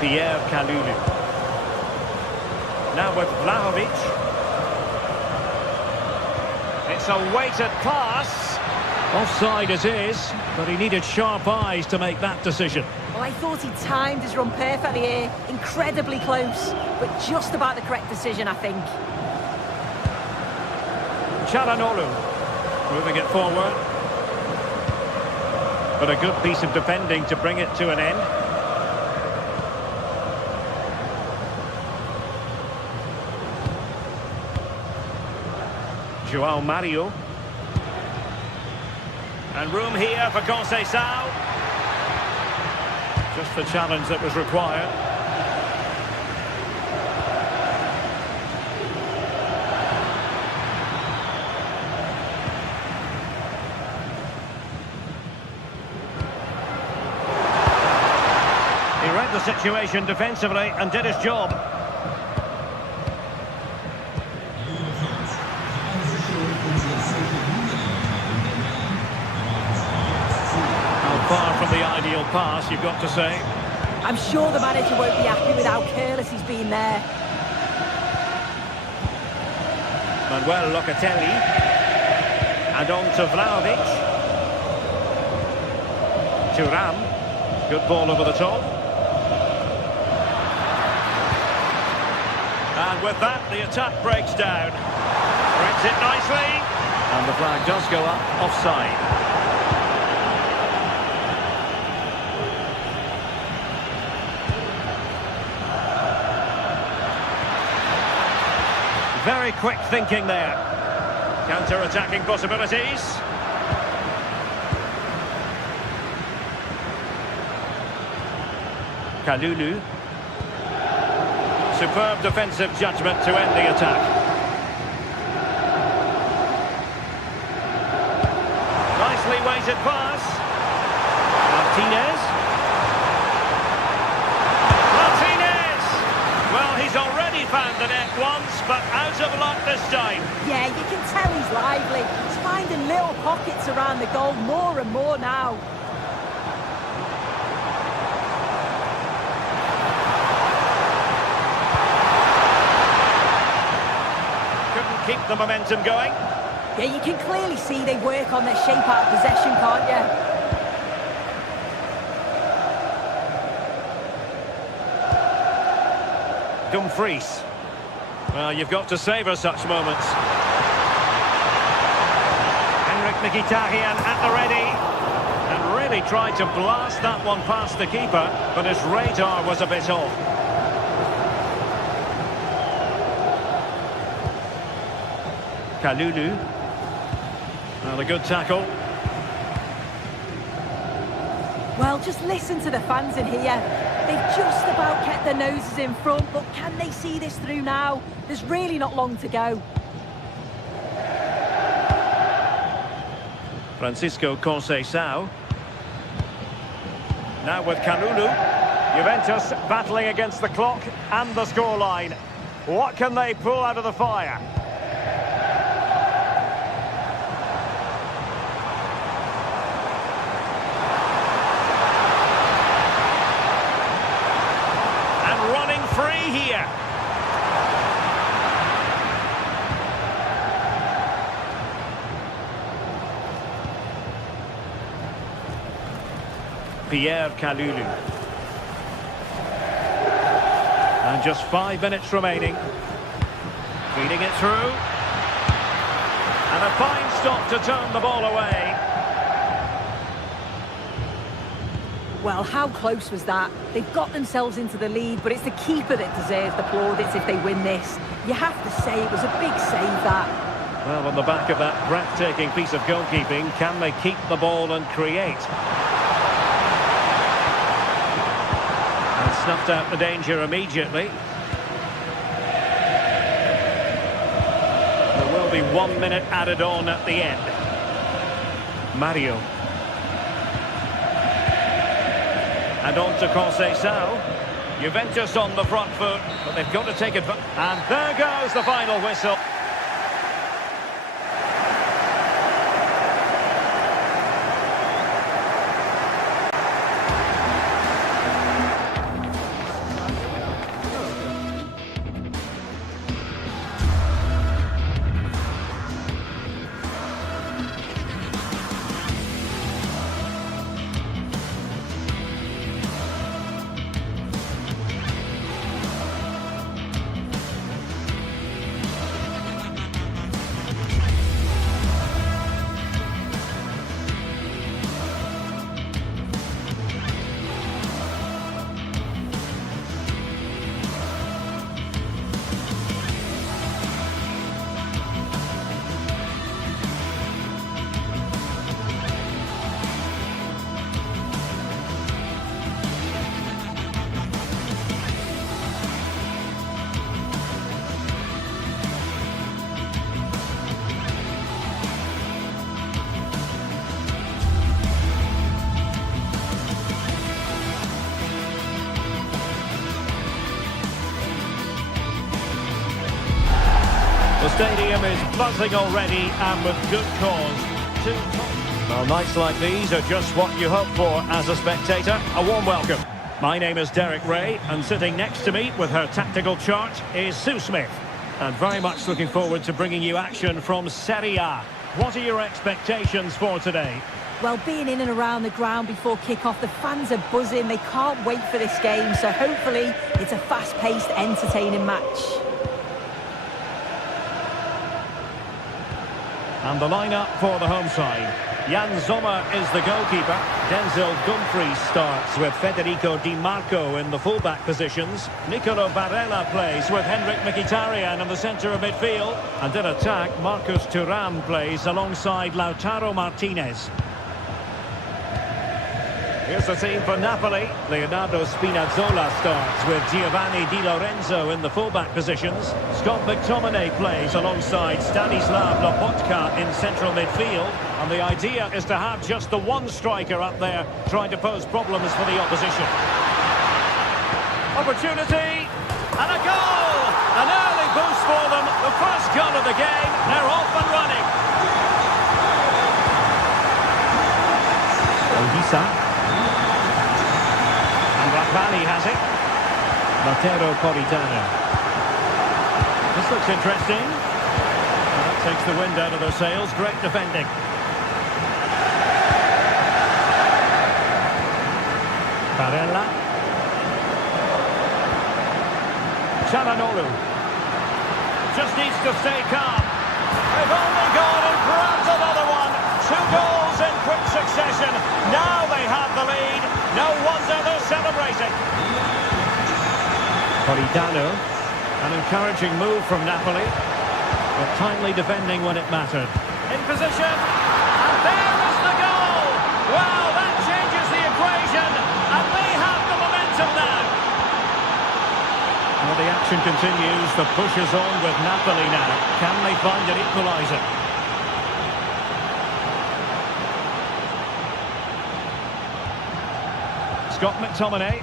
Pierre Kalulu. Now with Vlahovic. It's a weighted pass. Offside it is, but he needed sharp eyes to make that decision. Well, I thought he timed his run perfectly here. Incredibly close, but just about the correct decision, I think. Çalhanoğlu. Moving it forward. But a good piece of defending to bring it to an end. João Mario. And room here for Conceição. Just the challenge that was required. He read the situation defensively and did his job. Far from the ideal pass, you've got to say. I'm sure the manager won't be happy with how careless he's been there. Manuel Locatelli. And on to Vlahovic. Thuram. Good ball over the top. And with that, the attack breaks down. Brings it nicely. And the flag does go up, offside. Very quick thinking there. Counter-attacking possibilities. Kalulu. Superb defensive judgment to end the attack. Nicely weighted pass. Martinez. Well, he's already found the net once, but out of luck this time. Yeah, you can tell he's lively. He's finding little pockets around the goal more and more now. Couldn't keep the momentum going. Yeah, you can clearly see they work on their shape out of possession, can't you? Dumfries. Well, you've got to savour such moments. Henrik Mkhitaryan at the ready. And really tried to blast that one past the keeper, but his radar was a bit off. Kalulu. Well, a good tackle. Well, just listen to the fans in here. They've just about kept their noses in front, but can they see this through now? There's really not long to go. Francisco Conceição. Now with Kalulu. Juventus battling against the clock and the scoreline. What can they pull out of the fire? Free here. Pierre Kalulu. And just 5 minutes remaining. Feeding it through. And a fine stop to turn the ball away. Well, how close was that? They've got themselves into the lead, but it's the keeper that deserves the plaudits if they win this. You have to say it was a big save, that. Well, on the back of that breathtaking piece of goalkeeping, can they keep the ball and create? And snuffed out the danger immediately. There will be 1 minute added on at the end. Mario. And on to Conceição. Juventus on the front foot, but they've got to take it. And there goes the final whistle. The stadium is buzzing already, and with good cause. Well, nights like these are just what you hope for as a spectator. A warm welcome. My name is Derek Ray, and sitting next to me with her tactical chart is Sue Smith. And very much looking forward to bringing you action from Serie A. What are your expectations for today? Well, being in and around the ground before kick-off, the fans are buzzing. They can't wait for this game, so hopefully it's a fast-paced, entertaining match. And the lineup for the home side. Jan Sommer is the goalkeeper. Denzel Dumfries starts with Federico Di Marco in the fullback positions. Nicolo Barella plays with Henrik Mkhitaryan in the centre of midfield. And in attack, Marcus Thuram plays alongside Lautaro Martinez. Here's the team for Napoli. Leonardo Spinazzola starts with Giovanni Di Lorenzo in the fullback positions. Scott McTominay plays alongside Stanislav Lobotka in central midfield. And the idea is to have just the one striker up there trying to pose problems for the opposition. Opportunity! And a goal! An early boost for them. The first goal of the game. They're off and running. Olisa. Valley has it. Matteo Politano. This looks interesting. Well, that takes the wind out of their sails. Great defending. Barella. Çalhanoğlu. Just needs to stay calm. They've only gone and grabbed another one. 2 goals in quick succession. Now they have the lead. No wonder they're celebrating. Politano. An encouraging move from Napoli. But timely defending when it mattered. In position. And there is the goal. Wow, that changes the equation. And they have the momentum now. Well, the action continues. The push is on with Napoli now. Can they find an equaliser? Scott McTominay.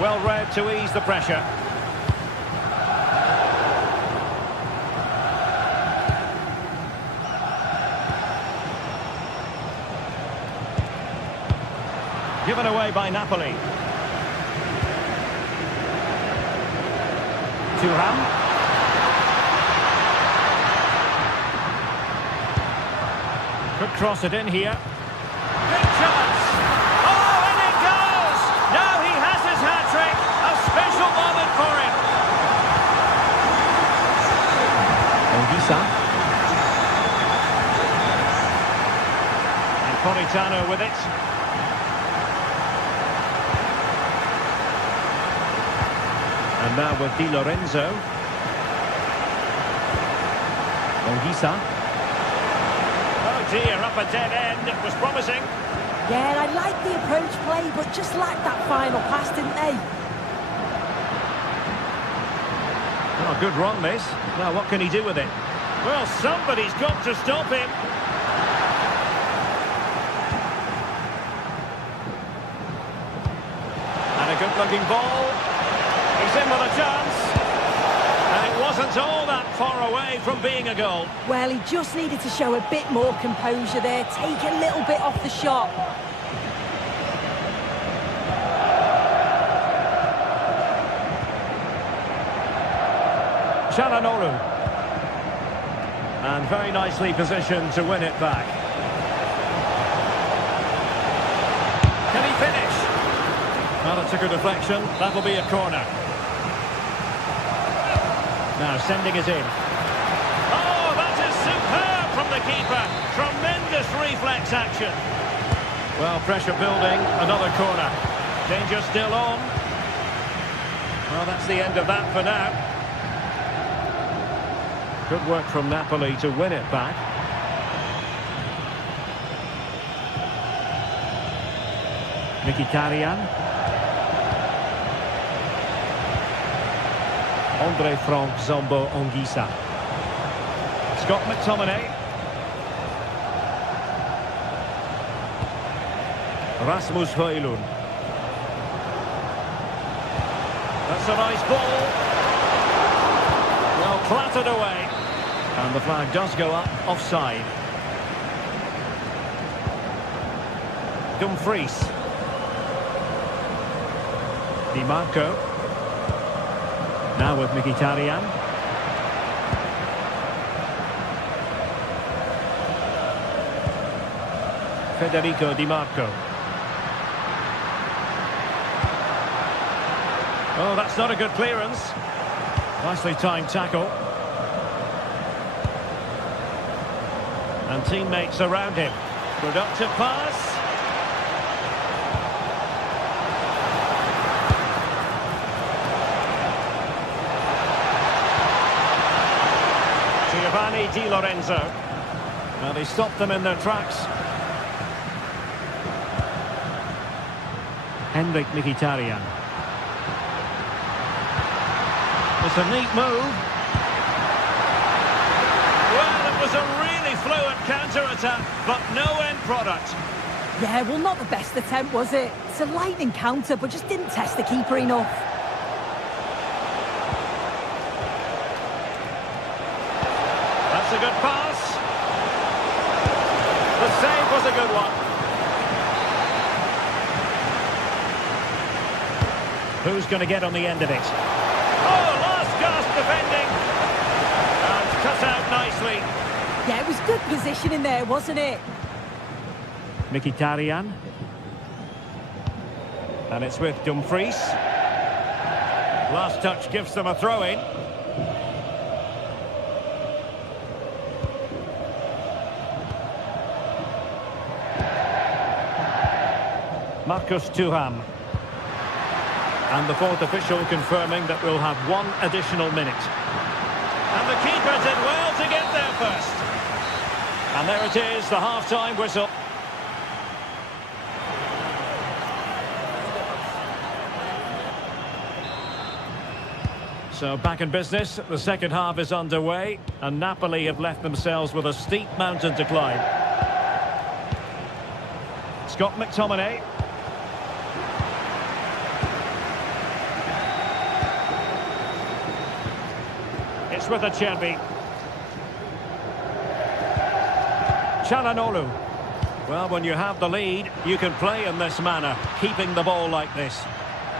Well read to ease the pressure. Given away by Napoli. Thuram. Could cross it in here. Big chance. Oh, and it goes! Now he has his hat-trick. A special moment for him. Olisa. And Politano with it. And now with Di Lorenzo. Olisa. Oh dear, up a dead end. It was promising. Yeah, I liked the approach play, but just lacked that final pass, didn't they? Oh, good run, this. Now, what can he do with it? Well, somebody's got to stop him. And a good-looking ball. He's in with a chance. And it wasn't all that far away from being a goal. Well, he just needed to show a bit more composure there, take a little bit off the shot. Çalhanoğlu. And very nicely positioned to win it back. Can he finish? Well, it took a deflection. That'll be a corner. Now sending it in. Oh, that is superb from the keeper. Tremendous reflex action. Well, pressure building. Another corner. Danger still on. Well, that's the end of that for now. Good work from Napoli to win it back. Mkhitaryan. Andre Frank Zombo Ongisa. Scott McTominay. Rasmus Højlund. That's a nice ball. Well, clattered away. And the flag does go up, offside. Dumfries. Di Marco. Now with Mkhitaryan. Federico Di Marco. Oh, that's not a good clearance. Nicely timed tackle. And teammates around him. Productive pass. Giovanni Di Lorenzo. Well, they stopped them in their tracks. Henrik Mkhitaryan. It's a neat move. Well, it was a really fluent counter-attack, but no end product. Yeah, well, not the best attempt, was it? It's a lightning counter, but just didn't test the keeper enough. That's a good pass. The save was a good one. Who's going to get on the end of it? Oh, last gasp defending. And cut out nicely. Yeah, it was good positioning there, wasn't it? Mkhitaryan. And it's with Dumfries. Last touch gives them a throw-in. Marcus Thuram. And the fourth official confirming that we'll have one additional minute. And the keeper did well to get there first. And there it is, the half-time whistle. So back in business, the second half is underway, and Napoli have left themselves with a steep mountain to climb. Scott McTominay. It's with Acerbi. Çalhanoğlu. Well, when you have the lead, you can play in this manner, keeping the ball like this.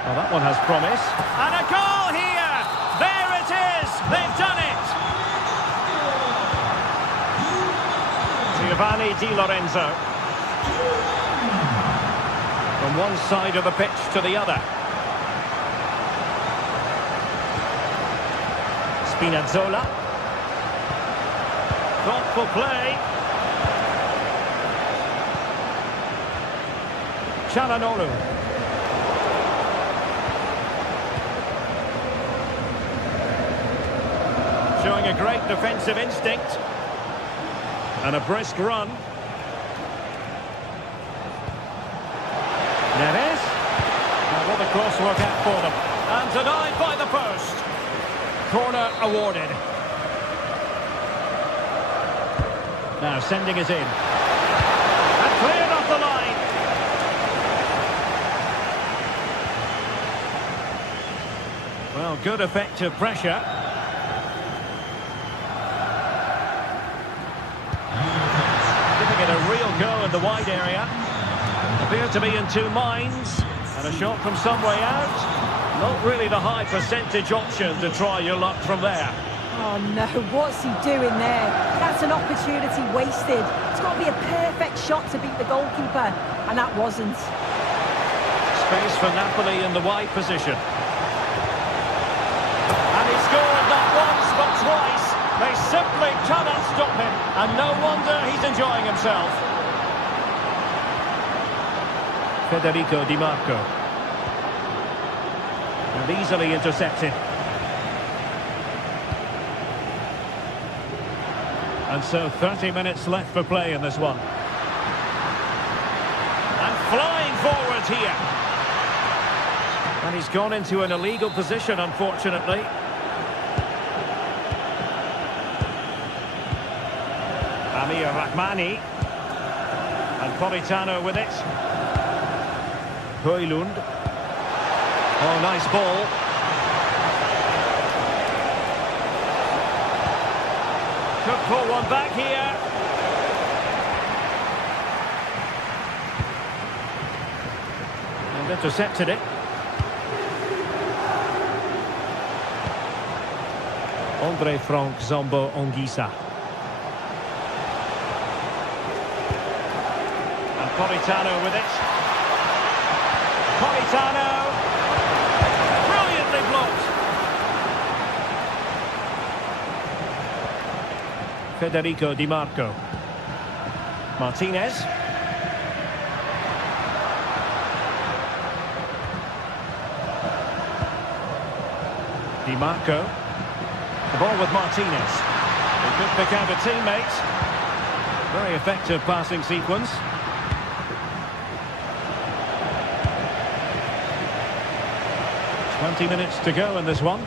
Well, that one has promise. And a goal here! There it is! They've done it! Giovanni Di Lorenzo. From one side of the pitch to the other. Spinazzola. Thoughtful play. Çalhanoğlu. Showing a great defensive instinct. And a brisk run. Neves. Now will the cross work out for them? And denied by the post. Corner awarded. Now sending it in. And cleared off the line. Well, good effective pressure. Giving it a real go in the wide area. Appear to be in two minds. And a shot from some way out. Not really the high percentage option to try your luck from there. Oh no, what's he doing there? That's an opportunity wasted. It's got to be a perfect shot to beat the goalkeeper, and that wasn't. Space for Napoli in the wide position. And he scored not once but twice. They simply cannot stop him, and no wonder he's enjoying himself. Federico Di Marco. And easily intercepted. And so 30 minutes left for play in this one. And flying forward here. And he's gone into an illegal position, unfortunately. Amir Rahmani. And Politano with it. Højlund. Oh, nice ball. Could pull one back here. And intercepted it. Andre Frank Zombo Ongisa. And Politano with it. Politano! Brilliantly blocked! Federico Di Marco. Martinez. Di Marco. The ball with Martinez. He could pick out a teammate. Very effective passing sequence. "20 minutes to go in this one.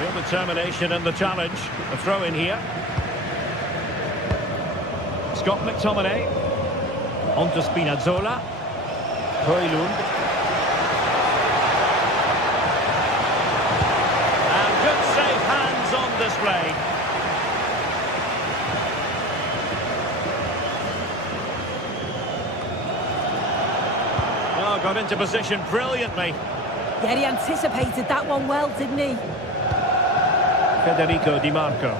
Real determination in the challenge. A throw in here. Scott McTominay. On to Spinazzola. Højlund. And good safe hands on display. Oh, got into position brilliantly. Yeah, he anticipated that one well, didn't he? Federico Di Marco.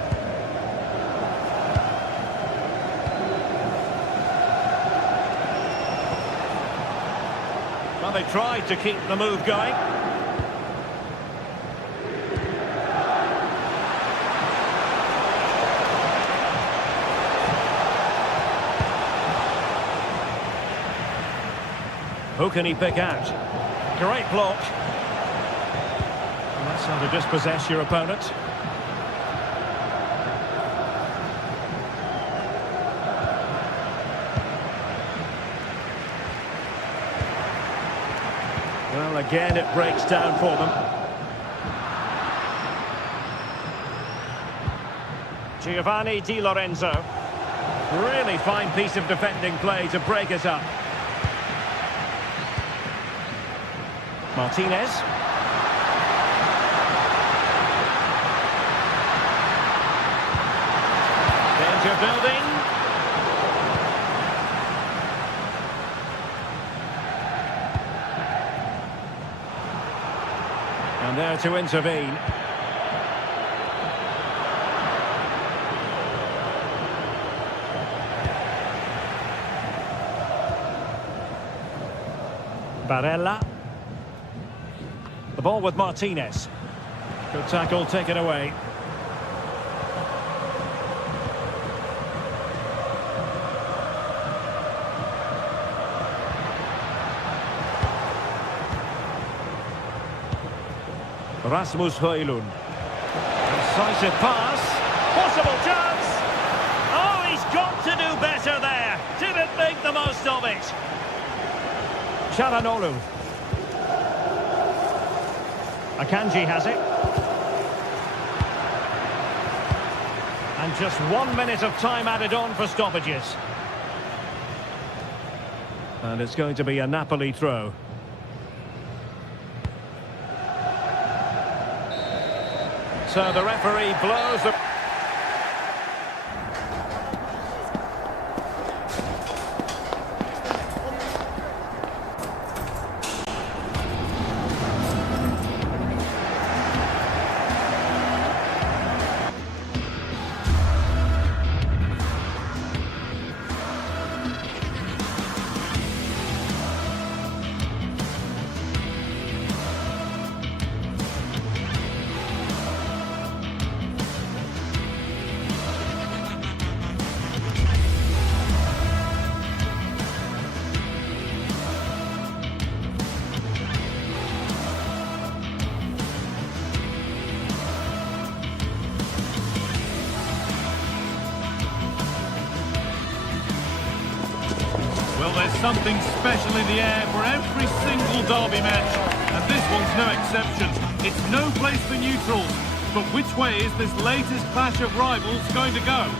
Well, they tried to keep the move going. Who can he pick out? Great block. And that's how to dispossess your opponent. Well, again, it breaks down for them. Giovanni Di Lorenzo. Really fine piece of defending play to break it up. Martinez. Danger building. And there to intervene. Barella. The ball with Martinez. Good tackle taken away. Rasmus Højlund. Decisive pass. Possible chance. Oh, he's got to do better there. Didn't make the most of it. Çalhanoğlu. Akanji has it. And just 1 minute of time added on for stoppages. And it's going to be a Napoli throw. So the referee blows the... Well, there's something special in the air for every single derby match, and this one's no exception. It's no place for neutrals, but which way is this latest clash of rivals going to go?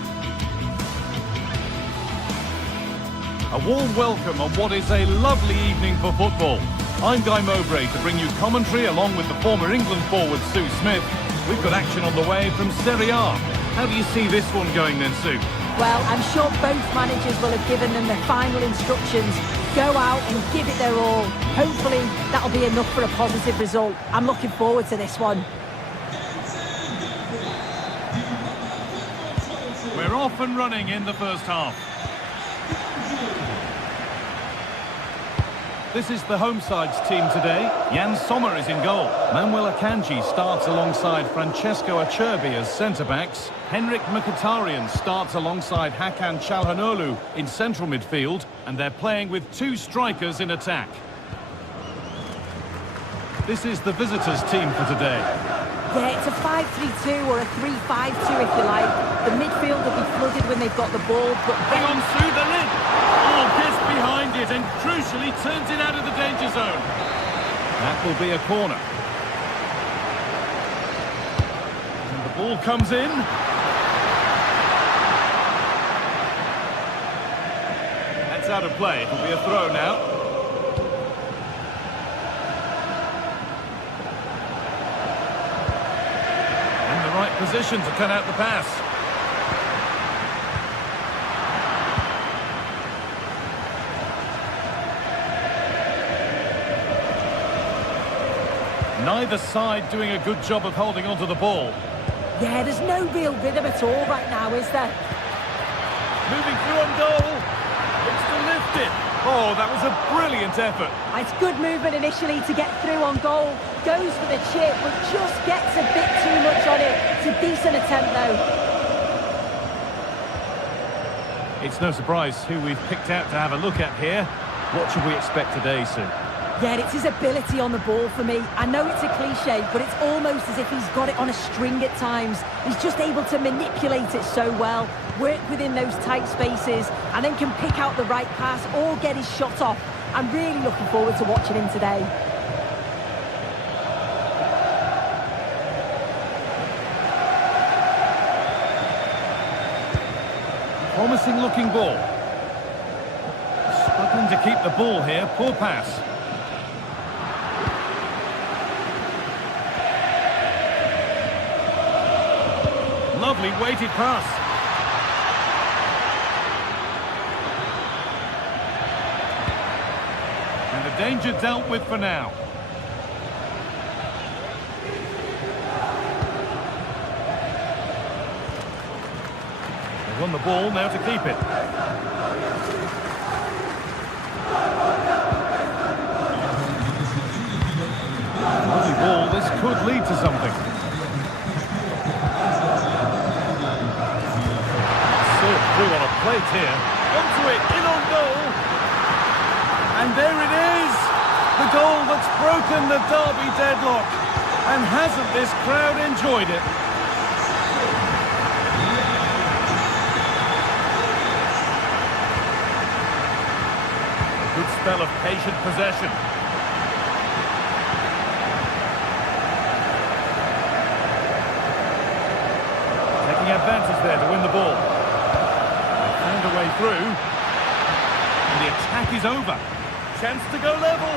A warm welcome on what is a lovely evening for football. I'm Guy Mowbray to bring you commentary along with the former England forward Sue Smith. We've got action on the way from Serie A. How do you see this one going then, Sue? Well, I'm sure both managers will have given them the final instructions. Go out and give it their all. Hopefully, that'll be enough for a positive result. I'm looking forward to this one. off and running in the first half. This is the home side's team today. Jan Sommer is in goal. Manuel Akanji starts alongside Francesco Acerbi as centre-backs. Henrik Mkhitaryan starts alongside Hakan Çalhanoğlu in central midfield, and they're playing with two strikers in attack. This is the visitors' team for today. Yeah, it's a 5-3-2 or a 3-5-2 if you like. The midfield will be flooded when they've got the ball, but Hang on, Sue, they're in! Oh, gets behind it and crucially turns it out of the danger zone. That will be a corner. And the ball comes in. That's out of play. It'll be a throw now. Right position to cut out the pass. Neither side doing a good job of holding onto the ball. yeah, there's no real rhythm at all right now, is there? Moving through on goal. Looks to lift it. Oh, that was a brilliant effort. It's good movement initially to get through on goal. Goes for the chip, but just gets a bit too much on it. It's a decent attempt, though. It's no surprise who we've picked out to have a look at here. What should we expect today, Sue? Yeah, it's his ability on the ball for me. I know it's a cliche, but it's almost as if he's got it on a string at times. He's just able to manipulate it so well, work within those tight spaces, and then can pick out the right pass or get his shot off. I'm really looking forward to watching him today. Promising looking ball. Struggling to keep the ball here. Poor pass. Lovely weighted pass. And the danger dealt with for now. They've won the ball, now to keep it. Lovely ball, this could lead to something. Served through on a plate here. Onto it, in on goal. And there it is! The goal that's broken the derby deadlock. And hasn't this crowd enjoyed it? A good spell of patient possession. Taking advantage there to win the ball. Found a way through. And the attack is over. Chance to go level.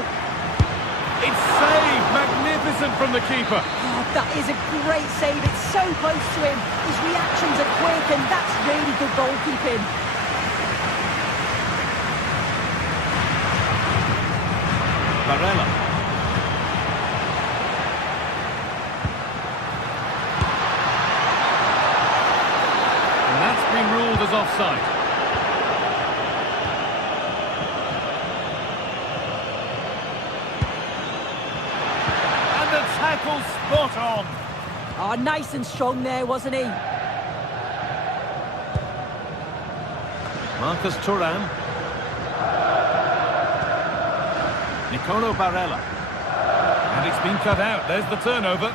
It's saved. Magnificent from the keeper. Oh, that is a great save. It's so close to him. His reactions are quick, and that's really good goalkeeping. Barella. And that's been ruled as offside. And the tackle spot on. Oh, nice and strong there, wasn't he? Marcus Thuram. Nicolo Barella. And it's been cut out. There's the turnover.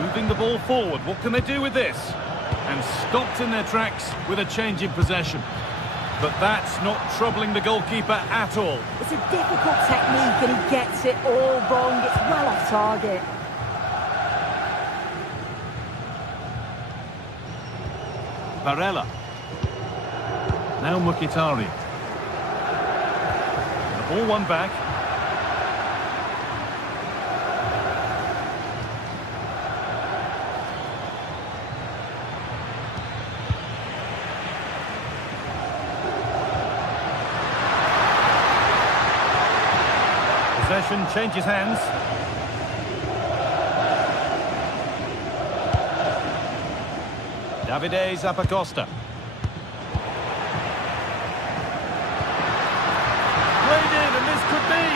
Moving the ball forward. What can they do with this? And stopped in their tracks with a change in possession. But that's not troubling the goalkeeper at all. It's a difficult technique, and he gets it all wrong. It's well off target. Barella. Now Mkhitaryan. The ball won back. Possession changes hands. Davide Zappacosta. Played in, and this could be.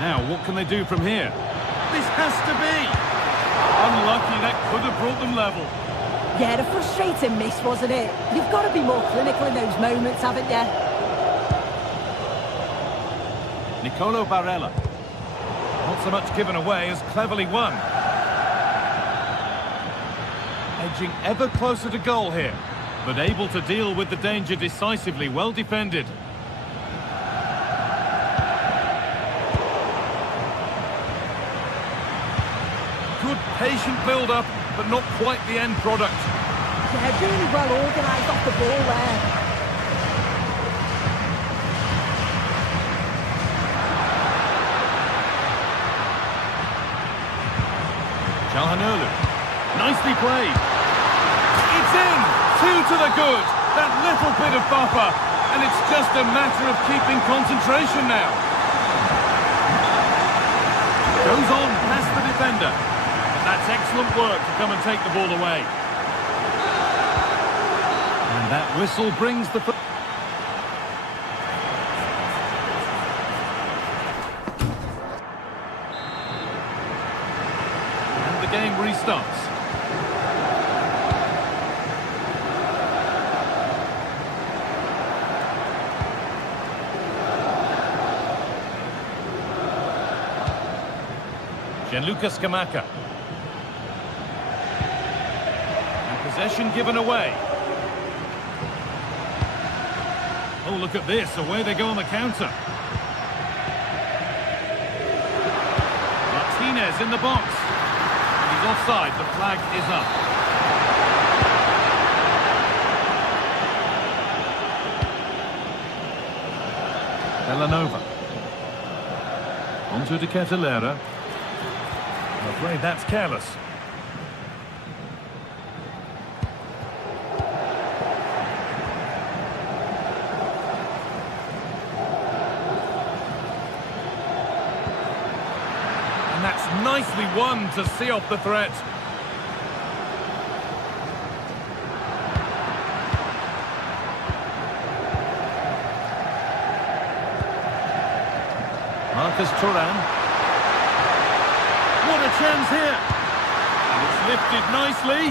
Now, what can they do from here? This has to be. Unlucky, that could have brought them level. Yeah, a frustrating miss, wasn't it? You've got to be more clinical in those moments, haven't you? Nicolo Barella. Not so much given away as cleverly won. Edging ever closer to goal here, but able to deal with the danger decisively. Well defended. Good patient build-up, but not quite the end product. Yeah, really well organised off the ball there. Calhanoglu. Nicely played. It's in! 2 to the good. That little bit of buffer. And it's just a matter of keeping concentration now. Goes on past the defender. But that's excellent work to come and take the ball away. And that whistle brings the... And the game restarts. Gianluca Scamacca. And possession given away. Oh, look at this. Away they go on the counter. Martinez in the box. And he's offside. The flag is up. Villanova. Onto De Ketelera. I'm afraid that's careless. And that's nicely won to see off the threat. Marcus Thuram. What a chance here. And it's lifted nicely.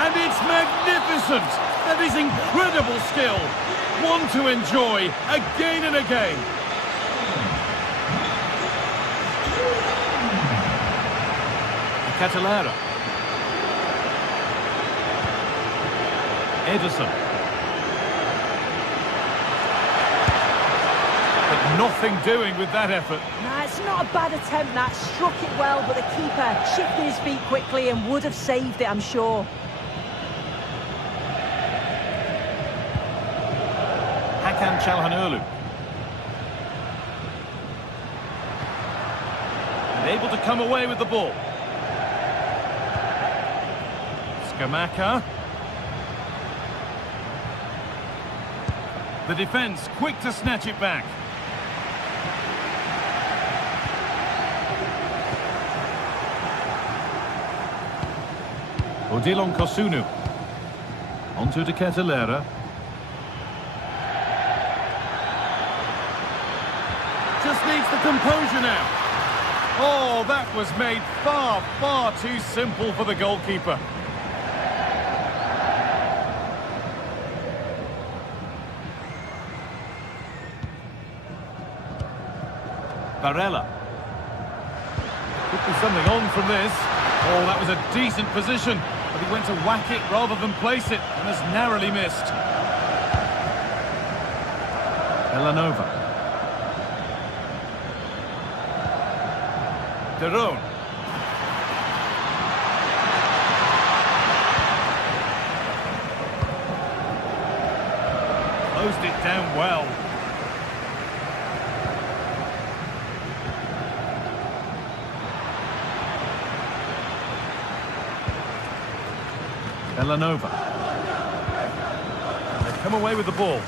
And it's magnificent. That is incredible skill. One to enjoy again and again. Catalera. Ederson. But nothing doing with that effort. Nah, it's not a bad attempt, that. Struck it well, but the keeper shifted his feet quickly and would have saved it, I'm sure. Hakan Çalhanoğlu. And able to come away with the ball. Scamacca. The defence quick to snatch it back. Odilon Kosunu. Onto De Ketelera. Just needs the composure now. Oh, that was made far, far too simple for the goalkeeper. Barella. Could be something on from this. Oh, that was a decent position, but he went to whack it rather than place it, and has narrowly missed. Villanova. Derone. Closed it down well. Villanova. They come away with the ball.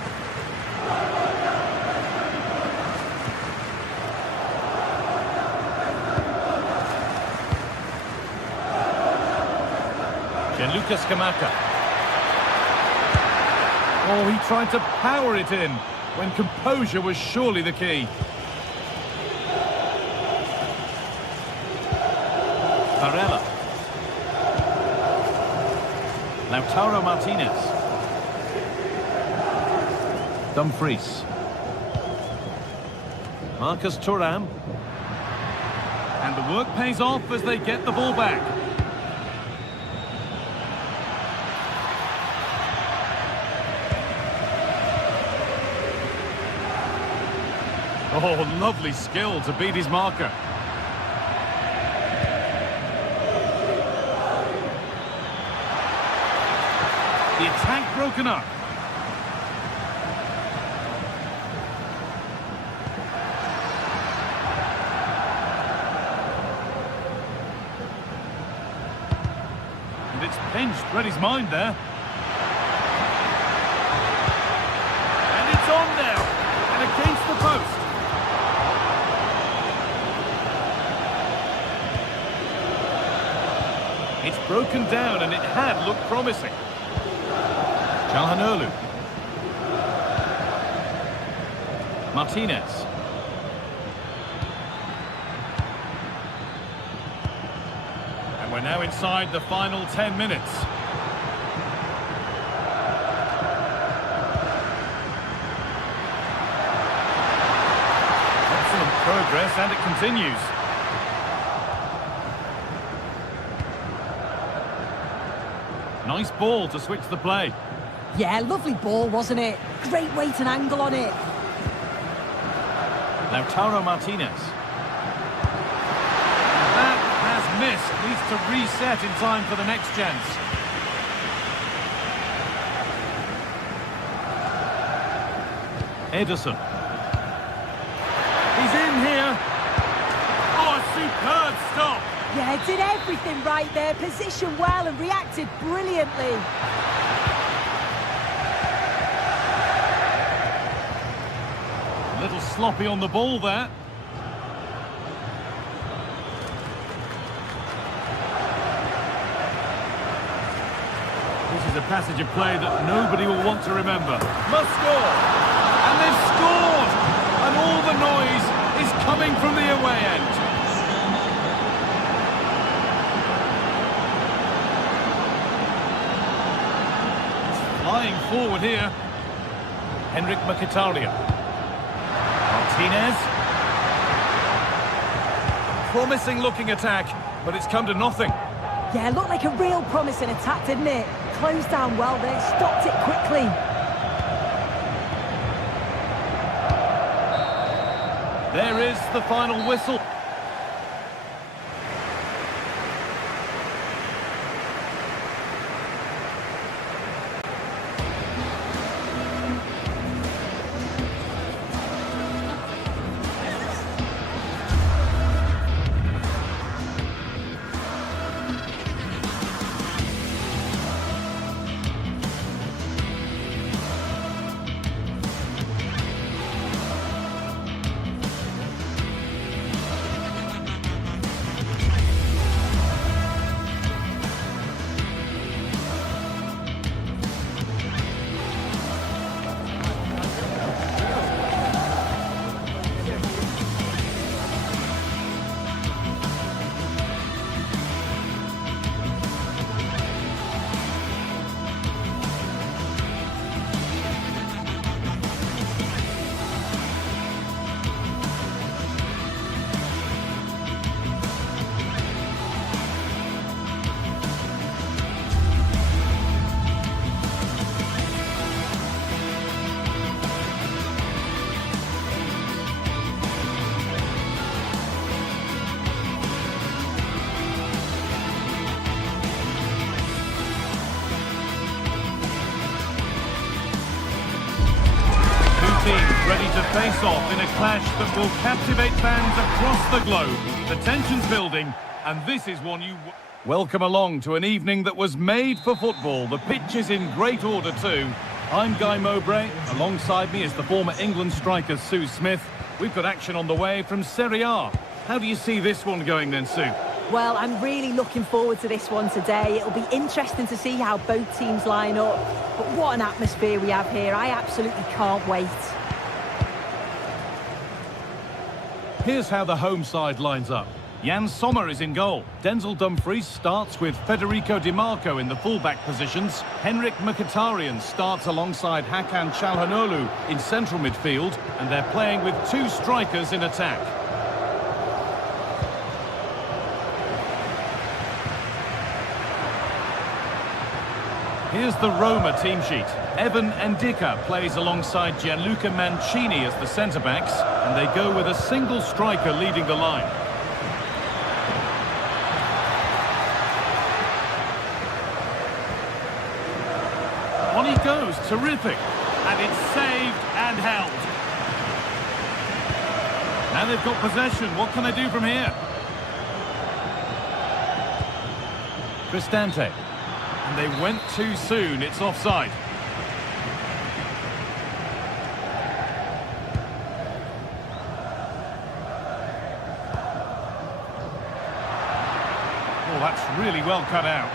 Lucas Kamaka. Oh, he tried to power it in when composure was surely the key. Varela. Lautaro Martinez. Dumfries. Marcus Thuram. And the work pays off as they get the ball back. Oh, lovely skill to beat his marker. The attack broken up. And it's pinched, read his mind there. And it's on now, and against the post. It's broken down and it had looked promising. Calhanoglu. Martinez. And we're now inside the final 10 minutes. Excellent progress and it continues. Nice ball to switch the play. Yeah, lovely ball, wasn't it? Great weight and angle on it. Lautaro Martinez. That has missed. Needs to reset in time for the next chance. Ederson. He's in here. Oh, a superb stop. Yeah, did everything right there. Positioned well and reacted brilliantly. A little sloppy on the ball there. This is a passage of play that nobody will want to remember. Must score! And they've scored! And all the noise is coming from the away end. Flying forward here. Henrik Mkhitaryan. Martinez. Promising looking attack, but it's come to nothing. Yeah, looked like a real promising attack, didn't it? Closed down well there, stopped it quickly. There is the final whistle. Ready to face off in a clash that will captivate fans across the globe. The tension's building, and this is one you... Welcome along to an evening that was made for football. The pitch is in great order too, I'm Guy Mowbray. Alongside me is the former England striker Sue Smith. We've got action on the way from Serie A. How do you see this one going then, Sue? Well, I'm really looking forward to this one today. It'll be interesting to see how both teams line up. But what an atmosphere we have here. I absolutely can't wait. Here's how the home side lines up. Jan Sommer is in goal. Denzel Dumfries starts with Federico Di Marco in the full-back positions. Henrik Mkhitaryan starts alongside Hakan Çalhanoğlu in central midfield. And they're playing with two strikers in attack. Here's the Roma team sheet. Evan Ndicka plays alongside Gianluca Mancini as the centre-backs, and they go with a single striker leading the line. On he goes, terrific. And it's saved and held. Now they've got possession, what can they do from here? Cristante. And they went too soon, it's offside. Oh, that's really well cut out.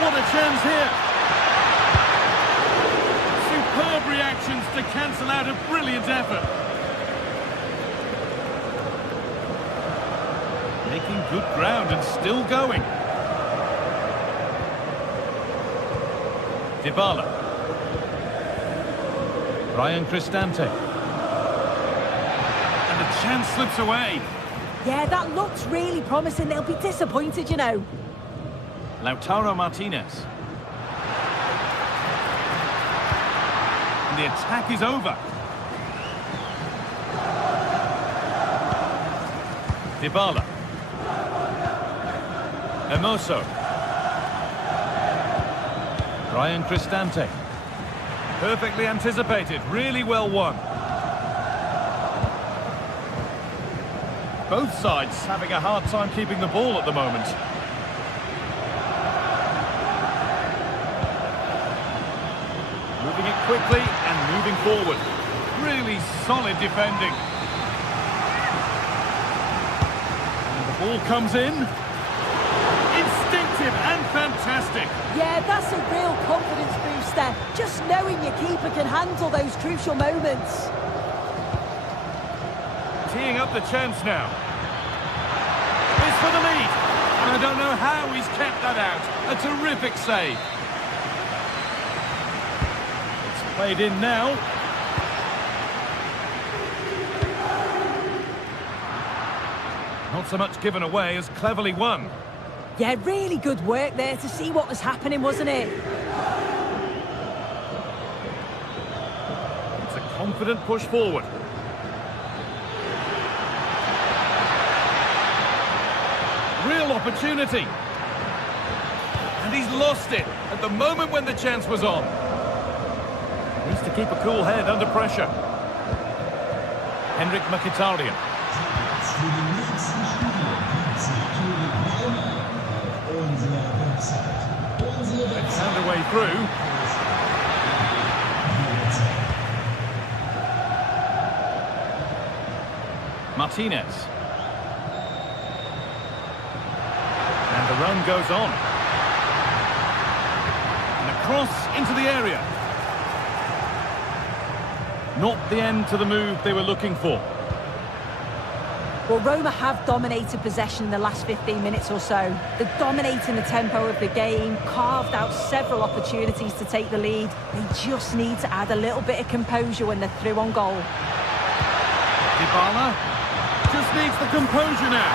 What a chance here! Superb reactions to cancel out a brilliant effort. Making good ground and still going. Dybala. Ryan Cristante. And the chance slips away. Yeah, that looks really promising. They'll be disappointed, you know. Lautaro Martinez. And the attack is over. Dybala. Hermoso. Ryan Cristante. Perfectly anticipated, really well won. Both sides having a hard time keeping the ball at the moment. Moving it quickly and moving forward. Really solid defending. And the ball comes in. Instinctive and fantastic. Yeah, that's a real confidence booster. Just knowing your keeper can handle those crucial moments. Teeing up the chance now. It's for the lead. And I don't know how he's kept that out. A terrific save. It's played in now. Not so much given away as cleverly won. Yeah, really good work there to see what was happening, wasn't it? It's a confident push forward. Real opportunity. And he's lost it at the moment when the chance was on. Needs to keep a cool head under pressure. Henrik Mkhitaryan. They found a way through. Martinez. And the run goes on. And a cross into the area. Not the end to the move they were looking for. Well, Roma have dominated possession in the last 15 minutes or so. They're dominating the tempo of the game, carved out several opportunities to take the lead. They just need to add a little bit of composure when they're through on goal. Dybala just needs the composure now.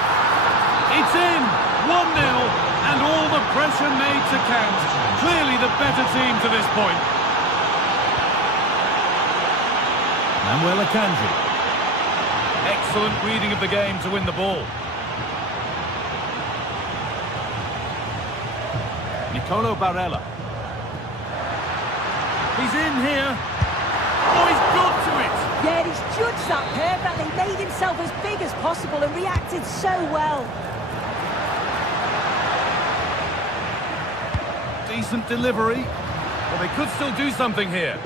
It's in, 1-0, and all the pressure made to count. Clearly the better team to this point. Manuel Akanji. Excellent reading of the game to win the ball. Nicolo Barella. He's in here. Oh, he's got to it. Yeah, he's judged that perfectly, made himself as big as possible and reacted so well. Decent delivery. Well, they could still do something here.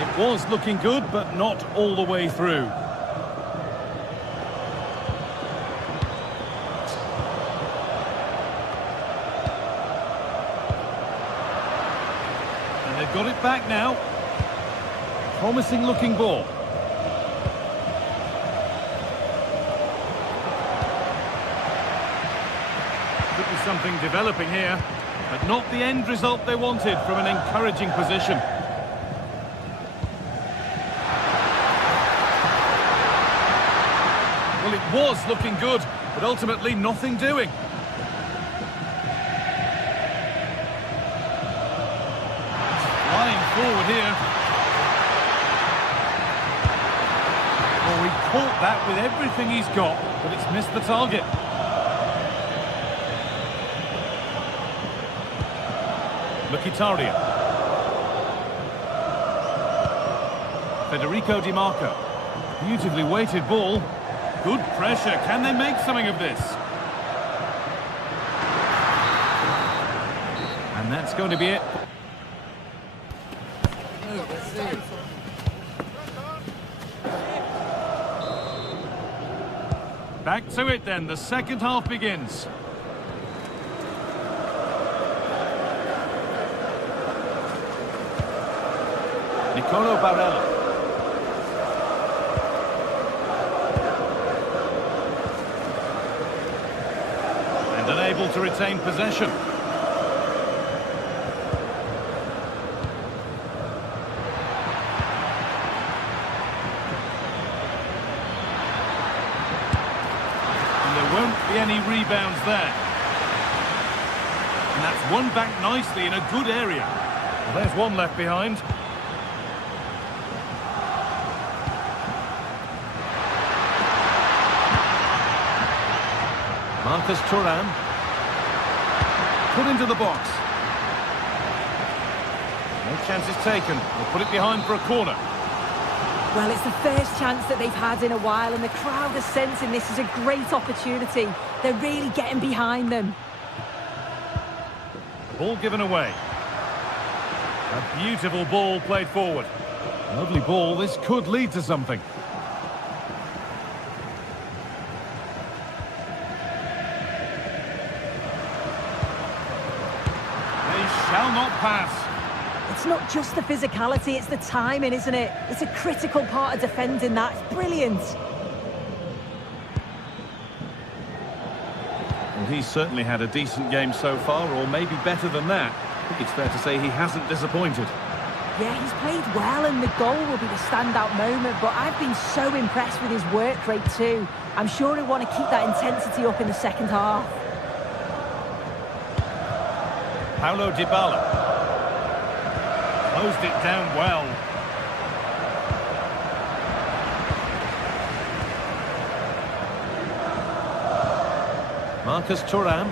It was looking good, but not all the way through. And they've got it back now. Promising looking ball. Could be something developing here, but not the end result they wanted from an encouraging position. Well, it was looking good, but ultimately nothing doing. Flying forward here. Well, he caught that with everything he's got, but it's missed the target. Mkhitaryan. Federico Di Marco. Beautifully weighted ball. Good pressure. Can they make something of this? And that's going to be it. Back to it then. The second half begins. Nicolo Barella. And unable to retain possession. And there won't be any rebounds there. And that's won back nicely in a good area. Well, there's one left behind. Marcus Thuram. Put into the box. No chances taken. They'll put it behind for a corner. Well, it's the first chance that they've had in a while, and the crowd are sensing this is a great opportunity. They're really getting behind them. Ball given away. A beautiful ball played forward. Lovely ball. This could lead to something. Shall not pass. It's not just the physicality, it's the timing, isn't it? It's a critical part of defending that. It's brilliant. Well, he's certainly had a decent game so far, or maybe better than that. I think it's fair to say he hasn't disappointed. Yeah, he's played well, and the goal will be the standout moment, but I've been so impressed with his work rate too. I'm sure he'll want to keep that intensity up in the second half. Paulo Dybala. Closed it down well. Marcus Thuram.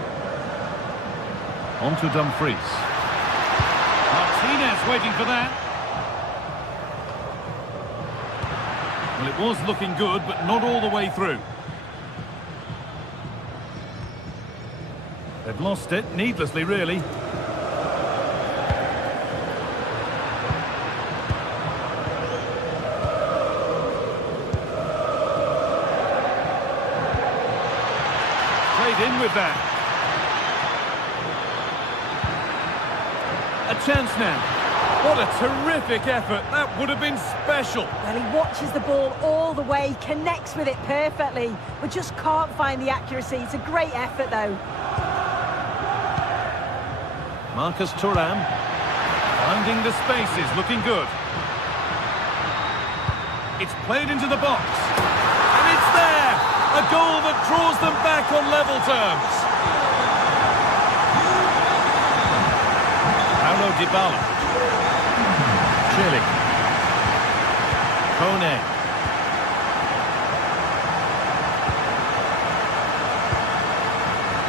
On to Dumfries. Martinez waiting for that. Well, it was looking good, but not all the way through. They've lost it, needlessly really. In with that. A chance now. What a terrific effort. That would have been special. Well, he watches the ball all the way, connects with it perfectly, but just can't find the accuracy. It's a great effort, though. Marcus Thuram. Finding the spaces, looking good. It's played into the box. And it's there! A goal that draws them back on level terms. Paulo Dybala. Chile. Kone.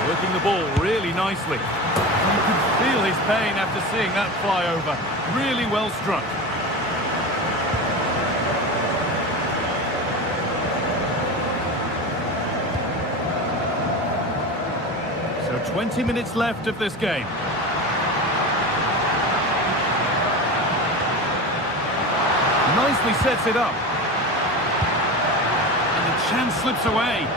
Working the ball really nicely. You can feel his pain after seeing that fly over. Really well struck. 20 minutes left of this game. Nicely sets it up. And the chance slips away.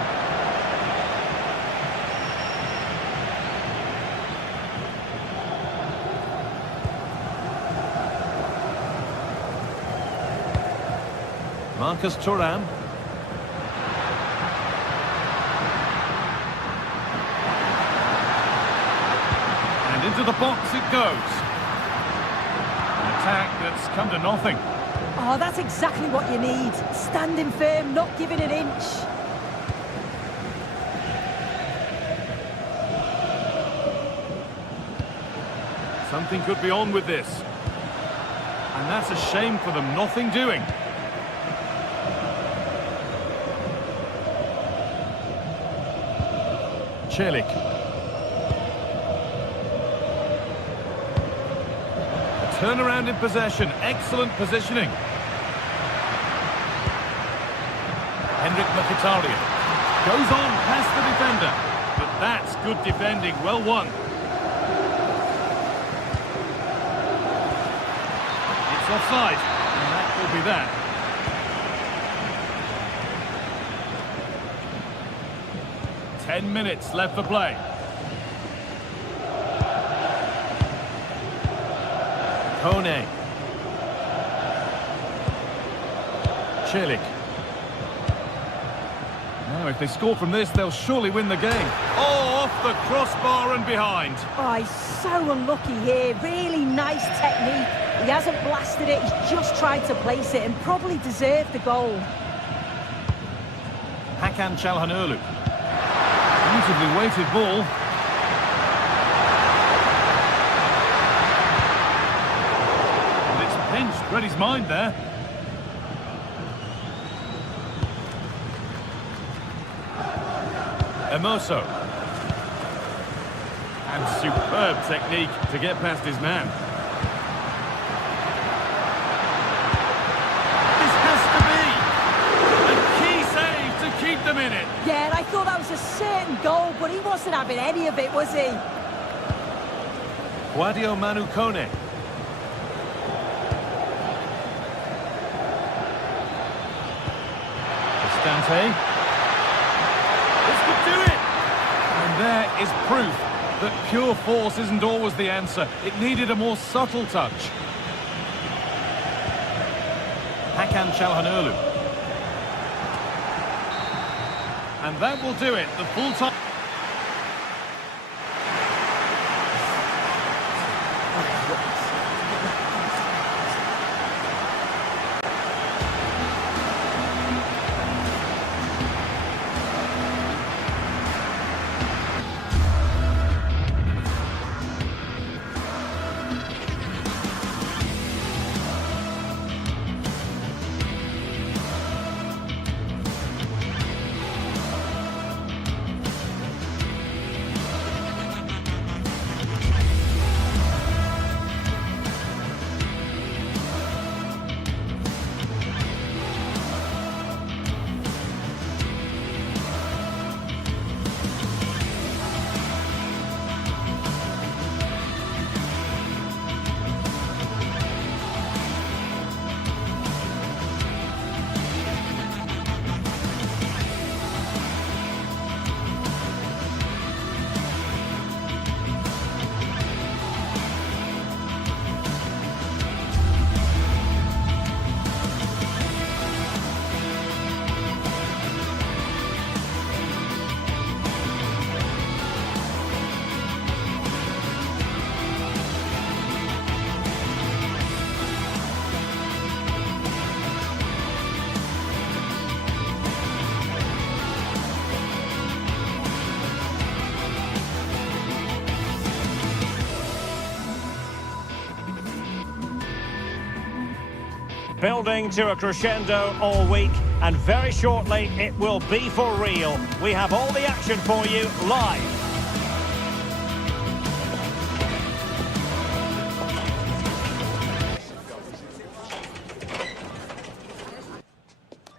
Marcus Thuram. And into the box it goes. An attack that's come to nothing. Oh, that's exactly what you need. Standing firm, not giving an inch. Something could be on with this. And that's a shame for them, nothing doing. Celik. Turnaround in possession, excellent positioning. Henrik Mkhitaryan goes on past the defender, but that's good defending, well won. It's offside, and that will be that. Ten minutes left for play. Kone. Celik. Now, if they score from this, they'll surely win the game. Oh, off the crossbar and behind. Oh, he's so unlucky here. Really nice technique. He hasn't blasted it, he's just tried to place it and probably deserved the goal. Hakan Çalhanoğlu. Beautifully weighted ball. And it's pinched, read his mind there. Hermoso. And superb technique to get past his man. This has to be a key save to keep them in it. Yeah, and I thought that was a certain goal, but he wasn't having any of it, was he? Sadio Manu Kone. Cristante. This could do it! And there is proof that pure force isn't always the answer. It needed a more subtle touch. Hakan Çalhanoğlu. And that will do it, the full time. Building to a crescendo all week, and very shortly it will be for real. We have all the action for you live.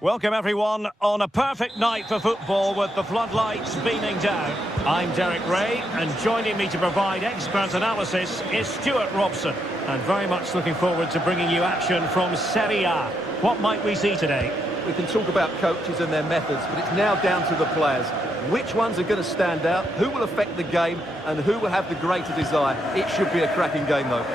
Welcome everyone on a perfect night for football with the floodlights beaming down. I'm Derek Ray, and joining me to provide expert analysis is Stuart Robson. And very much looking forward to bringing you action from Serie A. What might we see today? We can talk about coaches and their methods, but it's now down to the players. Which ones are going to stand out, who will affect the game, and who will have the greater desire? It should be a cracking game, though.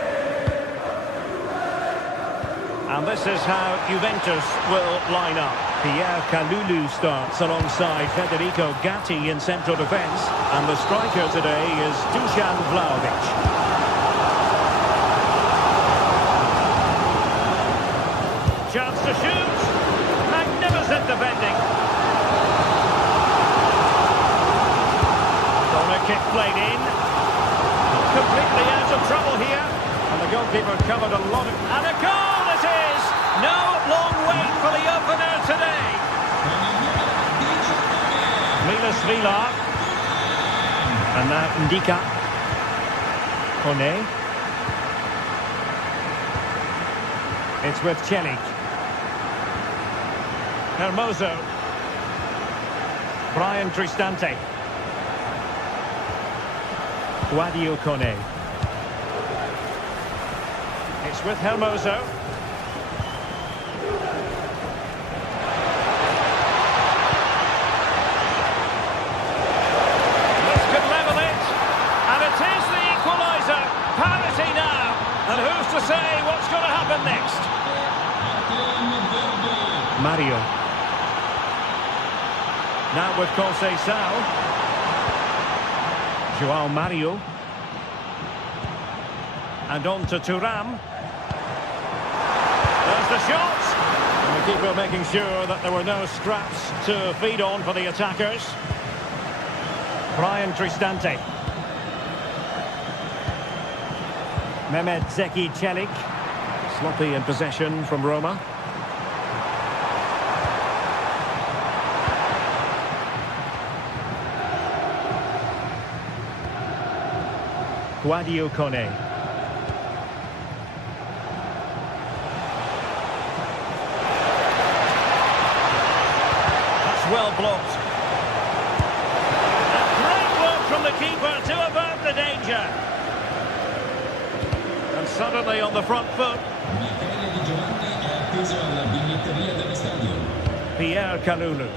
And this is how Juventus will line up. Pierre Kalulu starts alongside Federico Gatti in central defence. And the striker today is Dusan Vlahovic. Chance to shoot. Magnificent defending. Corner kick played in. Completely out of trouble here. And the goalkeeper covered a lot of... And a goal it is! No long wait for the opener today. Milas Vila. And now Ndika. Kone. It's with Celik. Hermoso. Brian Cristante. Guadio Kone. It's with Hermoso. This could level it. And it is the equaliser. Parity now. And who's to say what's going to happen next? Mario. Now with Conceição. João Mario. And on to Thuram. There's the shot. And the keeper making sure that there were no scraps to feed on for the attackers. Brian Cristante. Mehmet Zeki Celik. Sloppy in possession from Roma. Guadio Kone. That's well blocked. A great work from the keeper to avert the danger. And suddenly on the front foot. Pierre Kalulu.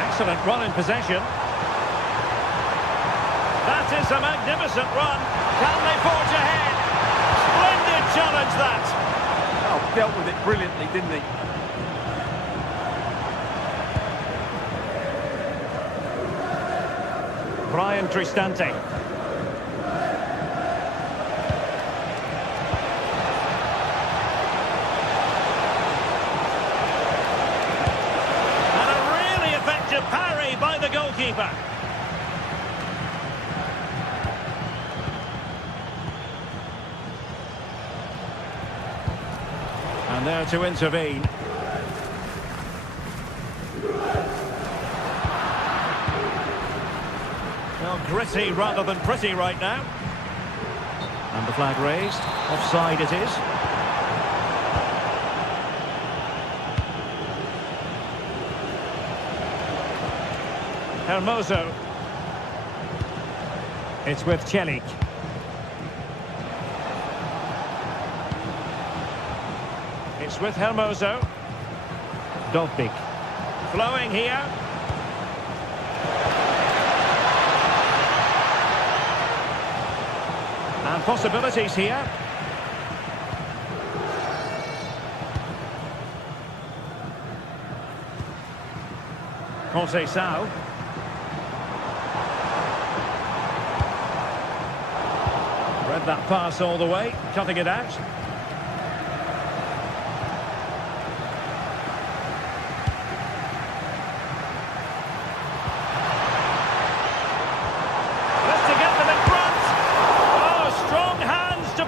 Excellent run in possession. That is a magnificent run. Can they forge ahead? Splendid challenge, that. Oh, dealt with it brilliantly, didn't he? Brian Cristante. And a really effective parry by the goalkeeper. And there to intervene. Well, gritty rather than pretty right now. And the flag raised. Offside it is. Hermoso. It's with Celik. It's with Hermoso. Dovbik. Flowing here. And possibilities here. Conceição. Read that pass all the way, cutting it out.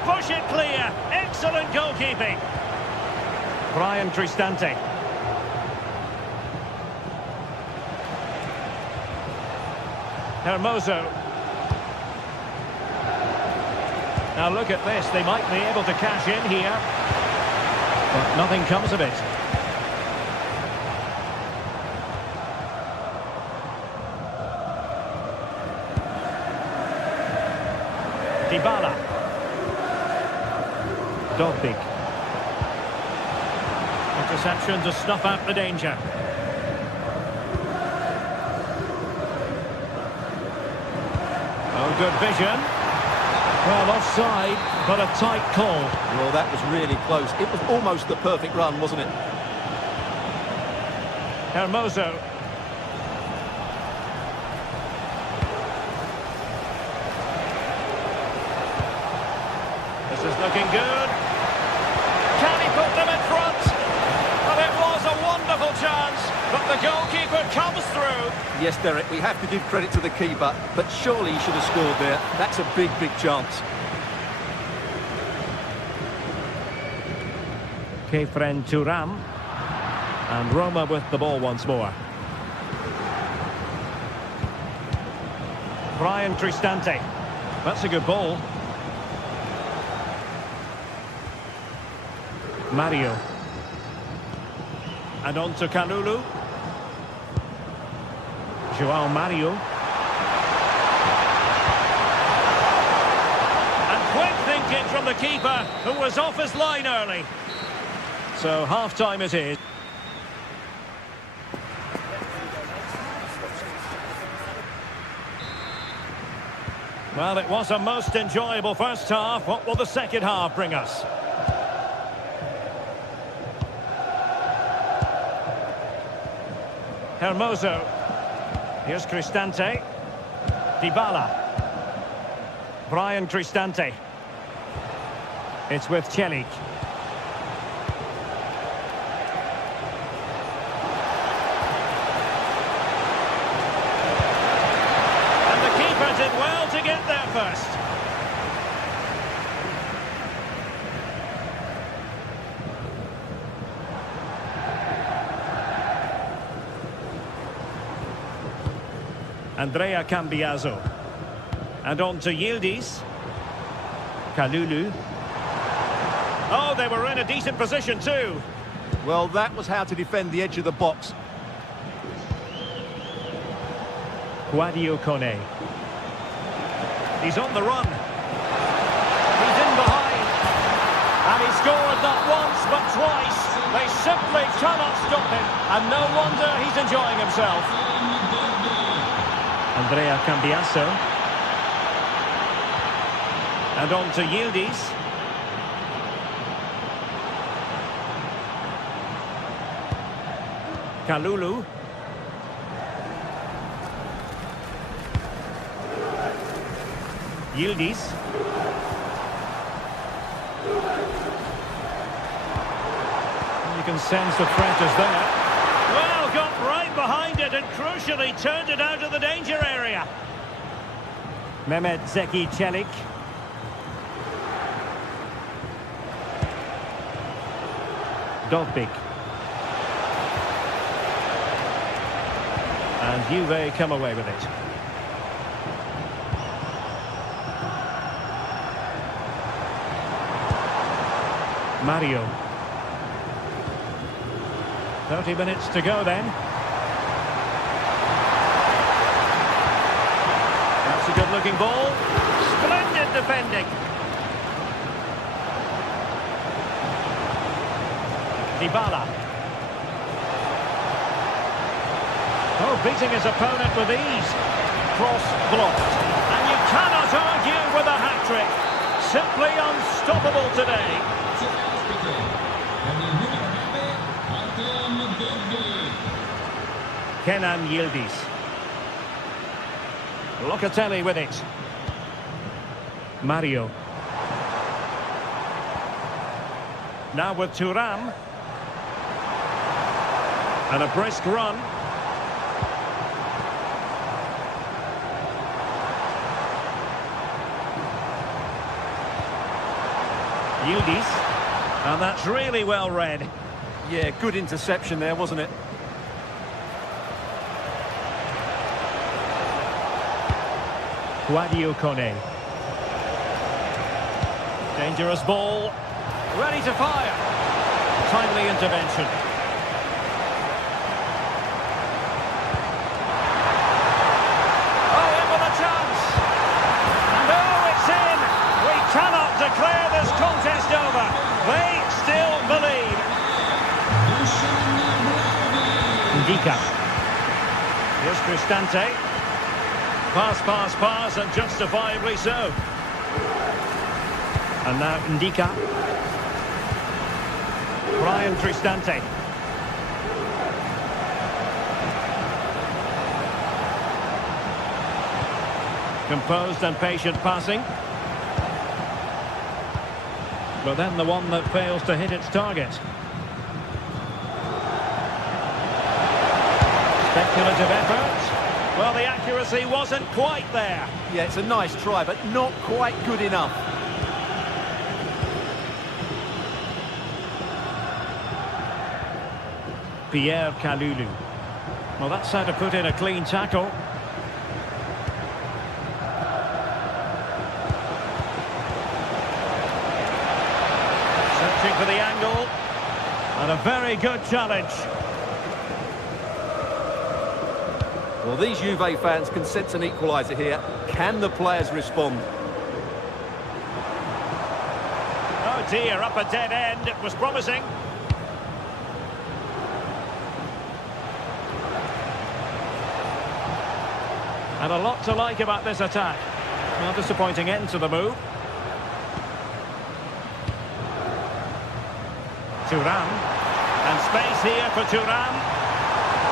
Push it clear. Excellent goalkeeping. Brian Cristante. Hermoso. Now look at this. They might be able to cash in here. But nothing comes of it. Dybala. Dobbik. Interception to snuff out the danger. Oh, good vision. Well, offside, but a tight call. Well, that was really close. It was almost the perfect run, wasn't it? Hermoso. This is looking good. Can he put them in front? Well, it was a wonderful chance, but the goalkeeper comes through. Yes, Derek, we have to give credit to the keeper, but surely he should have scored there. That's a big, big chance. Kefren Thuram. And Roma with the ball once more. Brian Cristante. That's a good ball. Mario. And on to Kalulu. João Mario. And quick thinking from the keeper, who was off his line early. So half-time it is. Well, it was a most enjoyable first half. What will the second half bring us? Hermoso. Here's Cristante. Dybala. Brian Cristante. It's with Celik. And the keeper did well to get there first. Andrea Cambiaso. And on to Yildiz. Kalulu. Oh, they were in a decent position too. Well, that was how to defend the edge of the box. Guadio Kone. He's on the run. He's in behind. And he scored not once but twice. They simply cannot stop him. And no wonder he's enjoying himself. Andrea Cambiaso. And on to Yildiz. Kalulu. Yildiz. You can sense the threat is there. Well, got right behind it and crucially turned it out of the danger area. Mehmet Zeki Celik. Dobbik. And Juve come away with it. Mario. 30 minutes to go then. That's a good-looking ball. Splendid defending. Dybala. Oh, beating his opponent with ease. Cross blocked. And you cannot argue with a hat-trick. Simply unstoppable today. Kenan Yildiz. Locatelli with it. Mario. Now with Thuram. And a brisk run. Yildiz. And that's really well read. Yeah, good interception there, wasn't it? Guadio Kone. Dangerous ball. Ready to fire. timely intervention. Oh, in with a chance. And oh, it's in. We cannot declare this contest over. They still believe. Ndika. Here's Cristante. Pass, and justifiably so. And now Ndika. Brian Cristante. Composed and patient passing. But then the one that fails to hit its target. Speculative effort. Well, the accuracy wasn't quite there. Yeah, it's a nice try, but not quite good enough. Pierre Kalulu. Well, that's how to put in a clean tackle. Searching for the angle. And a very good challenge. Well, these Juve fans can sense an equaliser here. Can the players respond? Oh dear, up a dead end. It was promising. And a lot to like about this attack. Well, disappointing end to the move. Thuram. And space here for Thuram.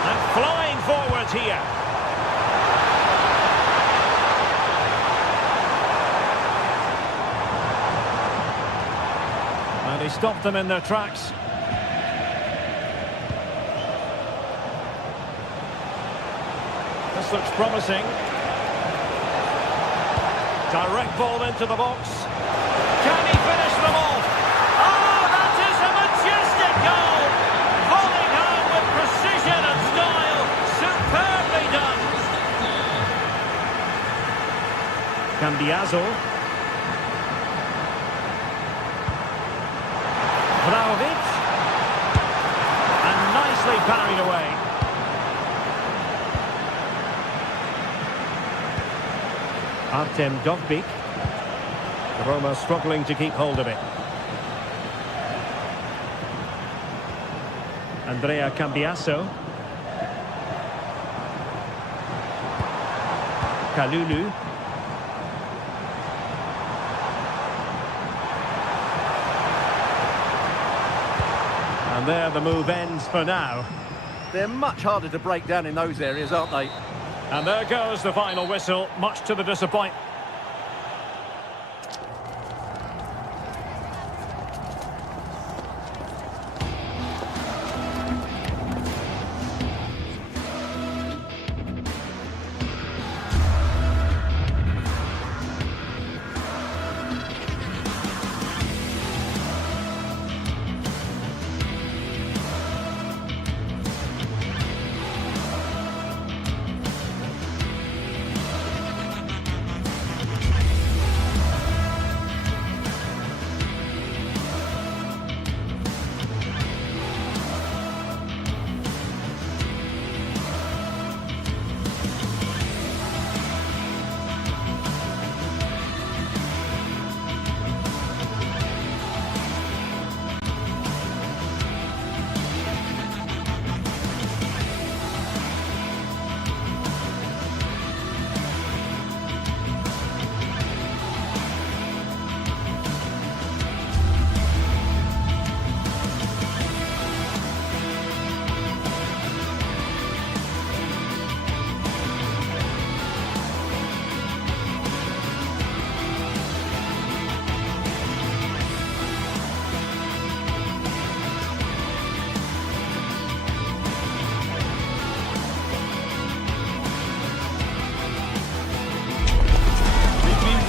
And flying forwards here. And he stopped them in their tracks. This looks promising. Direct ball into the box. Can he finish them off? Oh, that is a majestic goal! Volleyed home with precision and style. Superbly done. Cambiaso. Vlahovic. And nicely parried away. Artem Dovbyk. Roma struggling to keep hold of it. Andrea Cambiaso. Kalulu. And there the move ends for now. They're much harder to break down in those areas, aren't they? And there goes the final whistle, much to the disappointment.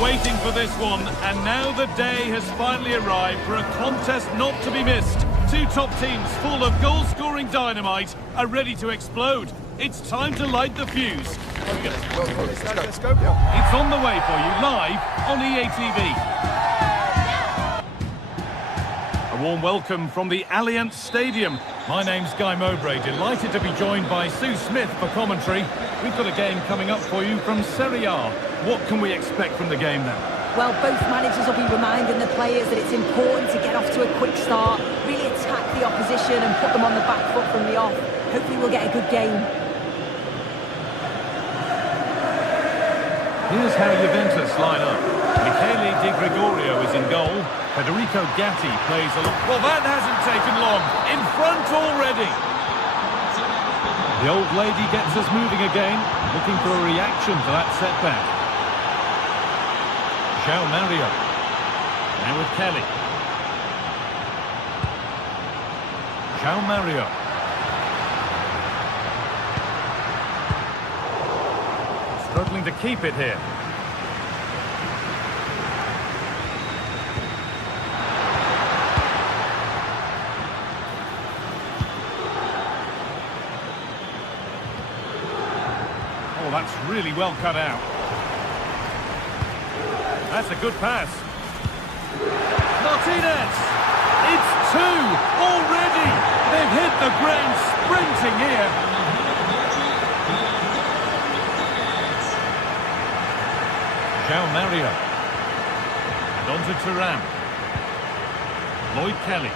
Waiting for this one, and now the day has finally arrived for a contest not to be missed. Two top teams full of goal-scoring dynamite are ready to explode. It's time to light the fuse. Let's go. It's on the way for you live on EA TV. A warm welcome from the Allianz Stadium. My name's Guy Mowbray, delighted to be joined by Sue Smith for commentary. We've got a game coming up for you from Serie A. What can we expect from the game now? Well, both managers will be reminding the players that it's important to get off to a quick start, really attack the opposition and put them on the back foot from the off. Hopefully we'll get a good game. Here's how Juventus line up. Michele Di Gregorio is in goal. Federico Gatti plays along. Well, that hasn't taken long. In front already. The old lady gets us moving again, looking for a reaction to that setback. João Mario. Now with Kelly. João Mario. Struggling to keep it here. Oh, that's really well cut out. That's a good pass. Martinez! It's two already! They've hit the ground sprinting here. João Mario. And on to Thuram. Lloyd Kelly.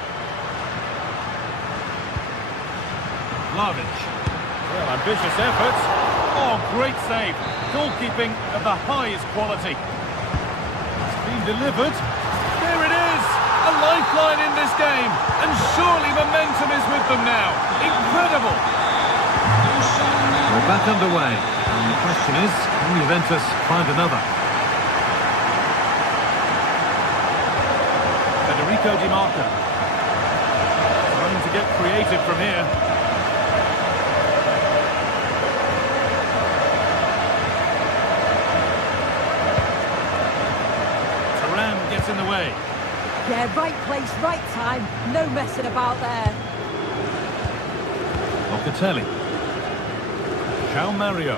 Vlahovic. Well, ambitious effort. Oh, great save. Goalkeeping of the highest quality. It's been delivered. There it is. A lifeline in this game. And surely momentum is with them now. Incredible. We're back underway. And the question is, can Juventus find another? Federico Di Marco. Trying to get creative from here. Thuram gets in the way. Yeah, right place, right time. No messing about there. Locatelli. João Mario.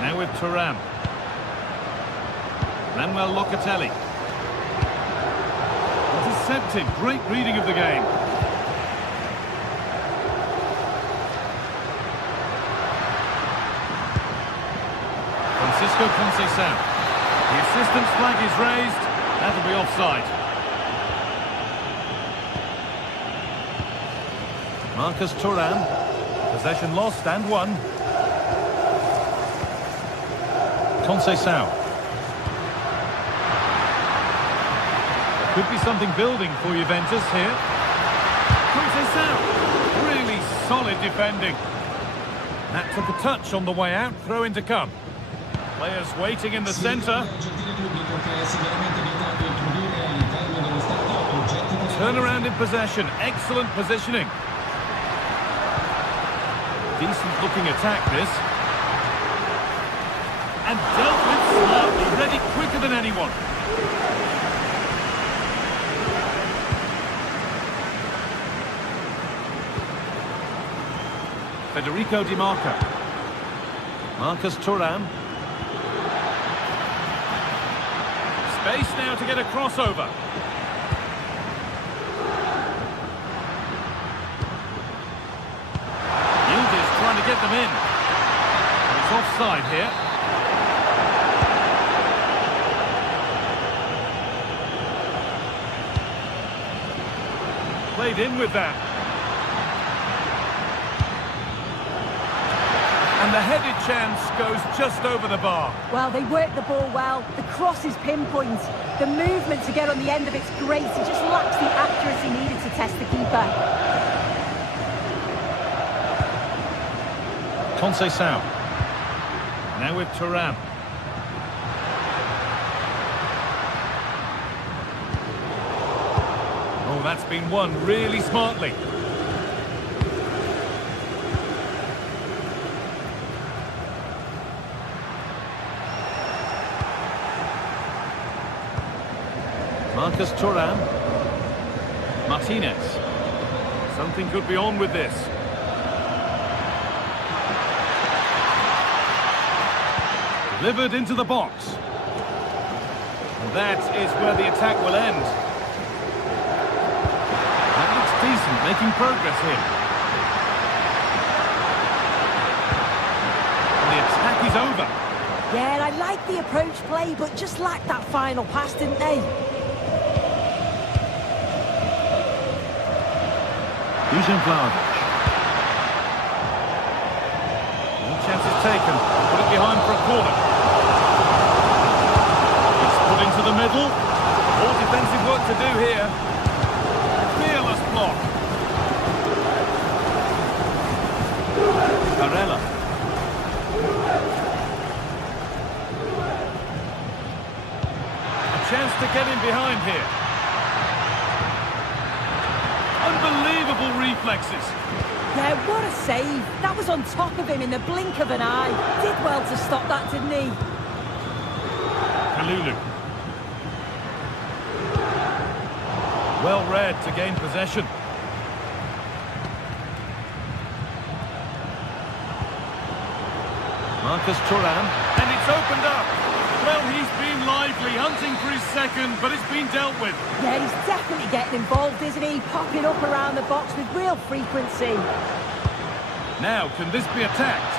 Now with Thuram. Manuel Locatelli. Intercepted. Great reading of the game. Francisco Conceição. The assistant's flag is raised. That'll be offside. Marcus Thuram. Possession lost and won. Conceição. There could be something building for Juventus here. Conceição. Really solid defending. That took a touch on the way out. Throw in to come. Players waiting in the centre. Turnaround in possession. Excellent positioning. Decent looking attack this. And dealt with smartly. Ready quicker than anyone. Federico Di Marco. Marcus Thuram. Space now to get a crossover. Yildiz trying to get them in. It's offside here. Played in with that. And the headed chance goes just over the bar. Well, they work the ball well. The cross is pinpoint. The movement to get on the end of it's great. It just lacks the accuracy needed to test the keeper. Conceição. Now with Thuram. Oh, that's been won really smartly. Marcus Thuram. Martinez. Something could be on with this. Delivered into the box. And that is where the attack will end. isn't making progress here. And the attack is over. Yeah, I like the approach play, but just lacked that final pass, didn't they? Dusan Vlahovic. No chance is taken. Put it behind for a corner. It's put into the middle. More defensive work to do here. Fearless block. Barella. A chance to get in behind here. Unbelievable reflexes. Yeah, what a save. That was on top of him in the blink of an eye. Did well to stop that, didn't he? Kalulu. Well read to gain possession. Marcus Thuram. And it's opened up. Well, he's been lively, hunting for his second, but it's been dealt with. Yeah, he's definitely getting involved, isn't he? Popping up around the box with real frequency. Now, can this be attacked?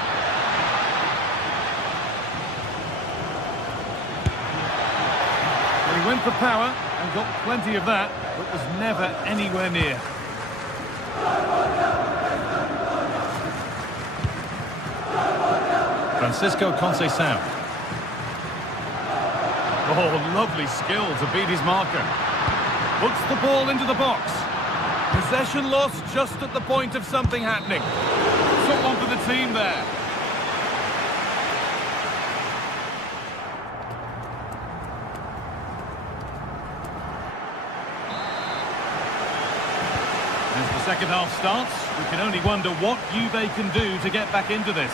Well, he went for power and got plenty of that, but was never anywhere near. Francisco Conceição. Oh, lovely skill to beat his marker. Puts the ball into the box. Possession lost just at the point of something happening. Someone for the team there. As the second half starts, we can only wonder what Juve can do to get back into this.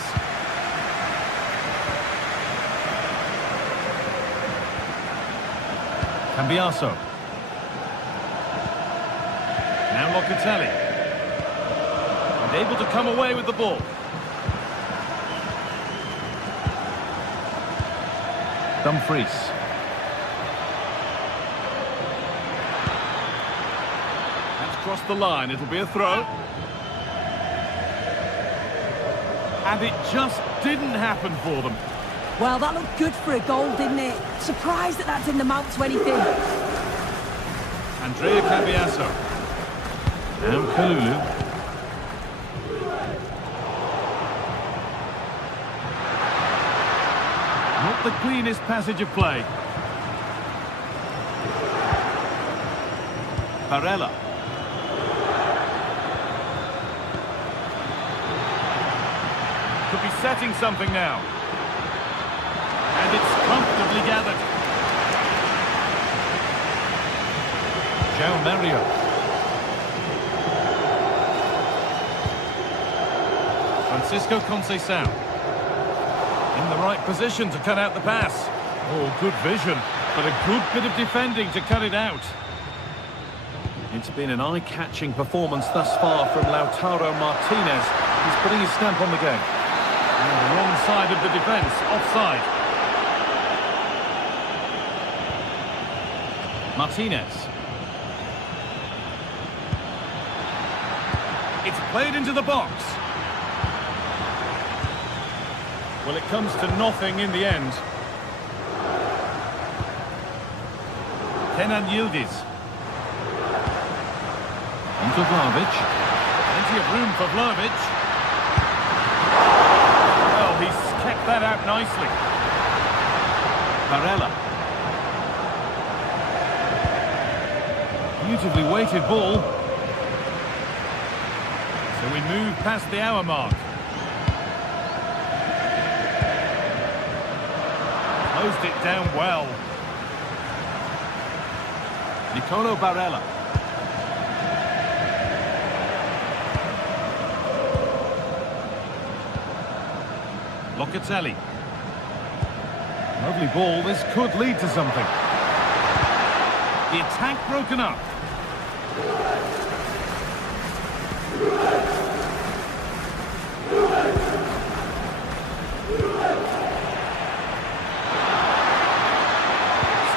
Cambiaso. Now Locatelli. And able to come away with the ball. Dumfries. That's crossed the line. It'll be a throw. And it just didn't happen for them. Well, that looked good for a goal, didn't it? Surprised that didn't amount to anything. Andrea Cambiaso. Now Kalulu. Not the cleanest passage of play. Barella. Could be setting something now. And it's comfortably gathered. João Mario. Francisco Conceição. In the right position to cut out the pass. Oh, good vision, but a good bit of defending to cut it out. It's been an eye-catching performance thus far from Lautaro Martinez. He's putting his stamp on the game. And the wrong side of the defence, offside. Martinez. It's played into the box. Well, it comes to nothing in the end. Kenan Yildiz. Into Vlahovic. Plenty of room for Vlahovic. Well, he's kept that out nicely. Barella. Beautifully weighted ball. So we move past the hour mark. Closed it down well. Nicolo Barella. Locatelli. Lovely ball. This could lead to something. The attack broken up.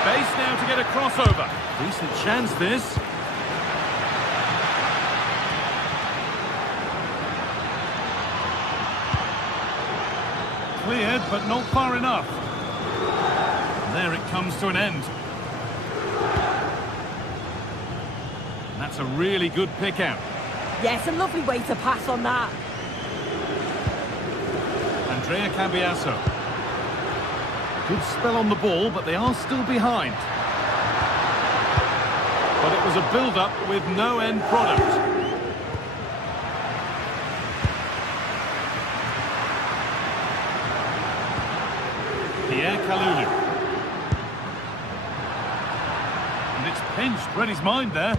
Space now to get a crossover. Decent chance this. cleared, but not far enough. There it comes to an end. And that's a really good pick-out. Yes, a lovely way to pass on that. Andrea Cambiasso. Good spell on the ball, but they are still behind. But it was a build-up with no end product. Pierre Kalulu. And it's pinched, read his mind there.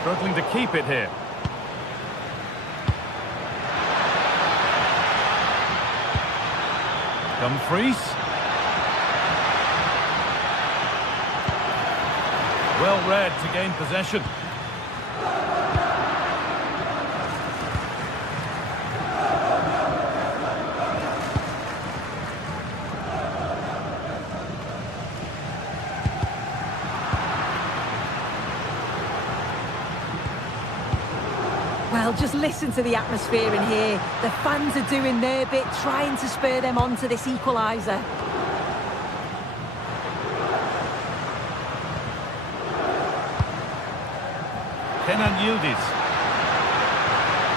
Struggling to keep it here. Dumfries. Well read to gain possession. Well, just listen to the atmosphere in here. The fans are doing their bit, trying to spur them on to this equaliser. Kenan Yildiz.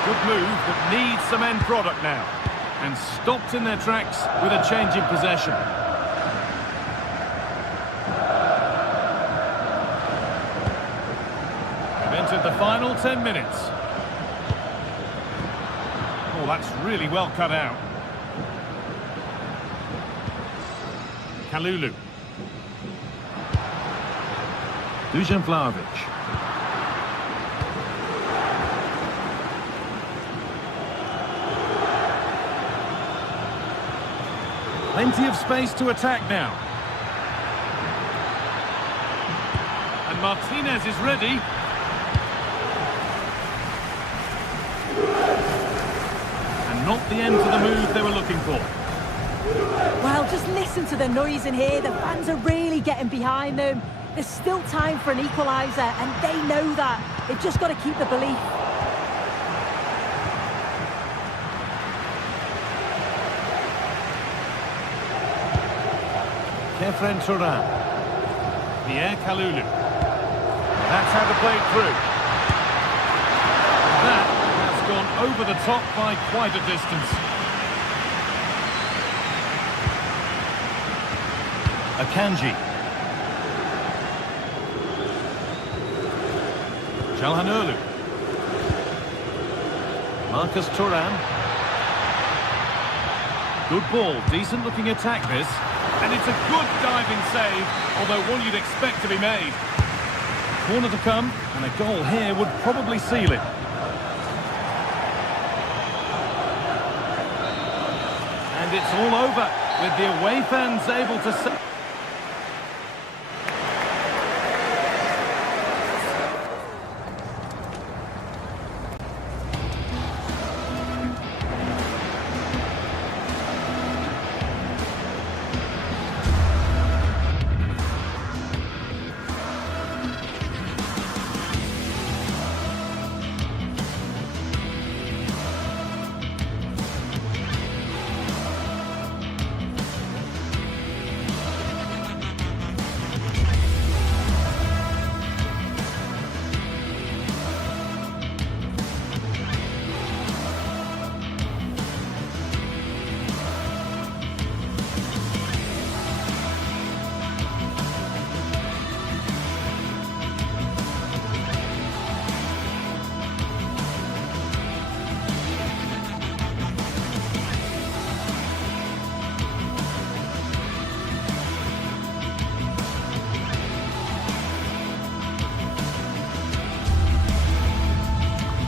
Good move, but needs some end product now. And stopped in their tracks with a change in possession. We've entered the final 10 minutes. Oh, that's really well cut out. Kalulu. Dusan Vlahovic. Plenty of space to attack now. And Martinez is ready. And not the end to the move they were looking for. Well, just listen to the noise in here. The fans are really getting behind them. There's still time for an equaliser, and they know that. They've just got to keep the belief. Kefren Turan. Pierre Kalulu. That's how to play it through. That has gone over the top by quite a distance. Akanji. Çalhanoğlu. Marcus Thuram. Good ball, decent looking attack this. And it's a good diving save, although one you'd expect to be made. Corner to come, and a goal here would probably seal it. And it's all over, with the away fans able to save.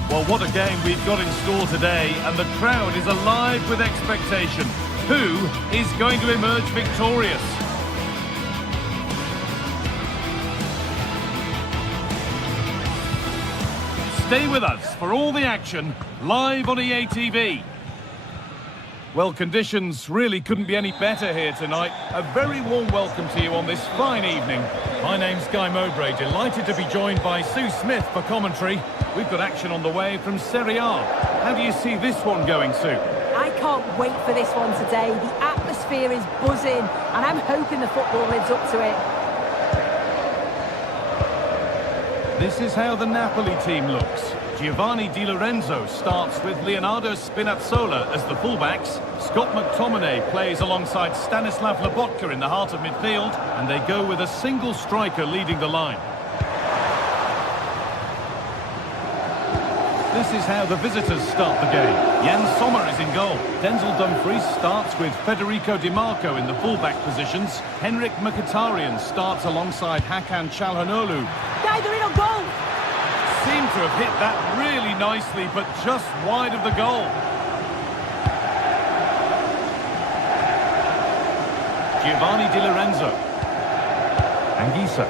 Well, what a game we've got in store today, and the crowd is alive with expectation. Who is going to emerge victorious? Stay with us for all the action live on EA TV. Well, conditions really couldn't be any better here tonight. A very warm welcome to you on this fine evening. My name's Guy Mowbray, delighted to be joined by Sue Smith for commentary. We've got action on the way from Serie A. How do you see this one going, Sue? I can't wait for this one today. The atmosphere is buzzing, and I'm hoping the football lives up to it. This is how the Napoli team looks. Giovanni Di Lorenzo starts with Leonardo Spinazzola as the fullbacks. Scott McTominay plays alongside Stanislav Lobotka in the heart of midfield, and they go with a single striker leading the line. This is how the visitors start the game. Jan Sommer is in goal. Denzel Dumfries starts with Federico Di Marco in the fullback positions. Henrik Mkhitaryan starts alongside Hakan Çalhanoğlu. Guy, they're in on goal! Seem to have hit that really nicely, but just wide of the goal. Giovanni Di Lorenzo. Anguissa.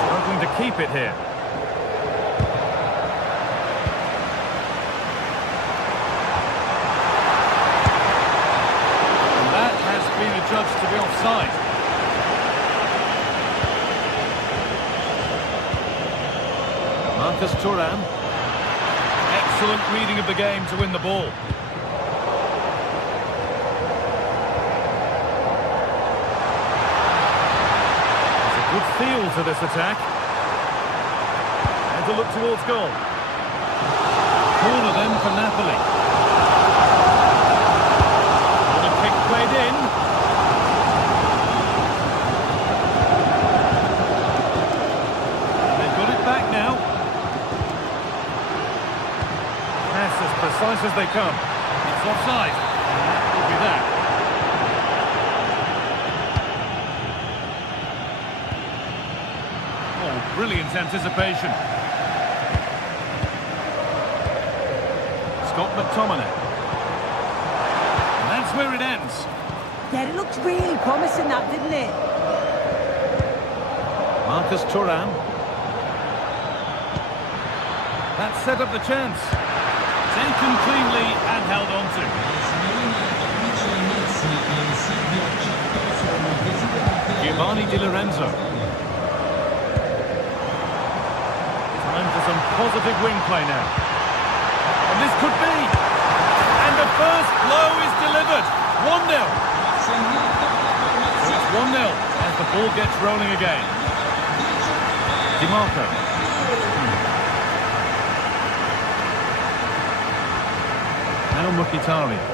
Struggling to keep it here. Judged to be offside. Marcus Thuram. Excellent reading of the game to win the ball. There's a good feel to this attack. And to look towards goal. Corner then for Napoli. And a kick played in. Precise as they come. It's offside. And that will be that. Oh, brilliant anticipation. Scott McTominay. And that's where it ends. Yeah, it looked really promising, that, didn't it? Marcus Thuram. That set up the chance. Taken cleanly and held on to. Giovanni Di Lorenzo. Time for some positive wing play now. And this could be. And the first blow is delivered. 1-0. So it's 1-0 as the ball gets rolling again. Di Marco. Now Mkhitaryan.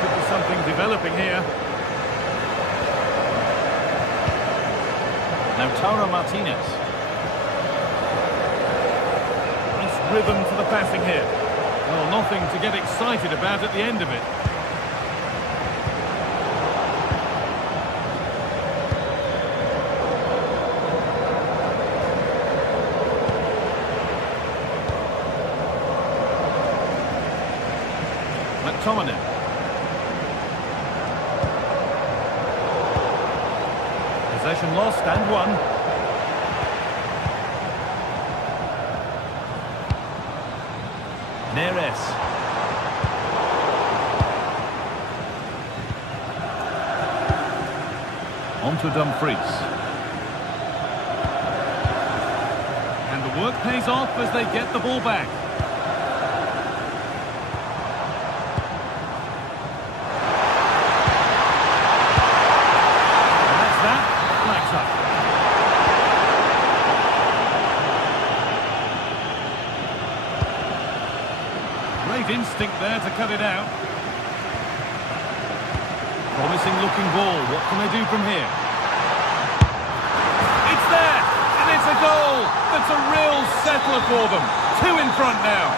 Could be something developing here. Now Tara Martinez. Nice rhythm to the passing here. Well, nothing to get excited about at the end of it. McTominay. Possession lost and won. Neres. On to Dumfries. And the work pays off as they get the ball back. Great instinct there to cut it out. Promising looking ball. What can they do from here? It's there! And it's a goal! That's a real settler for them. 2 in front now.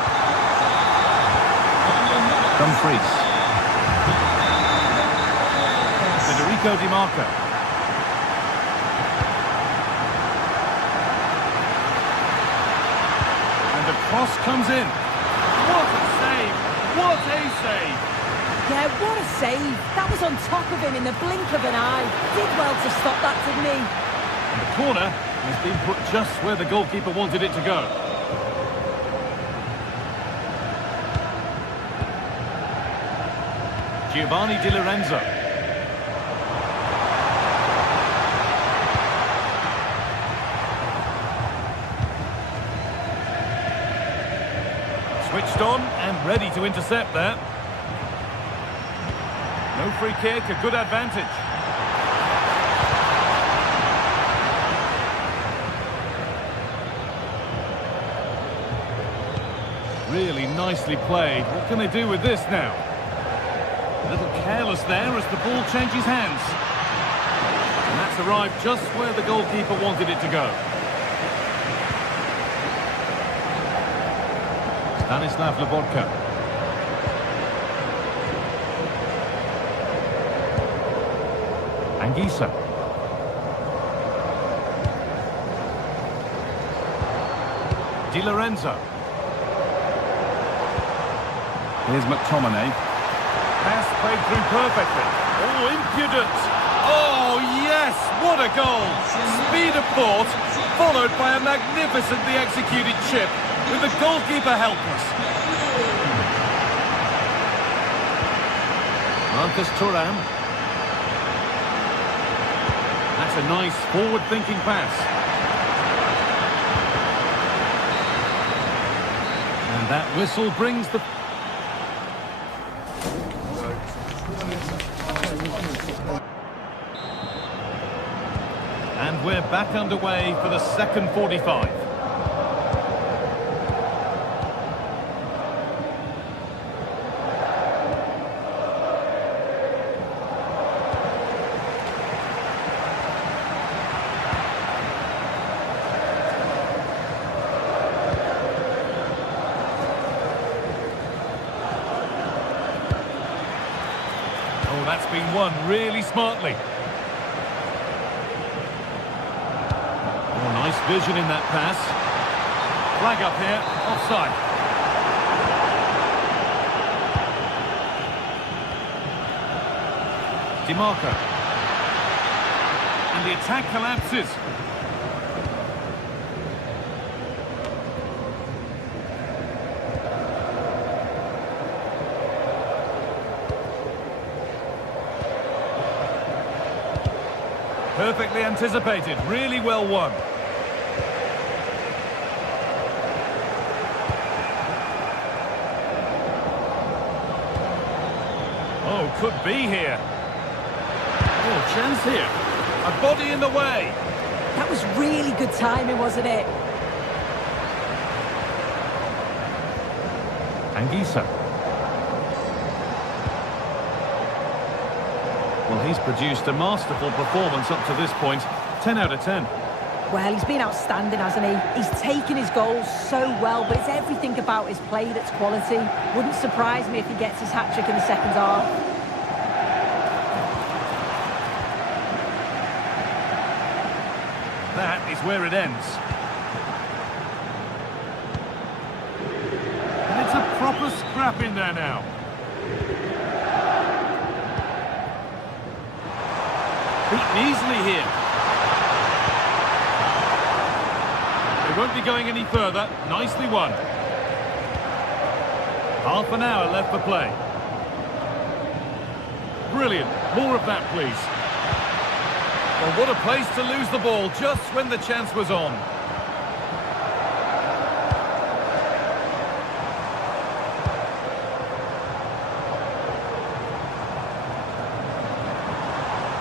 Dumfries. Federico Di Marco. And the cross comes in. What a save! What a save! Yeah, what a save. That was on top of him in the blink of an eye. Did well to stop that, didn't he? And the corner has been put just where the goalkeeper wanted it to go. Giovanni Di Lorenzo. Switched on and ready to intercept there. No free kick, a good advantage. Really nicely played. What can they do with this now? A little careless there as the ball changes hands. And that's arrived just where the goalkeeper wanted it to go. Stanislav Lobotka. Anguissa. Di Lorenzo. Here's McTominay. Pass played through perfectly. Oh, impudent. Oh, yes, what a goal. Speed of thought, followed by a magnificently executed chip, with the goalkeeper helpless. Marcus Thuram. That's a nice forward-thinking pass. And that whistle brings the... And we're back underway for the second 45. Oh, that's been won really smartly. Nice vision in that pass. Flag up here, offside. DiMarco. And the attack collapses. Perfectly anticipated, really well won. Oh, could be here. Oh, chance here. A body in the way. That was really good timing, wasn't it? Anguissa. Well, he's produced a masterful performance up to this point. 10 out of 10. Well, he's been outstanding, hasn't he? He's taken his goals so well, but it's everything about his play that's quality. Wouldn't surprise me if he gets his hat-trick in the second half. That is where it ends. And it's a proper scrap in there now. Beaten easily here. They won't be going any further. Nicely won. Half an hour left for play. Brilliant. More of that, please. Well, what a place to lose the ball just when the chance was on.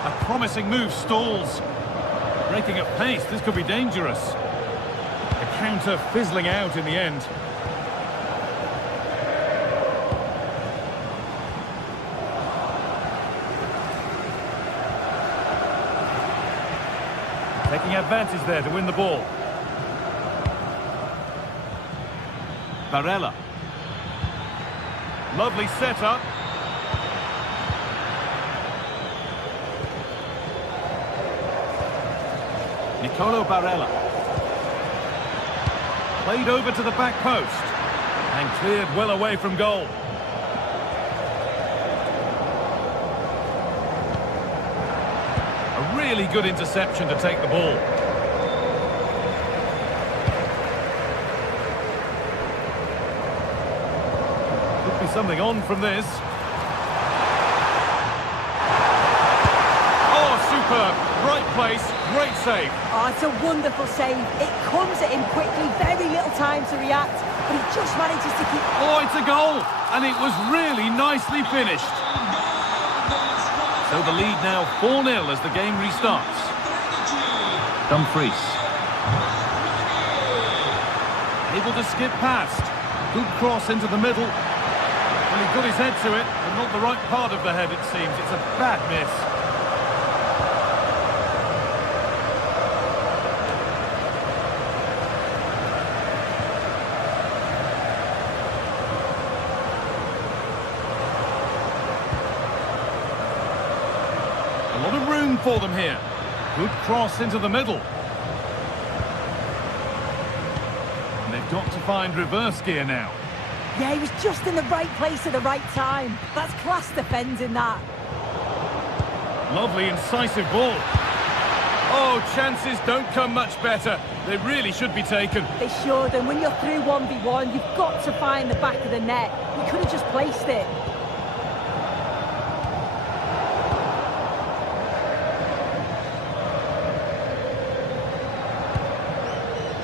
A promising move stalls. Breaking at pace, this could be dangerous. The counter fizzling out in the end. Taking advantage there to win the ball. Barella. Lovely setup. Nicolo Barella. Played over to the back post. And cleared well away from goal. Really good interception to take the ball. Could be something on from this. Oh, superb. Right place, great save. Oh, it's a wonderful save. It comes at him quickly, very little time to react, but he just manages to keep... Oh, it's a goal, and it was really nicely finished. So the lead now 4-0 as the game restarts. Dumfries. Able to skip past. Good cross into the middle. Well, he got his head to it, but not the right part of the head, it seems. It's a bad miss. A lot of room for them here. Good cross into the middle. And they've got to find reverse gear now. Yeah, he was just in the right place at the right time. That's class defending, that. Lovely, incisive ball. Oh, chances don't come much better. They really should be taken. They should, and when you're through 1v1, you've got to find the back of the net. He could have just placed it.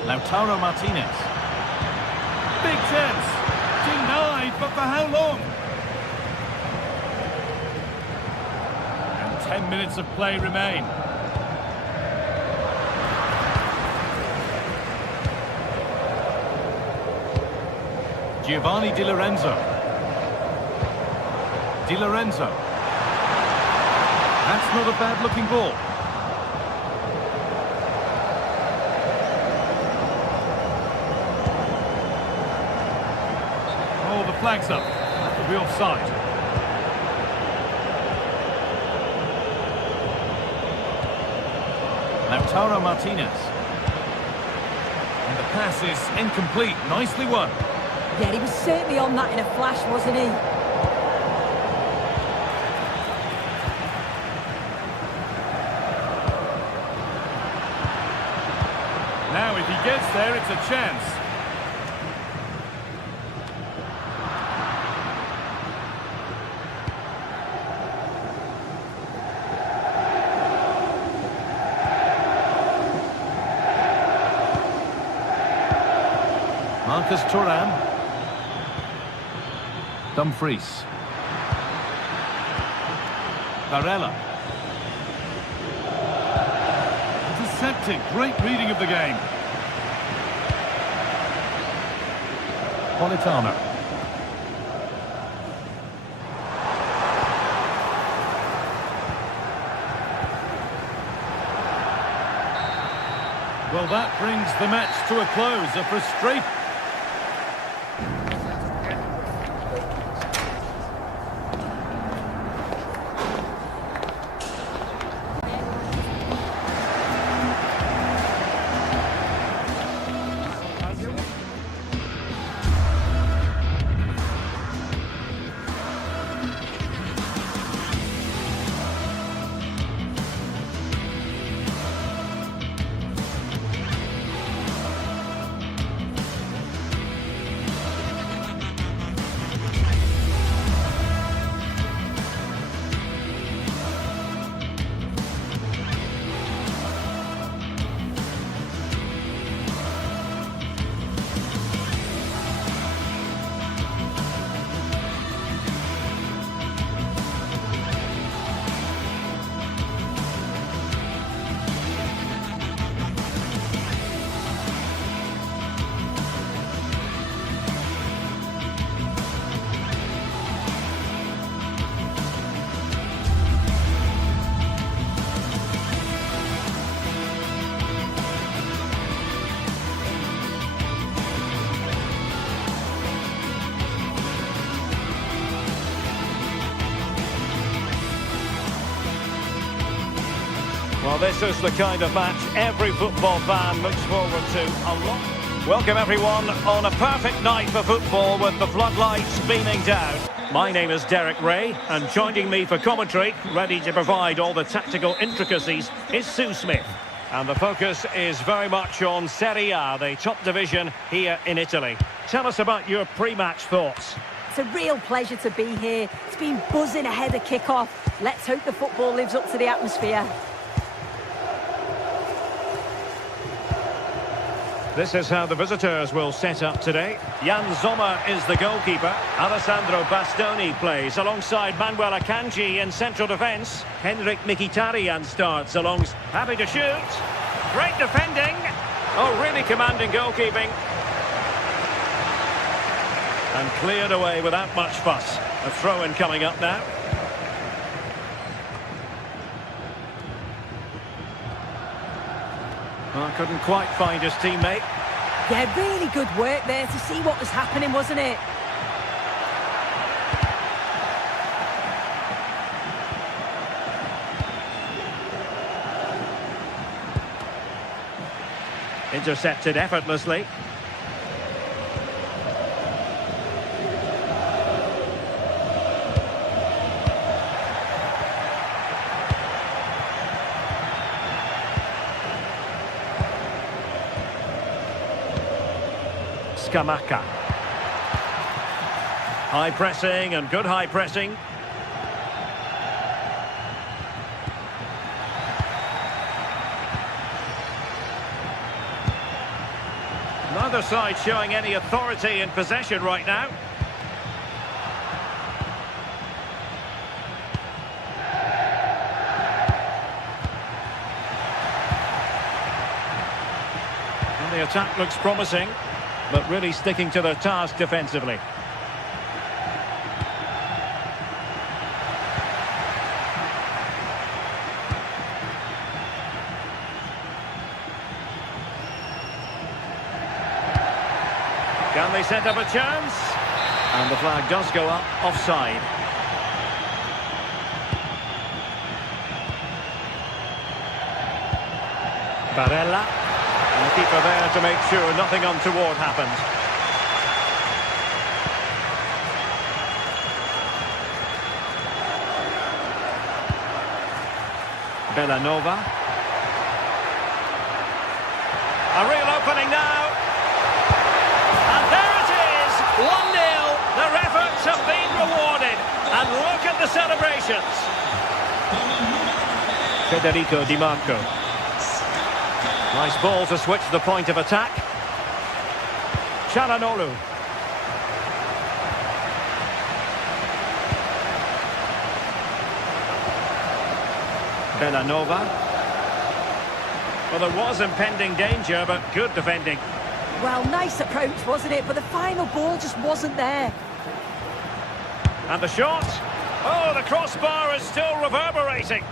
Lautaro Martinez. Big chance. Denied, but for how long? And 10 minutes of play remain. Giovanni Di Lorenzo. Di Lorenzo. That's not a bad-looking ball. Oh, the flag's up. That will be offside. Lautaro Martinez. And the pass is incomplete. Nicely won. Yeah, he was certainly on that in a flash, wasn't he? Now, if he gets there, it's a chance. Marcus Thuram. Dumfries. Barella. Intercepted. Great reading of the game. Politano. Well, that brings the match to a close. A frustrating... Well, this is the kind of match every football fan looks forward to a lot. Welcome everyone on a perfect night for football with the floodlights beaming down. My name is Derek Ray, and joining me for commentary, ready to provide all the tactical intricacies, is Sue Smith. And the focus is very much on Serie A, the top division here in Italy. Tell us about your pre-match thoughts. It's a real pleasure to be here. It's been buzzing ahead of kick-off. Let's hope the football lives up to the atmosphere. This is how the visitors will set up today. Jan Sommer is the goalkeeper. Alessandro Bastoni plays alongside Manuel Akanji in central defence. Henrik Mkhitaryan starts alongside. Happy to shoot. Great defending. Oh, really commanding goalkeeping. And cleared away without much fuss. A throw-in coming up now. Well, couldn't quite find his teammate. Yeah, really good work there to see what was happening, wasn't it? Intercepted effortlessly. Scamacca. High pressing and good high pressing. Neither side showing any authority in possession right now. And the attack looks promising, but really sticking to their task defensively. Can they set up a chance? And the flag does go up, offside. Barella. And the keeper there to make sure nothing untoward happens. Bellanova. A real opening now. And there it is, 1-0. Their efforts have been rewarded. And look at the celebrations. Federico Di Marco. Nice ball to switch the point of attack. Çalhanoğlu. Bellanova. Well, there was impending danger, but good defending. Well, nice approach, wasn't it? But the final ball just wasn't there. And the shot. Oh, the crossbar is still reverberating.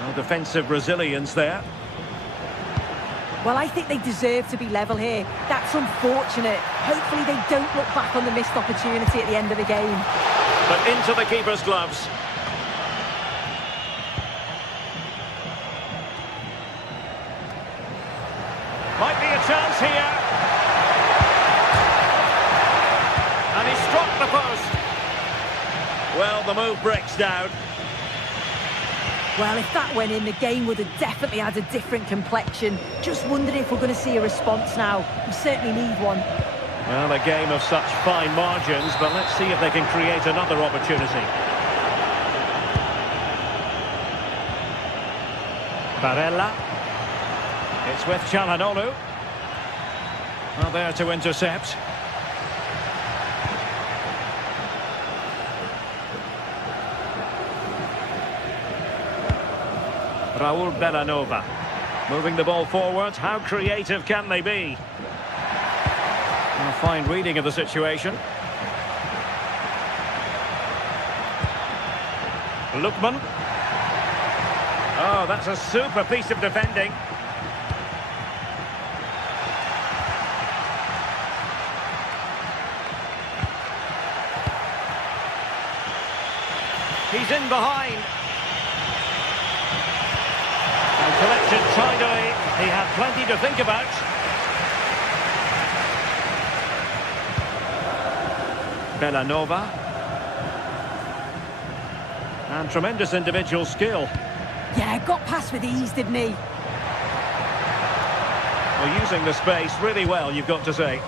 No defensive resilience there. Well, I think they deserve to be level here. That's unfortunate. Hopefully they don't look back on the missed opportunity at the end of the game. But into the keeper's gloves. Might be a chance here. And he struck the post. Well, the move breaks down. Well, if that went in, the game would have definitely had a different complexion. Just wondering if we're going to see a response now. We certainly need one. Well, a game of such fine margins, but let's see if they can create another opportunity. Barella. It's with Çalhanoğlu. Well, there to intercept. Raul Bellanova. Moving the ball forward. How creative can they be? A fine reading of the situation. Lookman. Oh, that's a super piece of defending. He's in behind. And collected tidily. He had plenty to think about. Bellanova. And tremendous individual skill. Yeah, got past with ease, didn't he? Well, using the space really well, you've got to say.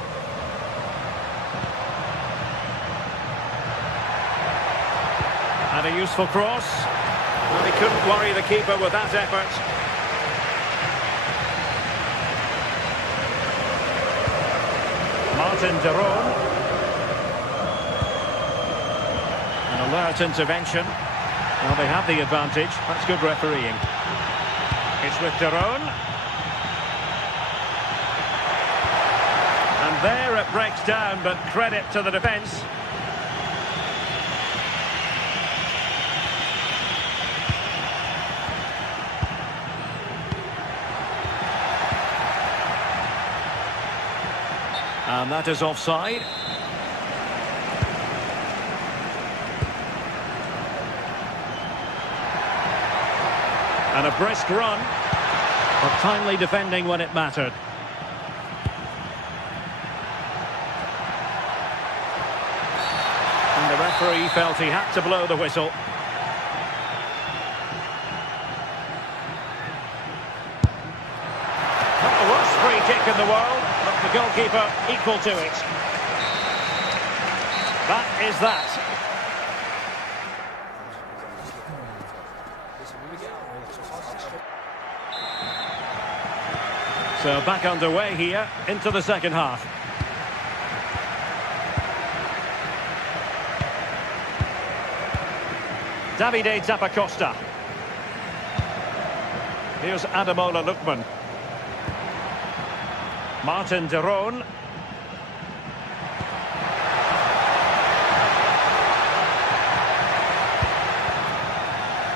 And a useful cross. Well, he couldn't worry the keeper with that effort. Martin de Roon. An alert intervention. Well, they have the advantage. That's good refereeing. It's with de Roon. And there it breaks down, but credit to the defence. And that is offside. And a brisk run, but timely defending when it mattered. And the referee felt he had to blow the whistle. Not the worst free kick in the world, but the goalkeeper equal to it. That is that. So back underway here into the second half. Davide Zappacosta. Here's Ademola Lookman. Martin de Roon.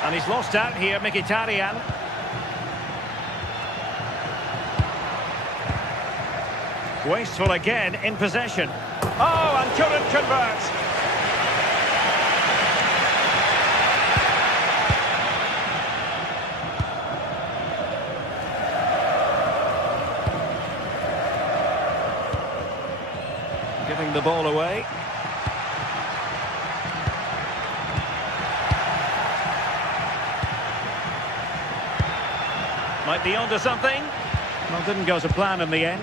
And he's lost out here, Mkhitaryan. Wasteful again in possession. Oh, and couldn't convert. Giving the ball away. Might be onto something. Well, didn't go to plan in the end.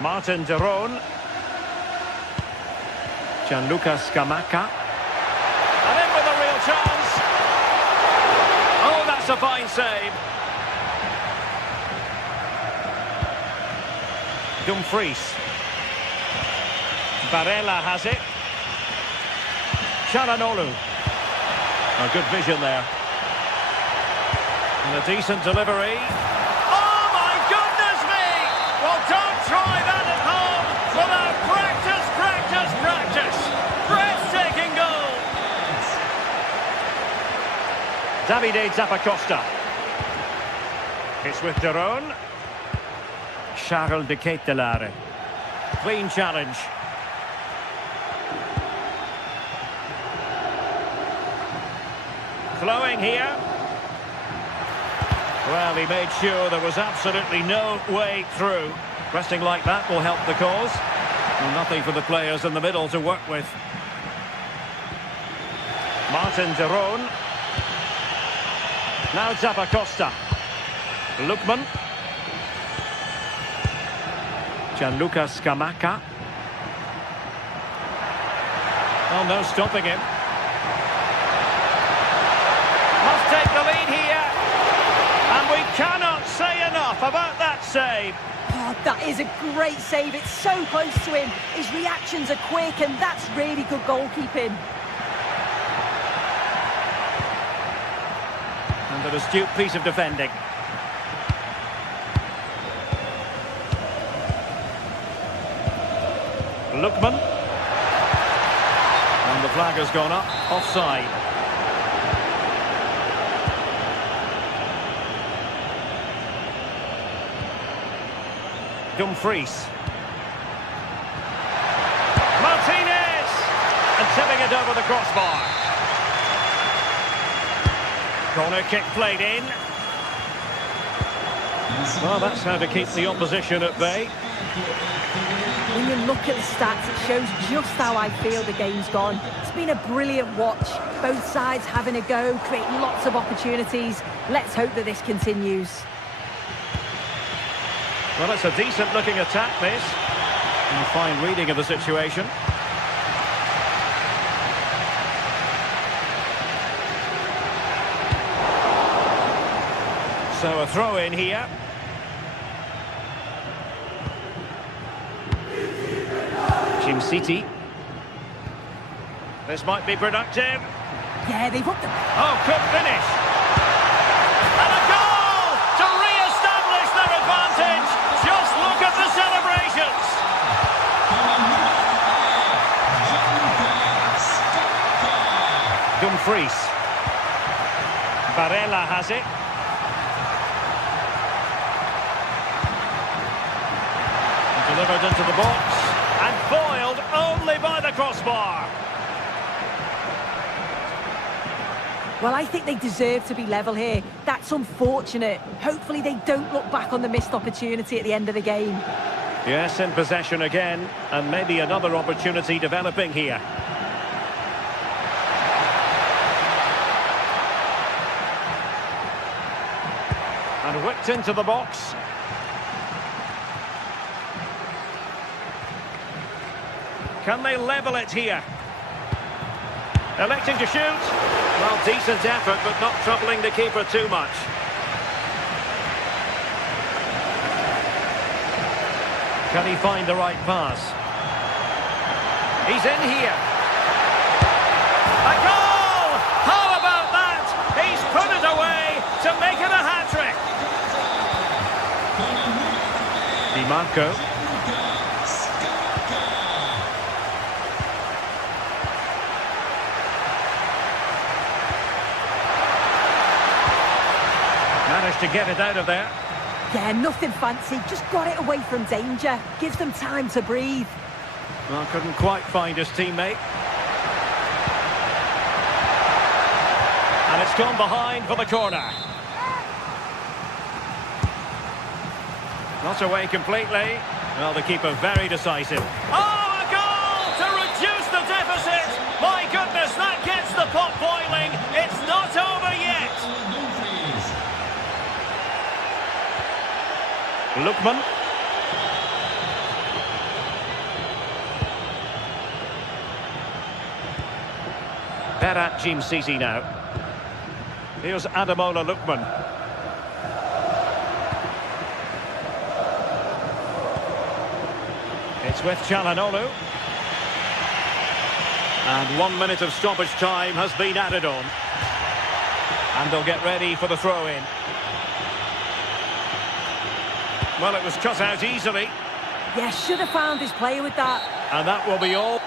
Martin de Roon. Gianluca Scamacca. And in with a real chance. Oh, that's a fine save. Dumfries. Barella has it. Çalhanoğlu. A good vision there. And a decent delivery. Oh, my goodness me! Well, don't try that at home without practice, practice, practice. Breathtaking goal. Davide Zappacosta. It's with de Roon. Charles de Ketelaere. Clean challenge. Flowing here. Well, he made sure there was absolutely no way through. Resting like that will help the cause. Well, nothing for the players in the middle to work with. Martin de Roon. Now Zappacosta. Lookman. Gianluca Scamacca. Oh, no stopping him. Must take the lead here. And we cannot say enough about that save. Oh, that is a great save. It's so close to him. His reactions are quick, and that's really good goalkeeping. And an astute piece of defending. Lookman. And the flag has gone up. Offside. Dumfries. Martinez! And tipping it over the crossbar. Corner kick played in. Well, that's how to keep the opposition at bay. When you look at the stats, it shows just how I feel the game's gone. It's been a brilliant watch. Both sides having a go, creating lots of opportunities. Let's hope that this continues. Well, it's a decent-looking attack, this. And a fine reading of the situation. So a throw in here. Jim City. This might be productive. Yeah, they've upped the... Oh, good finish. And a goal to re-establish their advantage. Just look at the celebrations. Dumfries. Barella has it. Delivered into the box and foiled only by the crossbar. Well, I think they deserve to be level here. That's unfortunate. Hopefully they don't look back on the missed opportunity at the end of the game. Yes, in possession again, and maybe another opportunity developing here. And whipped into the box. Can they level it here? Electing to shoot. Well, decent effort, but not troubling the keeper too much. Can he find the right pass? He's in here. A goal! How about that? He's put it away to make it a hat-trick. Di Marco. Managed to get it out of there. Yeah, nothing fancy. Just got it away from danger. Gives them time to breathe. Well, couldn't quite find his teammate. And it's gone behind for the corner. Not away completely. Well, the keeper very decisive. Oh, a goal to reduce the deficit! My goodness, that gets the pot boiling. It's not over yet. Lookman. Berat Jim City now. Here's Ademola Lookman. It's with Çalhanoğlu. And 1 minute of stoppage time has been added on. And they'll get ready for the throw-in. Well, it was cut out easily. Yeah, should have found his player with that. And that will be all.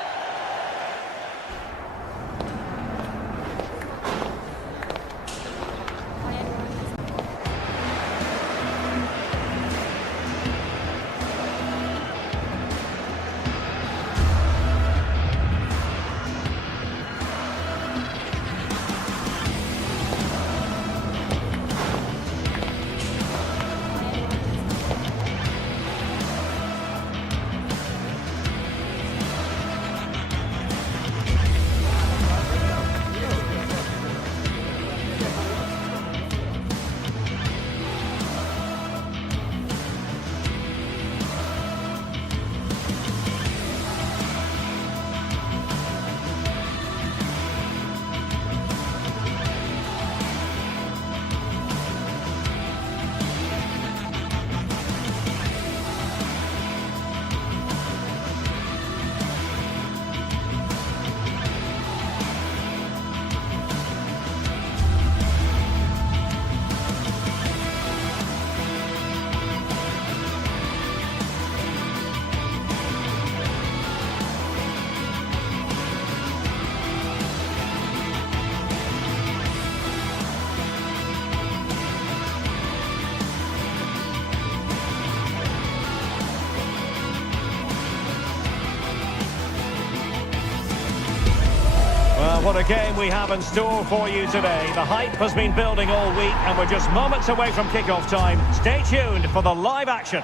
Well, what a game we have in store for you today. The hype has been building all week and we're just moments away from kickoff time. Stay tuned for the live action.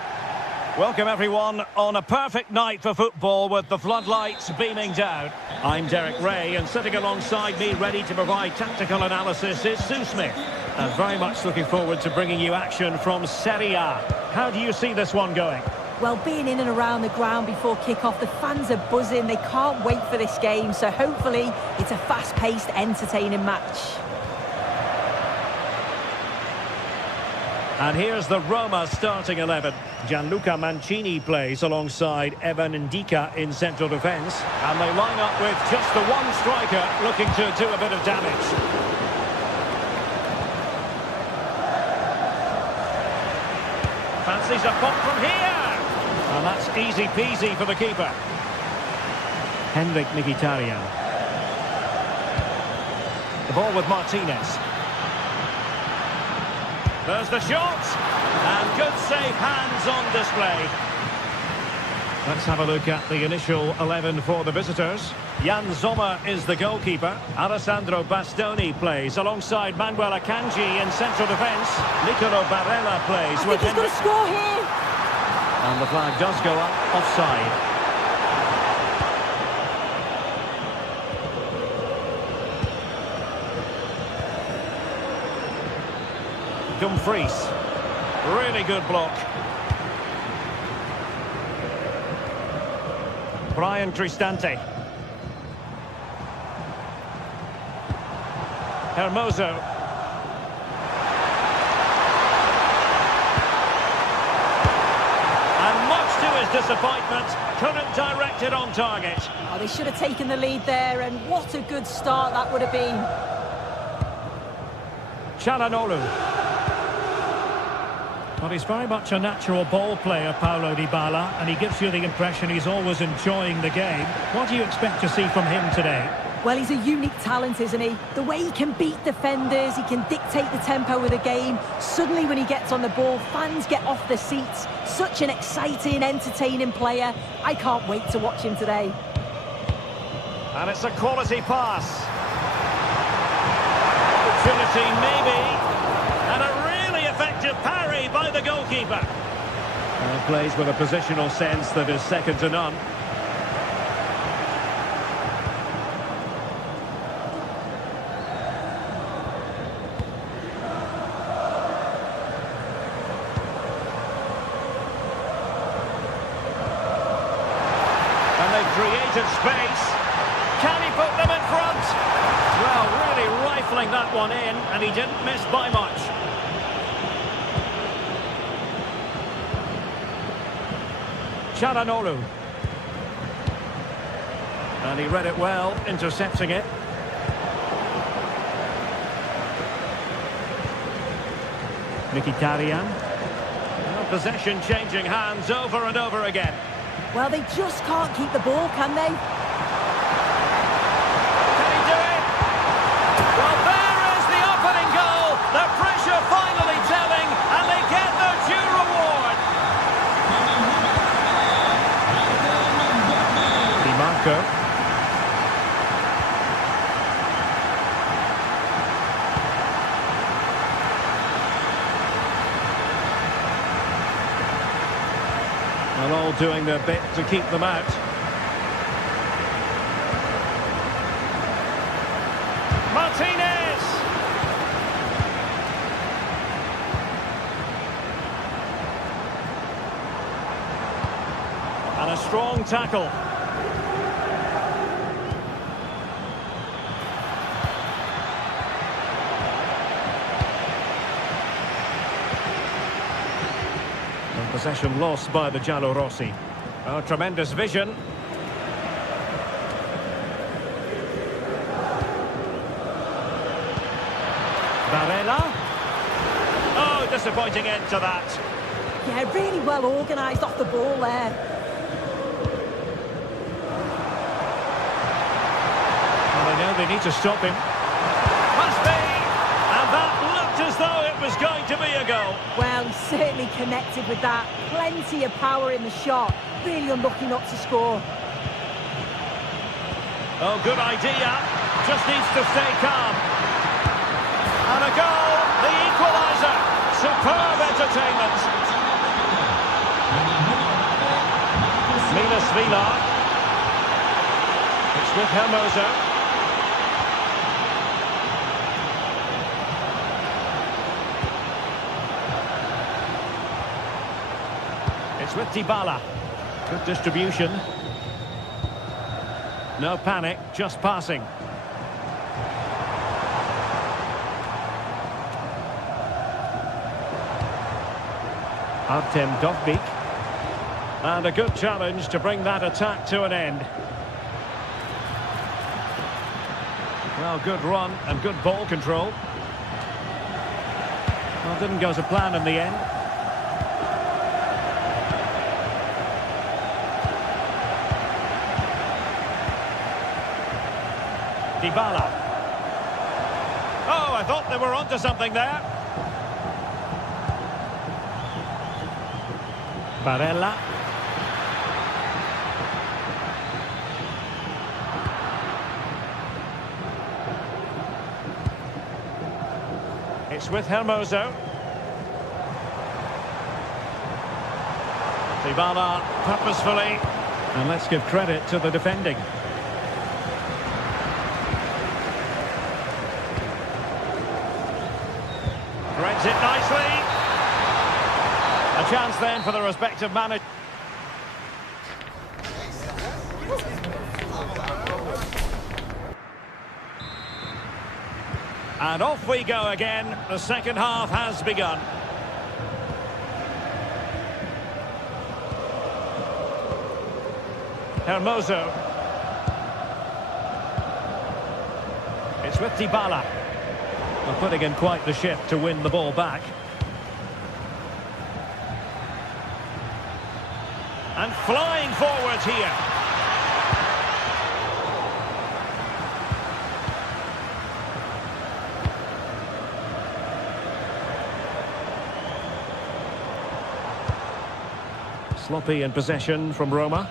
Welcome everyone on a perfect night for football with the floodlights beaming down. I'm Derek Ray and sitting alongside me ready to provide tactical analysis is Sue Smith. And very much looking forward to bringing you action from Serie A. How do you see this one going? Well, being in and around the ground before kick-off, the fans are buzzing. They can't wait for this game, so hopefully it's a fast-paced, entertaining match. And here's the Roma starting 11. Gianluca Mancini plays alongside Evan Ndika in central defence. And they line up with just the one striker looking to do a bit of damage. Fancies a pop from here. And that's easy peasy for the keeper. Henrik Mkhitaryan. The ball with Martinez. There's the shot. And good safe hands on display. Let's have a look at the initial 11 for the visitors. Jan Sommer is the goalkeeper. Alessandro Bastoni plays alongside Manuel Akanji in central defence. Nicolo Barella plays I with think he's going to score here. And the flag does go up offside. Dumfries. Really good block. Brian Cristante. Hermoso. And much to his disappointment, couldn't direct it on target. Oh, they should have taken the lead there, and what a good start that would have been. Çalhanoğlu. Well, he's very much a natural ball player, Paulo Dybala, and he gives you the impression he's always enjoying the game. What do you expect to see from him today? Well, he's a unique talent, isn't he? The way he can beat defenders, he can dictate the tempo of the game. Suddenly, when he gets on the ball, fans get off their seats. Such an exciting, entertaining player. I can't wait to watch him today. And it's a quality pass. Opportunity, maybe. And a really effective parry by the goalkeeper. And plays with a positional sense that is second to none. Created space. Can he put them in front? Well, really rifling that one in, and he didn't miss by much. Çalhanoğlu. And he read it well, intercepting it. Mkhitaryan. Well, possession changing hands over and over again. Well, they just can't keep the ball, can they? Can he do it? Well, there is the opening goal. The pressure finally telling, and they get their due reward. Di Marco. Well, all doing their bit to keep them out. Martinez! And a strong tackle. Possession lost by the Giallorossi. Oh, tremendous vision. Barella. Oh, disappointing end to that. Yeah, really well organised off the ball there. Well, they know they need to stop him. Must be! And that looked as though it was going to be a goal. Well, he certainly connected with that. Plenty of power in the shot. Really unlucky not to score. Oh, good idea. just needs to stay calm. And a goal, the equaliser. Superb entertainment. Milas Vilar. It's with Hermoso. It's with Dybala. Good distribution. No panic, just passing. Artem Dovbyk. And a good challenge to bring that attack to an end. Well, good run and good ball control. Well, didn't go to plan in the end. Dybala. Oh, I thought they were onto something there. Barella. It's with Hermoso. Dybala purposefully. And let's give credit to the defending. Threads it nicely. A chance then for the respective manager. And off we go again. The second half has begun. Hermoso. It's with Dybala. Well, putting in quite the shift to win the ball back. And flying forwards here. Sloppy in possession from Roma.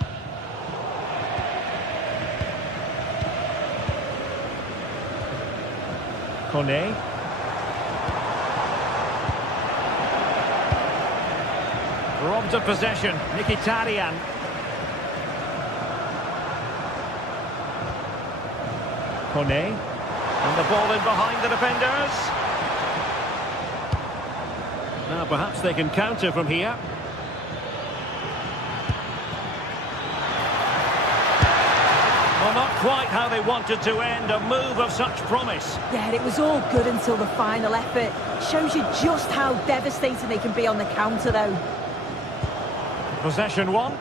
Kone. Robbed of possession, Mkhitaryan. Kone. And the ball in behind the defenders. Now perhaps they can counter from here. Well, not quite how they wanted to end a move of such promise. Yeah, it was all good until the final effort. Shows you just how devastating they can be on the counter, though. Possession one.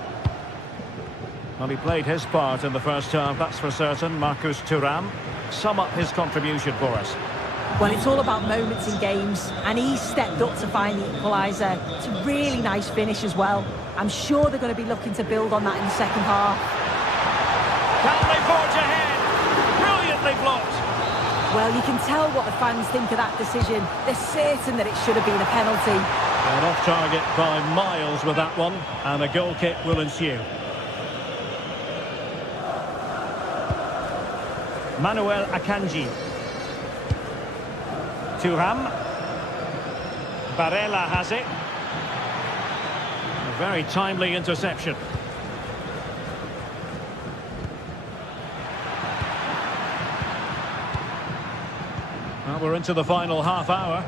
Well, he played his part in the first half, that's for certain. Marcus Thuram. Sum up his contribution for us. Well, it's all about moments in games, and he stepped up to find the equaliser. It's a really nice finish as well. I'm sure they're going to be looking to build on that in the second half. Can they forge ahead? Brilliantly blocked. Well, you can tell what the fans think of that decision. They're certain that it should have been a penalty. And off target by miles with that one, and a goal kick will ensue. Manuel Akanji. Thuram. Barella has it. A very timely interception. Well, we're into the final half hour.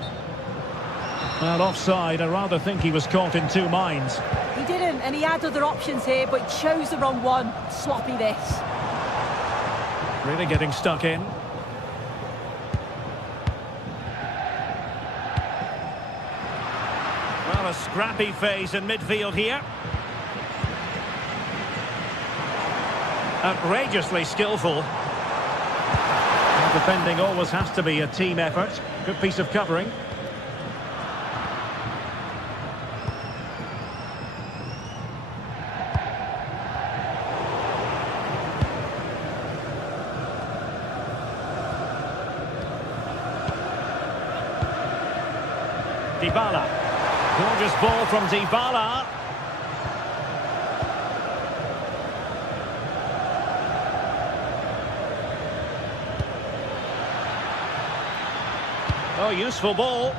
Well, offside, I rather think he was caught in two minds. He didn't, and he had other options here, but chose the wrong one. Sloppy this. Really getting stuck in. Well, a scrappy phase in midfield here. Outrageously skillful. Well, defending always has to be a team effort. Good piece of covering. Dybala. Gorgeous ball from Dybala. Oh, useful ball.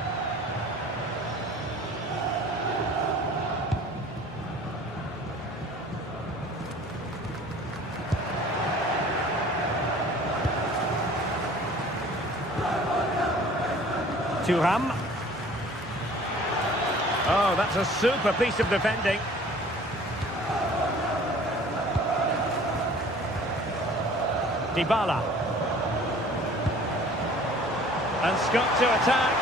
Thuram. Oh, that's a super piece of defending. Dybala. And Scott to attack.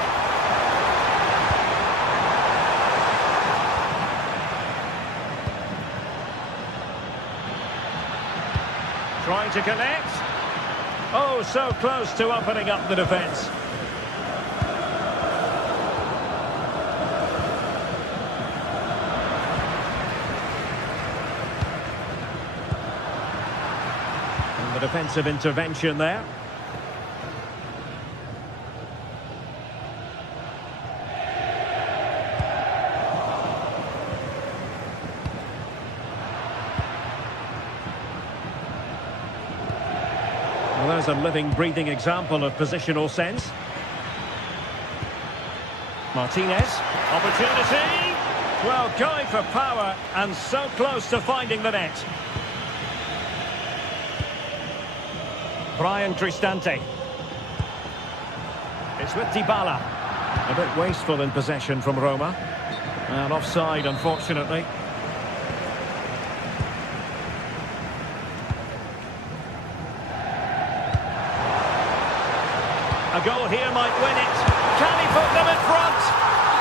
Trying to connect. Oh, so close to opening up the defence. And the defensive intervention there. Well, there's a living, breathing example of positional sense. Martinez, opportunity. Well, going for power and so close to finding the net. Brian Cristante. It's with Dybala. A bit wasteful in possession from Roma. And offside, unfortunately. A goal here might win it. Can he put them in front?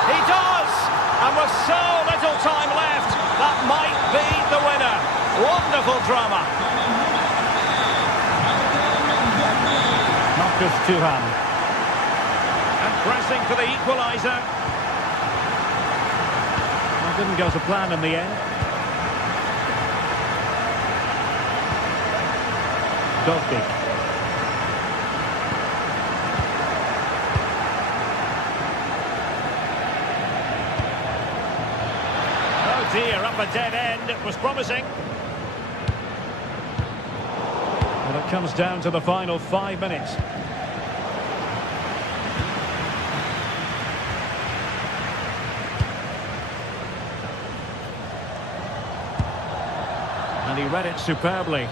He does! And with so little time left, that might be the winner. Wonderful drama. Marcus Thuram. And pressing for the equaliser. Well, didn't go to plan in the end. Dovbik. Dear, up a dead end. It was promising. Well, it comes down to the final 5 minutes. And he read it superbly.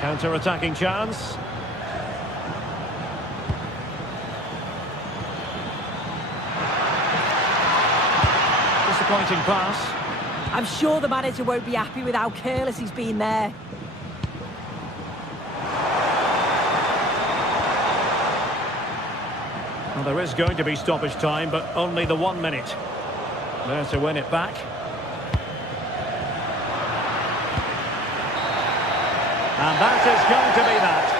Counter-attacking chance. Disappointing pass. I'm sure the manager won't be happy with how careless he's been there. Well, there is going to be stoppage time, but only the 1 minute. There to win it back. And that is going to be that.